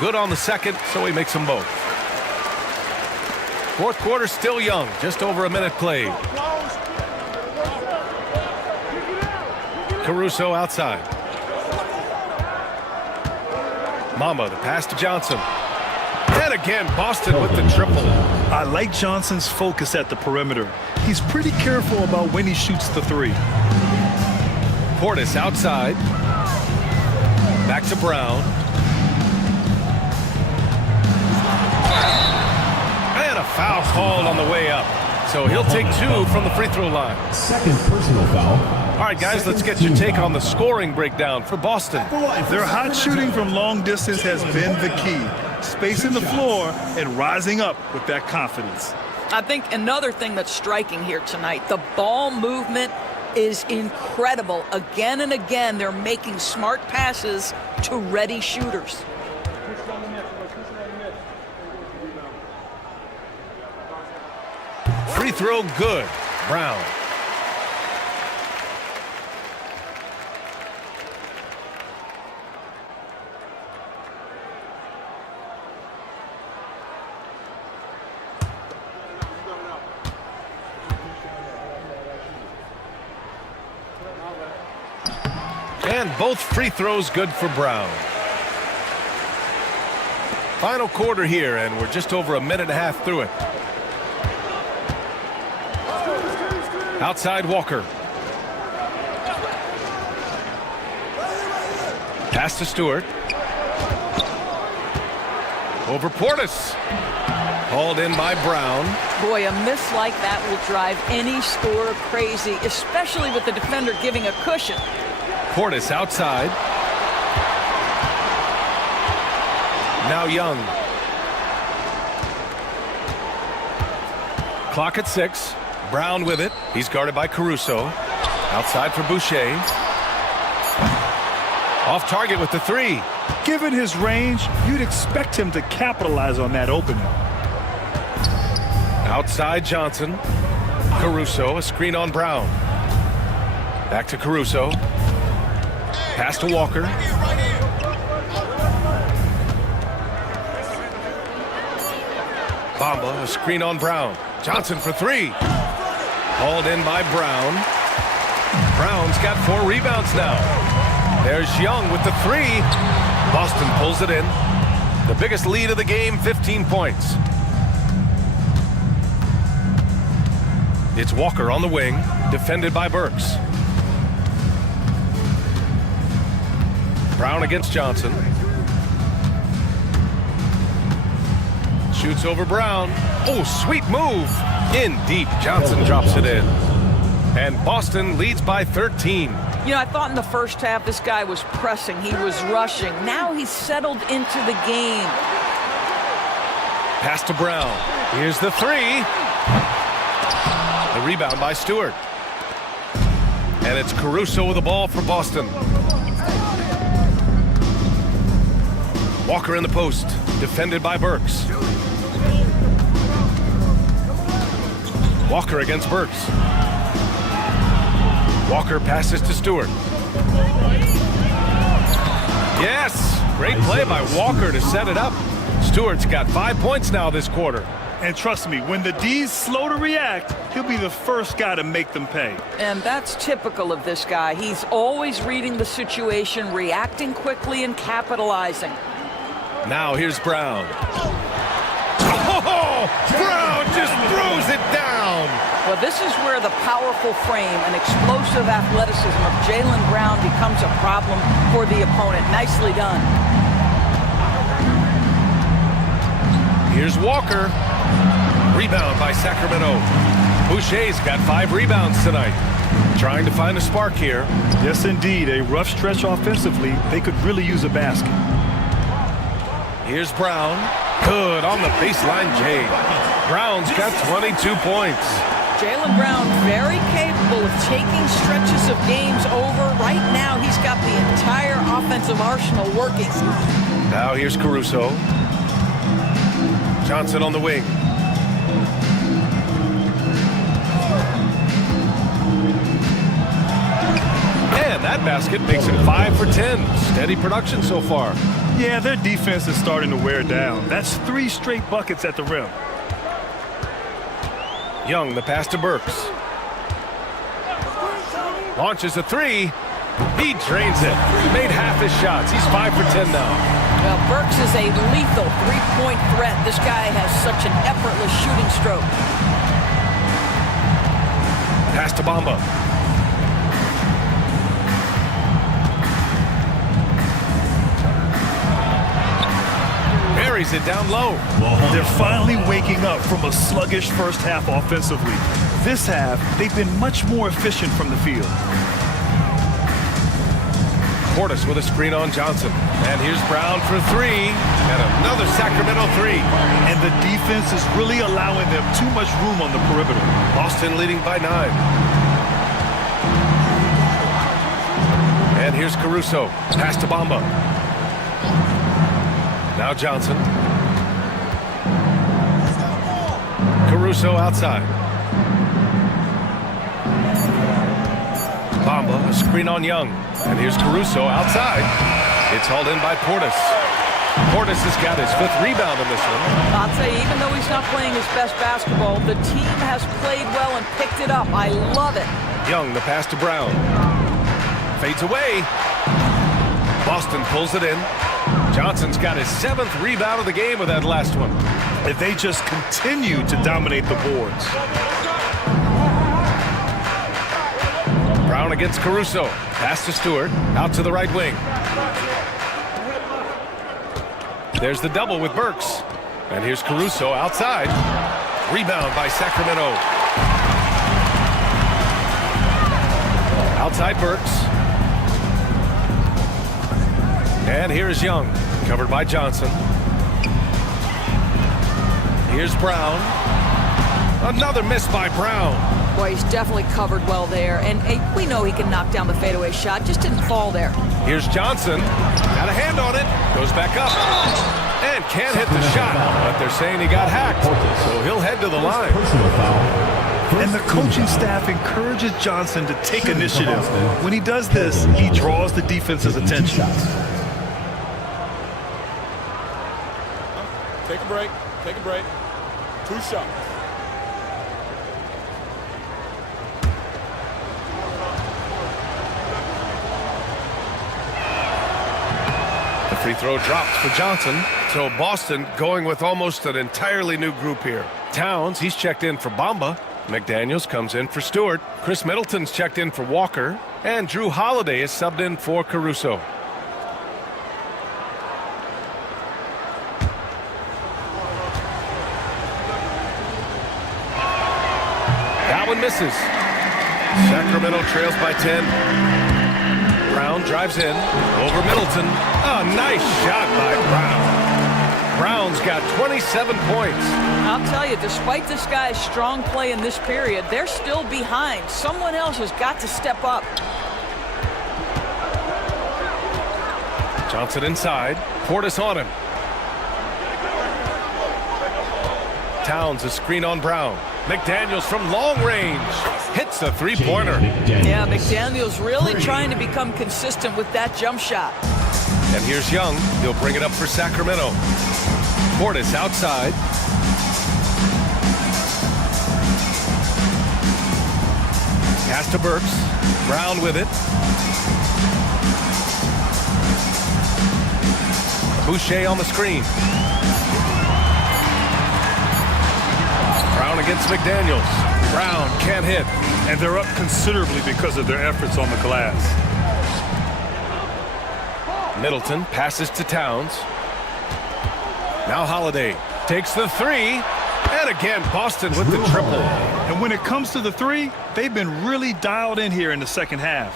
good on the second, so he makes them both. Fourth quarter still young, just over a minute played. Caruso outside. Mamba, the pass to Johnson. And again, Boston with the triple. I like Johnson's focus at the perimeter. He's pretty careful about when he shoots the three. Portis outside. Back to Brown. And a foul called on the way up. So he'll take 2 from the free throw line. Second personal foul. All right, guys, let's get your take on the scoring breakdown for Boston. Their hot shooting from long distance has been the key. Spacing the floor and rising up with that confidence. I think another thing that's striking here tonight, the ball movement is incredible. Again and again, they're making smart passes to ready shooters. Free throw good. Brown. And both free throws good for Brown. Final quarter here, and we're just over a minute and a half through it. Outside Walker. Pass to Stewart. Over Portis. Hauled in by Brown. Boy, a miss like that will drive any scorer crazy, especially with the defender giving a cushion. Portis outside. Now Young. Clock at 6. Brown with it. He's guarded by Caruso. Outside for Boucher. Off target with the 3. Given his range, you'd expect him to capitalize on that opening. Outside Johnson. Caruso, a screen on Brown. Back to Caruso. Pass to Walker. Bamba, a screen on Brown. Johnson for 3. Hauled in by Brown. Brown's got 4 rebounds now. There's Young with the 3. Boston pulls it in. The biggest lead of the game, 15 points. It's Walker on the wing, defended by Burks. Brown against Johnson. Shoots over Brown. Oh, sweet move. In deep. Johnson drops it in. And Boston leads by 13. You know, I thought in the first half this guy was pressing. He was rushing. Now he's settled into the game. Pass to Brown. Here's the 3. The rebound by Stewart. And it's Caruso with the ball for Boston. Walker in the post, defended by Burks. Walker against Burks. Walker passes to Stewart. Yes, great play by Walker to set it up. Stewart's got 5 points now this quarter. And trust me, when the D's slow to react, he'll be the first guy to make them pay. And that's typical of this guy. He's always reading the situation, reacting quickly and capitalizing. Now here's Brown. Oh, Brown just throws it down. Well, this is where the powerful frame and explosive athleticism of Jaylen Brown becomes a problem for the opponent. Nicely done. Here's Walker. Rebound by Sacramento. Boucher's got 5 rebounds tonight. Trying to find a spark here. Yes, indeed. A rough stretch offensively. They could really use a basket. Here's Brown. Good on the baseline, Jay. Brown's got 22 points. Jaylen Brown very capable of taking stretches of games over. Right now, he's got the entire offensive arsenal working. Now here's Caruso. Johnson on the wing. And that basket makes it 5 for 10. Steady production so far. Yeah, their defense is starting to wear down. That's 3 straight buckets at the rim. Young, the pass to Burks. Launches a 3. He drains it. Made half his shots. He's 5 for 10 now. Well, Burks is a lethal three-point threat. This guy has such an effortless shooting stroke. Pass to Bamba. Buries it down low. They're finally waking up from a sluggish first half offensively. This half, they've been much more efficient from the field. Portis with a screen on Johnson. And here's Brown for 3. And another Sacramento 3. And the defense is really allowing them too much room on the perimeter. Boston leading by 9. And here's Caruso. Pass to Bamba. Now Johnson. Caruso outside. Bamba, a screen on Young. And here's Caruso outside. It's hauled in by Portis. Portis has got his 5th rebound in this one. I'll tell you, even though he's not playing his best basketball, the team has played well and picked it up. I love it. Young, the pass to Brown. Fades away. Boston pulls it in. Johnson's got his 7th rebound of the game with that last one. If they just continue to dominate the boards. Brown against Caruso. Pass to Stewart. Out to the right wing. There's the double with Burks. And here's Caruso outside. Rebound by Sacramento. Outside Burks. And here's Young. Covered by Johnson. Here's Brown. Another miss by Brown. Boy, he's definitely covered well there. And we know he can knock down the fadeaway shot. Just didn't fall there. Here's Johnson. Got a hand on it. Goes back up. And can't hit the shot. But they're saying he got hacked. So he'll head to the line. And the coaching staff encourages Johnson to take initiative. When he does this, he draws the defense's attention. Take a break. Take a break. 2 shots. The free throw drops for Johnson. So Boston going with almost an entirely new group here. Towns, he's checked in for Bamba. McDaniels comes in for Stewart. Chris Middleton's checked in for Walker. And Drew Holiday is subbed in for Caruso. That one misses. Sacramento trails by 10. Brown drives in. Over Middleton. A nice shot by Brown. Brown's got 27 points. I'll tell you, despite this guy's strong play in this period, they're still behind. Someone else has got to step up. Johnson inside. Portis on him. Towns a screen on Brown. McDaniels from long range. Hits the three-pointer. Yeah, McDaniels really trying to become consistent with that jump shot. And here's Young. He'll bring it up for Sacramento. Portis outside. Pass to Burks. Brown with it. Boucher on the screen. Brown against McDaniels. Brown can't hit. And they're up considerably because of their efforts on the glass. Middleton passes to Towns. Now Holiday takes the three. And again, Boston with the triple. And when it comes to the three, they've been really dialed in here in the second half.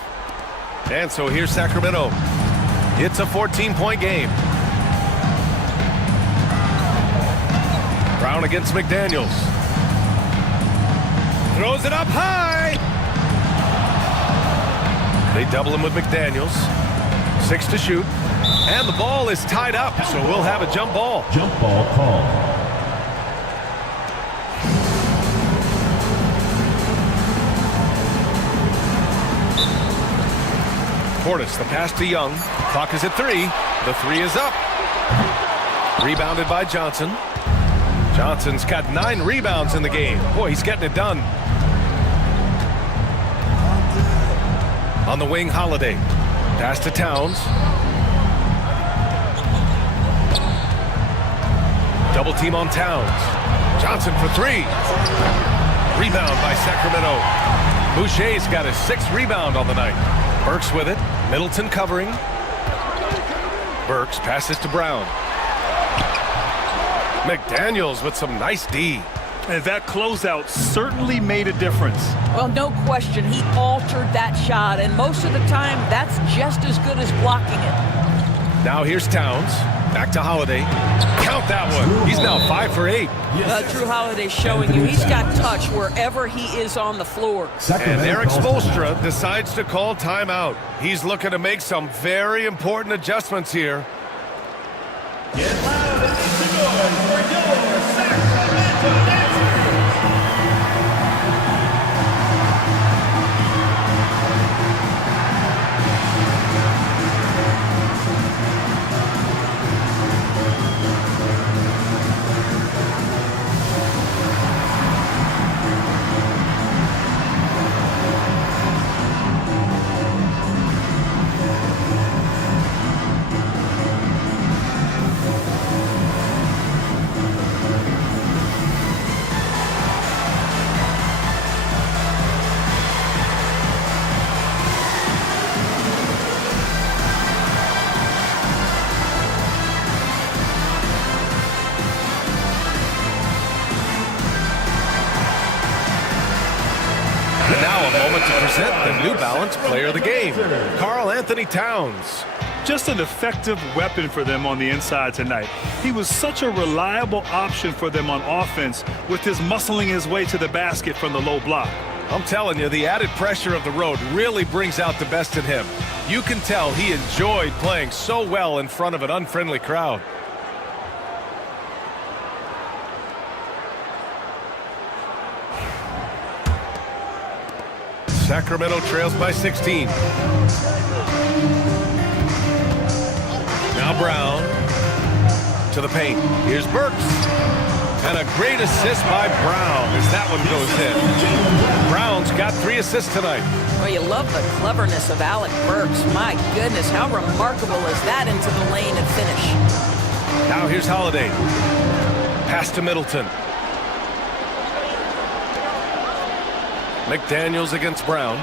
And so here's Sacramento. It's a 14-point game. Brown against McDaniels. Throws it up high. They double him with McDaniels. 6 to shoot. And the ball is tied up, so we'll have a jump ball. Jump ball call. Portis, the pass to Young. Clock is at 3. The 3 is up. Rebounded by Johnson. Johnson's got 9 rebounds in the game. Boy, he's getting it done. On the wing, Holiday. Pass to Towns. Double team on Towns. Johnson for 3. Rebound by Sacramento. Boucher's got his 6th rebound on the night. Burks with it. Middleton covering. Burks passes to Brown. McDaniels with some nice D. And that closeout certainly made a difference. Well, no question, he altered that shot, and most of the time, that's just as good as blocking it. Now here's Towns. Back to Holiday. Count that one. He's now 5 for 8. Drew Holiday showing you he's got touch wherever he is on the floor. And Eric Spoelstra decides to call timeout. He's looking to make some very important adjustments here. Get loud and make some noise for your Sacramento Dancers. The New Balance Player of the Game, Karl Anthony Towns. Just an effective weapon for them on the inside tonight. He was such a reliable option for them on offense with his muscling his way to the basket from the low block. I'm telling you, the added pressure of the road really brings out the best in him. You can tell he enjoyed playing so well in front of an unfriendly crowd. Sacramento trails by 16. Now Brown to the paint. Here's Burks. And a great assist by Brown as that one goes in. Brown's got 3 assists tonight. Well, you love the cleverness of Alec Burks. My goodness, how remarkable is that into the lane and finish. Now here's Holiday. Pass to Middleton. McDaniels against Brown.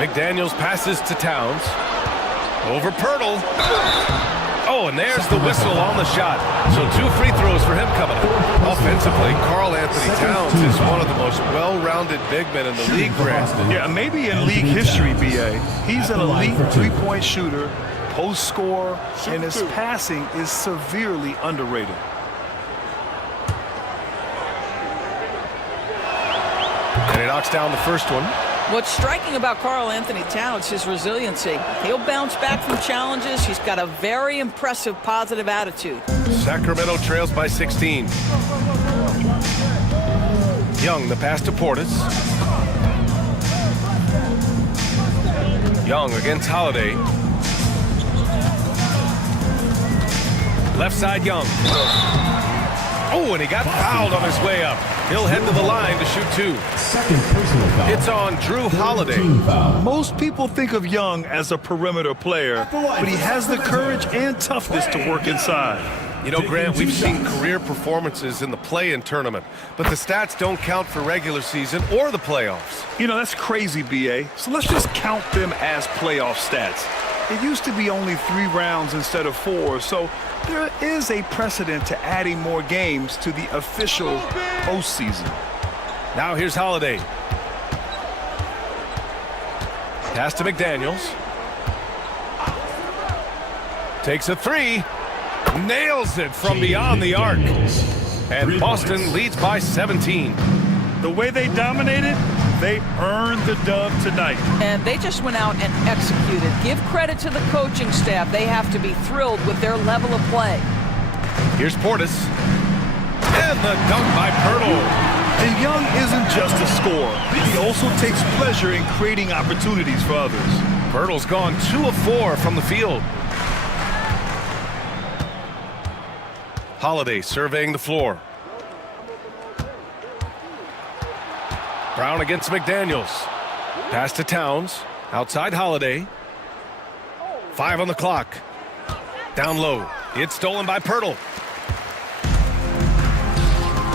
McDaniels passes to Towns. Over Pirtle. Oh, and there's the whistle on the shot. So 2 free throws for him coming up. Offensively, Karl Anthony Towns is one of the most well-rounded big men in the league, Grant. Yeah, maybe in league history, B.A. He's an elite 3-point shooter, post scorer, and his passing is severely underrated. And he knocks down the first one. What's striking about Karl Anthony Towns is his resiliency. He'll bounce back from challenges. He's got a very impressive positive attitude. Sacramento trails by 16. Young, the pass to Portis. Young against Holiday. Left side, Young. Oh, and he got fouled on his way up. He'll head to the line to shoot 2. Second personal foul. It's on Drew Holiday. Most people think of Young as a perimeter player, but he has the courage and toughness to work inside. You know, Grant, we've seen career performances in the play-in tournament, but the stats don't count for regular season or the playoffs. You know, that's crazy, B.A. So let's just count them as playoff stats. It used to be only 3 rounds instead of 4, so there is a precedent to adding more games to the official postseason. Now here's Holiday. Pass to McDaniels. Takes a 3. Nails it from beyond the arc. And Boston leads by 17. The way they dominated, they earned the dub tonight. And they just went out and executed. Give credit to the coaching staff. They have to be thrilled with their level of play. Here's Portis. And the dunk by Pirtle. And Young isn't just a scorer. He also takes pleasure in creating opportunities for others. Pirtle's gone 2 of 4 from the field. Holiday surveying the floor. Brown against McDaniels. Pass to Towns. Outside Holiday. 5 on the clock. Down low. It's stolen by Pirtle.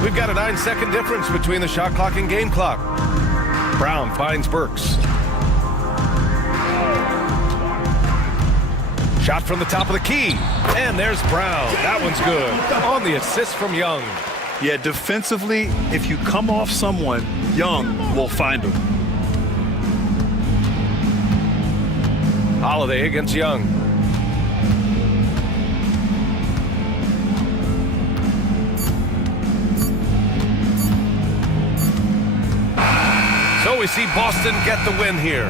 We've got a 9-second difference between the shot clock and game clock. Brown finds Burks. Shot from the top of the key. And there's Brown. That one's good. On the assist from Young. Yeah, defensively, if you come off someone, Young will find him. Holiday against Young. So we see Boston get the win here.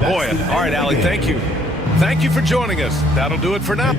Boy, all right, Allie, thank you. Thank you for joining us. That'll do it for now.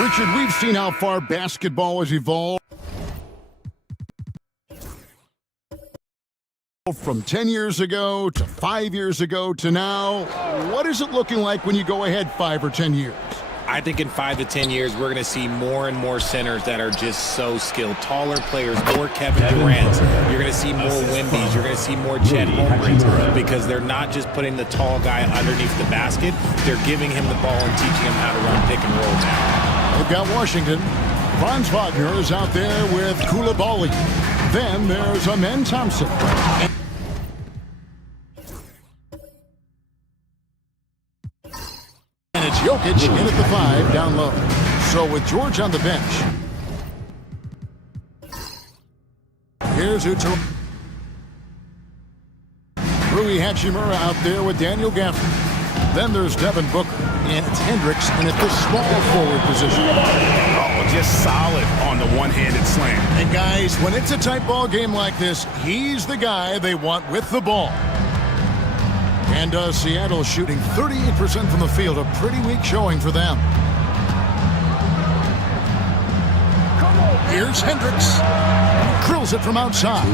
Richard, we've seen how far basketball has evolved from 10 years ago to 5 years ago to now. What is it looking like when you go ahead 5 or 10 years? I think in 5 to 10 years, we're going to see more and more centers that are just so skilled. Taller players, more Kevin Durant's. You're going to see more Wemby's. You're going to see more Chet Holmgrens because they're not just putting the tall guy underneath the basket. They're giving him the ball and teaching him how to run pick and roll now. They've got Washington. Franz Wagner is out there with Koulibaly. Then there's Amen Thompson. And it's Jokic in at the 5 down low. So with George on the bench, here's Uto. Rui Hachimura out there with Daniel Gafford. Then there's Devin Booker, and it's Hendricks in at the small forward position. Oh, just solid on the one-handed slam. And guys, when it's a tight ball game like this, he's the guy they want with the ball. And Seattle shooting 38% from the field, a pretty weak showing for them. Here's Hendricks. Drills it from outside.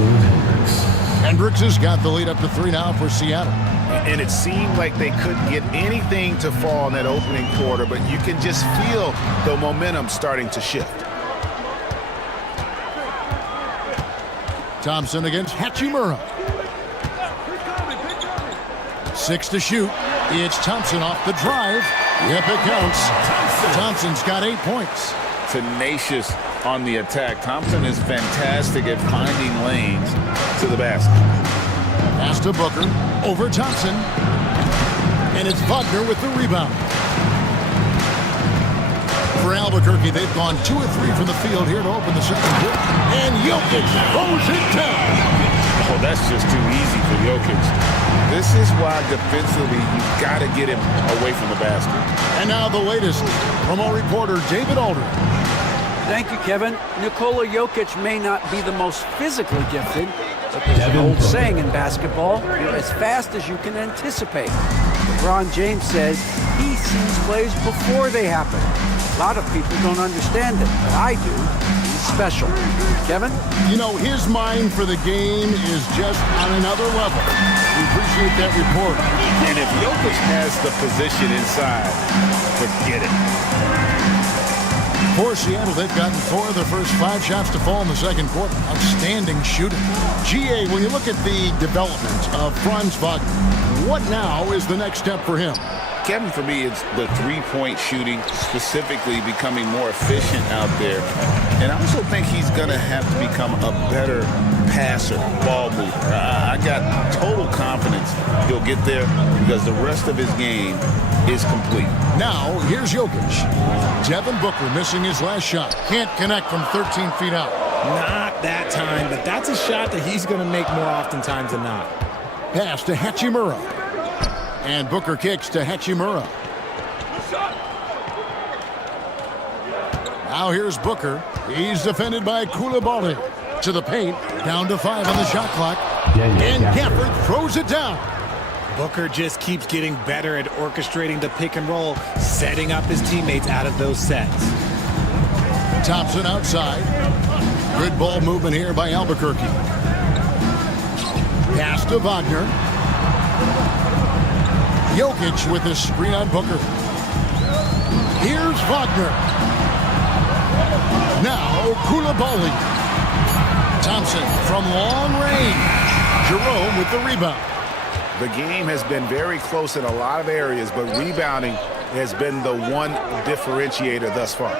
Hendricks has got the lead up to 3 now for Seattle. And it seemed like they couldn't get anything to fall in that opening quarter, but you can just feel the momentum starting to shift. Thompson against Hachimura. 6 to shoot. It's Thompson off the drive. Yep, it counts. Thompson's got 8 points. Tenacious on the attack. Thompson is fantastic at finding lanes to the basket. Pass to Booker. Over Thompson. And it's Wagner with the rebound. For Albuquerque, they've gone 2 of 3 from the field here to open the second quarter. And Jokic throws it down. Oh, that's just too easy for Jokic. This is why defensively you've got to get him away from the basket. And now the latest from our reporter David Aldridge. Thank you, Kevin. Nikola Jokic may not be the most physically gifted, but there's an old saying in basketball, you're as fast as you can anticipate. LeBron James says he sees plays before they happen. A lot of people don't understand it, but I do. He's special. Kevin? You know, his mind for the game is just on another level. We appreciate that report. And if Jokic has the position inside, forget it. For Seattle, they've gotten 4 of their first 5 shots to fall in the second quarter. Outstanding shooting. GA, when you look at the development of Franz Wagner, what now is the next step for him? Kevin, for me, it's the three-point shooting, specifically becoming more efficient out there. And I also think he's going to have to become a better passer, ball mover. I got total confidence he'll get there because the rest of his game is complete. Now, here's Jokic. Devin Booker missing his last shot. Can't connect from 13 feet out. Not that time, but that's a shot that he's going to make more oftentimes than not. Pass to Hachimura. And Booker kicks to Hachimura. Now here's Booker. He's defended by Koulibaly. To the paint. Down to 5 on the shot clock. And Gafford throws it down. Booker just keeps getting better at orchestrating the pick and roll, setting up his teammates out of those sets. Thompson outside. Good ball movement here by Albuquerque. Pass to Wagner. Jokic with the screen on Booker. Here's Wagner. Now Koulibaly. Thompson from long range. Jerome with the rebound. The game has been very close in a lot of areas, but rebounding has been the one differentiator thus far.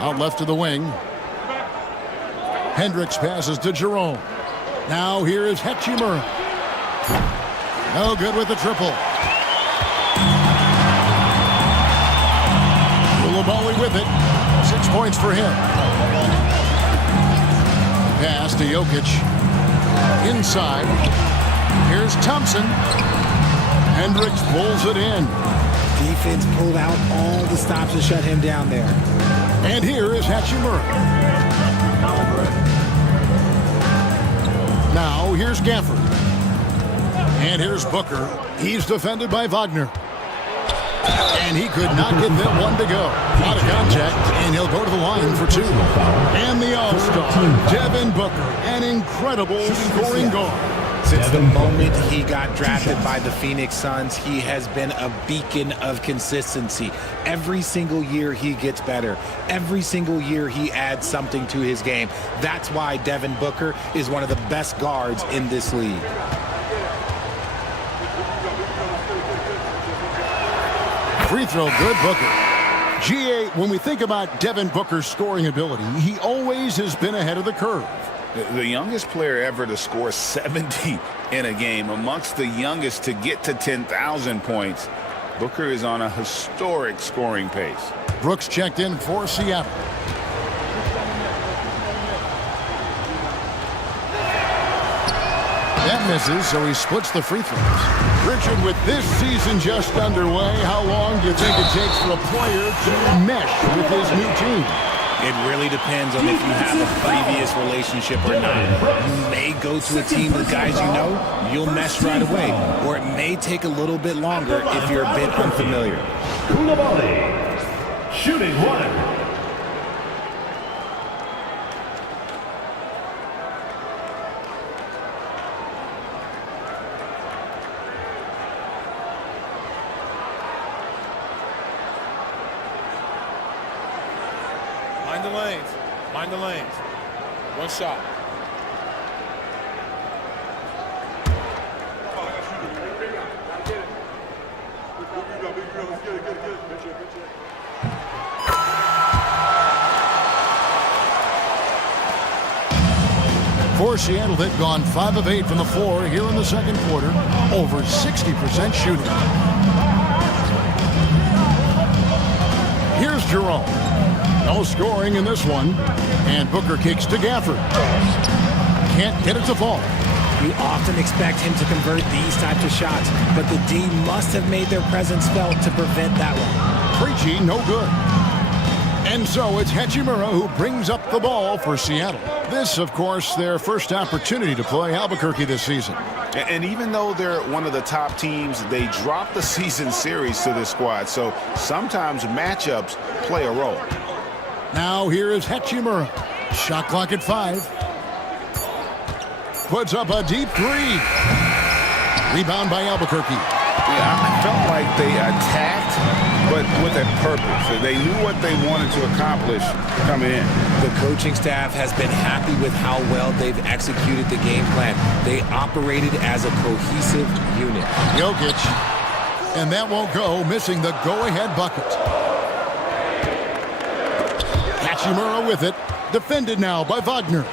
Out left to the wing. Hendricks passes to Jerome. Now here is Hachimura. No good with the triple. Koulibaly with it. 6 points for him. Pass to Jokic. Inside. Here's Thompson. Hendricks pulls it in. Defense pulled out all the stops to shut him down there. And here is Hachimura. Now here's Gafford. And here's Booker. He's defended by Wagner. And he could not get that one to go. Out of contact, and he'll go to the line for 2. And the All-Star, Devin Booker, an incredible scoring guard. Since the moment he got drafted by the Phoenix Suns, he has been a beacon of consistency. Every single year he gets better. Every single year he adds something to his game. That's why Devin Booker is one of the best guards in this league. Free throw good, Booker. GA, when we think about Devin Booker's scoring ability, he always has been ahead of the curve. The youngest player ever to score 70 in a game, amongst the youngest to get to 10,000 points. Booker is on a historic scoring pace. Brooks checked in for Seattle. That misses, so he splits the free throws. Richard, with this season just underway, how long do you think it takes for a player to mesh with his new team? It really depends on if you have a previous relationship or not. You may go to a team with guys you know, you'll mesh right away. Or it may take a little bit longer if you're a bit unfamiliar. Koulibaly, shooting one. Mind the lanes. Mind the lanes. One shot. For Seattle, they've gone 5 of 8 from the floor here in the second quarter. Over 60% shooting. Here's Jerome. No scoring in this one. And Booker kicks to Gafford. Can't get it to fall. You often expect him to convert these types of shots, but the D must have made their presence felt to prevent that one. Preachy, no good. And so it's Hachimura who brings up the ball for Seattle. This, of course, their first opportunity to play Albuquerque this season. And even though they're one of the top teams, they dropped the season series to this squad. So sometimes matchups play a role. Now here is Hachimura. Shot clock at 5. Puts up a deep 3. Rebound by Albuquerque. Yeah, I felt like they attacked, but with a purpose. They knew what they wanted to accomplish coming in. The coaching staff has been happy with how well they've executed the game plan. They operated as a cohesive unit. Jokic, and that won't go, missing the go-ahead bucket. Hachimura with it, defended now by Wagner.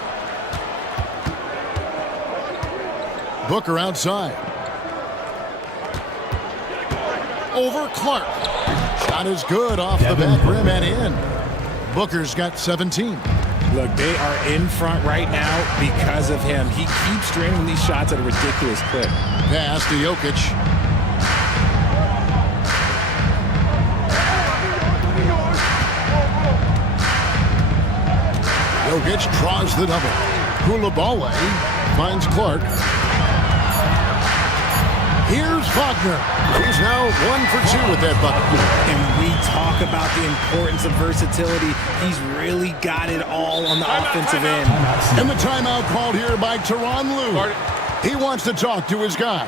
Booker outside. Over Clark. Shot is good off the back rim and in. Booker's got 17. Look, they are in front right now because of him. He keeps draining these shots at a ridiculous clip. Pass to Jokic. Jokic draws the double. Koulibaly finds Clark. Here's Wagner. He's now 1 for 2 with that bucket. And we talk about the importance of versatility. He's really got it all on the offensive end. And the timeout called here by Tyronn Lue. He wants to talk to his guys.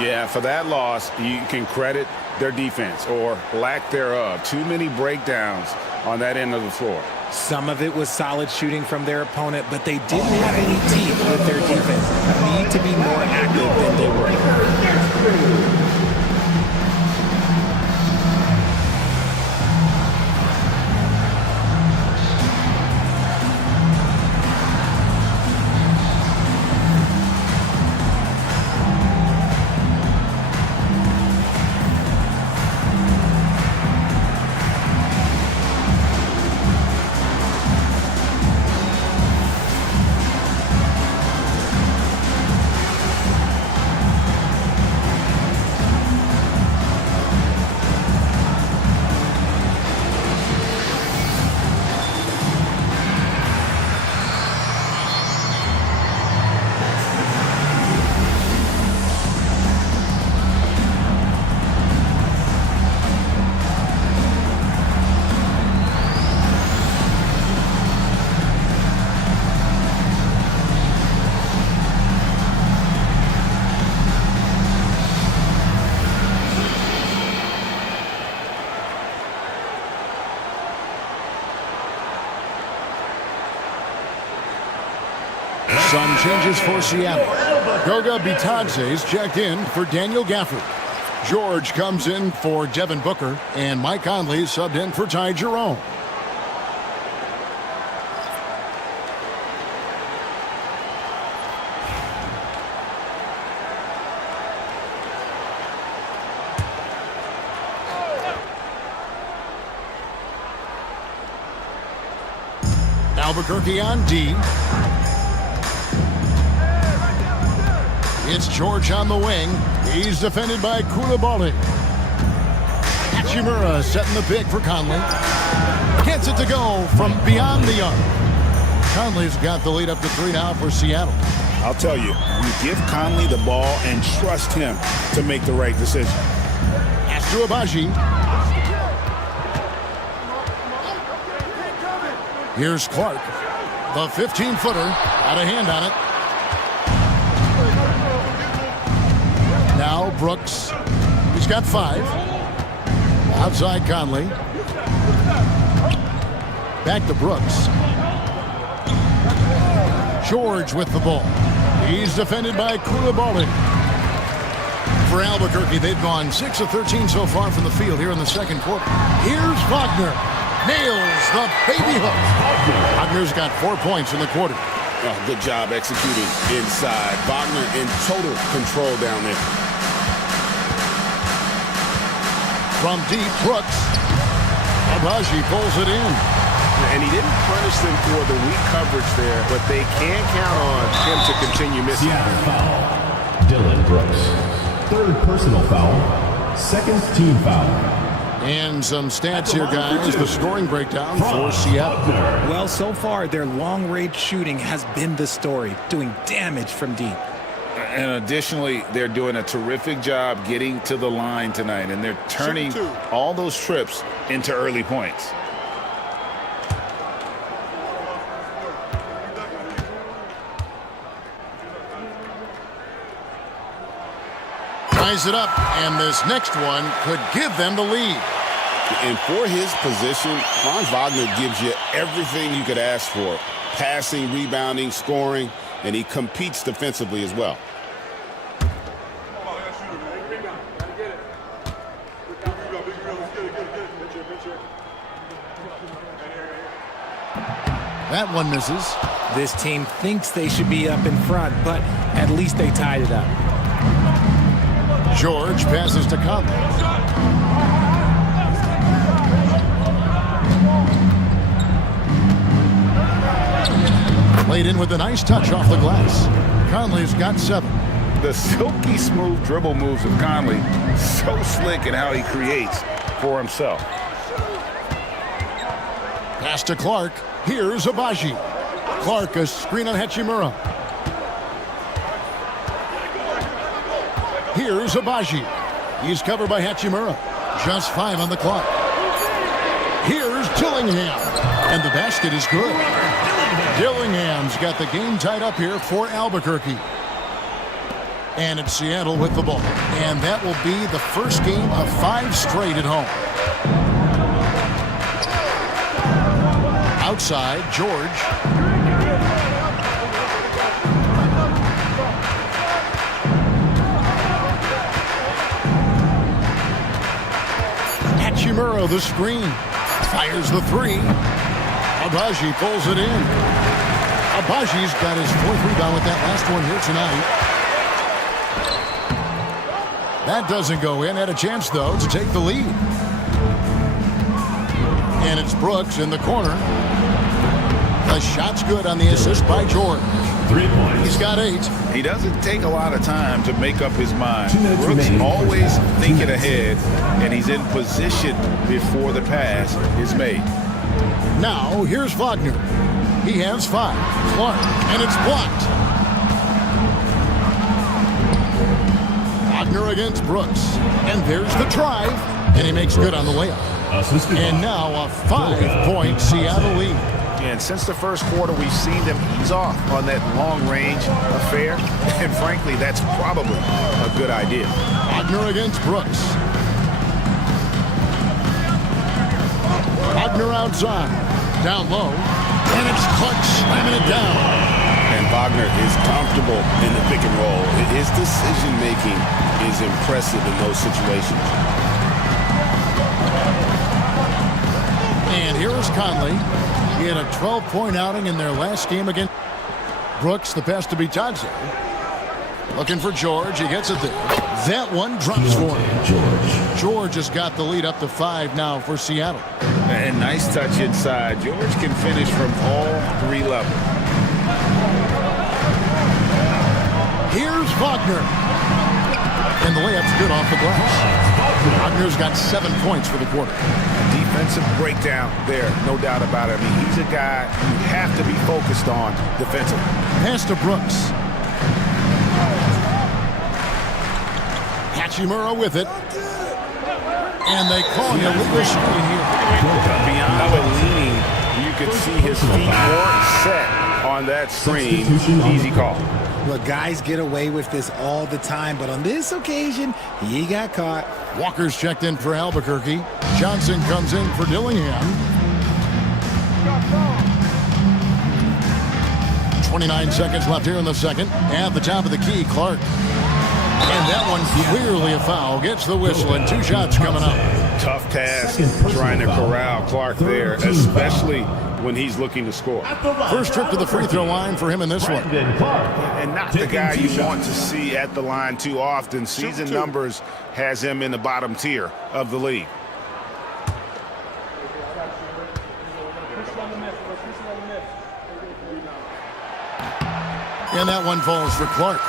Yeah, for that loss, you can credit their defense or lack thereof. Too many breakdowns on that end of the floor. Some of it was solid shooting from their opponent, but they didn't have any teeth with their defense. Need to be more active than they were. Some changes for Seattle. Goga Bitadze's checked in for Daniel Gafford. George comes in for Devin Booker, and Mike Conley subbed in for Ty Jerome. Albuquerque on D. It's George on the wing. He's defended by Koulibaly. Hachimura setting the pick for Conley. Gets it to go from beyond the arc. Conley's got the lead up to 3 now for Seattle. I'll tell you, you give Conley the ball and trust him to make the right decision. Pass to Abaji. Here's Clark. The 15-footer. Out of hand on it. Now Brooks. He's got 5. Outside Conley. Back to Brooks. George with the ball. He's defended by Koulibaly. For Albuquerque, they've gone 6 of 13 so far from the field here in the second quarter. Here's Wagner. Nails the baby hook. Wagner's got 4 points in the quarter. Oh, good job executing inside. Wagner in total control down there. From deep, Brooks. Abaji pulls it in. And he didn't punish them for the weak coverage there, but they can count on him to continue missing. Seattle foul. Dylan Brooks. 3rd personal foul. 2nd team foul. And some stats here, guys. The scoring breakdown for Seattle. Well, so far, their long-range shooting has been the story, doing damage from deep. And additionally, they're doing a terrific job getting to the line tonight, and they're turning all those trips into early points. Ties it up, and this next one could give them the lead. And for his position, Franz Wagner gives you everything you could ask for. Passing, rebounding, scoring, and he competes defensively as well. That one misses. This team thinks they should be up in front, but at least they tied it up. George passes to Conley. Played in with a nice touch off the glass. Conley's got 7. The silky smooth dribble moves of Conley, so slick in how he creates for himself. Pass to Clark. Here's Abaji. Clark, a screen on Hachimura. Here's Abaji. He's covered by Hachimura. Just 5 on the clock. Here's Dillingham. And the basket is good. Dillingham's got the game tied up here for Albuquerque. And it's Seattle with the ball. And that will be the first game of 5 straight at home. Outside, George. Hachimura, the screen. Fires the 3. Abaji pulls it in. Abaji's got his 4th rebound with that last one here tonight. That doesn't go in. Had a chance, though, to take the lead. And it's Brooks in the corner. The shot's good on the assist by George. 3 points. He's got 8. He doesn't take a lot of time to make up his mind. Brooks always thinking ahead, and he's in position before the pass is made. Now, here's Wagner. He has 5. Clark, and it's blocked. Wagner against Brooks. And there's the drive. And he makes good on the layup. And now a 5-point Seattle lead. And since the first quarter, we've seen them ease off on that long-range affair. And frankly, that's probably a good idea. Wagner against Brooks. Wagner outside. Down low. And it's Clark slamming it down. And Wagner is comfortable in the pick and roll. His decision-making is impressive in those situations. And here's Conley. He had a 12-point outing in their last game against Brooks. The pass to Bitadze. Looking for George. He gets it there. That one drops for him. George has got the lead up to 5 now for Seattle. And nice touch inside. George can finish from all 3 levels. Here's Wagner. And the layup's good off the glass. Wagner's got 7 points for the quarter. Defensive breakdown there, no doubt about it. I mean, he's a guy you have to be focused on defensively. Pass to Brooks. Hachimura with it. And they call an illegal screen here. Beyond the leaning, you could see his feet weren't set on that screen. Easy call. Look, guys get away with this all the time, but on this occasion, he got caught. Walker's checked in for Albuquerque. Johnson comes in for Dillingham. 29 seconds left here in the second. At the top of the key, Clark. And that one clearly a foul. Gets the whistle and 2 shots coming up. Tough task trying to corral Clark there, especially when he's looking to score. First trip to the free throw line for him in this one. And not the guy you want to see at the line too often. Season numbers has him in the bottom tier of the league. And that one falls for Clark.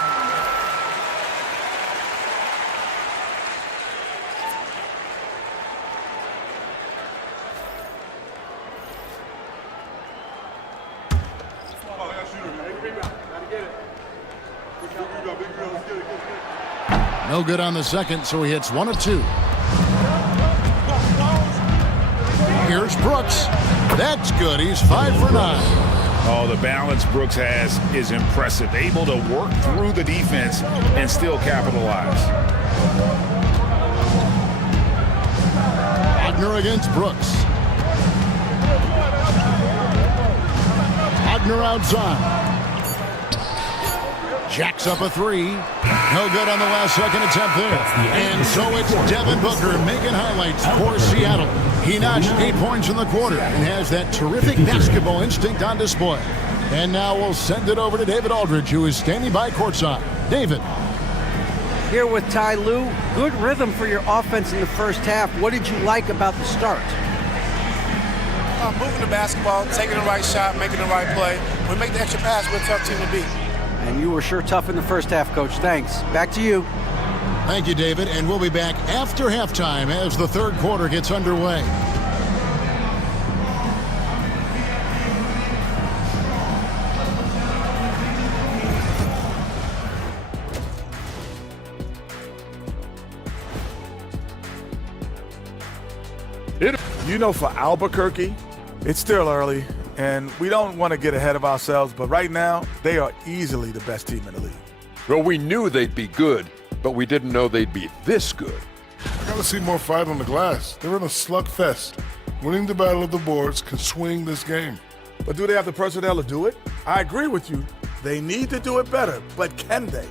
No good on the second, so he hits 1 of 2. Here's Brooks. That's good. He's 5 for 9. Oh, the balance Brooks has is impressive. Able to work through the defense and still capitalize. Wagner against Brooks. Wagner outside. Jacks up a 3. No good on the last second attempt there. And so it's Devin Booker making highlights for Seattle. He notched 8 points in the quarter and has that terrific basketball instinct on display. And now we'll send it over to David Aldridge, who is standing by courtside. David. Here with Ty Lue. Good rhythm for your offense in the first half. What did you like about the start? Moving the basketball, taking the right shot, making the right play. When we make the extra pass, we're a tough team to beat. And you were sure tough in the first half, Coach. Thanks. Back to you. Thank you, David. And we'll be back after halftime as the third quarter gets underway. You know, for Albuquerque, it's still early, and we don't want to get ahead of ourselves, but right now, they are easily the best team in the league. Well, we knew they'd be good, but we didn't know they'd be this good. I gotta see more fight on the glass. They're in a slugfest. Winning the battle of the boards can swing this game. But do they have the personnel to do it? I agree with you. They need to do it better, but can they?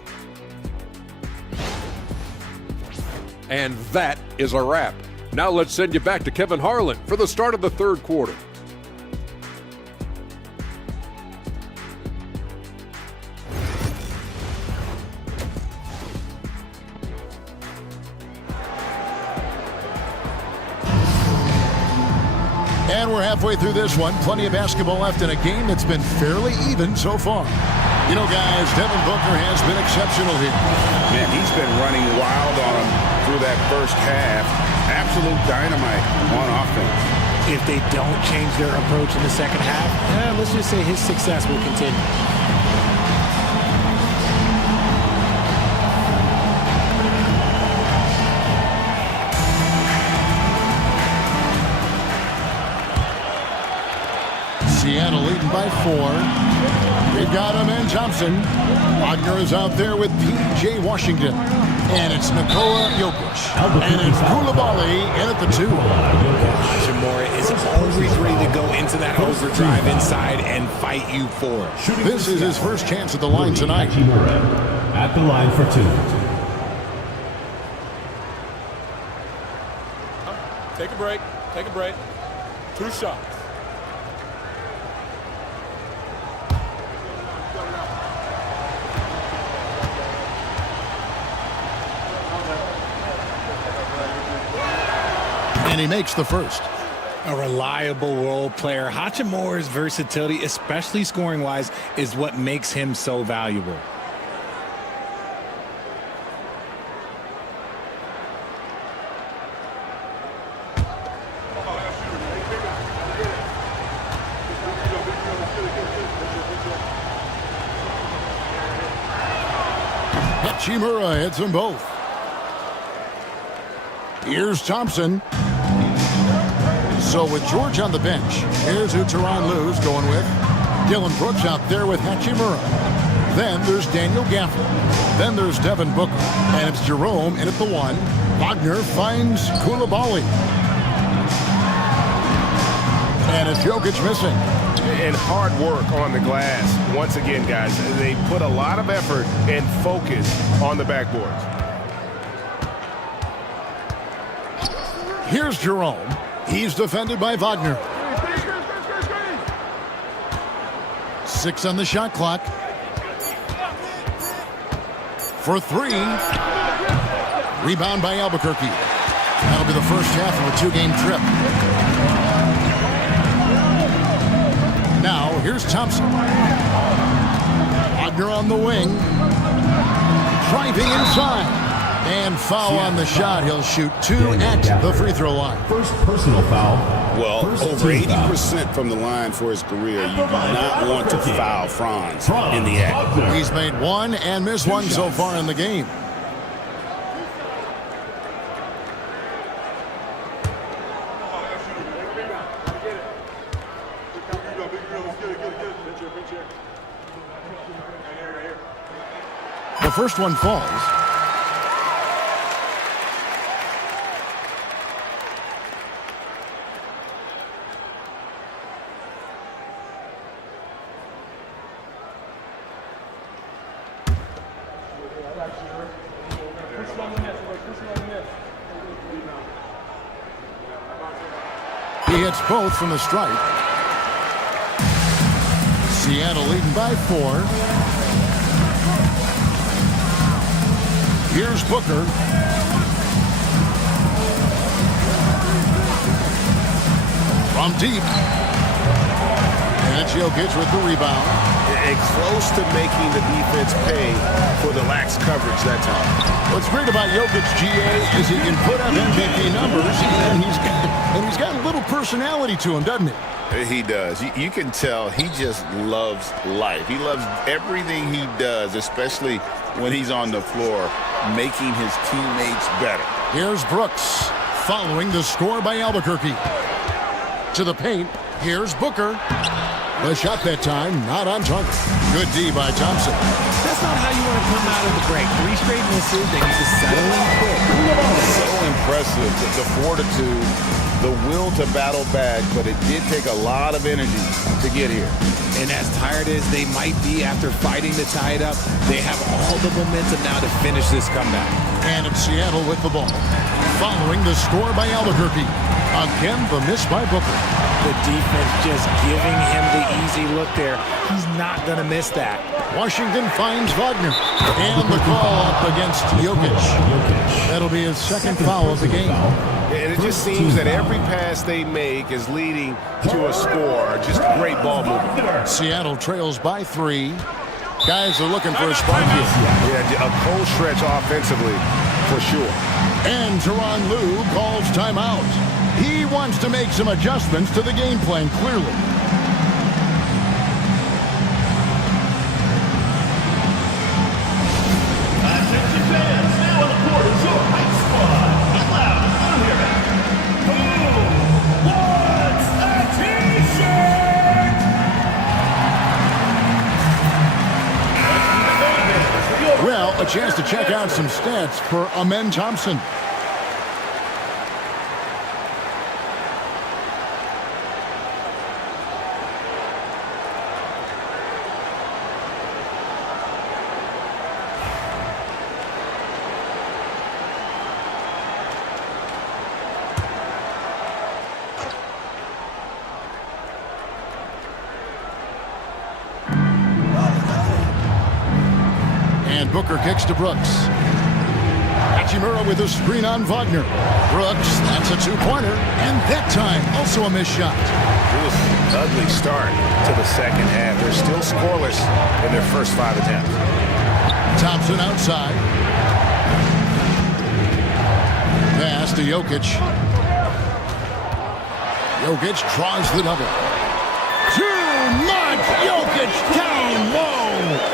And that is a wrap. Now let's send you back to Kevin Harlan for the start of the third quarter. And we're halfway through this one. Plenty of basketball left in a game that's been fairly even so far. You know, guys, Devin Booker has been exceptional here. Man, he's been running wild on him through that first half. Absolute dynamite on offense. If they don't change their approach in the second half, let's just say his success will continue. Seattle leading by 4. They've got him and Thompson. Wagner is out there with P.J. Washington. And it's Nikola Jokic. And it's Koulibaly in at the 2. Hachimura is always ready to go into that overdrive inside and fight you for it. This is his first chance at the line tonight. Hachimura at the line for 2. Take a break. Take a break. 2 shots. And he makes the first. A reliable role player. Hachimura's versatility, especially scoring-wise, is what makes him so valuable. Hachimura hits them both. Here's Thompson. So with George on the bench, here's who Tyronn Lue's going with. Dylan Brooks out there with Hachimura. Then there's Daniel Gafford. Then there's Devin Booker. And it's Jerome in at the 1. Wagner finds Koulibaly. And it's Jokic missing. And hard work on the glass. Once again, guys, they put a lot of effort and focus on the backboard. Here's Jerome. He's defended by Wagner. 6 on the shot clock. For 3. Rebound by Albuquerque. That'll be the first half of a 2-game trip. Now, here's Thompson. Wagner on the wing. Driving inside. And foul on the shot. He'll shoot 2 at the free throw line. First personal foul. Well, over 80% from the line for his career. You do not want to foul Franz in the act. He's made 1 and missed 1 so far in the game. The first one falls. He hits both from the stripe. Seattle leading by 4. Here's Booker. From deep. And it's Jokic with the rebound. And close to making the defense pay for the lax coverage that time. What's great about Jokic, GA, is he can put up MVP numbers, and he's got a little personality to him, doesn't he? He does. You can tell he just loves life. He loves everything he does, especially when he's on the floor, making his teammates better. Here's Brooks, following the score by Albuquerque. To the paint, here's Booker. The shot that time, not on target. Good D by Thompson. That's not how you want to come out of the break. 3 straight misses, they need to settle in quick. So impressive, the fortitude, the will to battle back, but it did take a lot of energy to get here. And as tired as they might be after fighting to tie it up, they have all the momentum now to finish this comeback. And it's Seattle with the ball. Following the score by Albuquerque. Again, the miss by Booker. The defense just giving him the easy look there. He's not going to miss that. Washington finds Wagner. And the call up against Jokic. That'll be his second foul of the game. And it just seems that every pass they make is leading to a score. Just great ball movement. Seattle trails by 3. Guys are looking for a spark here. Yeah, a cold stretch offensively, for sure. And Tyronn Lue calls timeout. He wants to make some adjustments to the game plan, clearly. Attention fans, now on the court is your hype squad. Get loud, I'm hearing. Who wants a t-shirt? Well, a chance to check out some stats for Amen Thompson. Booker kicks to Brooks. Hachimura with a screen on Wagner. Brooks, that's a two-pointer. And that time, also a missed shot. It was an ugly start to the second half. They're still scoreless in their first 5 attempts. Thompson outside. Pass to Jokic. Jokic draws the double. Too much! Jokic down low!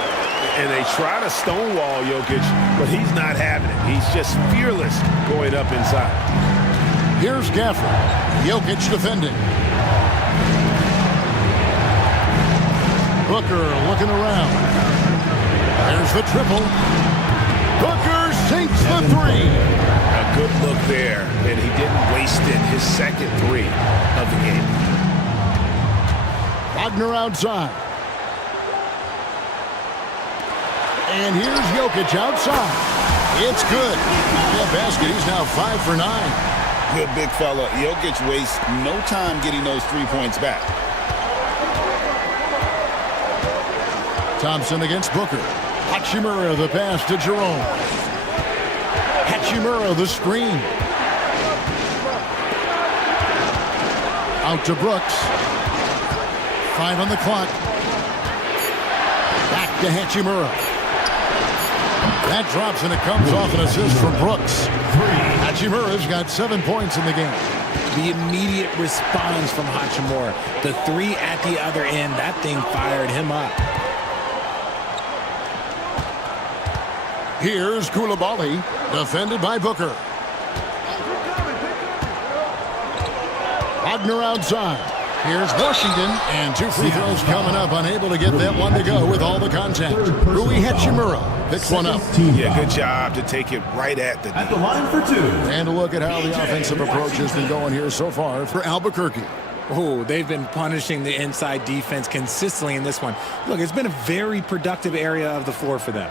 And they try to stonewall Jokic, but he's not having it. He's just fearless going up inside. Here's Gafford. Jokic defending. Booker looking around. There's the triple. Booker sinks the three. A good look there, and he didn't waste it. His second three of the game. Wagner outside. And here's Jokic outside. It's good. That basket, he's now 5 for 9. Good big fella. Jokic wastes no time getting those 3 points back. Thompson against Booker. Hachimura the pass to Jerome. Hachimura the screen. Out to Brooks. 5 on the clock. Back to Hachimura. That drops and it comes off an assist from Brooks. Hachimura's got 7 points in the game. The immediate response from Hachimura. The three at the other end, that thing fired him up. Here's Koulibaly, defended by Booker. Wagner outside. Here's Washington, and 2 free throws coming up, unable to get that one to go with all the contact. Rui Hachimura picks one up. Yeah, good job to take it right at the line for 2. And a look at how the offensive approach has been going here so far for Albuquerque. Oh, they've been punishing the inside defense consistently in this one. Look, it's been a very productive area of the floor for them.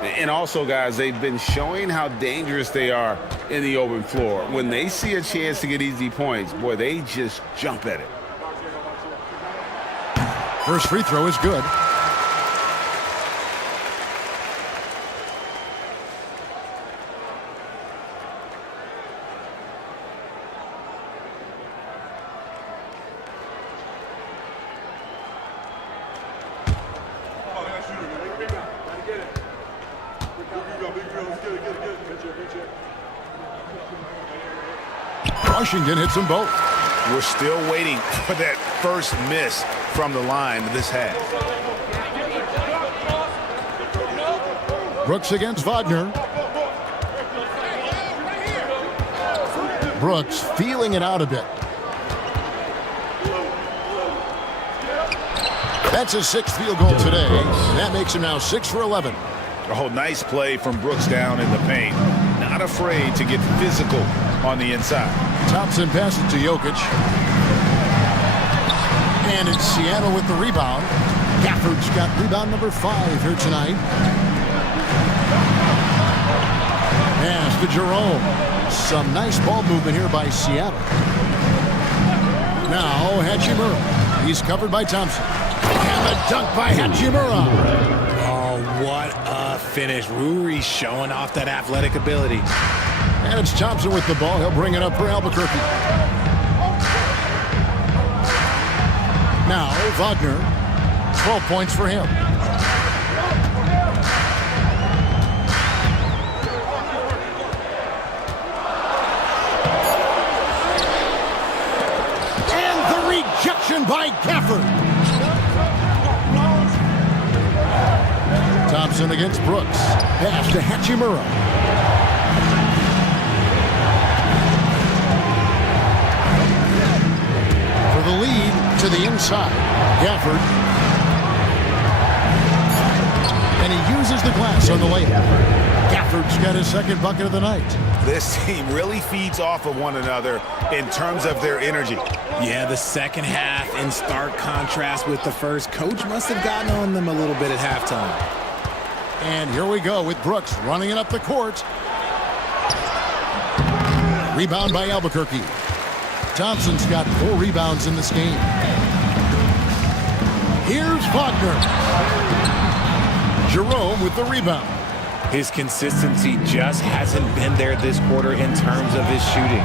And also, guys, they've been showing how dangerous they are in the open floor. When they see a chance to get easy points, boy, they just jump at it. First free throw is good. Washington hits them both. We're still waiting for that first miss from the line this half. Brooks against Wagner. Brooks feeling it out a bit. That's his 6th field goal today. That makes him now 6 for 11. Oh, nice play from Brooks down in the paint. Not afraid to get physical on the inside. Thompson passes to Jokic. And it's Seattle with the rebound. Gafford's got rebound number 5 here tonight. Pass to Jerome. Some nice ball movement here by Seattle. Now Hachimura. He's covered by Thompson. And the dunk by Hachimura. Oh, what a finish. Rui showing off that athletic ability. And it's Thompson with the ball. He'll bring it up for Albuquerque. Now Wagner. 12 points for him. And the rejection by Gafford. Thompson against Brooks. Pass to Hachimura. For the lead to the inside. Gafford. And he uses the glass on the layup. Gafford's got his second bucket of the night. This team really feeds off of one another in terms of their energy. Yeah, the second half in stark contrast with the first. Coach must have gotten on them a little bit at halftime. And here we go with Brooks running it up the court. Rebound by Albuquerque. Thompson's got 4 rebounds in this game. Here's Wagner. Jerome with the rebound. His consistency just hasn't been there this quarter in terms of his shooting.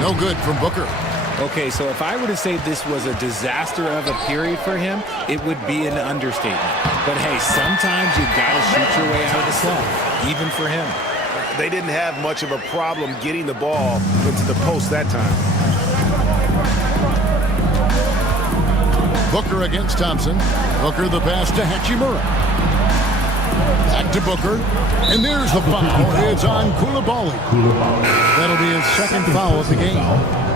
No good from Booker. Okay, so if I were to say this was a disaster of a period for him, it would be an understatement. But hey, sometimes you gotta shoot your way out of the slump, even for him. They didn't have much of a problem getting the ball into the post that time. Booker against Thompson. Booker the pass to Hachimura. Back to Booker. And there's the foul. It's on Koulibaly. That'll be his second foul of the game.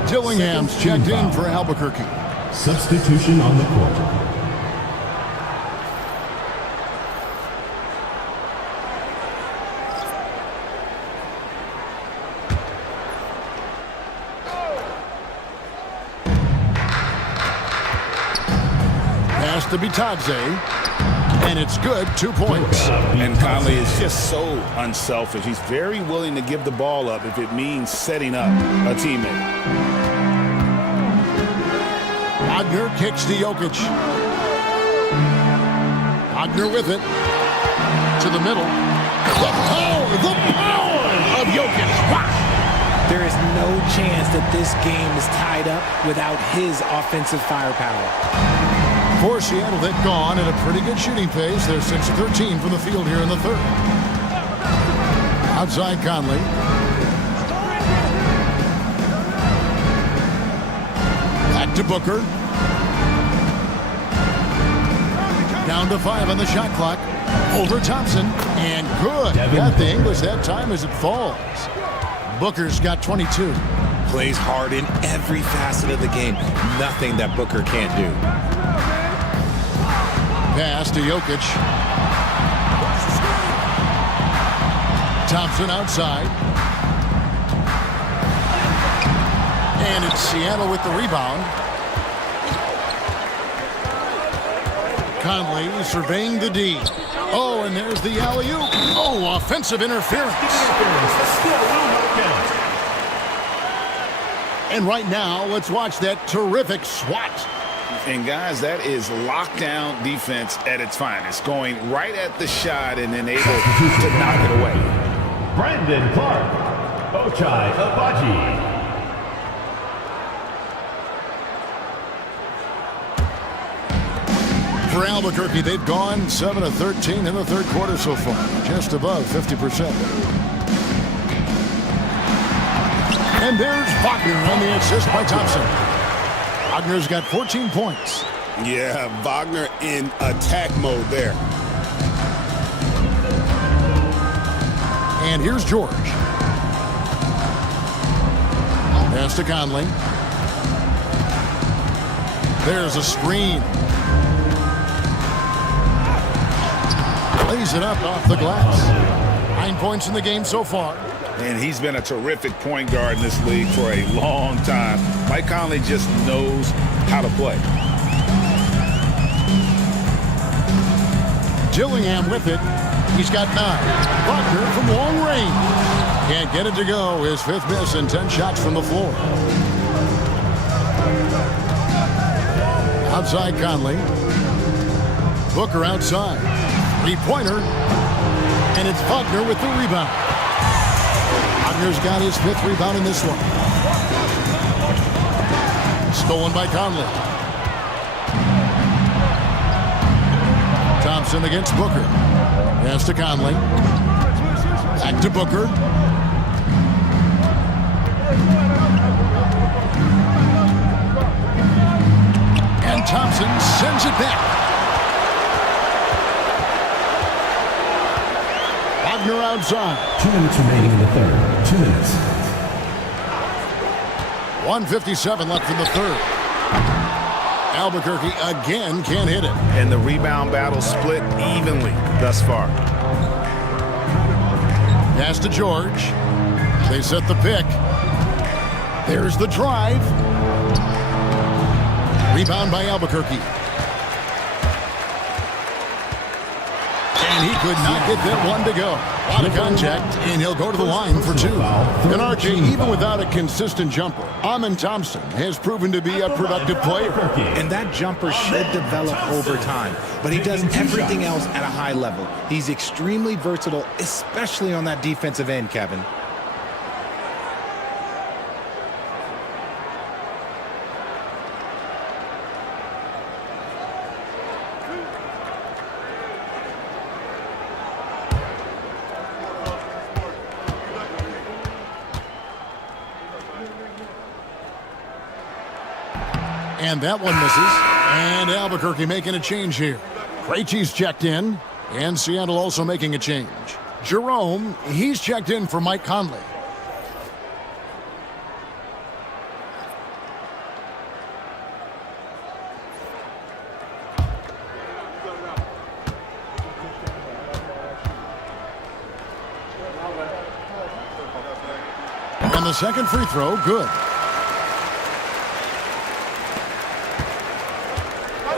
Dillingham's checked in for Albuquerque. Substitution on the court. Pass to Bitadze. And it's good, 2 points. And Conley is just so unselfish. He's very willing to give the ball up if it means setting up a teammate. Wagner kicks to Jokic. Wagner with it. To the middle. The power of Jokic. Wow. There is no chance that this game is tied up without his offensive firepower. For Seattle, they've gone at a pretty good shooting pace. They're 6 of 13 from the field here in the third. Outside Conley. Back to Booker. Down to 5 on the shot clock. Over Thompson. And good. Got the English that time as it falls. Booker's got 22. Plays hard in every facet of the game. Nothing that Booker can't do. Pass to Jokic. Thompson outside. And it's Seattle with the rebound. Conley surveying the D. Oh, and there's the alley-oop. Oh, offensive interference. And right now, let's watch that terrific swat. And guys, that is lockdown defense at its finest. Going right at the shot and then able to knock it away. Brandon Clark. Ochai Agbaji. For Albuquerque, they've gone 7 of 13 in the third quarter so far. Just above 50%. And there's Wagner on the assist by Thompson. Wagner's got 14 points. Yeah, Wagner in attack mode there. And here's George. Pass to Conley. There's a screen. Lays it up off the glass. 9 points in the game so far. And he's been a terrific point guard in this league for a long time. Mike Conley just knows how to play. Dillingham with it. He's got 9. Wagner from long range. Can't get it to go. His 5th miss and 10 shots from the floor. Outside Conley. Booker outside. 3-pointer. And it's Wagner with the rebound. Wagner's got his 5th rebound in this one. Stolen by Conley. Thompson against Booker. Pass to Conley. Back to Booker. And Thompson sends it back. Wagner outside. 2 minutes remaining in the third. 2 minutes. 1:57 left in the third. Albuquerque again can't hit it. And the rebound battle split evenly thus far. Pass to George. They set the pick. There's the drive. Rebound by Albuquerque. And he could not get that one to go. A lot of contact, and he'll go to the line for 2. And RJ, even without a consistent jumper, Amin Thompson has proven to be a productive player. And that jumper should develop over time. But he does everything else at a high level. He's extremely versatile, especially on that defensive end, Kevin. And that one misses. And Albuquerque making a change here. Krejci's checked in. And Seattle also making a change. Jerome, he's checked in for Mike Conley. And the second free throw, good.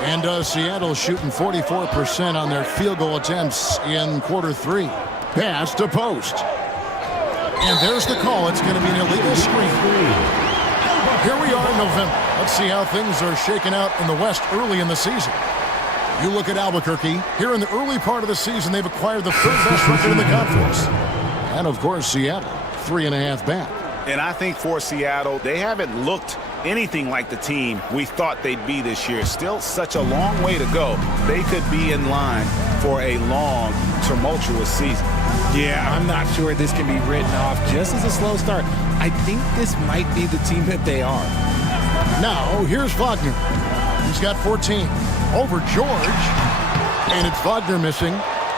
And Seattle shooting 44% on their field goal attempts in quarter 3. Pass to post. And there's the call. It's going to be an illegal screen. Here we are in November. Let's see how things are shaking out in the West early in the season. You look at Albuquerque. Here in the early part of the season, they've acquired the 3rd best record in the conference. And, of course, Seattle, 3.5 back. And I think for Seattle, they haven't looked anything like the team we thought they'd be this year. Still such a long way to go. They could be in line for a long, tumultuous season. Yeah, I'm not sure this can be written off just as a slow start. I think this might be the team that they are. Now, here's Wagner. He's got 14. Over George. And it's Wagner missing.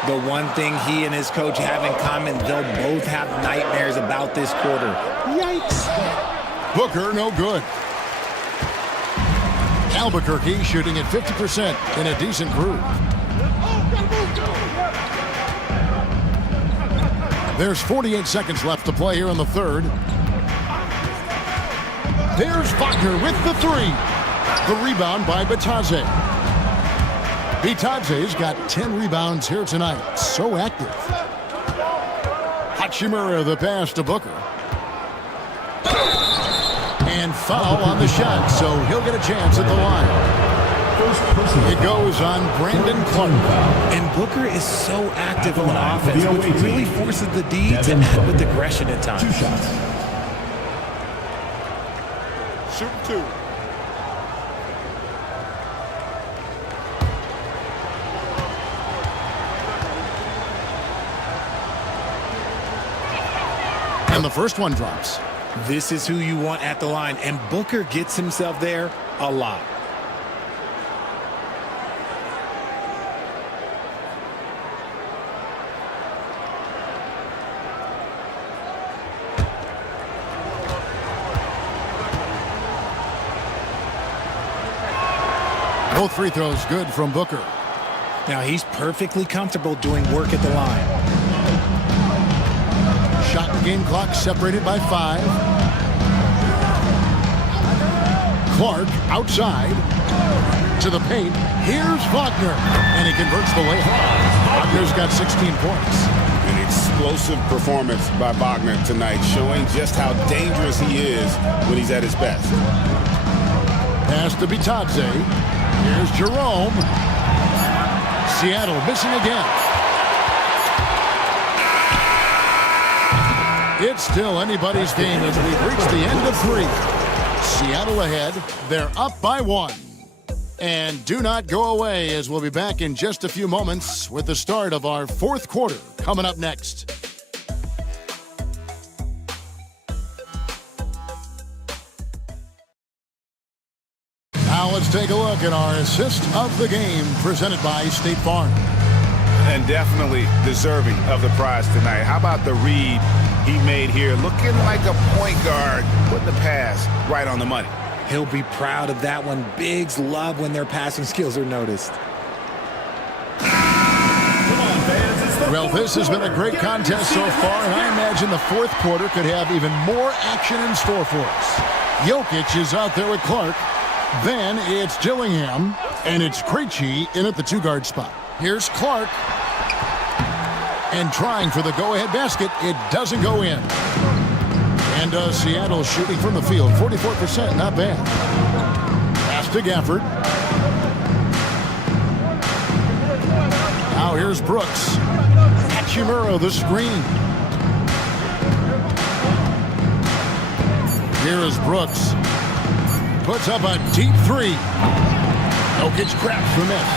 The one thing he and his coach have in common, they'll both have nightmares about this quarter. Yikes. Booker, no good. Albuquerque shooting at 50% in a decent groove. There's 48 seconds left to play here in the 3rd. There's Wagner with the 3. The rebound by Bitadze. Bitadze's got 10 rebounds here tonight. So active. Hachimura the pass to Booker. And foul on the shot, so he'll get a chance at the line. It goes on Brandon Clark. And Booker is so active on offense, which really forces the D to add with aggression at times. 2 shots. Shoot 2. And the first one drops. This is who you want at the line, and Booker gets himself there a lot. Both free throws good from Booker. Now he's perfectly comfortable doing work at the line. Shot and game clock separated by 5. Clark outside to the paint. Here's Wagner, and he converts the layup. Wagner's got 16 points. An explosive performance by Wagner tonight, showing just how dangerous he is when he's at his best. Pass to Bitadze. Here's Jerome. Seattle missing again. It's still anybody's game as we've reached the end of 3. Seattle ahead. They're up by 1. And do not go away, as we'll be back in just a few moments with the start of our 4th quarter coming up next. Now let's take a look at our assist of the game presented by State Farm. And definitely deserving of the prize tonight. How about the read he made here? Looking like a point guard, putting the pass right on the money. He'll be proud of that one. Bigs love when their passing skills are noticed. Well, this has been a great contest so far, and I imagine the fourth quarter could have even more action in store for us. Jokic is out there with Clark. Then it's Dillingham, and it's Krejci in at the two-guard spot. Here's Clark. And trying for the go-ahead basket. It doesn't go in. And Seattle shooting from the field. 44%, not bad. Pass to Gafford. Now here's Brooks. Hachimura, the screen. Here is Brooks. Puts up a deep three. Jokic grabs the miss.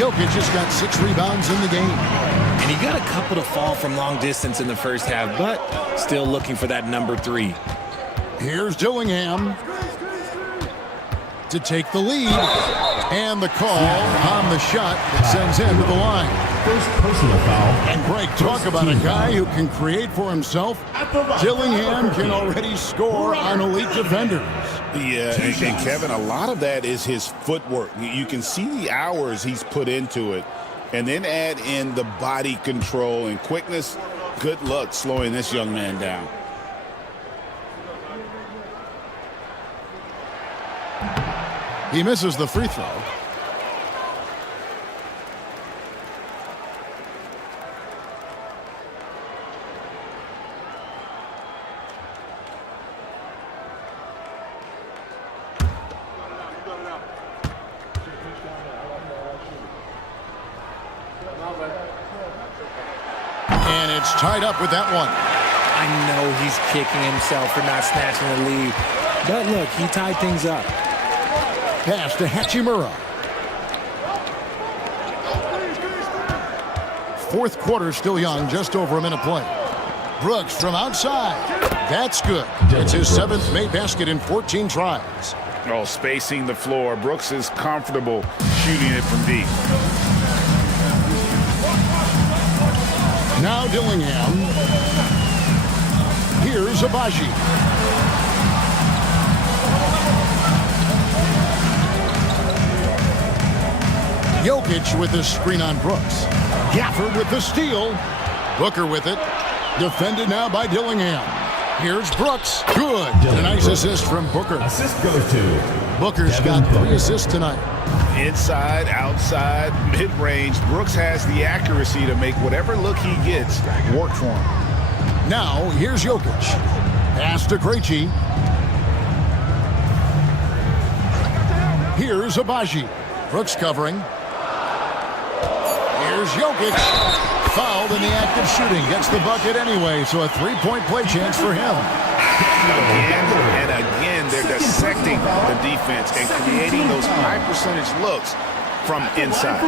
Jokic just got 6 rebounds in the game. And he got a couple to fall from long distance in the first half, but still looking for that number 3. Here's Dillingham to take the lead. And the call on the shot that sends him to the line. First personal foul. And Greg, talk about a guy who can create for himself. Dillingham can already score on elite defenders. Yeah, and Kevin, a lot of that is his footwork. You can see the hours he's put into it. And then add in the body control and quickness. Good luck slowing this young man down. He misses the free throw. And it's tied up with that one. I know he's kicking himself for not snatching the lead. But look, he tied things up. Pass to Hachimura. Fourth quarter still young, just over a minute play. Brooks from outside. That's good. It's his 7th made basket in 14 tries. Oh, spacing the floor. Brooks is comfortable shooting it from deep. Now Dillingham. Here's Abaji. Jokic with the screen on Brooks. Gafford with the steal. Booker with it. Defended now by Dillingham. Here's Brooks. Good. A nice assist from Booker. Assist goes to Booker's got 3 assists tonight. Inside, outside, mid-range. Brooks has the accuracy to make whatever look he gets work for him. Now, here's Jokic. Pass to Krejci. Here's Abaji. Brooks covering. Here's Jokic. Fouled in the act of shooting. Gets the bucket anyway, so a 3-point play chance for him. Again and again, they're dissecting the defense and creating those high-percentage looks from inside.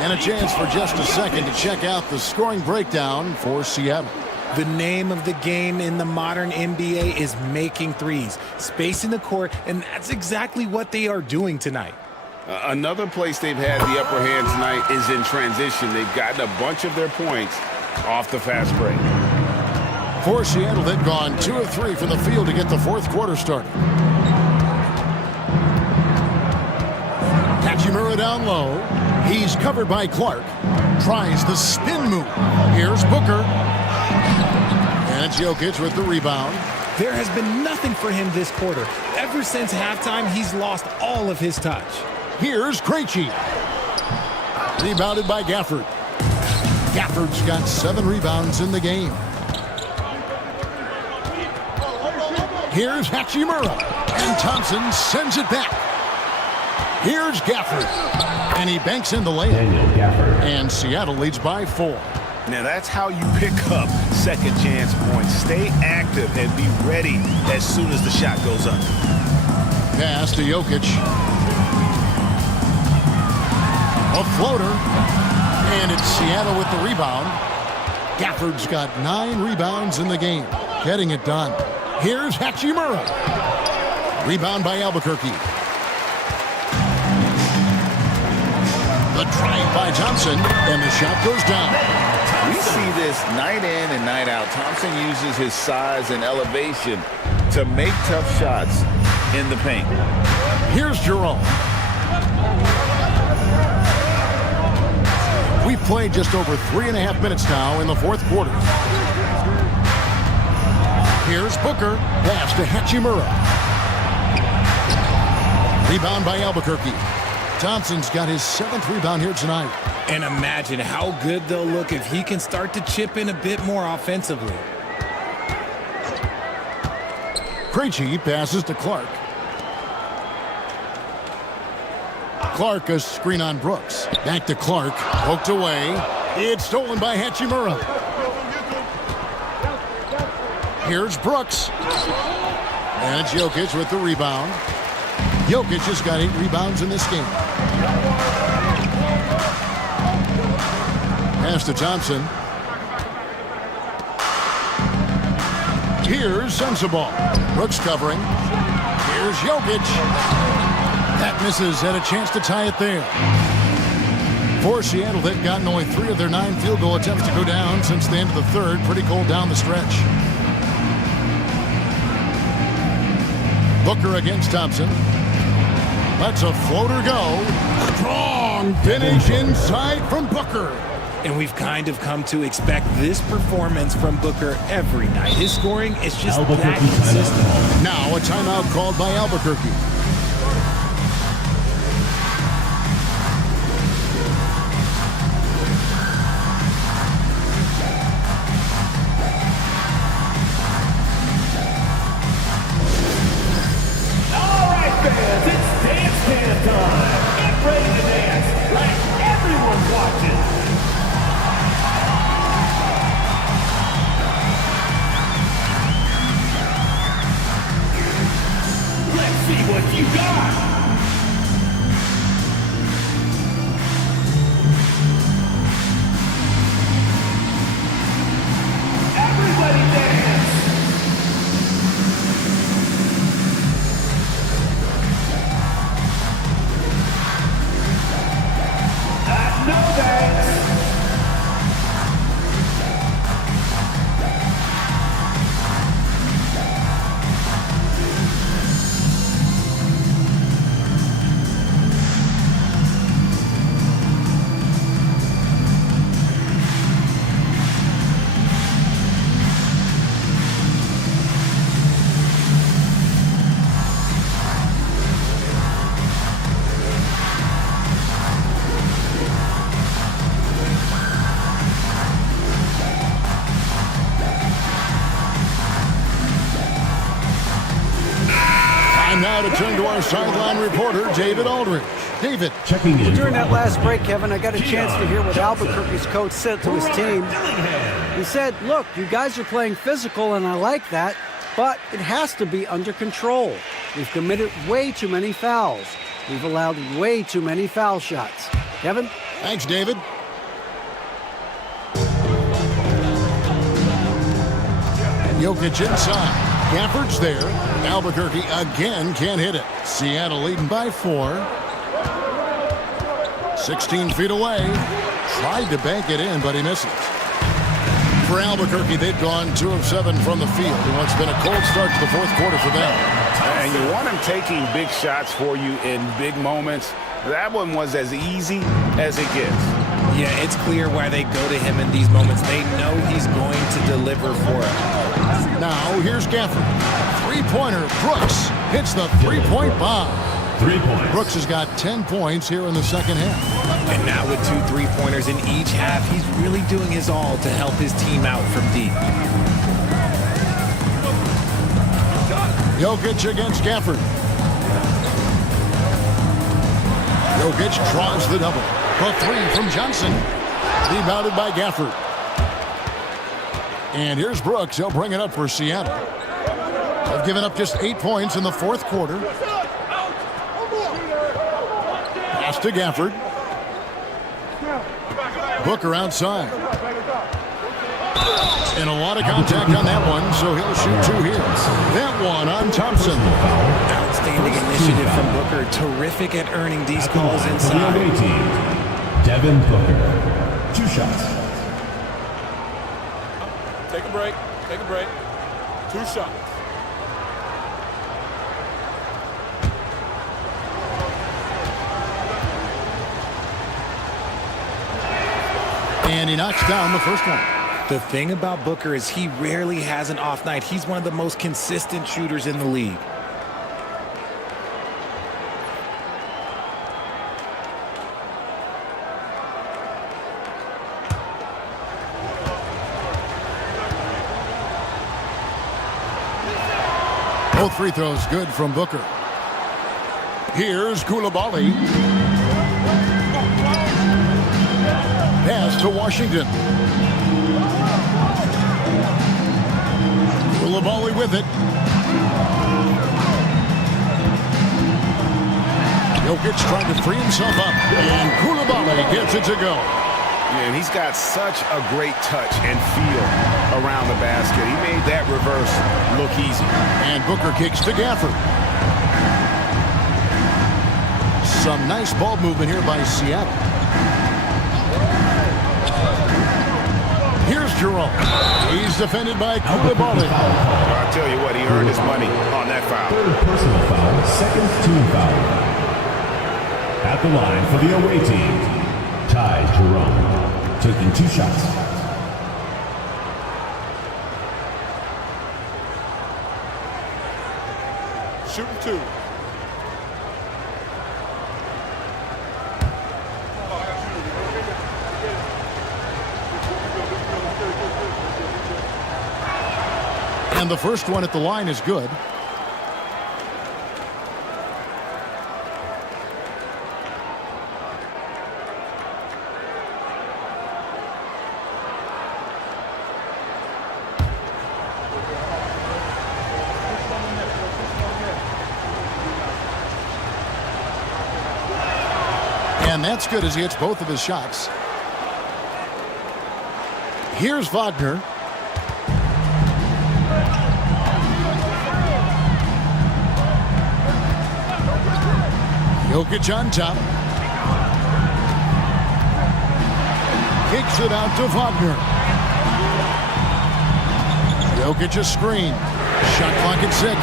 And a chance for just a second to check out the scoring breakdown for Seattle. The name of the game in the modern NBA is making threes, spacing the court, and that's exactly what they are doing tonight. Another place they've had the upper hand tonight is in transition. They've gotten a bunch of their points off the fast break. For Seattle, they've gone 2 of 3 from the field to get the fourth quarter started. Hachimura down low. He's covered by Clark. Tries the spin move. Here's Booker. And it's Jokic with the rebound. There has been nothing for him this quarter. Ever since halftime, he's lost all of his touch. Here's Krejci. Rebounded by Gafford. Gafford's got 7 rebounds in the game. Here's Hachimura. And Thompson sends it back. Here's Gafford. And he banks in the layup. And Seattle leads by 4. Now that's how you pick up second chance points. Stay active and be ready as soon as the shot goes up. Pass to Jokic. A floater. And it's Seattle with the rebound. Gafford's got 9 rebounds in the game. Getting it done. Here's Hachimura. Rebound by Albuquerque. The drive by Thompson. And the shot goes down. We see this night in and night out. Thompson uses his size and elevation to make tough shots in the paint. Here's Jerome. We've played just over 3.5 minutes now in the fourth quarter. Here's Booker. Pass to Hachimura. Rebound by Albuquerque. Thompson's got his 7th rebound here tonight. And imagine how good they'll look if he can start to chip in a bit more offensively. Krejci passes to Clark. Clark, a screen on Brooks. Back to Clark. Poked away. It's stolen by Hachimura. Here's Brooks. And it's Jokic with the rebound. Jokic has got 8 rebounds in this game. Pass to Thompson. Here's Sensabaugh. Brooks covering. Here's Jokic. That misses. Had a chance to tie it there. For Seattle, they've gotten only 3 of their 9 field goal attempts to go down since the end of the third. Pretty cold down the stretch. Booker against Thompson. Lets a floater go. Strong finish inside from Booker. And we've kind of come to expect this performance from Booker every night. His scoring is just that consistent. Now a timeout called by Albuquerque. All right, fans, it's dance can time. Get ready to dance like everyone's watching. Let's see what you got. Everybody dance. No thanks. Now to turn to our sideline reporter, David Aldridge. David. Checking in. Well, during that last break, Kevin, I got a chance to hear what Albuquerque's coach said to his team. He said, look, you guys are playing physical, and I like that, but it has to be under control. We've committed way too many fouls. We've allowed way too many foul shots. Kevin? Thanks, David. Jokic inside. Gafford's there. Albuquerque again can't hit it. Seattle leading by 4. 16 feet away. Tried to bank it in, but he misses. For Albuquerque, they've gone 2 of 7 from the field in what's been a cold start to the fourth quarter for them. And you want him taking big shots for you in big moments. That one was as easy as it gets. Yeah, it's clear why they go to him in these moments. They know he's going to deliver for it. Now, here's Gafford. Three-pointer. Brooks hits the three-point bomb. 3 points. Brooks has got 10 points here in the second half. And now with 2 3-pointers in each half, he's really doing his all to help his team out from deep. Jokic against Gafford. Jokic draws the double. The 3 from Johnson. Rebounded by Gafford. And here's Brooks. He'll bring it up for Seattle. They've given up just 8 points in the fourth quarter. Pass to Gafford. Booker outside. And a lot of contact on that one, so he'll shoot 2 here. That one on Thompson. Outstanding initiative from Booker. Terrific at earning these calls inside. Devin Booker. 2 shots. Take a break. Take a break. 2 shots. And he knocks down the first one. The thing about Booker is he rarely has an off night. He's one of the most consistent shooters in the league. Both free throws good from Booker. Here's Coulibaly. Pass to Washington. Coulibaly with it. Jokic trying to free himself up. And Coulibaly gets it to go. And he's got such a great touch and feel around the basket. He made that reverse look easy. And Booker kicks to Gafford. Some nice ball movement here by Seattle. Here's Jerome. He's defended by Coulibaly. I'll tell you what, he earned his money on that foul. Third personal foul, second team foul. At the line for the away team, Ty Jerome, taking 2 shots. Shooting 2. And the first one at the line is good. And that's good as he hits both of his shots. Here's Wagner. Jokic on top. Kicks it out to Wagner. Jokic a screen. Shot clock at 6.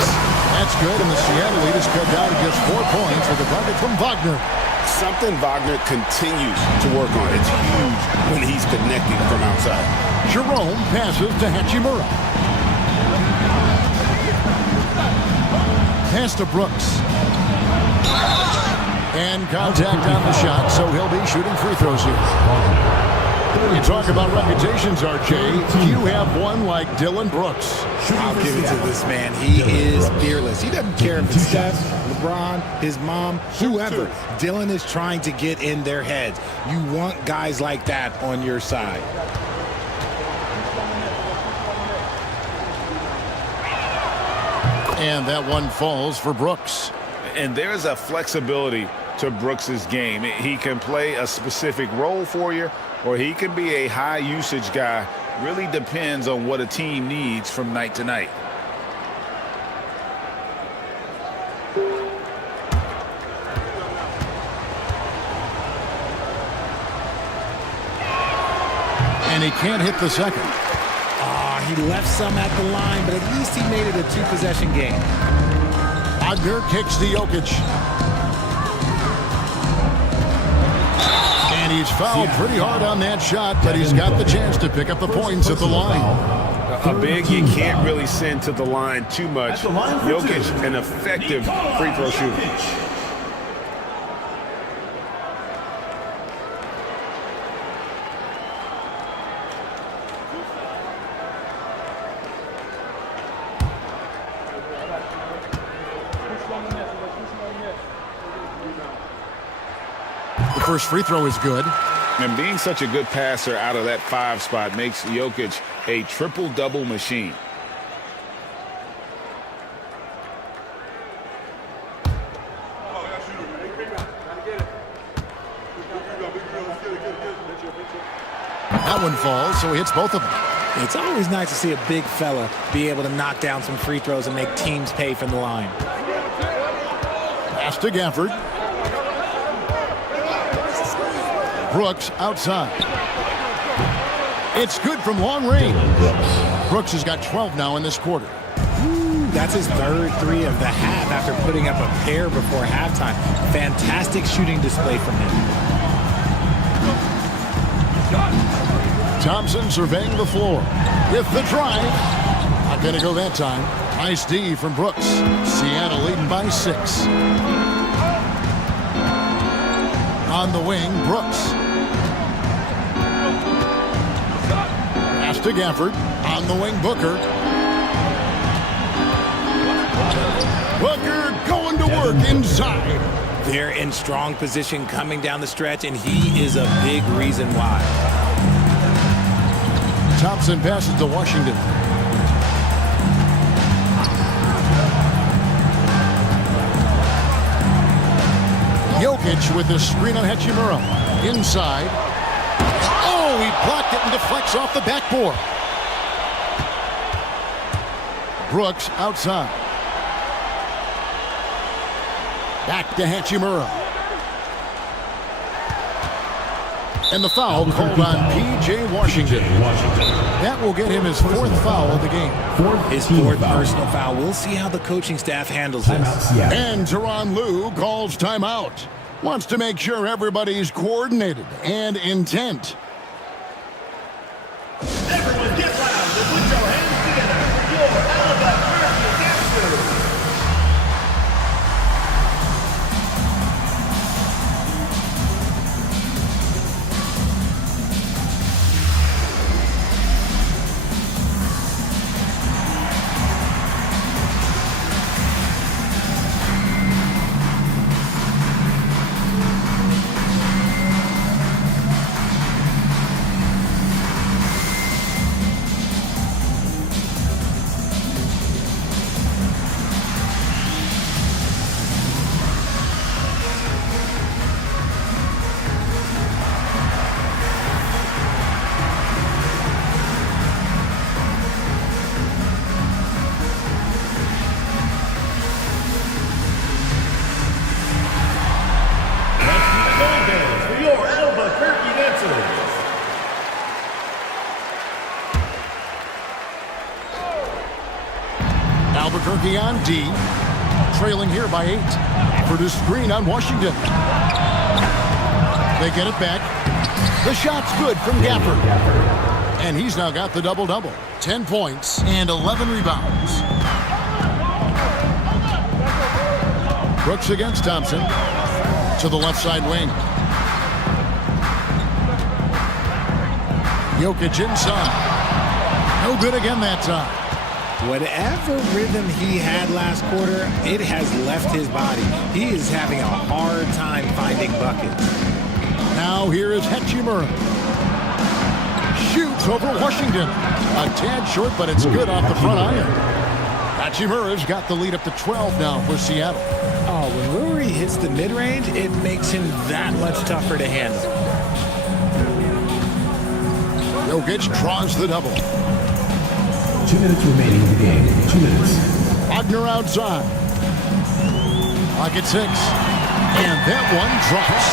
That's good, and the Seattle lead is cut down to just 4 points with a bucket from Wagner. Something Wagner continues to work on. It's huge when he's connecting from outside. Jerome passes to Hachimura. Pass to Brooks. And contact on the shot, so he'll be shooting free throws here. You talk about reputations, RJ. You have one like Dylan Brooks. I'll give it to this man. He is fearless. He doesn't care if it's Steph, LeBron, his mom, whoever. Dylan is trying to get in their heads. You want guys like that on your side. And that one falls for Brooks. And there's a flexibility to Brooks's game. He can play a specific role for you, or he can be a high usage guy. Really depends on what a team needs from night to night. And he can't hit the second. He left some at the line, but at least he made it a 2-possession game. Wagner kicks to Jokic. And he's fouled pretty hard on that shot, but he's got the chance to pick up the points at the line. A big you can't really send to the line too much. Jokic, an effective free throw shooter. The first free throw is good. And being such a good passer out of that 5 spot makes Jokic a triple-double machine. That one falls, so he hits both of them. It's always nice to see a big fella be able to knock down some free throws and make teams pay from the line. Pass to Gafford. Brooks outside. It's good from long range. Brooks has got 12 now in this quarter. That's his third 3 of the half after putting up a pair before halftime. Fantastic shooting display from him. Thompson surveying the floor with the drive. Not going to go that time. Nice D from Brooks. Seattle leading by 6. On the wing, Brooks. Pass to Gafford. On the wing, Booker. Booker going to work inside. They're in strong position coming down the stretch, and he is a big reason why. Thompson passes to Washington. Jokic with the screen on Hachimura. Inside. Oh, he blocked it and deflects off the backboard. Brooks outside. Back to Hachimura. And the foul called on P.J. Washington. That will get him his 4th foul of the game. His 4th personal foul. We'll see how the coaching staff handles this. And Tyronn Lue calls timeout. Wants to make sure everybody's coordinated and intent. Everyone get loud and put your hands together for your Alabama dancers. Albuquerque on D. Trailing here by 8. For the screen on Washington. They get it back. The shot's good from Gafford. And he's now got the double-double. 10 points and 11 rebounds. Brooks against Thompson. To the left side wing. Jokic inside. No good again that time. Whatever rhythm he had last quarter, it has left his body. He is having a hard time finding buckets. Now here is Hachimura. Shoots over Washington. A tad short, but it's good off the front iron. Hachimura's got the lead up to 12 now for Seattle. Oh, when Rui hits the mid-range, it makes him that much tougher to handle. Jokic draws the double. 2 minutes remaining in the game. 2 minutes. Wagner outside. Clock at 6. And that one drops.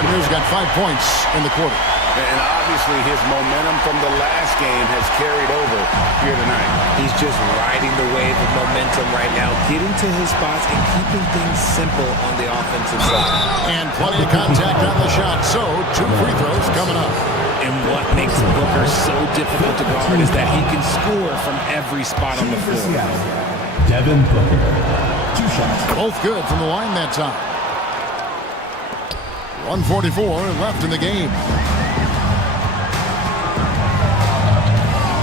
Wagner's got 5 points in the quarter. And obviously his momentum from the last game has carried over here tonight. He's just riding the wave of momentum right now, getting to his spots and keeping things simple on the offensive side. And plenty of contact on the shot. So 2 free throws coming up. And what makes Booker so difficult to guard is that he can score from every spot on the floor. Devin Booker. 2 shots. Both good from the line that time. 1:44 left in the game.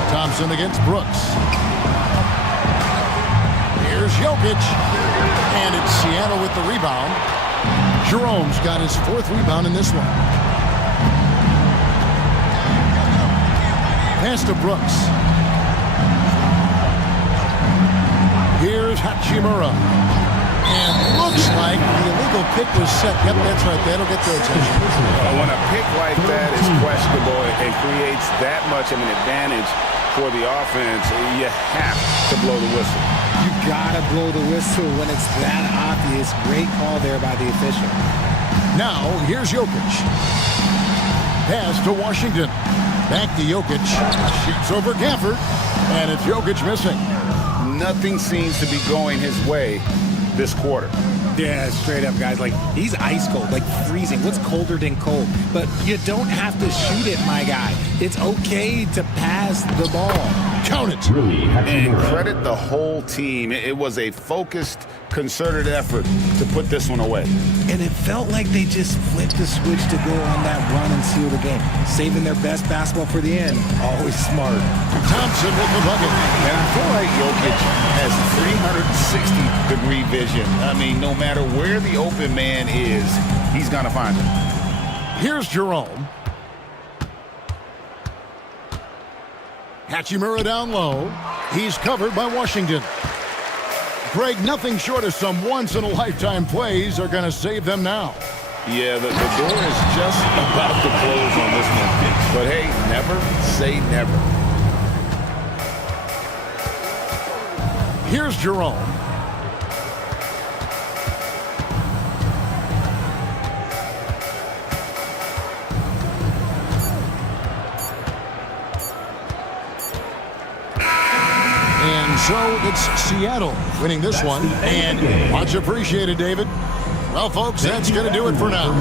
Thompson against Brooks. Here's Jokic. And it's Seattle with the rebound. Jerome's got his 4th rebound in this one. Pass to Brooks. Here's Hachimura. And looks like the illegal pick was set. Yep, that's right. That'll get their attention. When a pick like that is questionable and creates that much of an advantage for the offense, you have to blow the whistle. You gotta blow the whistle when it's that obvious. Great call there by the official. Now, here's Jokic. Pass to Washington. Back to Jokic. Shoots over Gafford. And it's Jokic missing. Nothing seems to be going his way this quarter. Yeah, straight up, guys. Like, he's ice cold, like freezing. What's colder than cold? But you don't have to shoot it, my guy. It's okay to pass the ball. Count it. And credit the whole team. It was a focused, concerted effort to put this one away. And it felt like they just flipped the switch to go on that run and seal the game. Saving their best basketball for the end. Always smart. Thompson with the bucket. And I feel like Jokic has 360-degree vision. I mean, no matter where the open man is, he's going to find him. Here's Jerome. Hachimura down low. He's covered by Washington. Greg, nothing short of some once-in-a-lifetime plays are going to save them now. Yeah, the door is just about to close on this one. But hey, never say never. Here's Jerome. And so it's Seattle winning this one. And much appreciated, David. Well, folks, that's going to do it for now.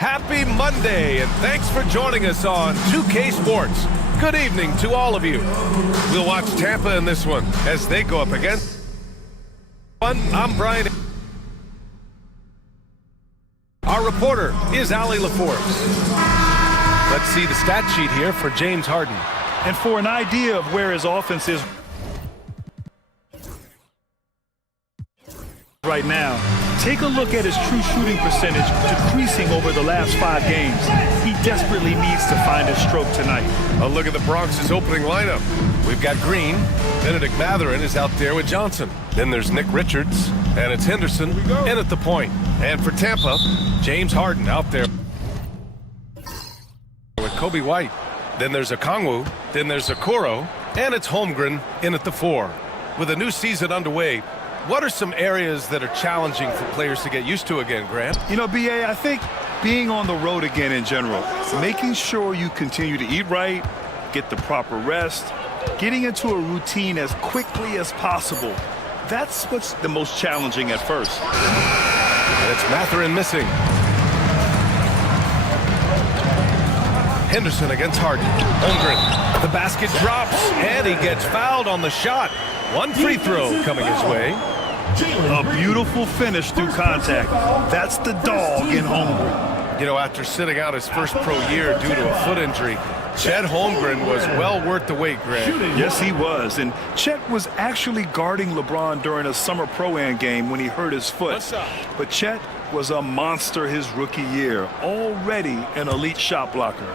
Happy Monday, and thanks for joining us on 2K Sports. Good evening to all of you. We'll watch Tampa in this one as they go up against. I'm Brian. Our reporter is Allie LaForce. Let's see the stat sheet here for James Harden. And for an idea of where his offense is right now, take a look at his true shooting percentage decreasing over the last 5 games. He desperately needs to find his stroke tonight. A look at the Bronx's opening lineup. We've got Green. Benedict Mathurin is out there with Johnson. Then there's Nick Richards, and it's Henderson in at the point. And for Tampa, James Harden out there with Kobe White. Then there's Okongwu. Then there's Okoro, and it's Holmgren in at the 4. With a new season underway, what are some areas that are challenging for players to get used to again, Grant? You know, B.A., I think being on the road again in general, making sure you continue to eat right, get the proper rest, getting into a routine as quickly as possible. That's what's the most challenging at first. And it's Mathurin missing. Henderson against Harden. Holmgren. The basket drops, and he gets fouled on the shot. One free throw coming his way. A beautiful finish through contact. That's the dog in Holmgren. You know, after sitting out his first pro year due to a foot injury, Chet Holmgren was well worth the wait, Greg. Yes, he was. And Chet was actually guarding LeBron during a summer Pro-Am game when he hurt his foot. But Chet was a monster his rookie year, already an elite shot blocker.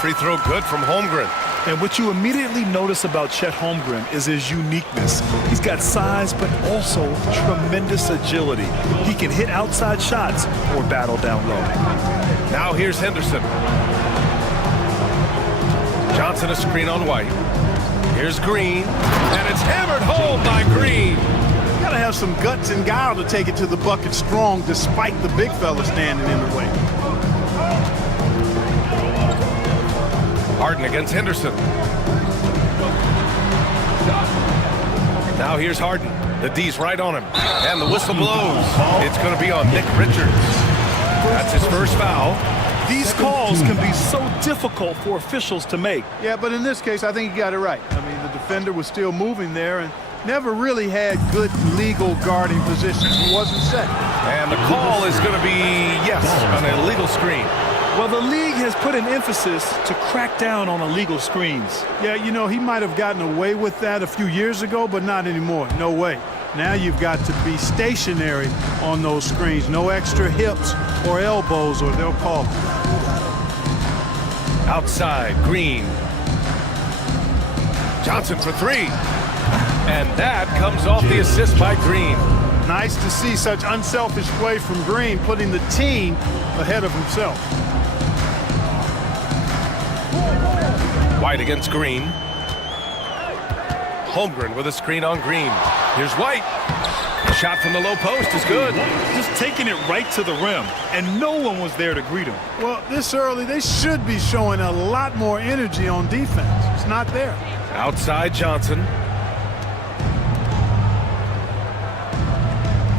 Free throw good from Holmgren. And what you immediately notice about Chet Holmgren is his uniqueness. He's got size, but also tremendous agility. He can hit outside shots or battle down low. Now here's Henderson. Johnson a screen on White. Here's Green, and it's hammered home by Green. You gotta have some guts and guile to take it to the bucket strong despite the big fella standing in the way. Harden against Henderson. Now here's Harden. The D's right on him. And the whistle blows. It's going to be on Nick Richards. That's his first foul. These calls can be so difficult for officials to make. Yeah, but in this case, I think he got it right. I mean, the defender was still moving there and never really had good legal guarding positions. He wasn't set. And the call is going to be, yes, an illegal screen. Well, the league has put an emphasis to crack down on illegal screens. Yeah, you know, he might have gotten away with that a few years ago, but not anymore. No way. Now you've got to be stationary on those screens. No extra hips or elbows, or they'll call it. Outside, Green. Johnson for 3. And that comes off the assist by Green. Nice to see such unselfish play from Green, putting the team ahead of himself. White against Green. Holmgren with a screen on Green. Here's White. The shot from the low post is good. Just taking it right to the rim, and no one was there to greet him. Well, this early, they should be showing a lot more energy on defense. It's not there. Outside Johnson.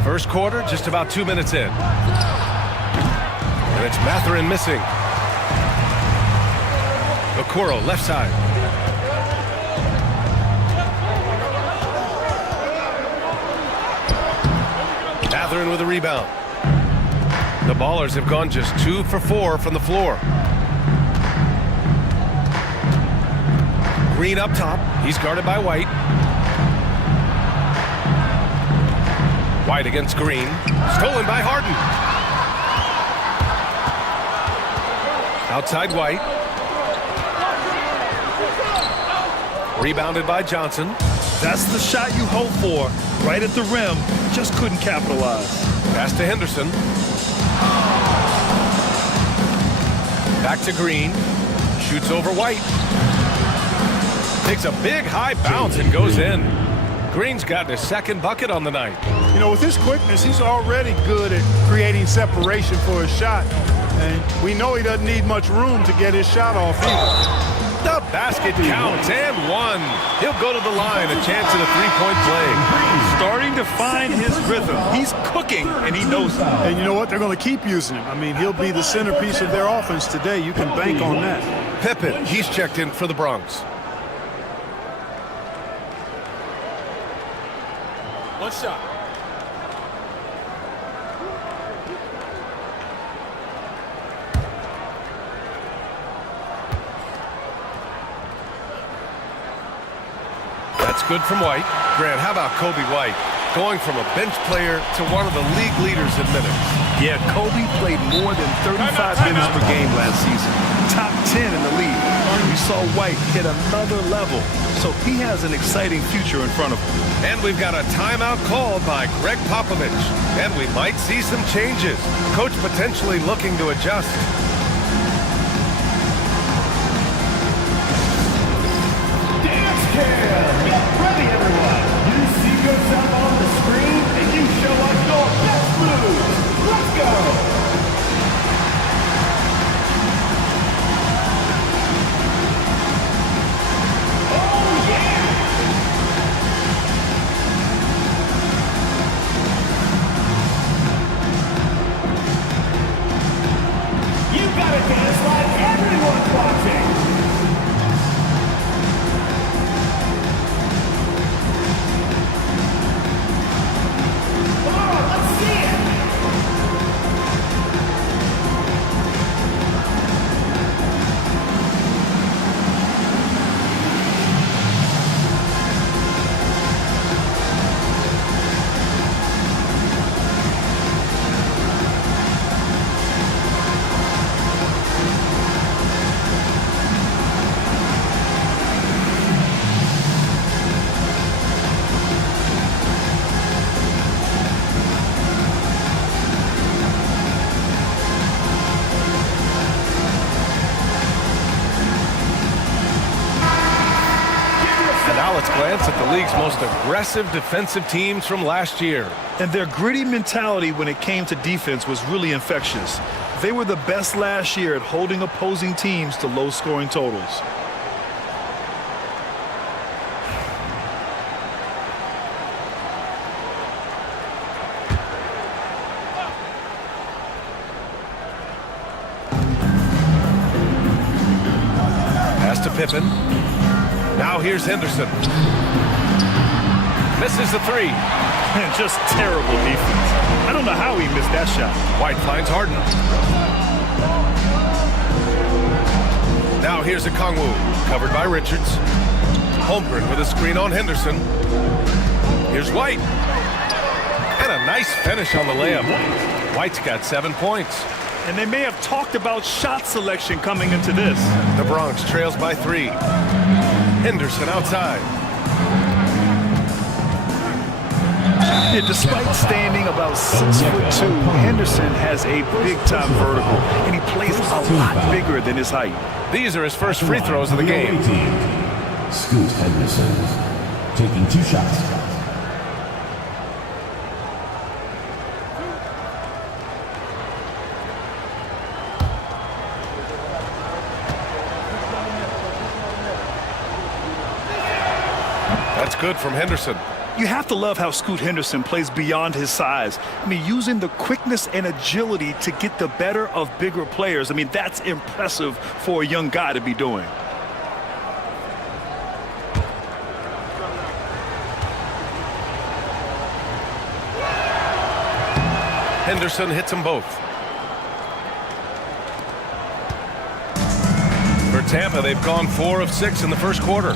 First quarter, just about 2 minutes in. And it's Mathurin missing. Okoro, left side. Mathurin with a rebound. The Ballers have gone just 2 for 4 from the floor. Green up top. He's guarded by White. White against Green. Stolen by Harden. Outside White. Rebounded by Johnson. That's the shot you hope for. Right at the rim. Just couldn't capitalize. Pass to Henderson. Back to Green. Shoots over White. Takes a big high bounce and goes in. Green's gotten his second bucket on the night. You know, with his quickness, he's already good at creating separation for his shot. And we know he doesn't need much room to get his shot off either. The basket counts and one. He'll go to the line, a chance at a three-point play. Starting to find his rhythm. He's cooking, and he knows it. And you know what? They're going to keep using him. I mean, he'll be the centerpiece of their offense today. You can bank on that. Pippen, he's checked in for the Bronx. One shot. That's good from White. Grant, how about Kobe White? Going from a bench player to one of the league leaders in minutes. Yeah, Kobe played more than 35 minutes per game last season. Top 10 in the league. We saw White hit another level. So he has an exciting future in front of him. And we've got a timeout called by Greg Popovich. And we might see some changes. Coach potentially looking to adjust. Dance cam! Get ready, everyone! You see yourself on the screen, and you show us your best moves. Let's go! Dance like everyone's watching. Come on, let's see it. Let's glance at the league's most aggressive defensive teams from last year. And their gritty mentality when it came to defense was really infectious. They were the best last year at holding opposing teams to low-scoring totals. Pass to Pippen. Now here's Henderson. Misses the three. And just terrible defense. I don't know how he missed that shot. White finds Harden. Now here's Okongwu, covered by Richards. Holmgren with a screen on Henderson. Here's White. And a nice finish on the layup. White's got 7 points. And they may have talked about shot selection coming into this. The Bronx trails by 3. Henderson outside. Yeah, despite standing about 6'2", Henderson has a big-time vertical, and he plays a lot bigger than his height. These are his first free throws of the game. Scoot Henderson taking 2 shots. That's good from Henderson. You have to love how Scoot Henderson plays beyond his size. I mean, using the quickness and agility to get the better of bigger players. I mean, that's impressive for a young guy to be doing. Henderson hits them both. For Tampa, they've gone 4 of 6 in the first quarter.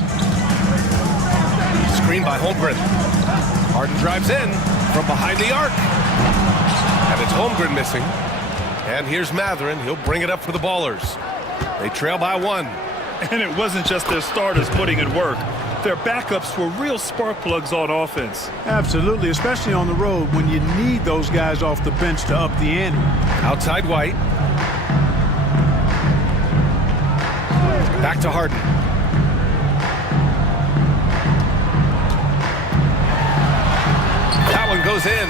Screen by Holmgren. Harden drives in from behind the arc. And it's Holmgren missing. And here's Mathurin. He'll bring it up for the Ballers. They trail by 1. And it wasn't just their starters putting in work. Their backups were real spark plugs on offense. Absolutely, especially on the road when you need those guys off the bench to up the ante. Outside White. Back to Harden. That one goes in.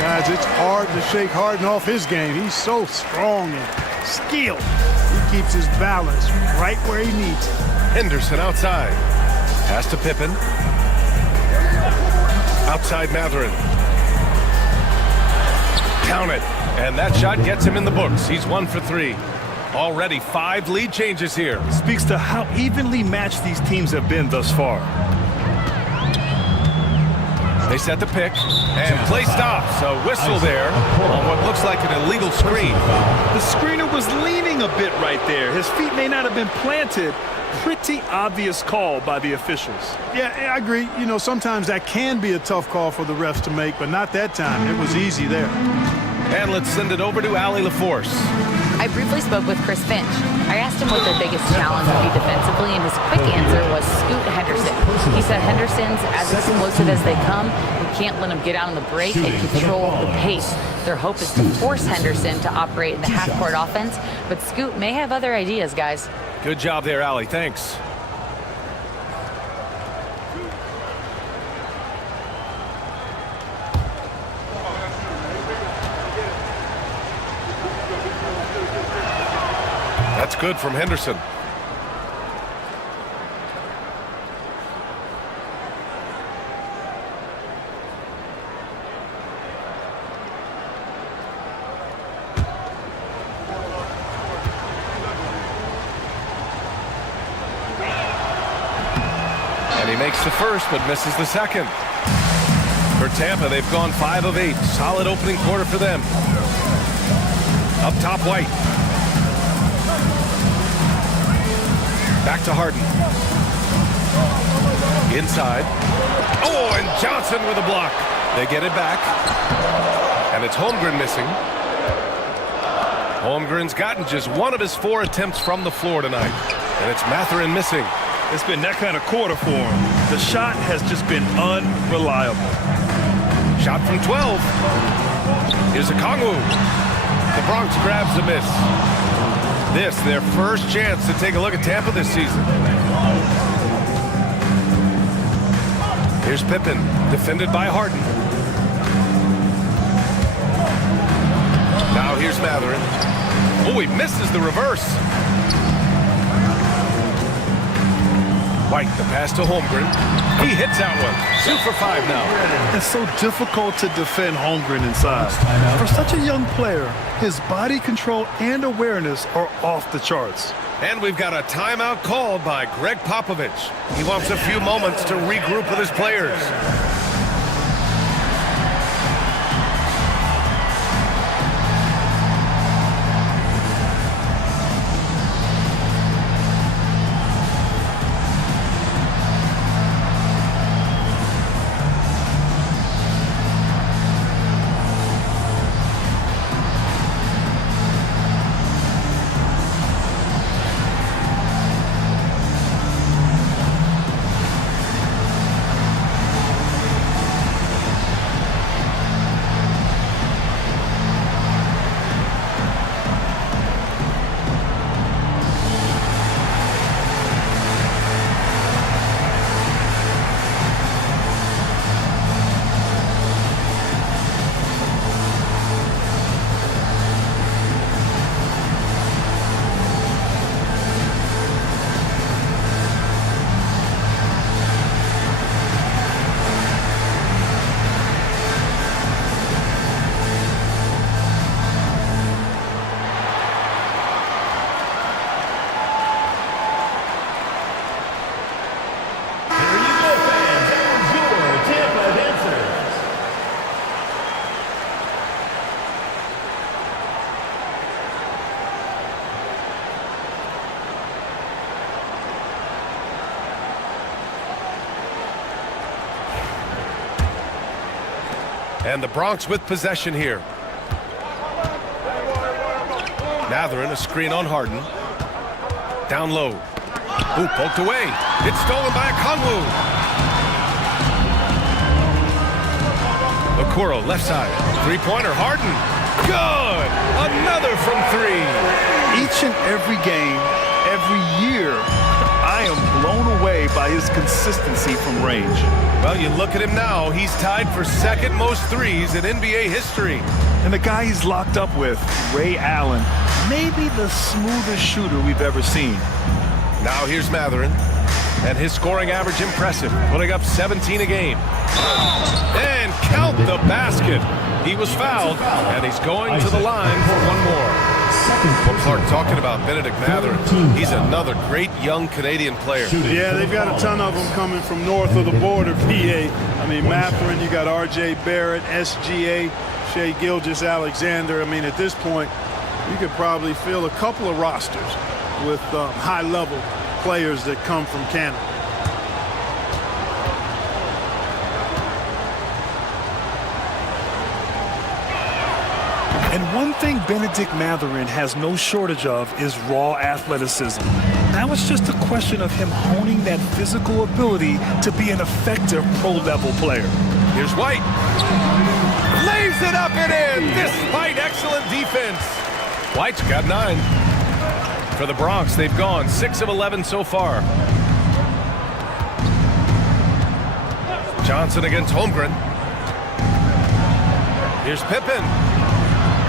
Guys, it's hard to shake Harden off his game. He's so strong and skilled. He keeps his balance right where he needs it. Henderson outside. Pass to Pippen. Outside Mathurin. Count it. And that shot gets him in the books. He's 1 for 3. Already 5 lead changes here. Speaks to how evenly matched these teams have been thus far. They set the pick, and play stops. A whistle there on what looks like an illegal screen. The screener was leaning a bit right there. His feet may not have been planted. Pretty obvious call by the officials. Yeah, I agree. You know, sometimes that can be a tough call for the refs to make, but not that time. It was easy there. And let's send it over to Allie LaForce. I briefly spoke with Chris Finch. I asked him what their biggest challenge would be defensively, and his quick answer was Scoot Henderson. He said Henderson's as explosive as they come. We can't let him get out on the break and control the pace. Their hope is to force Henderson to operate in the half-court offense, but Scoot may have other ideas, guys. Good job there, Allie. Thanks. That's good from Henderson. And he makes the first, but misses the second. For Tampa, they've gone 5 of 8. Solid opening quarter for them. Up top, White. Back to Harden. Inside. Oh, and Johnson with a block. They get it back. And it's Holmgren missing. Holmgren's gotten just 1 of his 4 attempts from the floor tonight. And it's Mathurin missing. It's been that kind of quarter for him. The shot has just been unreliable. Shot from 12. Here's a Kongwu. The Bronx grabs the miss. This, their first chance to take a look at Tampa this season. Here's Pippen, defended by Harden. Now here's Mathurin. Oh, he misses the reverse. White, the pass to Holmgren. He hits that one. 2 for 5 now. It's so difficult to defend Holmgren inside. For such a young player, his body control and awareness are off the charts. And we've got a timeout called by Greg Popovich. He wants a few moments to regroup with his players. And the Bronx with possession here. Mathurin, a screen on Harden. Down low. Ooh, poked away. It's stolen by Okongwu. Okoro, left side. Three-pointer, Harden. Good! Another from three. Each and every game, every year, I am blown away by his consistency from range. Well, you look at him now. He's tied for second most threes in NBA history. And the guy he's locked up with, Ray Allen, maybe the smoothest shooter we've ever seen. Now here's Mathurin. And his scoring average impressive, putting up 17 a game. And count the basket. He was fouled, and he's going to the line for one more. Well, Clark, talking about Benedict Mathurin, he's another great young Canadian player. Yeah, they've got a ton of them coming from north of the border, PA. I mean, Mathurin, you got R.J. Barrett, SGA, Shai Gilgeous-Alexander. I mean, at this point, you could probably fill a couple of rosters with high-level players that come from Canada. And one thing Benedict Mathurin has no shortage of is raw athleticism. Now it's just a question of him honing that physical ability to be an effective pro-level player. Here's White. Lays it up and in, despite excellent defense. White's got 9. For the Bronx, they've gone 6 of 11 so far. Johnson against Holmgren. Here's Pippen.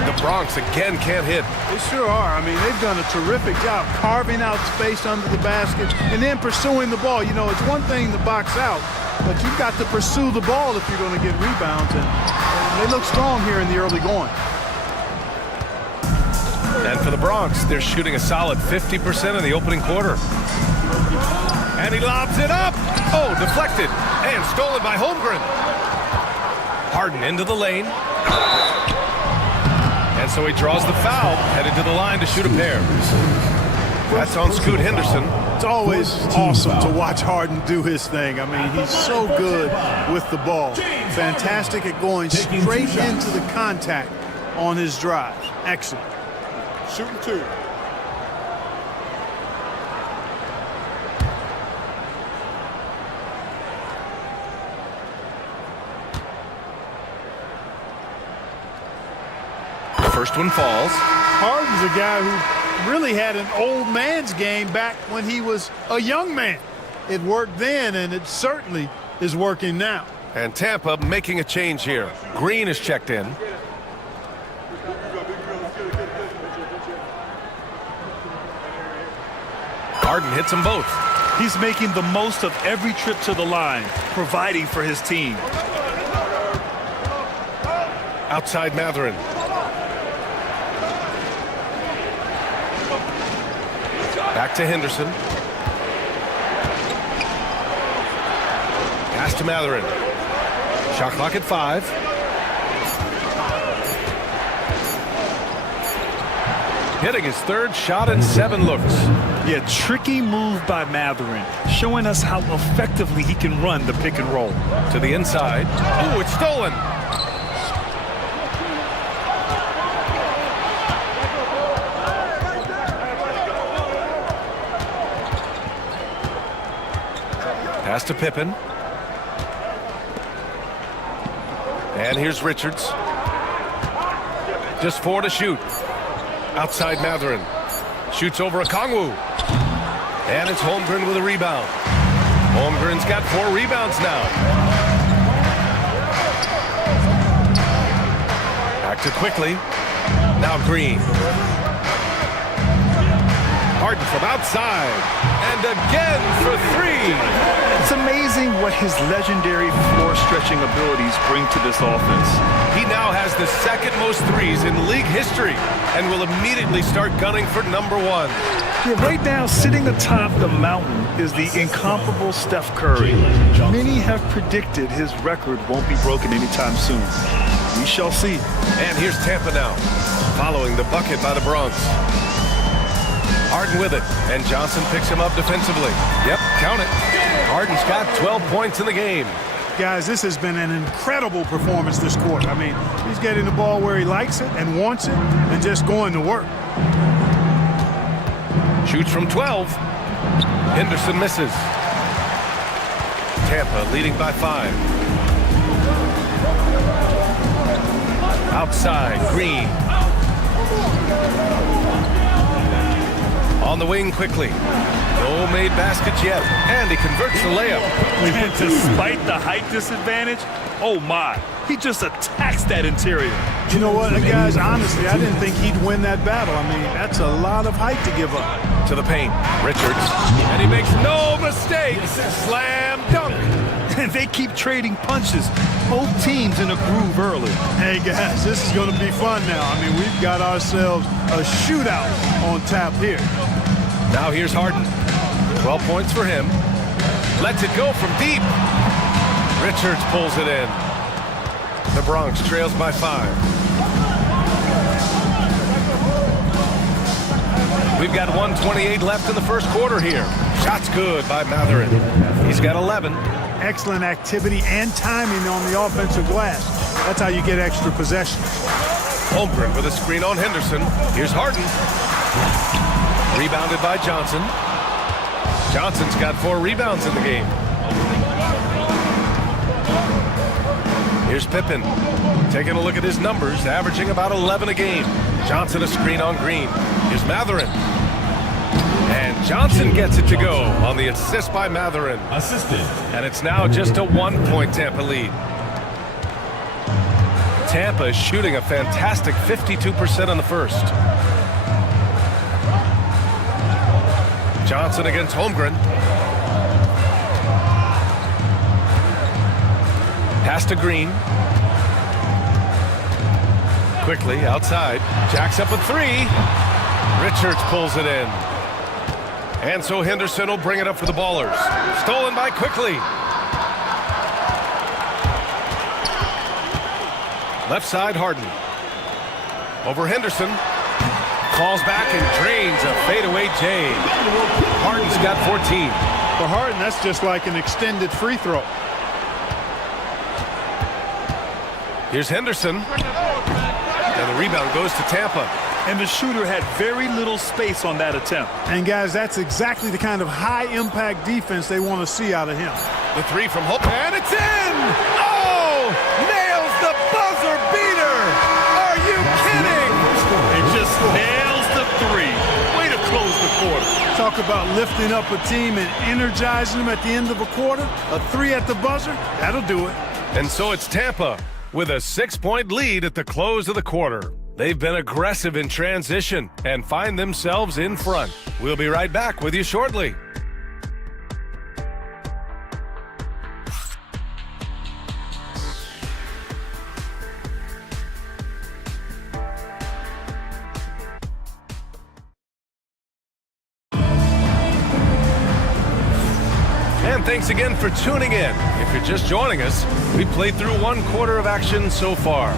The Bronx again can't hit. They sure are. I mean, they've done a terrific job carving out space under the basket and then pursuing the ball. You know, it's one thing to box out, but you've got to pursue the ball if you're going to get rebounds. And they look strong here in the early going. And for the Bronx, they're shooting a solid 50% in the opening quarter. And he lobs it up. Oh, deflected. And stolen by Holmgren. Harden into the lane. And so he draws the foul, headed to the line to shoot a pair. That's on Scoot Henderson. It's always awesome to watch Harden do his thing. I mean, he's so good with the ball. Fantastic at going straight into the contact on his drives. Excellent. Shooting 2. First one falls. Harden's a guy who really had an old man's game back when he was a young man. It worked then, and it certainly is working now. And Tampa making a change here. Green is checked in. Harden hits them both. He's making the most of every trip to the line, providing for his team. Outside Mathurin. Back to Henderson. Pass to Mathurin. Shot clock at 5. Hitting his third shot in 7 looks. Yeah, tricky move by Mathurin, showing us how effectively he can run the pick and roll. To the inside. Oh, it's stolen. Pass to Pippen. And here's Richards. Just 4 to shoot. Outside Mathurin. Shoots over Okongwu. And it's Holmgren with a rebound. Holmgren's got 4 rebounds now. Back to Quickly. Now Green. Harden from outside. And again for 3. It's amazing what his legendary floor-stretching abilities bring to this offense. He now has the second most threes in league history and will immediately start gunning for number 1. Yeah, right now, sitting atop the mountain is the incomparable Steph Curry. Many have predicted his record won't be broken anytime soon. We shall see. And here's Tampa now, following the bucket by the Bronx. Harden with it, and Johnson picks him up defensively. Yep, count it. Harden's got 12 points in the game. Guys, this has been an incredible performance this quarter. I mean, he's getting the ball where he likes it and wants it and just going to work. Shoots from 12. Henderson misses. Tampa leading by 5. Outside, Green. On the wing quickly. No made baskets yet, and he converts the layup. And despite the height disadvantage, oh my, he just attacks that interior. You know what, guys, honestly, I didn't think he'd win that battle. I mean, that's a lot of height to give up. To the paint, Richards, and he makes no mistake. Slam dunk. And they keep trading punches. Both teams in a groove early. Hey, guys, this is going to be fun now. I mean, we've got ourselves a shootout on tap here. Now here's Harden. 12 points for him. Lets it go from deep. Richards pulls it in. The Bronx trails by 5. We've got 1:28 left in the first quarter here. Shots good by Matherin. He's got 11. Excellent activity and timing on the offensive glass. That's how you get extra possessions. Holmgren with a screen on Henderson. Here's Harden. Rebounded by Johnson. Johnson's got 4 rebounds in the game. Here's Pippen. Taking a look at his numbers, averaging about 11 a game. Johnson a screen on Green. Here's Matherin. And Johnson gets it to go on the assist by Matherin. Assisted. And it's now just a 1-point Tampa lead. Tampa is shooting a fantastic 52% on the first. Johnson against Holmgren. Pass to Green. Quickly outside. Jacks up a 3. Richards pulls it in. And so Henderson will bring it up for the Ballers. Stolen by Quickly. Left side, Harden. Over Henderson. Falls back and drains a fadeaway J. Harden's got 14. For Harden, that's just like an extended free throw. Here's Henderson. And the rebound goes to Tampa. And the shooter had very little space on that attempt. And guys, that's exactly the kind of high-impact defense they want to see out of him. The 3 from Hope, and it's in! Oh! Nails the buzzer beater! Are you kidding? It just nails the 3. Way to close the quarter. Talk about lifting up a team and energizing them at the end of a quarter. A 3 at the buzzer, that'll do it. And so it's Tampa with a 6-point lead at the close of the quarter. They've been aggressive in transition and find themselves in front. We'll be right back with you shortly. And thanks again for tuning in. If you're just joining us, we played through 1 quarter of action so far.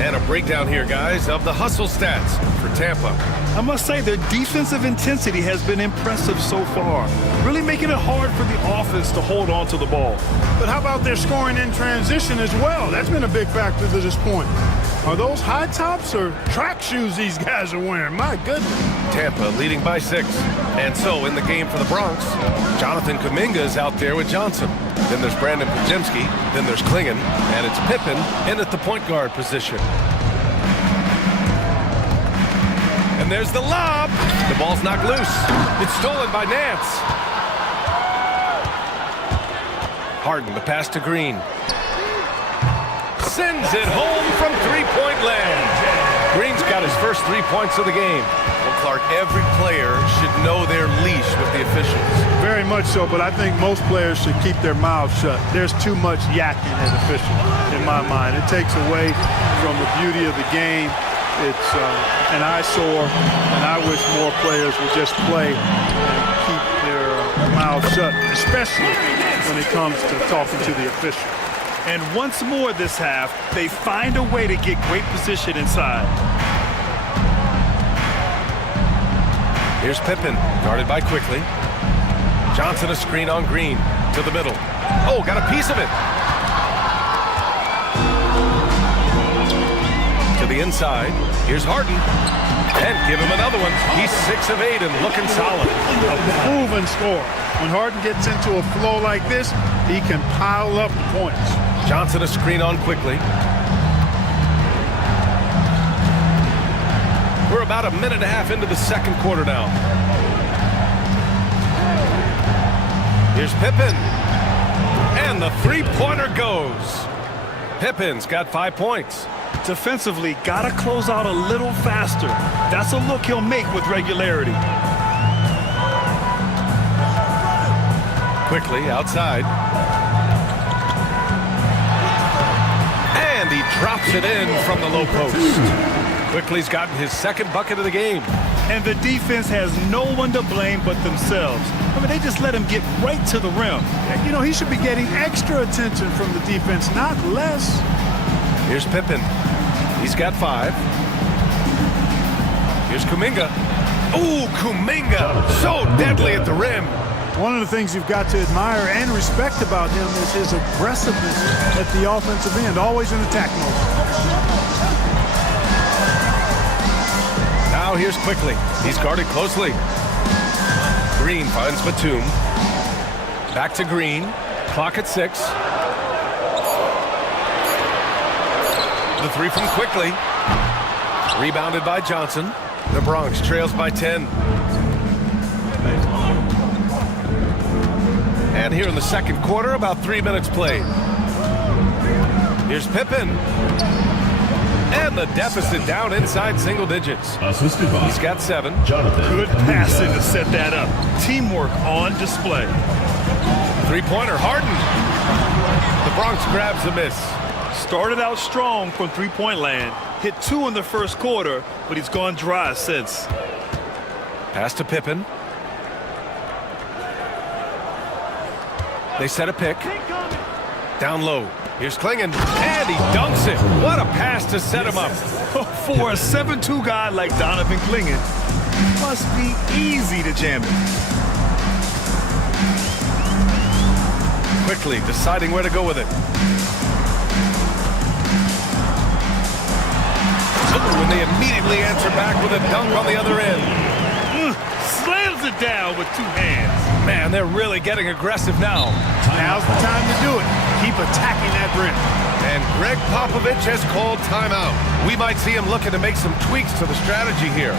And a breakdown here, guys, of the hustle stats for Tampa. I must say their defensive intensity has been impressive so far, really making it hard for the offense to hold on to the ball. But how about their scoring in transition as well? That's been a big factor to this point. Are those high tops or track shoes these guys are wearing? My goodness. Tampa leading by 6. And so in the game for the Bronx, Jonathan Kuminga is out there with Johnson. Then there's Brandon Podziemski. Then there's Klingon. And it's Pippen in at the point guard position. And there's the lob. The ball's knocked loose. It's stolen by Nance. Harden, the pass to Green. Sends it home from 3-point land. Green's got his first 3 points of the game. Well, Clark, every player should know their leash with the officials. Very much so, but I think most players should keep their mouths shut. There's too much yakking as officials, in my mind. It takes away from the beauty of the game. It's an eyesore, and I wish more players would just play and keep their mouths shut, especially when it comes to talking to the official. And once more this half, they find a way to get great position inside. Here's Pippen, guarded by Quickly. Johnson a screen on Green. To the middle. Oh, got a piece of it. To the inside. Here's Harden. And give him another one. He's 6 of 8 and looking solid. A proven score. When Harden gets into a flow like this, he can pile up the points. Johnson a screen on quickly. We're about a minute and a half into the second quarter now. Here's Pippen. And the three-pointer goes. Pippen's got 5 points. Defensively, got to close out a little faster. That's a look he'll make with regularity. Quickly outside. And he drops it in from the low post. Quickly's gotten his second bucket of the game. And the defense has no one to blame but themselves. I mean, they just let him get right to the rim. You know, he should be getting extra attention from the defense, not less. Here's Pippen. He's got 5. Here's Kuminga. Ooh, Kuminga. So deadly at the rim. One of the things you've got to admire and respect about him is his aggressiveness at the offensive end, always in attack mode. Now here's Quickly. He's guarded closely. Green finds Batum. Back to Green. Clock at 6. The 3 from Quickly. Rebounded by Johnson. The Bronx trails by 10. And here in the second quarter, about 3 minutes played. Here's Pippen. And the deficit down inside single digits. He's got 7. Good passing to set that up. Teamwork on display. Three-pointer, Harden. The Bronx grabs the miss. Started out strong from three-point land. Hit 2 in the first quarter, but he's gone dry since. Pass to Pippen. They set a pick. Down low. Here's Klingon. And he dunks it. What a pass to set him up. For a 7'2" guy like Donovan Klingon, must be easy to jam it. Quickly deciding where to go with it. And they immediately answer back with a dunk on the other end. Slams it down with 2 hands. Man, they're really getting aggressive now. Now's the time to do it. Keep attacking that rim. And Greg Popovich has called timeout. We might see him looking to make some tweaks to the strategy here.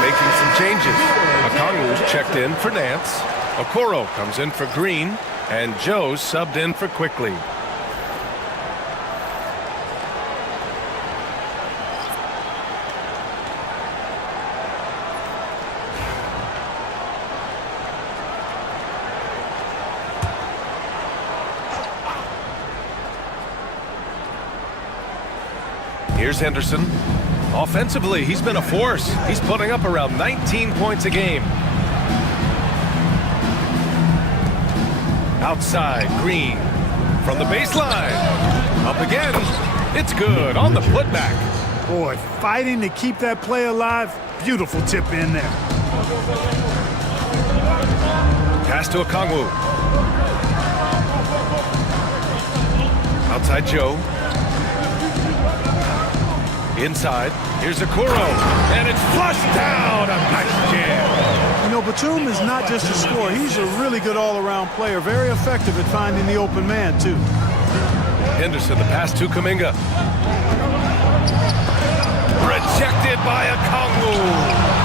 Making some changes. Okongwu's checked in for Nance. Okoro comes in for Green. And Joe's subbed in for Quickly. Here's Henderson. Offensively, he's been a force. He's putting up around 19 points a game. Outside, Green. From the baseline. Up again. It's good on the putback. Boy, fighting to keep that play alive. Beautiful tip in there. Pass to Okongwu. Outside Joe. Inside. Here's Okoro. And it's flushed down. A nice jam. You know, Batum is not just a scorer. He's a really good all-around player. Very effective at finding the open man, too. Henderson, the pass to Kuminga. Rejected by Okongwu.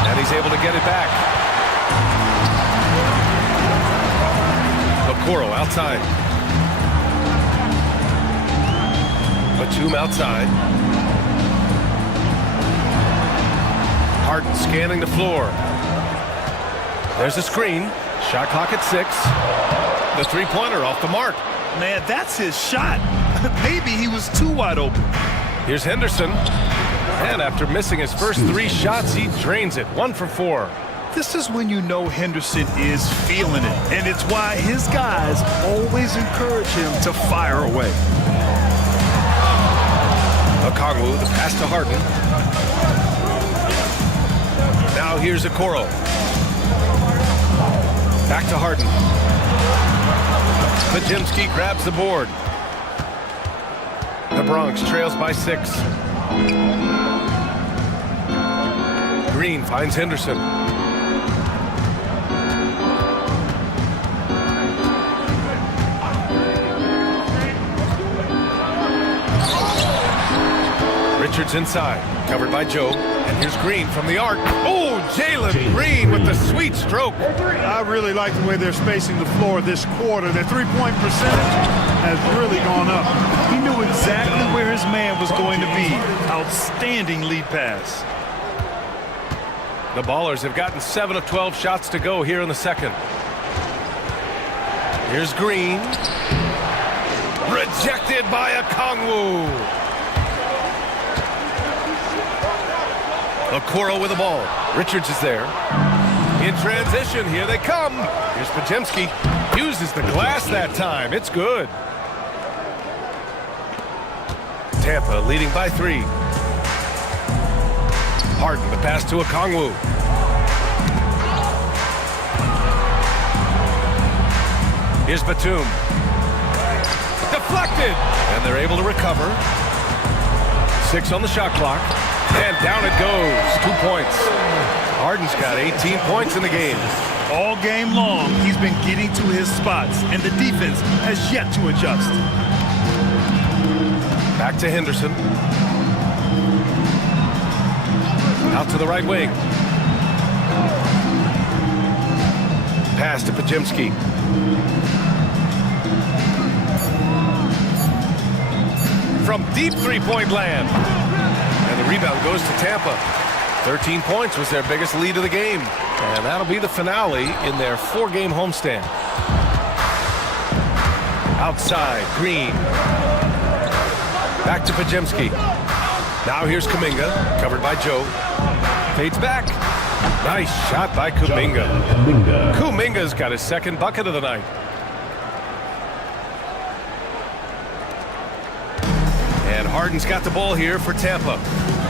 And he's able to get it back. Okoro outside. Batum outside. Harden scanning the floor. There's a screen. Shot clock at 6. The three-pointer off the mark. Man, that's his shot. Maybe he was too wide open. Here's Henderson. And after missing his first 3 shots, he drains it. 1 for 4. This is when you know Henderson is feeling it. And it's why his guys always encourage him to fire away. Okongwu, the pass to Harden. Now here's Okoro. Back to Harden. Podziemski grabs the board. The Bronx trails by 6. Green finds Henderson. Richards inside, covered by Joe. And here's Green from the arc. Oh, Jalen Green with the sweet stroke. I really like the way they're spacing the floor this quarter. Their three-point percentage has really gone up. He knew exactly where his man was going to be. Outstanding lead pass. The Ballers have gotten 7 of 12 shots to go here in the second. Here's Green. Rejected by Okongwu. Okoro with the ball. Richards is there. In transition, here they come. Here's Podziemski. Uses the glass that time. It's good. Tampa leading by 3. Harden, the pass to Okongwu. Here's Batum. Deflected. And they're able to recover. 6 on the shot clock. And down it goes. 2 points. Harden's got 18 points in the game. All game long, he's been getting to his spots, and the defense has yet to adjust. Back to Henderson. Out to the right wing. Pass to Podziemski. From deep three-point land. And the rebound goes to Tampa. 13 points was their biggest lead of the game. And that'll be the finale in their 4-game homestand. Outside, Green. Back to Podziemski. Now here's Kuminga, covered by Joe. Fades back. Nice shot by Kuminga. Kuminga's got his second bucket of the night. And Harden's got the ball here for Tampa.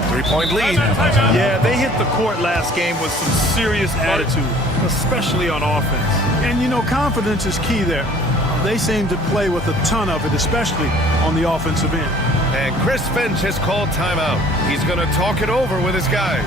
3-point lead. Yeah, they hit the court last game with some serious attitude, especially on offense. And, you know, confidence is key there. They seem to play with a ton of it, especially on the offensive end. And Chris Finch has called timeout. He's going to talk it over with his guys.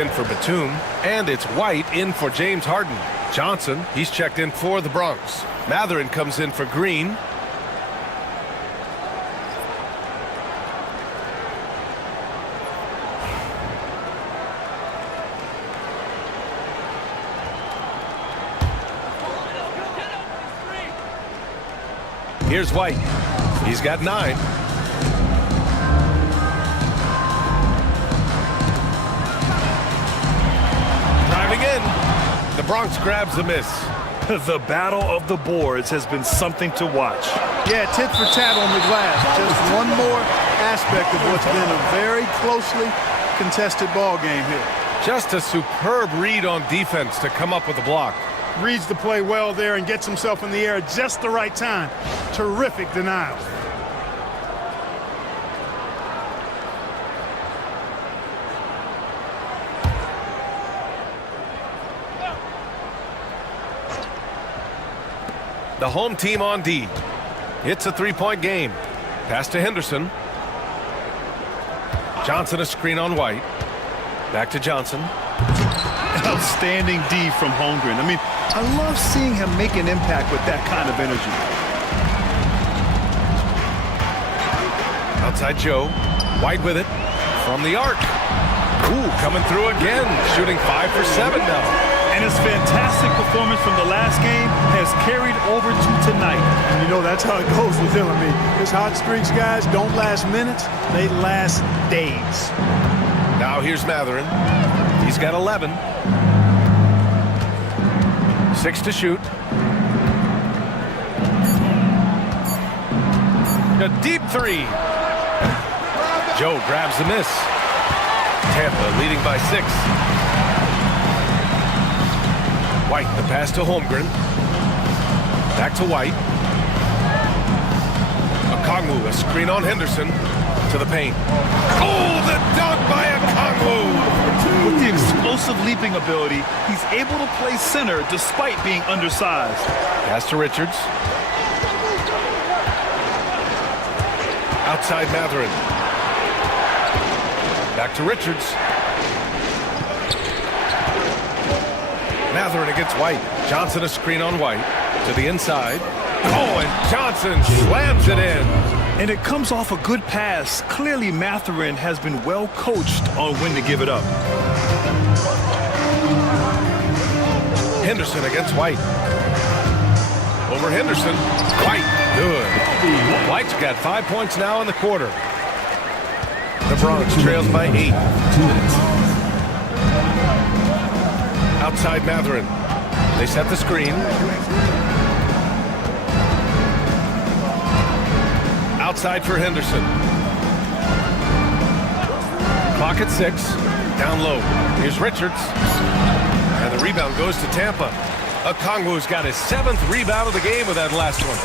in for Batum, and it's White in for James Harden. Johnson, he's checked in for the Bronx. Mathurin comes in for Green. Here's White. He's got 9. Driving in. The Bronx grabs the miss. The battle of the boards has been something to watch. Yeah, tit for tat on the glass. Just one more aspect of what's been a very closely contested ball game here. Just a superb read on defense to come up with a block. Reads the play well there and gets himself in the air at just the right time. Terrific denial. The home team on D. It's a 3-point game. Pass to Henderson. Johnson a screen on White. Back to Johnson. Outstanding D from Holmgren. I mean, I love seeing him make an impact with that kind of energy. Outside Joe. White with it. From the arc. Ooh, coming through again. Shooting 5 for 7 now. And his fantastic performance from the last game has carried over to tonight. And you know, that's how it goes with him. I mean, his hot streaks, guys, don't last minutes. They last days. Now here's Mathurin. He's got 11. 6 to shoot. A deep 3. Joe grabs the miss. Tampa leading by 6. White, the pass to Holmgren. Back to White. Okongwu, a screen on Henderson. To the paint. Oh, the dunk by Okongwu! With the explosive leaping ability, he's able to play center despite being undersized. Pass to Richards. Outside Mathurin. Back to Richards. Mathurin against White. Johnson a screen on White. To the inside. Oh, and Johnson slams it in. And it comes off a good pass. Clearly, Mathurin has been well coached on when to give it up. Henderson against White. Over Henderson. White. Good. White's got 5 points now in the quarter. The Bronx trails by 8. Outside Mathurin. They set the screen. Outside for Henderson. Clock at 6. Down low. Here's Richards. And the rebound goes to Tampa. Okongwu's got his 7th rebound of the game with that last one.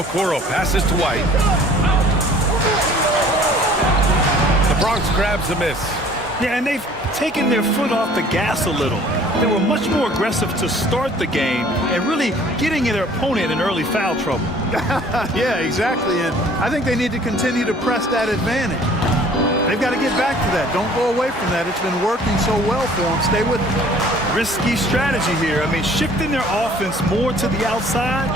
Okoro passes to White. The Bronx grabs the miss. Yeah, and they've taken their foot off the gas a little. They were much more aggressive to start the game and really getting their opponent in early foul trouble. Yeah, exactly. And I think they need to continue to press that advantage. They've got to get back to that. Don't go away from that. It's been working so well for them. Stay with it. Risky strategy here. I mean, shifting their offense more to the outside,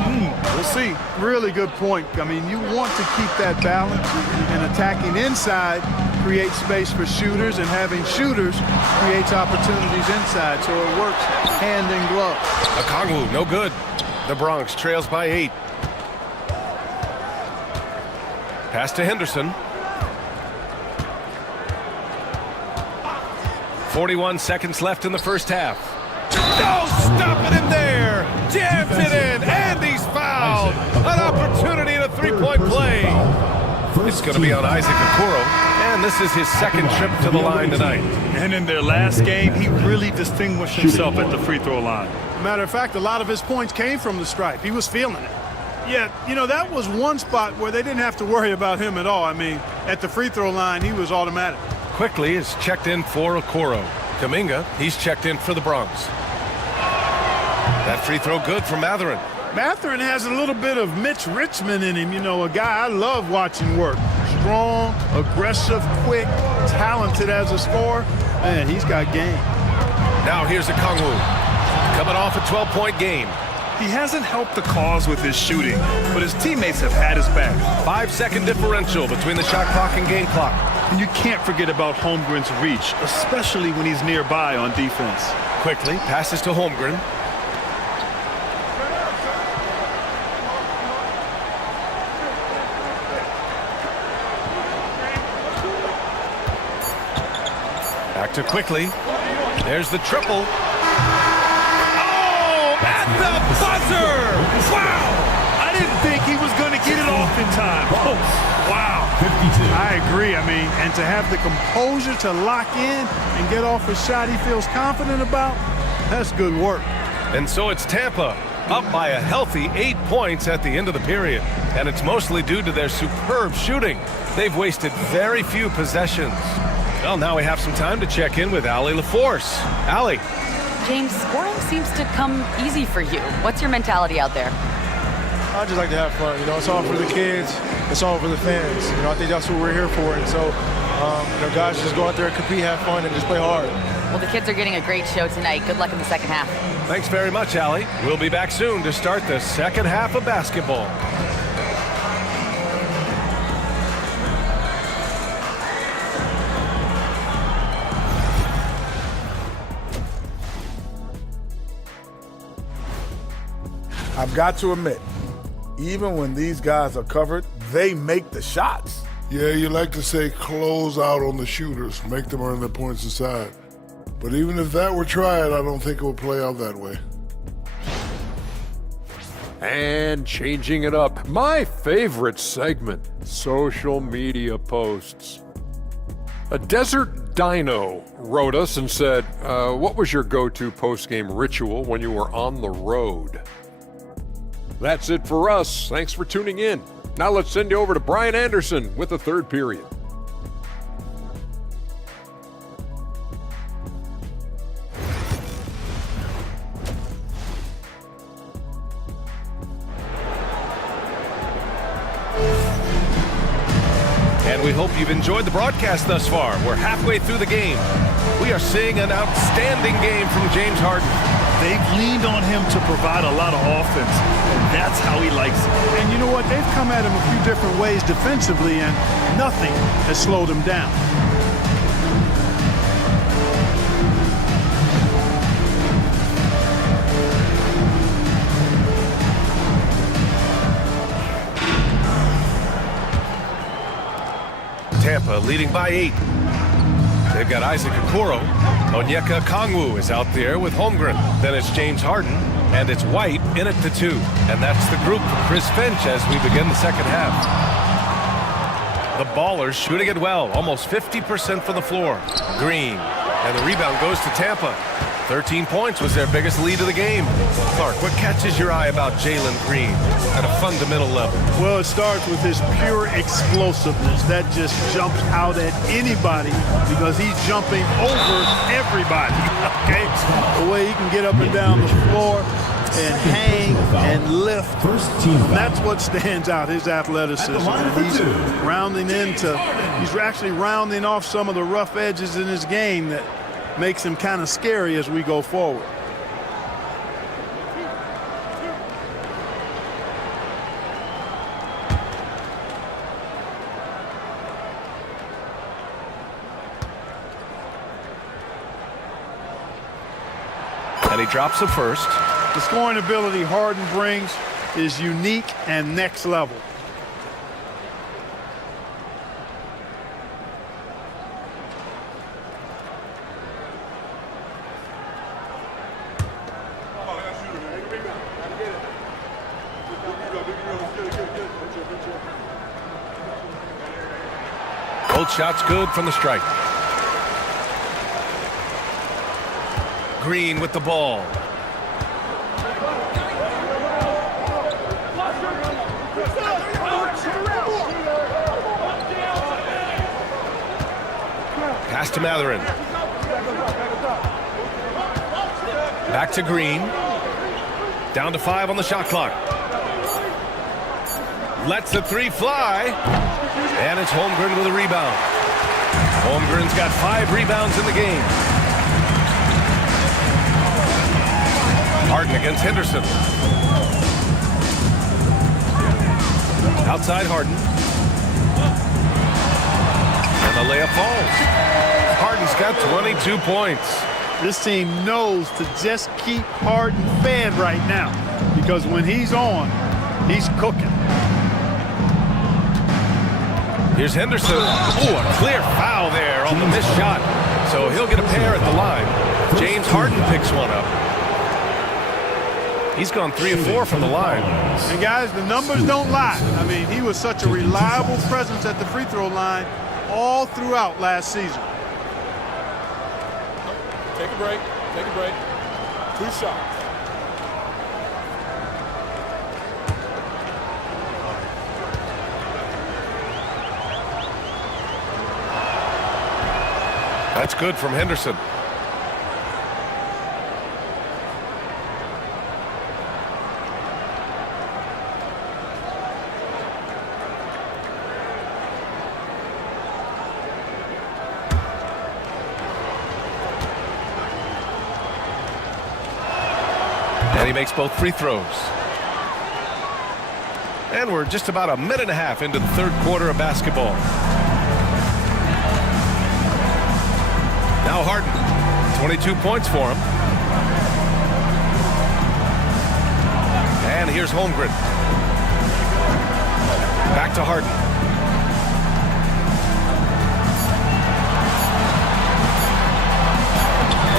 we'll see. Really good point. I mean, you want to keep that balance, and attacking inside creates space for shooters, and having shooters creates opportunities inside, so it works hand in glove. Okongwu, no good. The Bronx trails by 8. Pass to Henderson. 41 seconds left in the first half. Oh, stop it in there! Jams it in, and he's fouled! An opportunity in a 3-point play. It's going to be on Isaac Okoro, and this is his 2nd trip to the line tonight. And in their last game, he really distinguished himself at the free throw line. Matter of fact, a lot of his points came from the stripe. He was feeling it. Yeah, you know, that was one spot where they didn't have to worry about him at all. I mean, at the free throw line, he was automatic. Quickly is checked in for Okoro. Kuminga, he's checked in for the Bronx. That free throw good for Mathurin. Mathurin has a little bit of Mitch Richmond in him, you know, a guy I love watching work. strong, aggressive, quick, talented as a scorer. Man, he's got game. Now here's Okongwu, coming off a 12-point game. He hasn't helped the cause with his shooting, but his teammates have had his back. 5-second differential between the shot clock and game clock. And you can't forget about Holmgren's reach, especially when he's nearby on defense. Quickly passes to Holmgren. Back to Quickly. There's the triple. Oh, at the buzzer! Wow! I didn't think he was going to get it off in time. Oh, wow. 52. I agree. I mean, and to have the composure to lock in and get off a shot he feels confident about, that's good work. And so it's Tampa, up by a healthy 8 points at the end of the period. And it's mostly due to their superb shooting. They've wasted very few possessions. Well, now we have some time to check in with Allie LaForce. Allie. James, scoring seems to come easy for you. What's your mentality out there? I just like to have fun. You know, it's all for the kids. It's all for the fans. You know, I think that's what we're here for. And so, you know, guys, just go out there and compete, have fun, and just play hard. Well, the kids are getting a great show tonight. Good luck in the second half. Thanks very much, Allie. We'll be back soon to start the second half of basketball. I've got to admit, even when these guys are covered, they make the shots. Yeah, you like to say close out on the shooters, make them earn their points inside. But even if that were tried, I don't think it will play out that way. And changing it up, my favorite segment, social media posts. A Desert Dino wrote us and said, what was your go-to post-game ritual when you were on the road? That's it for us. Thanks for tuning in. Now let's send you over to Brian Anderson with the third period. And we hope you've enjoyed the broadcast thus far. We're halfway through the game. We are seeing an outstanding game from James Harden. They've leaned on him to provide a lot of offense, and that's how he likes it. And you know what? They've come at him a few different ways defensively, and nothing has slowed him down. Tampa leading by 8. They've got Isaac Okoro. Onyeka Okongwu is out there with Holmgren. Then it's James Harden, and it's White in at the 2. And that's the group for Chris Finch as we begin the second half. The Ballers shooting it well, almost 50% from the floor. Green, and the rebound goes to Tampa. 13 points was their biggest lead of the game. Clark, what catches your eye about Jalen Green at a fundamental level? Well, it starts with his pure explosiveness. That just jumps out at anybody because he's jumping over everybody, okay? The way he can get up and down the floor and hang and lift. That's what stands out, his athleticism. And he's he's actually rounding off some of the rough edges in his game that makes him kind of scary as we go forward. And he drops the first. The scoring ability Harden brings is unique and next level. Both shots good from the strike. Green with the ball. Pass to Mathurin. Back to Green. Down to 5 on the shot clock. Lets the 3 fly. And it's Holmgren with a rebound. Holmgren's got 5 rebounds in the game. Harden against Henderson. Outside Harden. And the layup falls. Harden's got 22 points. This team knows to just keep Harden fed right now, because when he's on, he's cooking. Here's Henderson. Oh, a clear foul there on the missed shot. So he'll get a pair at the line. James Harden picks one up. He's gone 3 of 4 from the line. And guys, the numbers don't lie. I mean, he was such a reliable presence at the free throw line all throughout last season. Take a break. Take a break. 2 shots. That's good from Henderson. And he makes both free throws. And we're just about a minute and a half into the 3rd quarter of basketball. Now Harden, 22 points for him. And here's Holmgren. Back to Harden.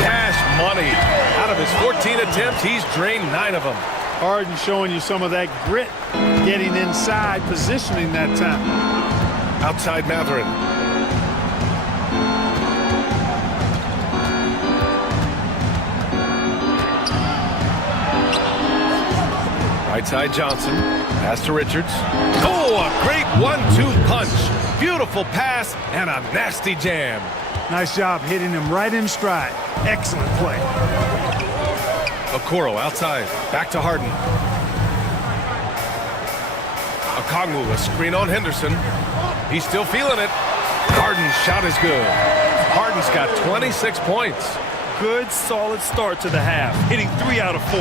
Cash money. Out of his 14 attempts, he's drained 9 of them. Harden showing you some of that grit, getting inside, positioning that time. Outside Mathurin. Right side Johnson. Pass to Richards. Oh, a great 1-2 punch. Beautiful pass and a nasty jam. Nice job hitting him right in stride. Excellent play. Okoro outside. Back to Harden. Okongwu, a screen on Henderson. He's still feeling it. Harden's shot is good. Harden's got 26 points. Good, solid start to the half, hitting 3 out of 4.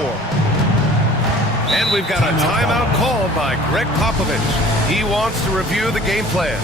And we've got a timeout called by Greg Popovich. He wants to review the game plan.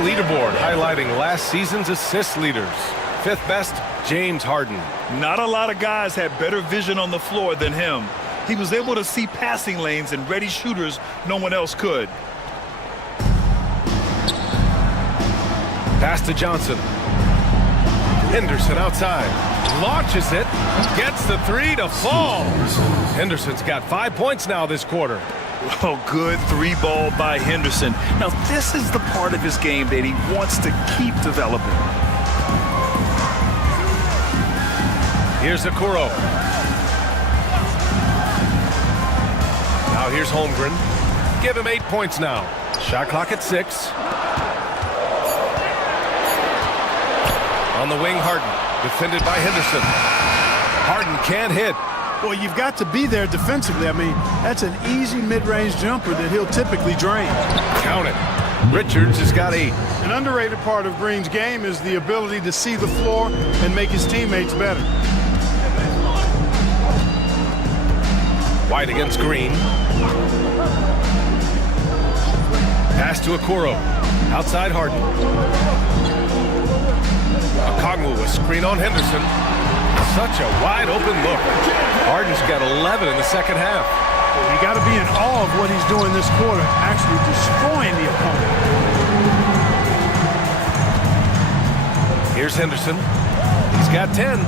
Leaderboard highlighting last season's assist leaders. 5th best, James Harden. Not a lot of guys had better vision on the floor than him. He was able to see passing lanes and ready shooters no one else could. Pass to Johnson. Henderson outside. Launches it. Gets the 3 to fall. Henderson's got 5 points now this quarter. Oh, good 3-ball by Henderson. Now, this is the part of his game that he wants to keep developing. Here's Okoro. Now here's Holmgren. Give him 8 points now. Shot clock at 6. On the wing, Harden. Defended by Henderson. Harden can't hit. Well, you've got to be there defensively. I mean, that's an easy mid-range jumper that he'll typically drain. Count it. Richards has got 8. An underrated part of Green's game is the ability to see the floor and make his teammates better. White against Green. Pass to Okoro. Outside Harden. Okongwu, a screen on Henderson. Such a wide open look. Harden's got 11 in the second half. You got to be in awe of what he's doing this quarter, actually destroying the opponent. Here's Henderson. He's got 10.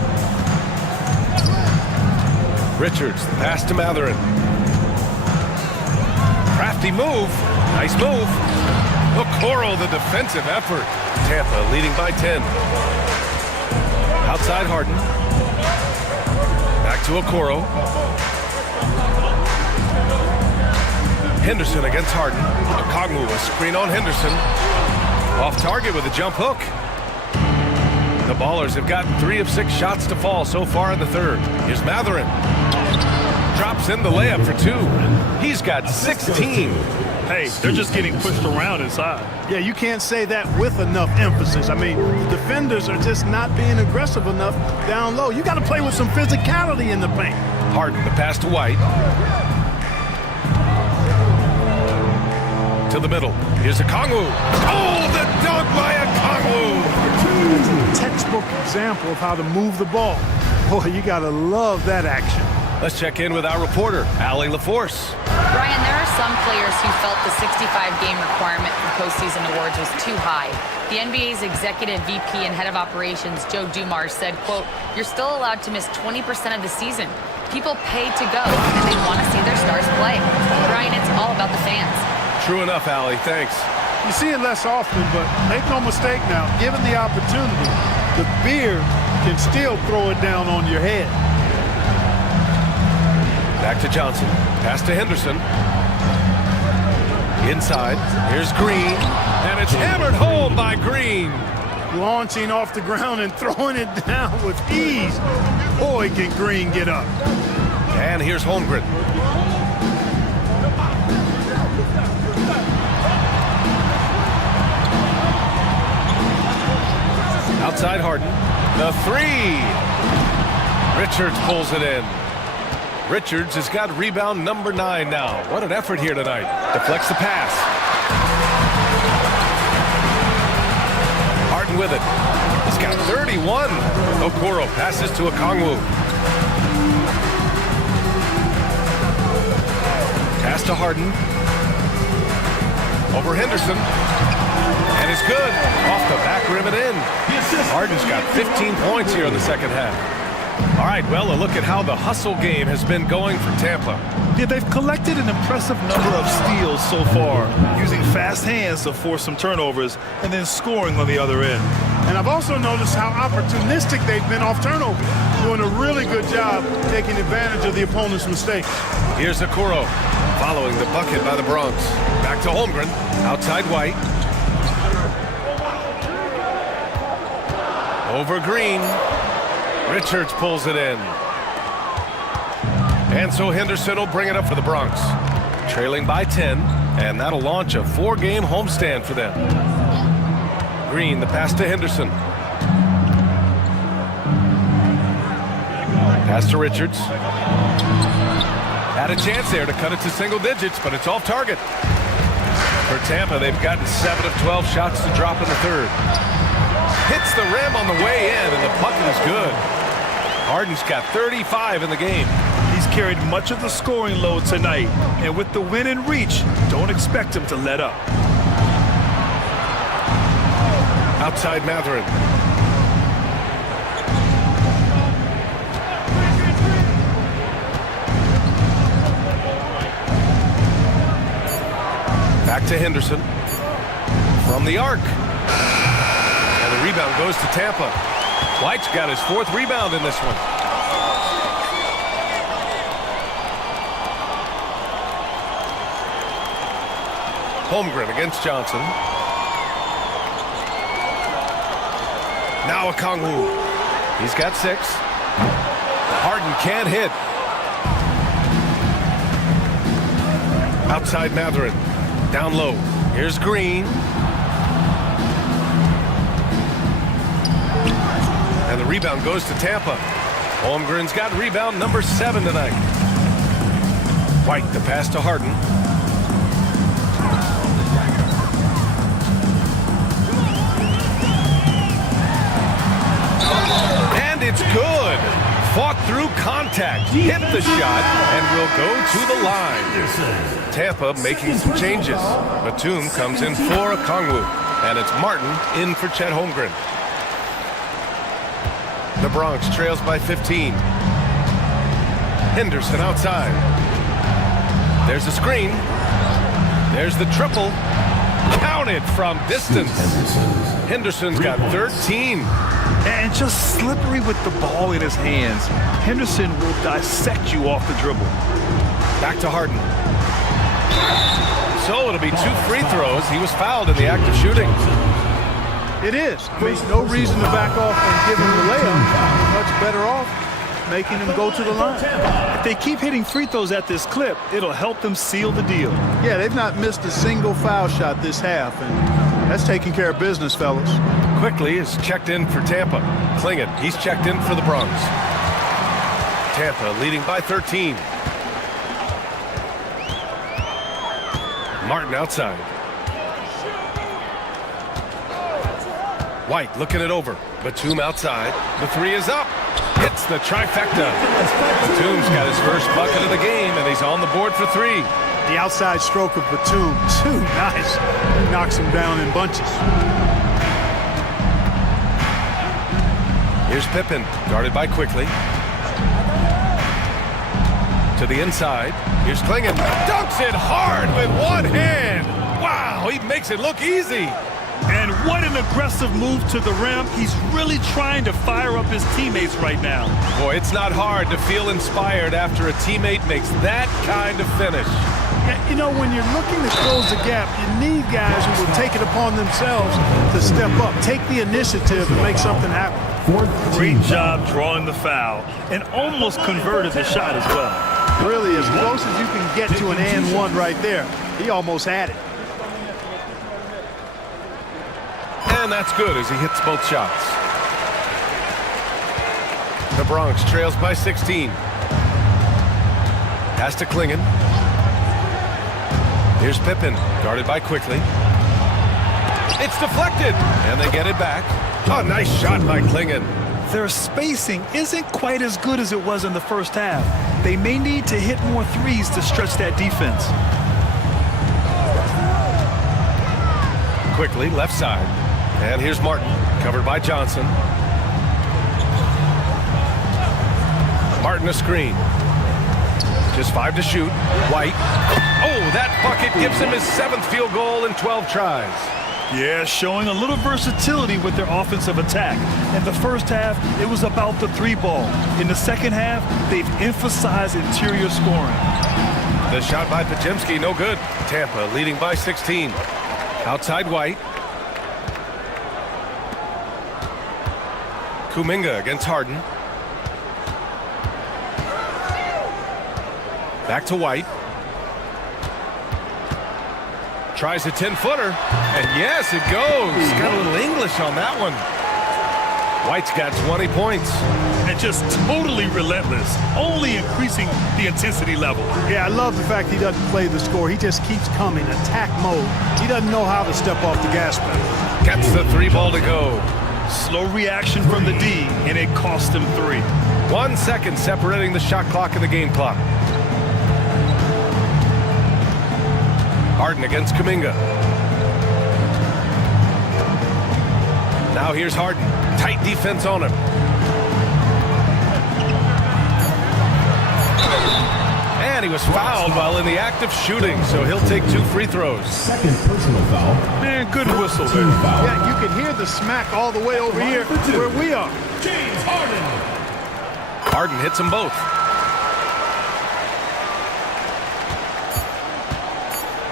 Richards, the pass to Matherin. Crafty move. Nice move. Okoro, the defensive effort. Tampa leading by 10. Outside Harden. Back to Okoro. Henderson against Harden. Okongwu, a screen on Henderson. Off target with a jump hook. The Ballers have gotten 3 of 6 shots to fall so far in the third. Here's Matherin. Drops in the layup for 2. He's got 16. Hey, they're just getting pushed around inside. Yeah, you can't say that with enough emphasis. I mean, the defenders are just not being aggressive enough down low. You got to play with some physicality in the paint. Harden, the pass to White. To the middle. Here's Okongwu. Oh, the dunk by Okongwu. Textbook example of how to move the ball. Boy, you got to love that action. Let's check in with our reporter, Allie LaForce. Brian, there are some players who felt the 65-game requirement for postseason awards was too high. The NBA's executive VP and head of operations, Joe Dumars, said, quote, "You're still allowed to miss 20% of the season. People pay to go, and they want to see their stars play." Brian, it's all about the fans. True enough, Allie. Thanks. You see it less often, but make no mistake now, given the opportunity, the beard can still throw it down on your head. Back to Johnson. Pass to Henderson. Inside. Here's Green. And it's hammered home by Green. Launching off the ground and throwing it down with ease. Boy, can Green get up. And here's Holmgren. Outside Harden. The 3. Richards pulls it in. Richards has got rebound number 9 now. What an effort here tonight. Deflects the pass. Harden with it. He's got 31. Okoro passes to Okongwu. Pass to Harden. Over Henderson. And it's good. Off the back rim and in. Harden's got 15 points here in the second half. All right, well, a look at how the hustle game has been going for Tampa. Yeah, they've collected an impressive number of steals so far, using fast hands to force some turnovers and then scoring on the other end. And I've also noticed how opportunistic they've been off turnover, doing a really good job taking advantage of the opponent's mistakes. Here's Okoro following the bucket by the Bronx. Back to Holmgren, outside White. Over Green. Richards pulls it in. And so Henderson will bring it up for the Bronx. Trailing by 10, and that'll launch a 4-game homestand for them. Green, the pass to Henderson. Pass to Richards. Had a chance there to cut it to single digits, but it's off target. For Tampa, they've gotten 7 of 12 shots to drop in the third. Hits the rim on the way in, and the bucket is good. Harden's got 35 in the game. He's carried much of the scoring load tonight, and with the win in reach, don't expect him to let up. Outside Matherin. Back to Henderson. From the arc. And the rebound goes to Tampa. White's got his 4th rebound in this one. Holmgren against Johnson. Now Okongwu. He's got 6. Harden can't hit. Outside Matherin. Down low. Here's Green. And the rebound goes to Tampa. Holmgren's got rebound number 7 tonight. White, the pass to Harden. And it's good. Fought through contact, hit the shot, and will go to the line. Tampa making some changes. Batum comes in for Okongwu, and it's Martin in for Chet Holmgren. Bronx trails by 15. Henderson outside. There's the screen. There's the triple. Counted from distance. Henderson's got 13. And just slippery with the ball in his hands. Henderson will dissect you off the dribble. Back to Harden. So it'll be 2 free throws. He was fouled in the act of shooting. It is. I mean, no reason to back off and give him the layup. Much better off making him go to the line. If they keep hitting free throws at this clip, it'll help them seal the deal. Yeah, they've not missed a single foul shot this half, and that's taking care of business, fellas. Quickly is checked in for Tampa. Klingon, he's checked in for the Bronx. Tampa leading by 13. Martin outside. White looking it over. Batum outside. The 3 is up. Hits the trifecta. Batum's got his first bucket of the game, and he's on the board for 3. The outside stroke of Batum, too nice. He knocks him down in bunches. Here's Pippen, guarded by Quickly. To the inside. Here's Klingon. Dunks it hard with one hand. Wow, he makes it look easy. And what an aggressive move to the rim. He's really trying to fire up his teammates right now. Boy, it's not hard to feel inspired after a teammate makes that kind of finish. Yeah, you know, when you're looking to close the gap, you need guys who will take it upon themselves to step up, take the initiative and make something happen. Great job drawing the foul and almost converted the shot as well. Really, as close as you can get to an and one right there. He almost had it. And that's good as he hits both shots. The Bronx trails by 16. Pass to Klingon. Here's Pippen, guarded by Quickly. It's deflected, and they get it back. Oh, nice shot by Klingon. Their spacing isn't quite as good as it was in the first half. They may need to hit more threes to stretch that defense. Quickly, left side. And here's Martin, covered by Johnson. Martin a screen. Just 5 to shoot. White. Oh, that bucket gives him his 7th field goal in 12 tries. Yeah, showing a little versatility with their offensive attack. In the first half, it was about the 3-ball. In the second half, they've emphasized interior scoring. The shot by Pajemski, no good. Tampa leading by 16. Outside White. Kuminga against Harden. Back to White. Tries a 10-footer. And yes, it goes. Got a little English on that one. White's got 20 points. And just totally relentless. Only increasing the intensity level. Yeah, I love the fact he doesn't play the score. He just keeps coming, attack mode. He doesn't know how to step off the gas pedal. Gets the 3-ball to go. Slow reaction from the D, and it cost him 3. 1 second separating the shot clock and the game clock. Harden against Kuminga. Now here's Harden. Tight defense on him. And he was fouled while in the act of shooting, so he'll take 2 free throws. Second personal foul. Man, good whistle there. Yeah, you can hear the smack all the way over here where we are. James Harden. Harden hits them both.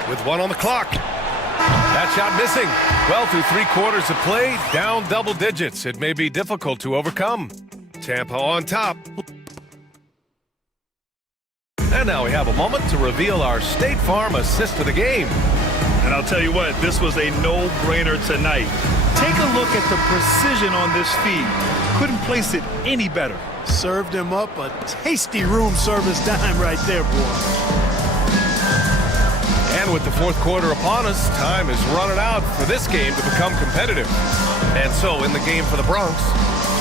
With 1 on the clock. That shot missing. Well, through 3 quarters of play, down double digits. It may be difficult to overcome. Tampa on top. And now we have a moment to reveal our State Farm assist of the game. And I'll tell you what, this was a no-brainer tonight. Take a look at the precision on this feed. Couldn't place it any better. Served him up a tasty room service dime right there, boy. And with the 4th quarter upon us, time is running out for this game to become competitive. And so in the game for the Bronx,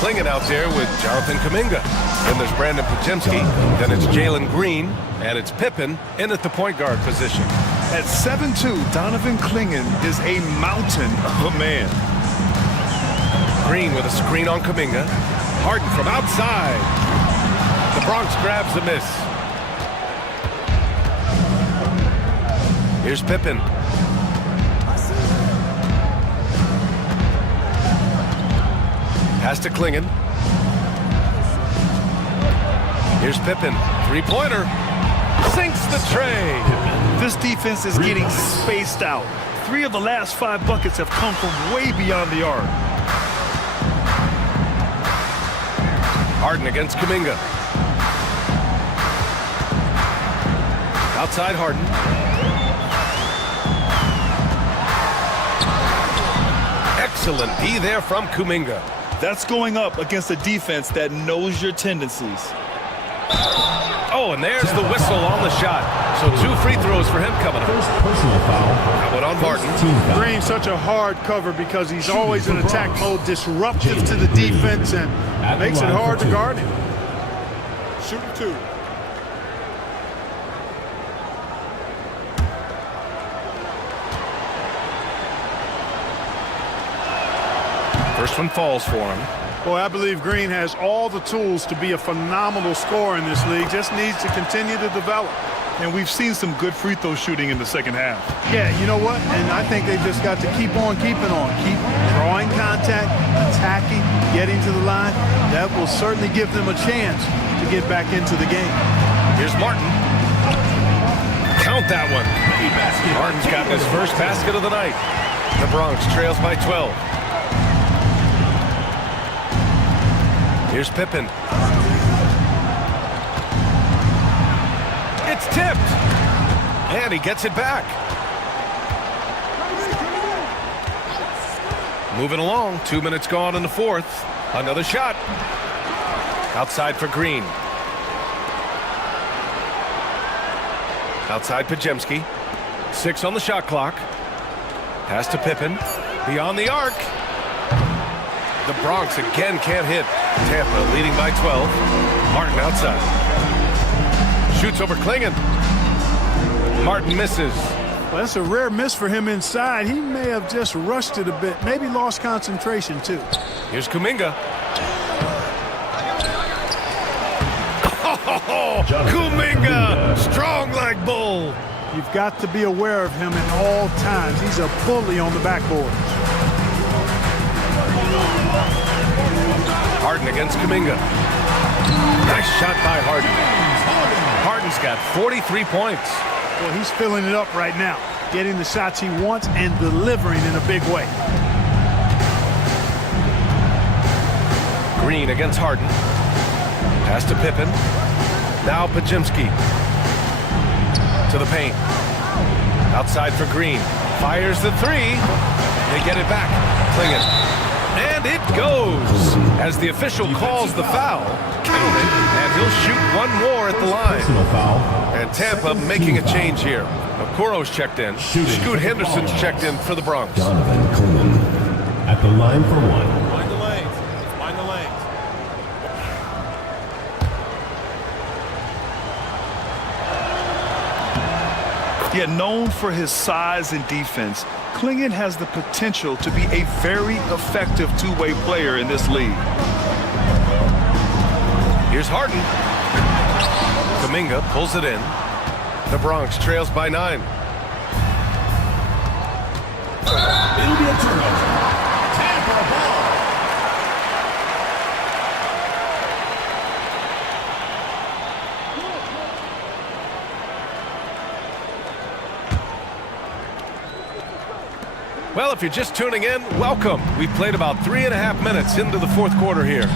Klingon out there with Jonathan Kuminga. Then there's Brandon Pajemski. Then it's Jalen Green. And it's Pippen in at the point guard position. At 7'2", Donovan Klingon is a mountain of a man. Green with a screen on Kuminga. Harden from outside. The Bronx grabs the miss. Here's Pippen. Pass to Klingon. Here's Pippen. Three-pointer. Sinks the tray. This defense is getting spaced out. 3 of the last 5 buckets have come from way beyond the arc. Harden against Kuminga. Outside Harden. Excellent D there from Kuminga. That's going up against a defense that knows your tendencies. Oh, and there's the whistle on the shot. So 2 free throws for him coming up. First personal foul. That one on Martin. Green's such a hard cover because he's always in attack mode, disruptive to the defense, and makes it hard to guard him. Shooting 2. First one falls for him. Boy, I believe Green has all the tools to be a phenomenal scorer in this league. Just needs to continue to develop. And we've seen some good free throw shooting in the second half. Yeah, you know what? And I think they've just got to keep on keeping on. Keep drawing contact, attacking, getting to the line. That will certainly give them a chance to get back into the game. Here's Martin. Count that one. Martin's got his first basket of the night. The Bronx trails by 12. Here's Pippen. It's tipped. And he gets it back. Moving along. 2 minutes gone in the fourth. Another shot. Outside for Green. Outside Pajemski. 6 on the shot clock. Pass to Pippen. Beyond the arc. The Bronx again can't hit. Tampa leading by 12. Martin outside. Shoots over Klingon. Martin misses. Well, that's a rare miss for him inside. He may have just rushed it a bit. Maybe lost concentration, too. Here's Kuminga. Oh, Kuminga! Strong like bull. You've got to be aware of him at all times. He's a bully on the backboard. Harden against Kuminga. Nice shot by Harden. Harden's got 43 points. Well, he's filling it up right now, getting the shots he wants and delivering in a big way. Green against Harden. Pass to Pippen. Now Pajemski. To the paint. Outside for Green. Fires the 3. They get it back. Klingon. And it goes as the official calls the foul. Counted, and he'll shoot one more at the line. And Tampa making a change here. Okuro's checked in. Scoot Henderson's checked in for the Bronx. Donovan Coleman at the line for 1. Mind the lanes. Mind the lanes. Yet known for his size and defense, Klingon has the potential to be a very effective two-way player in this league. Here's Harden. Kuminga pulls it in. The Bronx trails by 9. It'll be a turnover. Tampa ball. Well, if you're just tuning in, welcome. We've played about 3.5 minutes into the fourth quarter here.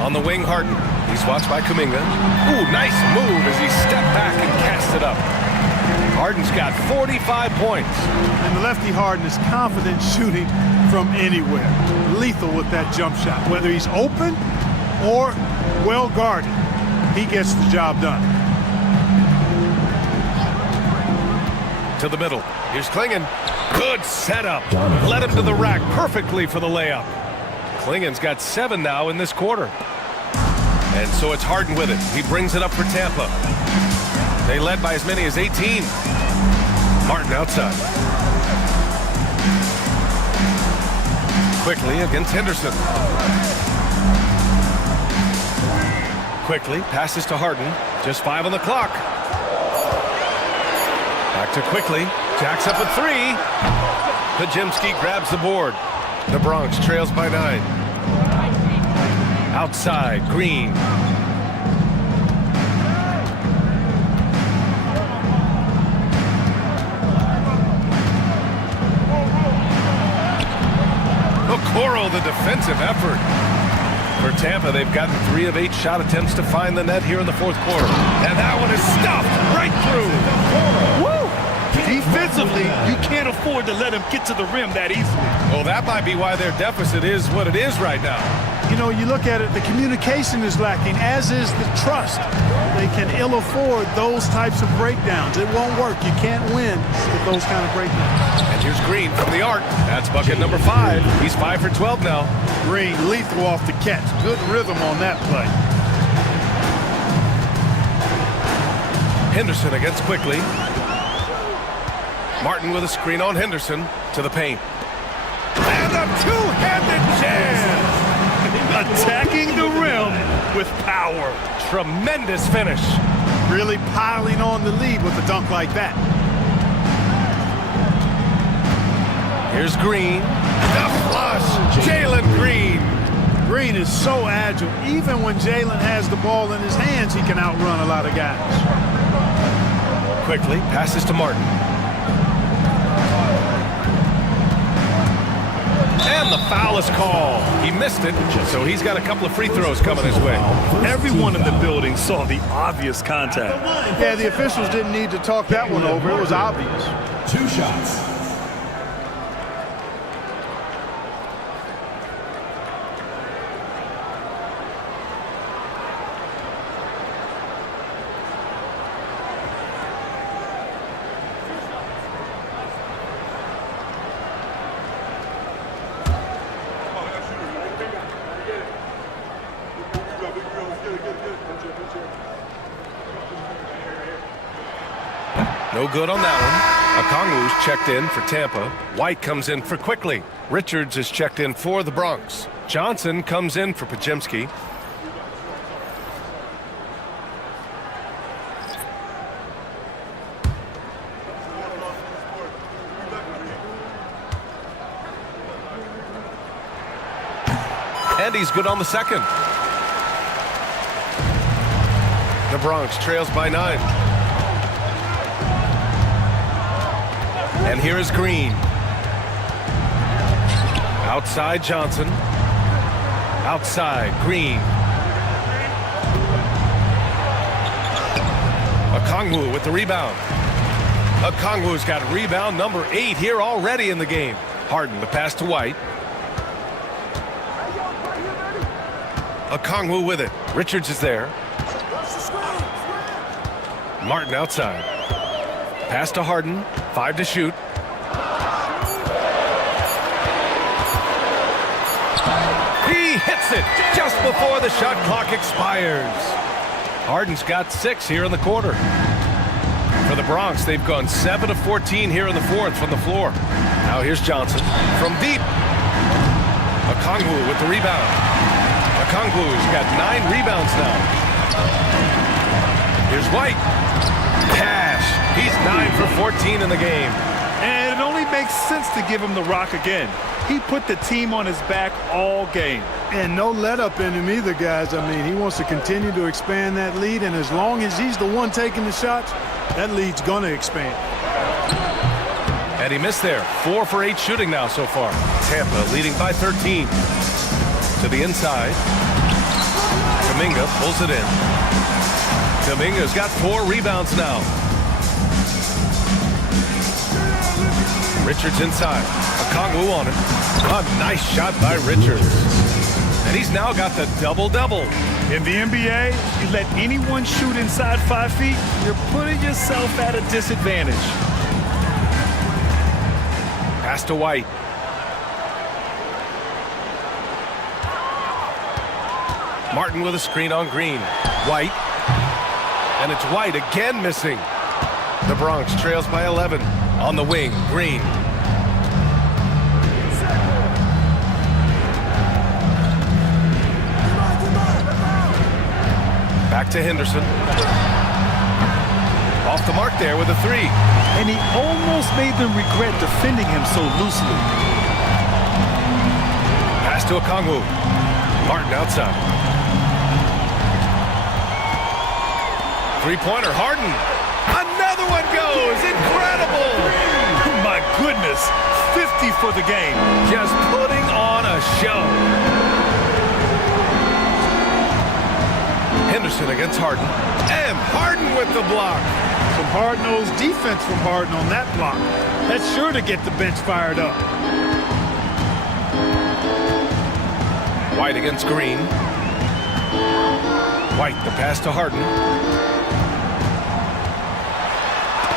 On the wing, Harden. He's watched by Kuminga. Ooh, nice move as he stepped back and cast it up. Harden's got 45 points. And the lefty Harden is confident shooting from anywhere. Lethal with that jump shot. Whether he's open or well guarded, he gets the job done. To the middle. Here's Klingon. Good setup. Led him to the rack perfectly for the layup. Klingon's got 7 now in this quarter. And so it's Harden with it. He brings it up for Tampa. They led by as many as 18. Martin outside. Quickly against Henderson. Quickly passes to Harden. Just 5 on the clock. Back to Quickly. Jacks up a 3. Pajemski grabs the board. The Bronx trails by 9. Outside, Green. Okoro, the defensive effort. For Tampa, they've gotten 3 of 8 shot attempts to find the net here in the fourth quarter. And that one is stuffed right through. Woo! Defensively, you can't afford to let him get to the rim that easily. Well, that might be why their deficit is what it is right now. You know, you look at it, the communication is lacking, as is the trust. They can ill afford those types of breakdowns. It won't work. You can't win with those kind of breakdowns. And here's Green from the arc. That's bucket number 5. He's 5 for 12 now. Green, lethal off the catch. Good rhythm on that play. Henderson against Quickly. Martin with a screen on Henderson to the paint. And a two-handed jam! Attacking the rim with power. Tremendous finish. Really piling on the lead with a dunk like that. Here's Green. The flush. Jalen Green. Green is so agile. Even when Jalen has the ball in his hands, he can outrun a lot of guys. Quickly passes to Martin. And the foul is called. He missed it, so he's got a couple of free throws coming his way. Everyone in the building saw the obvious contact. Yeah, the officials didn't need to talk that one over. It was obvious. 2 shots. No good on that one. Okongwu's checked in for Tampa. White comes in for Quickly. Richards is checked in for the Bronx. Johnson comes in for Pajemski. And he's good on the second. The Bronx trails by 9. And here is Green. Outside Johnson. Outside Green. Okongwu with the rebound. Okongwu's got rebound number 8 here already in the game. Harden the pass to White. Okongwu with it. Richards is there. Martin outside. Pass to Harden. 5 to shoot. He hits it just before the shot clock expires. Harden's got 6 here in the quarter. For the Bronx, they've gone 7 of 14 here in the fourth from the floor. Now here's Johnson from deep. Okongwu with the rebound. Okongwu's got 9 rebounds now. Here's White. Cash. He's 9 for 14 in the game. And it only makes sense to give him the rock again. He put the team on his back all game. And no let up in him either, guys. I mean, he wants to continue to expand that lead, and as long as he's the one taking the shots, that lead's going to expand. And he missed there. 4 for 8 shooting now so far. Tampa leading by 13. To the inside. Kuminga pulls it in. Kuminga's got 4 rebounds now. Richards inside. Okongwu on him. A nice shot by Richards. And he's now got the double-double. In the NBA, you let anyone shoot inside 5 feet, you're putting yourself at a disadvantage. Pass to White. Martin with a screen on Green. White. And it's White again missing. The Bronx trails by 11. On the wing, Green. Back to Henderson. Off the mark there with a three. And he almost made them regret defending him so loosely. Pass to Okongwu. Martin outside. Three-pointer, Harden. Another one goes. Incredible. My goodness. 50 for the game. Just putting on a show. Henderson against Harden. And Harden with the block. Some hard-nosed defense from Harden on that block. That's sure to get the bench fired up. White against Green. White, the pass to Harden.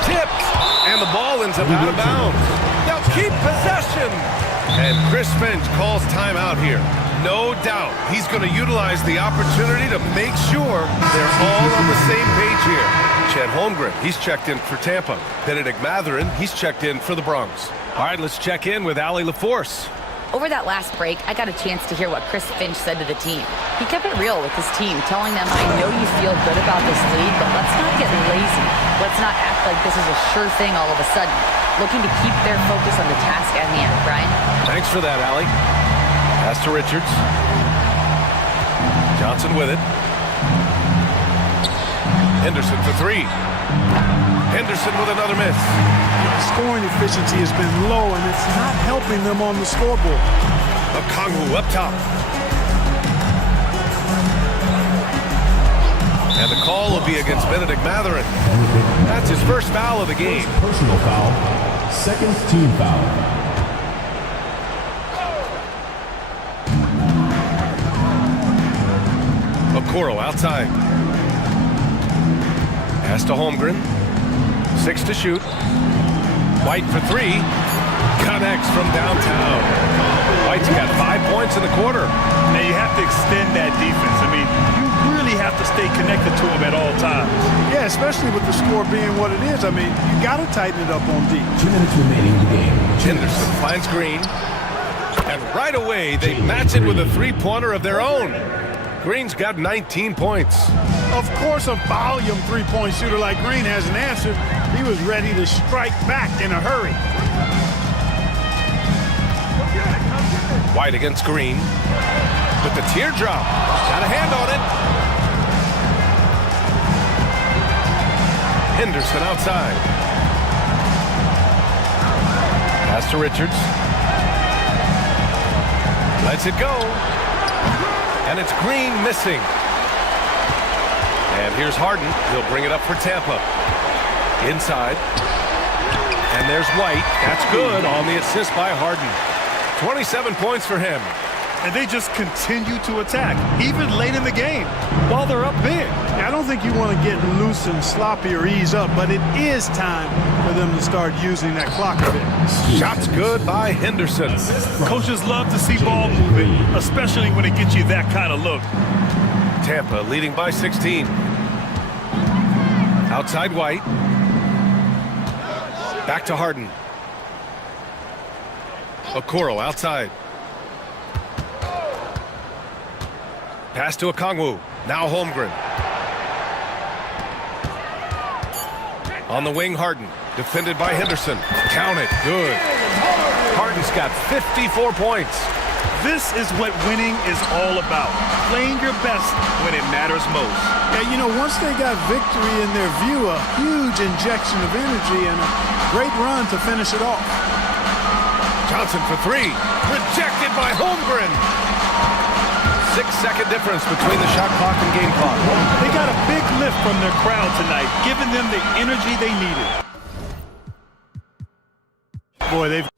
Tipped. And the ball ends up out of bounds. Now keep possession. And Chris Finch calls timeout here. No doubt he's going to utilize the opportunity to make sure they're all on the same page here. Chet Holmgren, he's checked in for Tampa. Benedict Mathurin, he's checked in for the Bronx. All right, let's check in with Allie LaForce. Over that last break, I got a chance to hear what Chris Finch said to the team. He kept it real with his team, telling them, I know you feel good about this lead, but let's not get lazy. Let's not act like this is a sure thing all of a sudden. Looking to keep their focus on the task at hand, Brian. Thanks for that, Allie. Pass to Richards. Johnson with it. Henderson for three. Henderson with another miss. Scoring efficiency has been low, and it's not helping them on the scoreboard. Okongwu up top. And the call will be against Benedict Mathurin. That's his first foul of the game. Personal foul. Second team foul. Okoro outside. Pass to Holmgren. 6 to shoot. White for three. Connects from downtown. White's got 5 points in the quarter. Now you have to extend that defense. I mean, you really have to stay connected to him at all times. Yeah, especially with the score being what it is. I mean, you got to tighten it up on D. 2 minutes remaining in the game. Henderson finds Green. And right away, they match it with a three-pointer of their own. Green's got 19 points. Of course, a volume three-point shooter like Green hasn't answered. He was ready to strike back in a hurry. White against Green. With the teardrop. Got a hand on it. Henderson outside. Pass to Richards. Lets it go. And it's Green missing. And here's Harden. He'll bring it up for Tampa. Inside. And there's White. That's good on the assist by Harden. 27 points for him. And they just continue to attack, even late in the game, while they're up big. I don't think you want to get loose and sloppy or ease up, but it is time for them to start using that clock a bit. Shots good by Henderson. Coaches love to see ball moving, especially when it gets you that kind of look. Tampa leading by 16. Outside White. Back to Harden. Okoro outside. Pass to Okongwu. Now Holmgren. On the wing, Harden. Defended by Henderson. Count it. Good. Harden's got 54 points. This is what winning is all about. Playing your best when it matters most. Yeah, you know, once they got victory in their view, a huge injection of energy and a great run to finish it off. Johnson for three. Rejected by Holmgren. 6-second difference between the shot clock and game clock. They got a big lift from their crowd tonight, giving them the energy they needed. Boy, they've...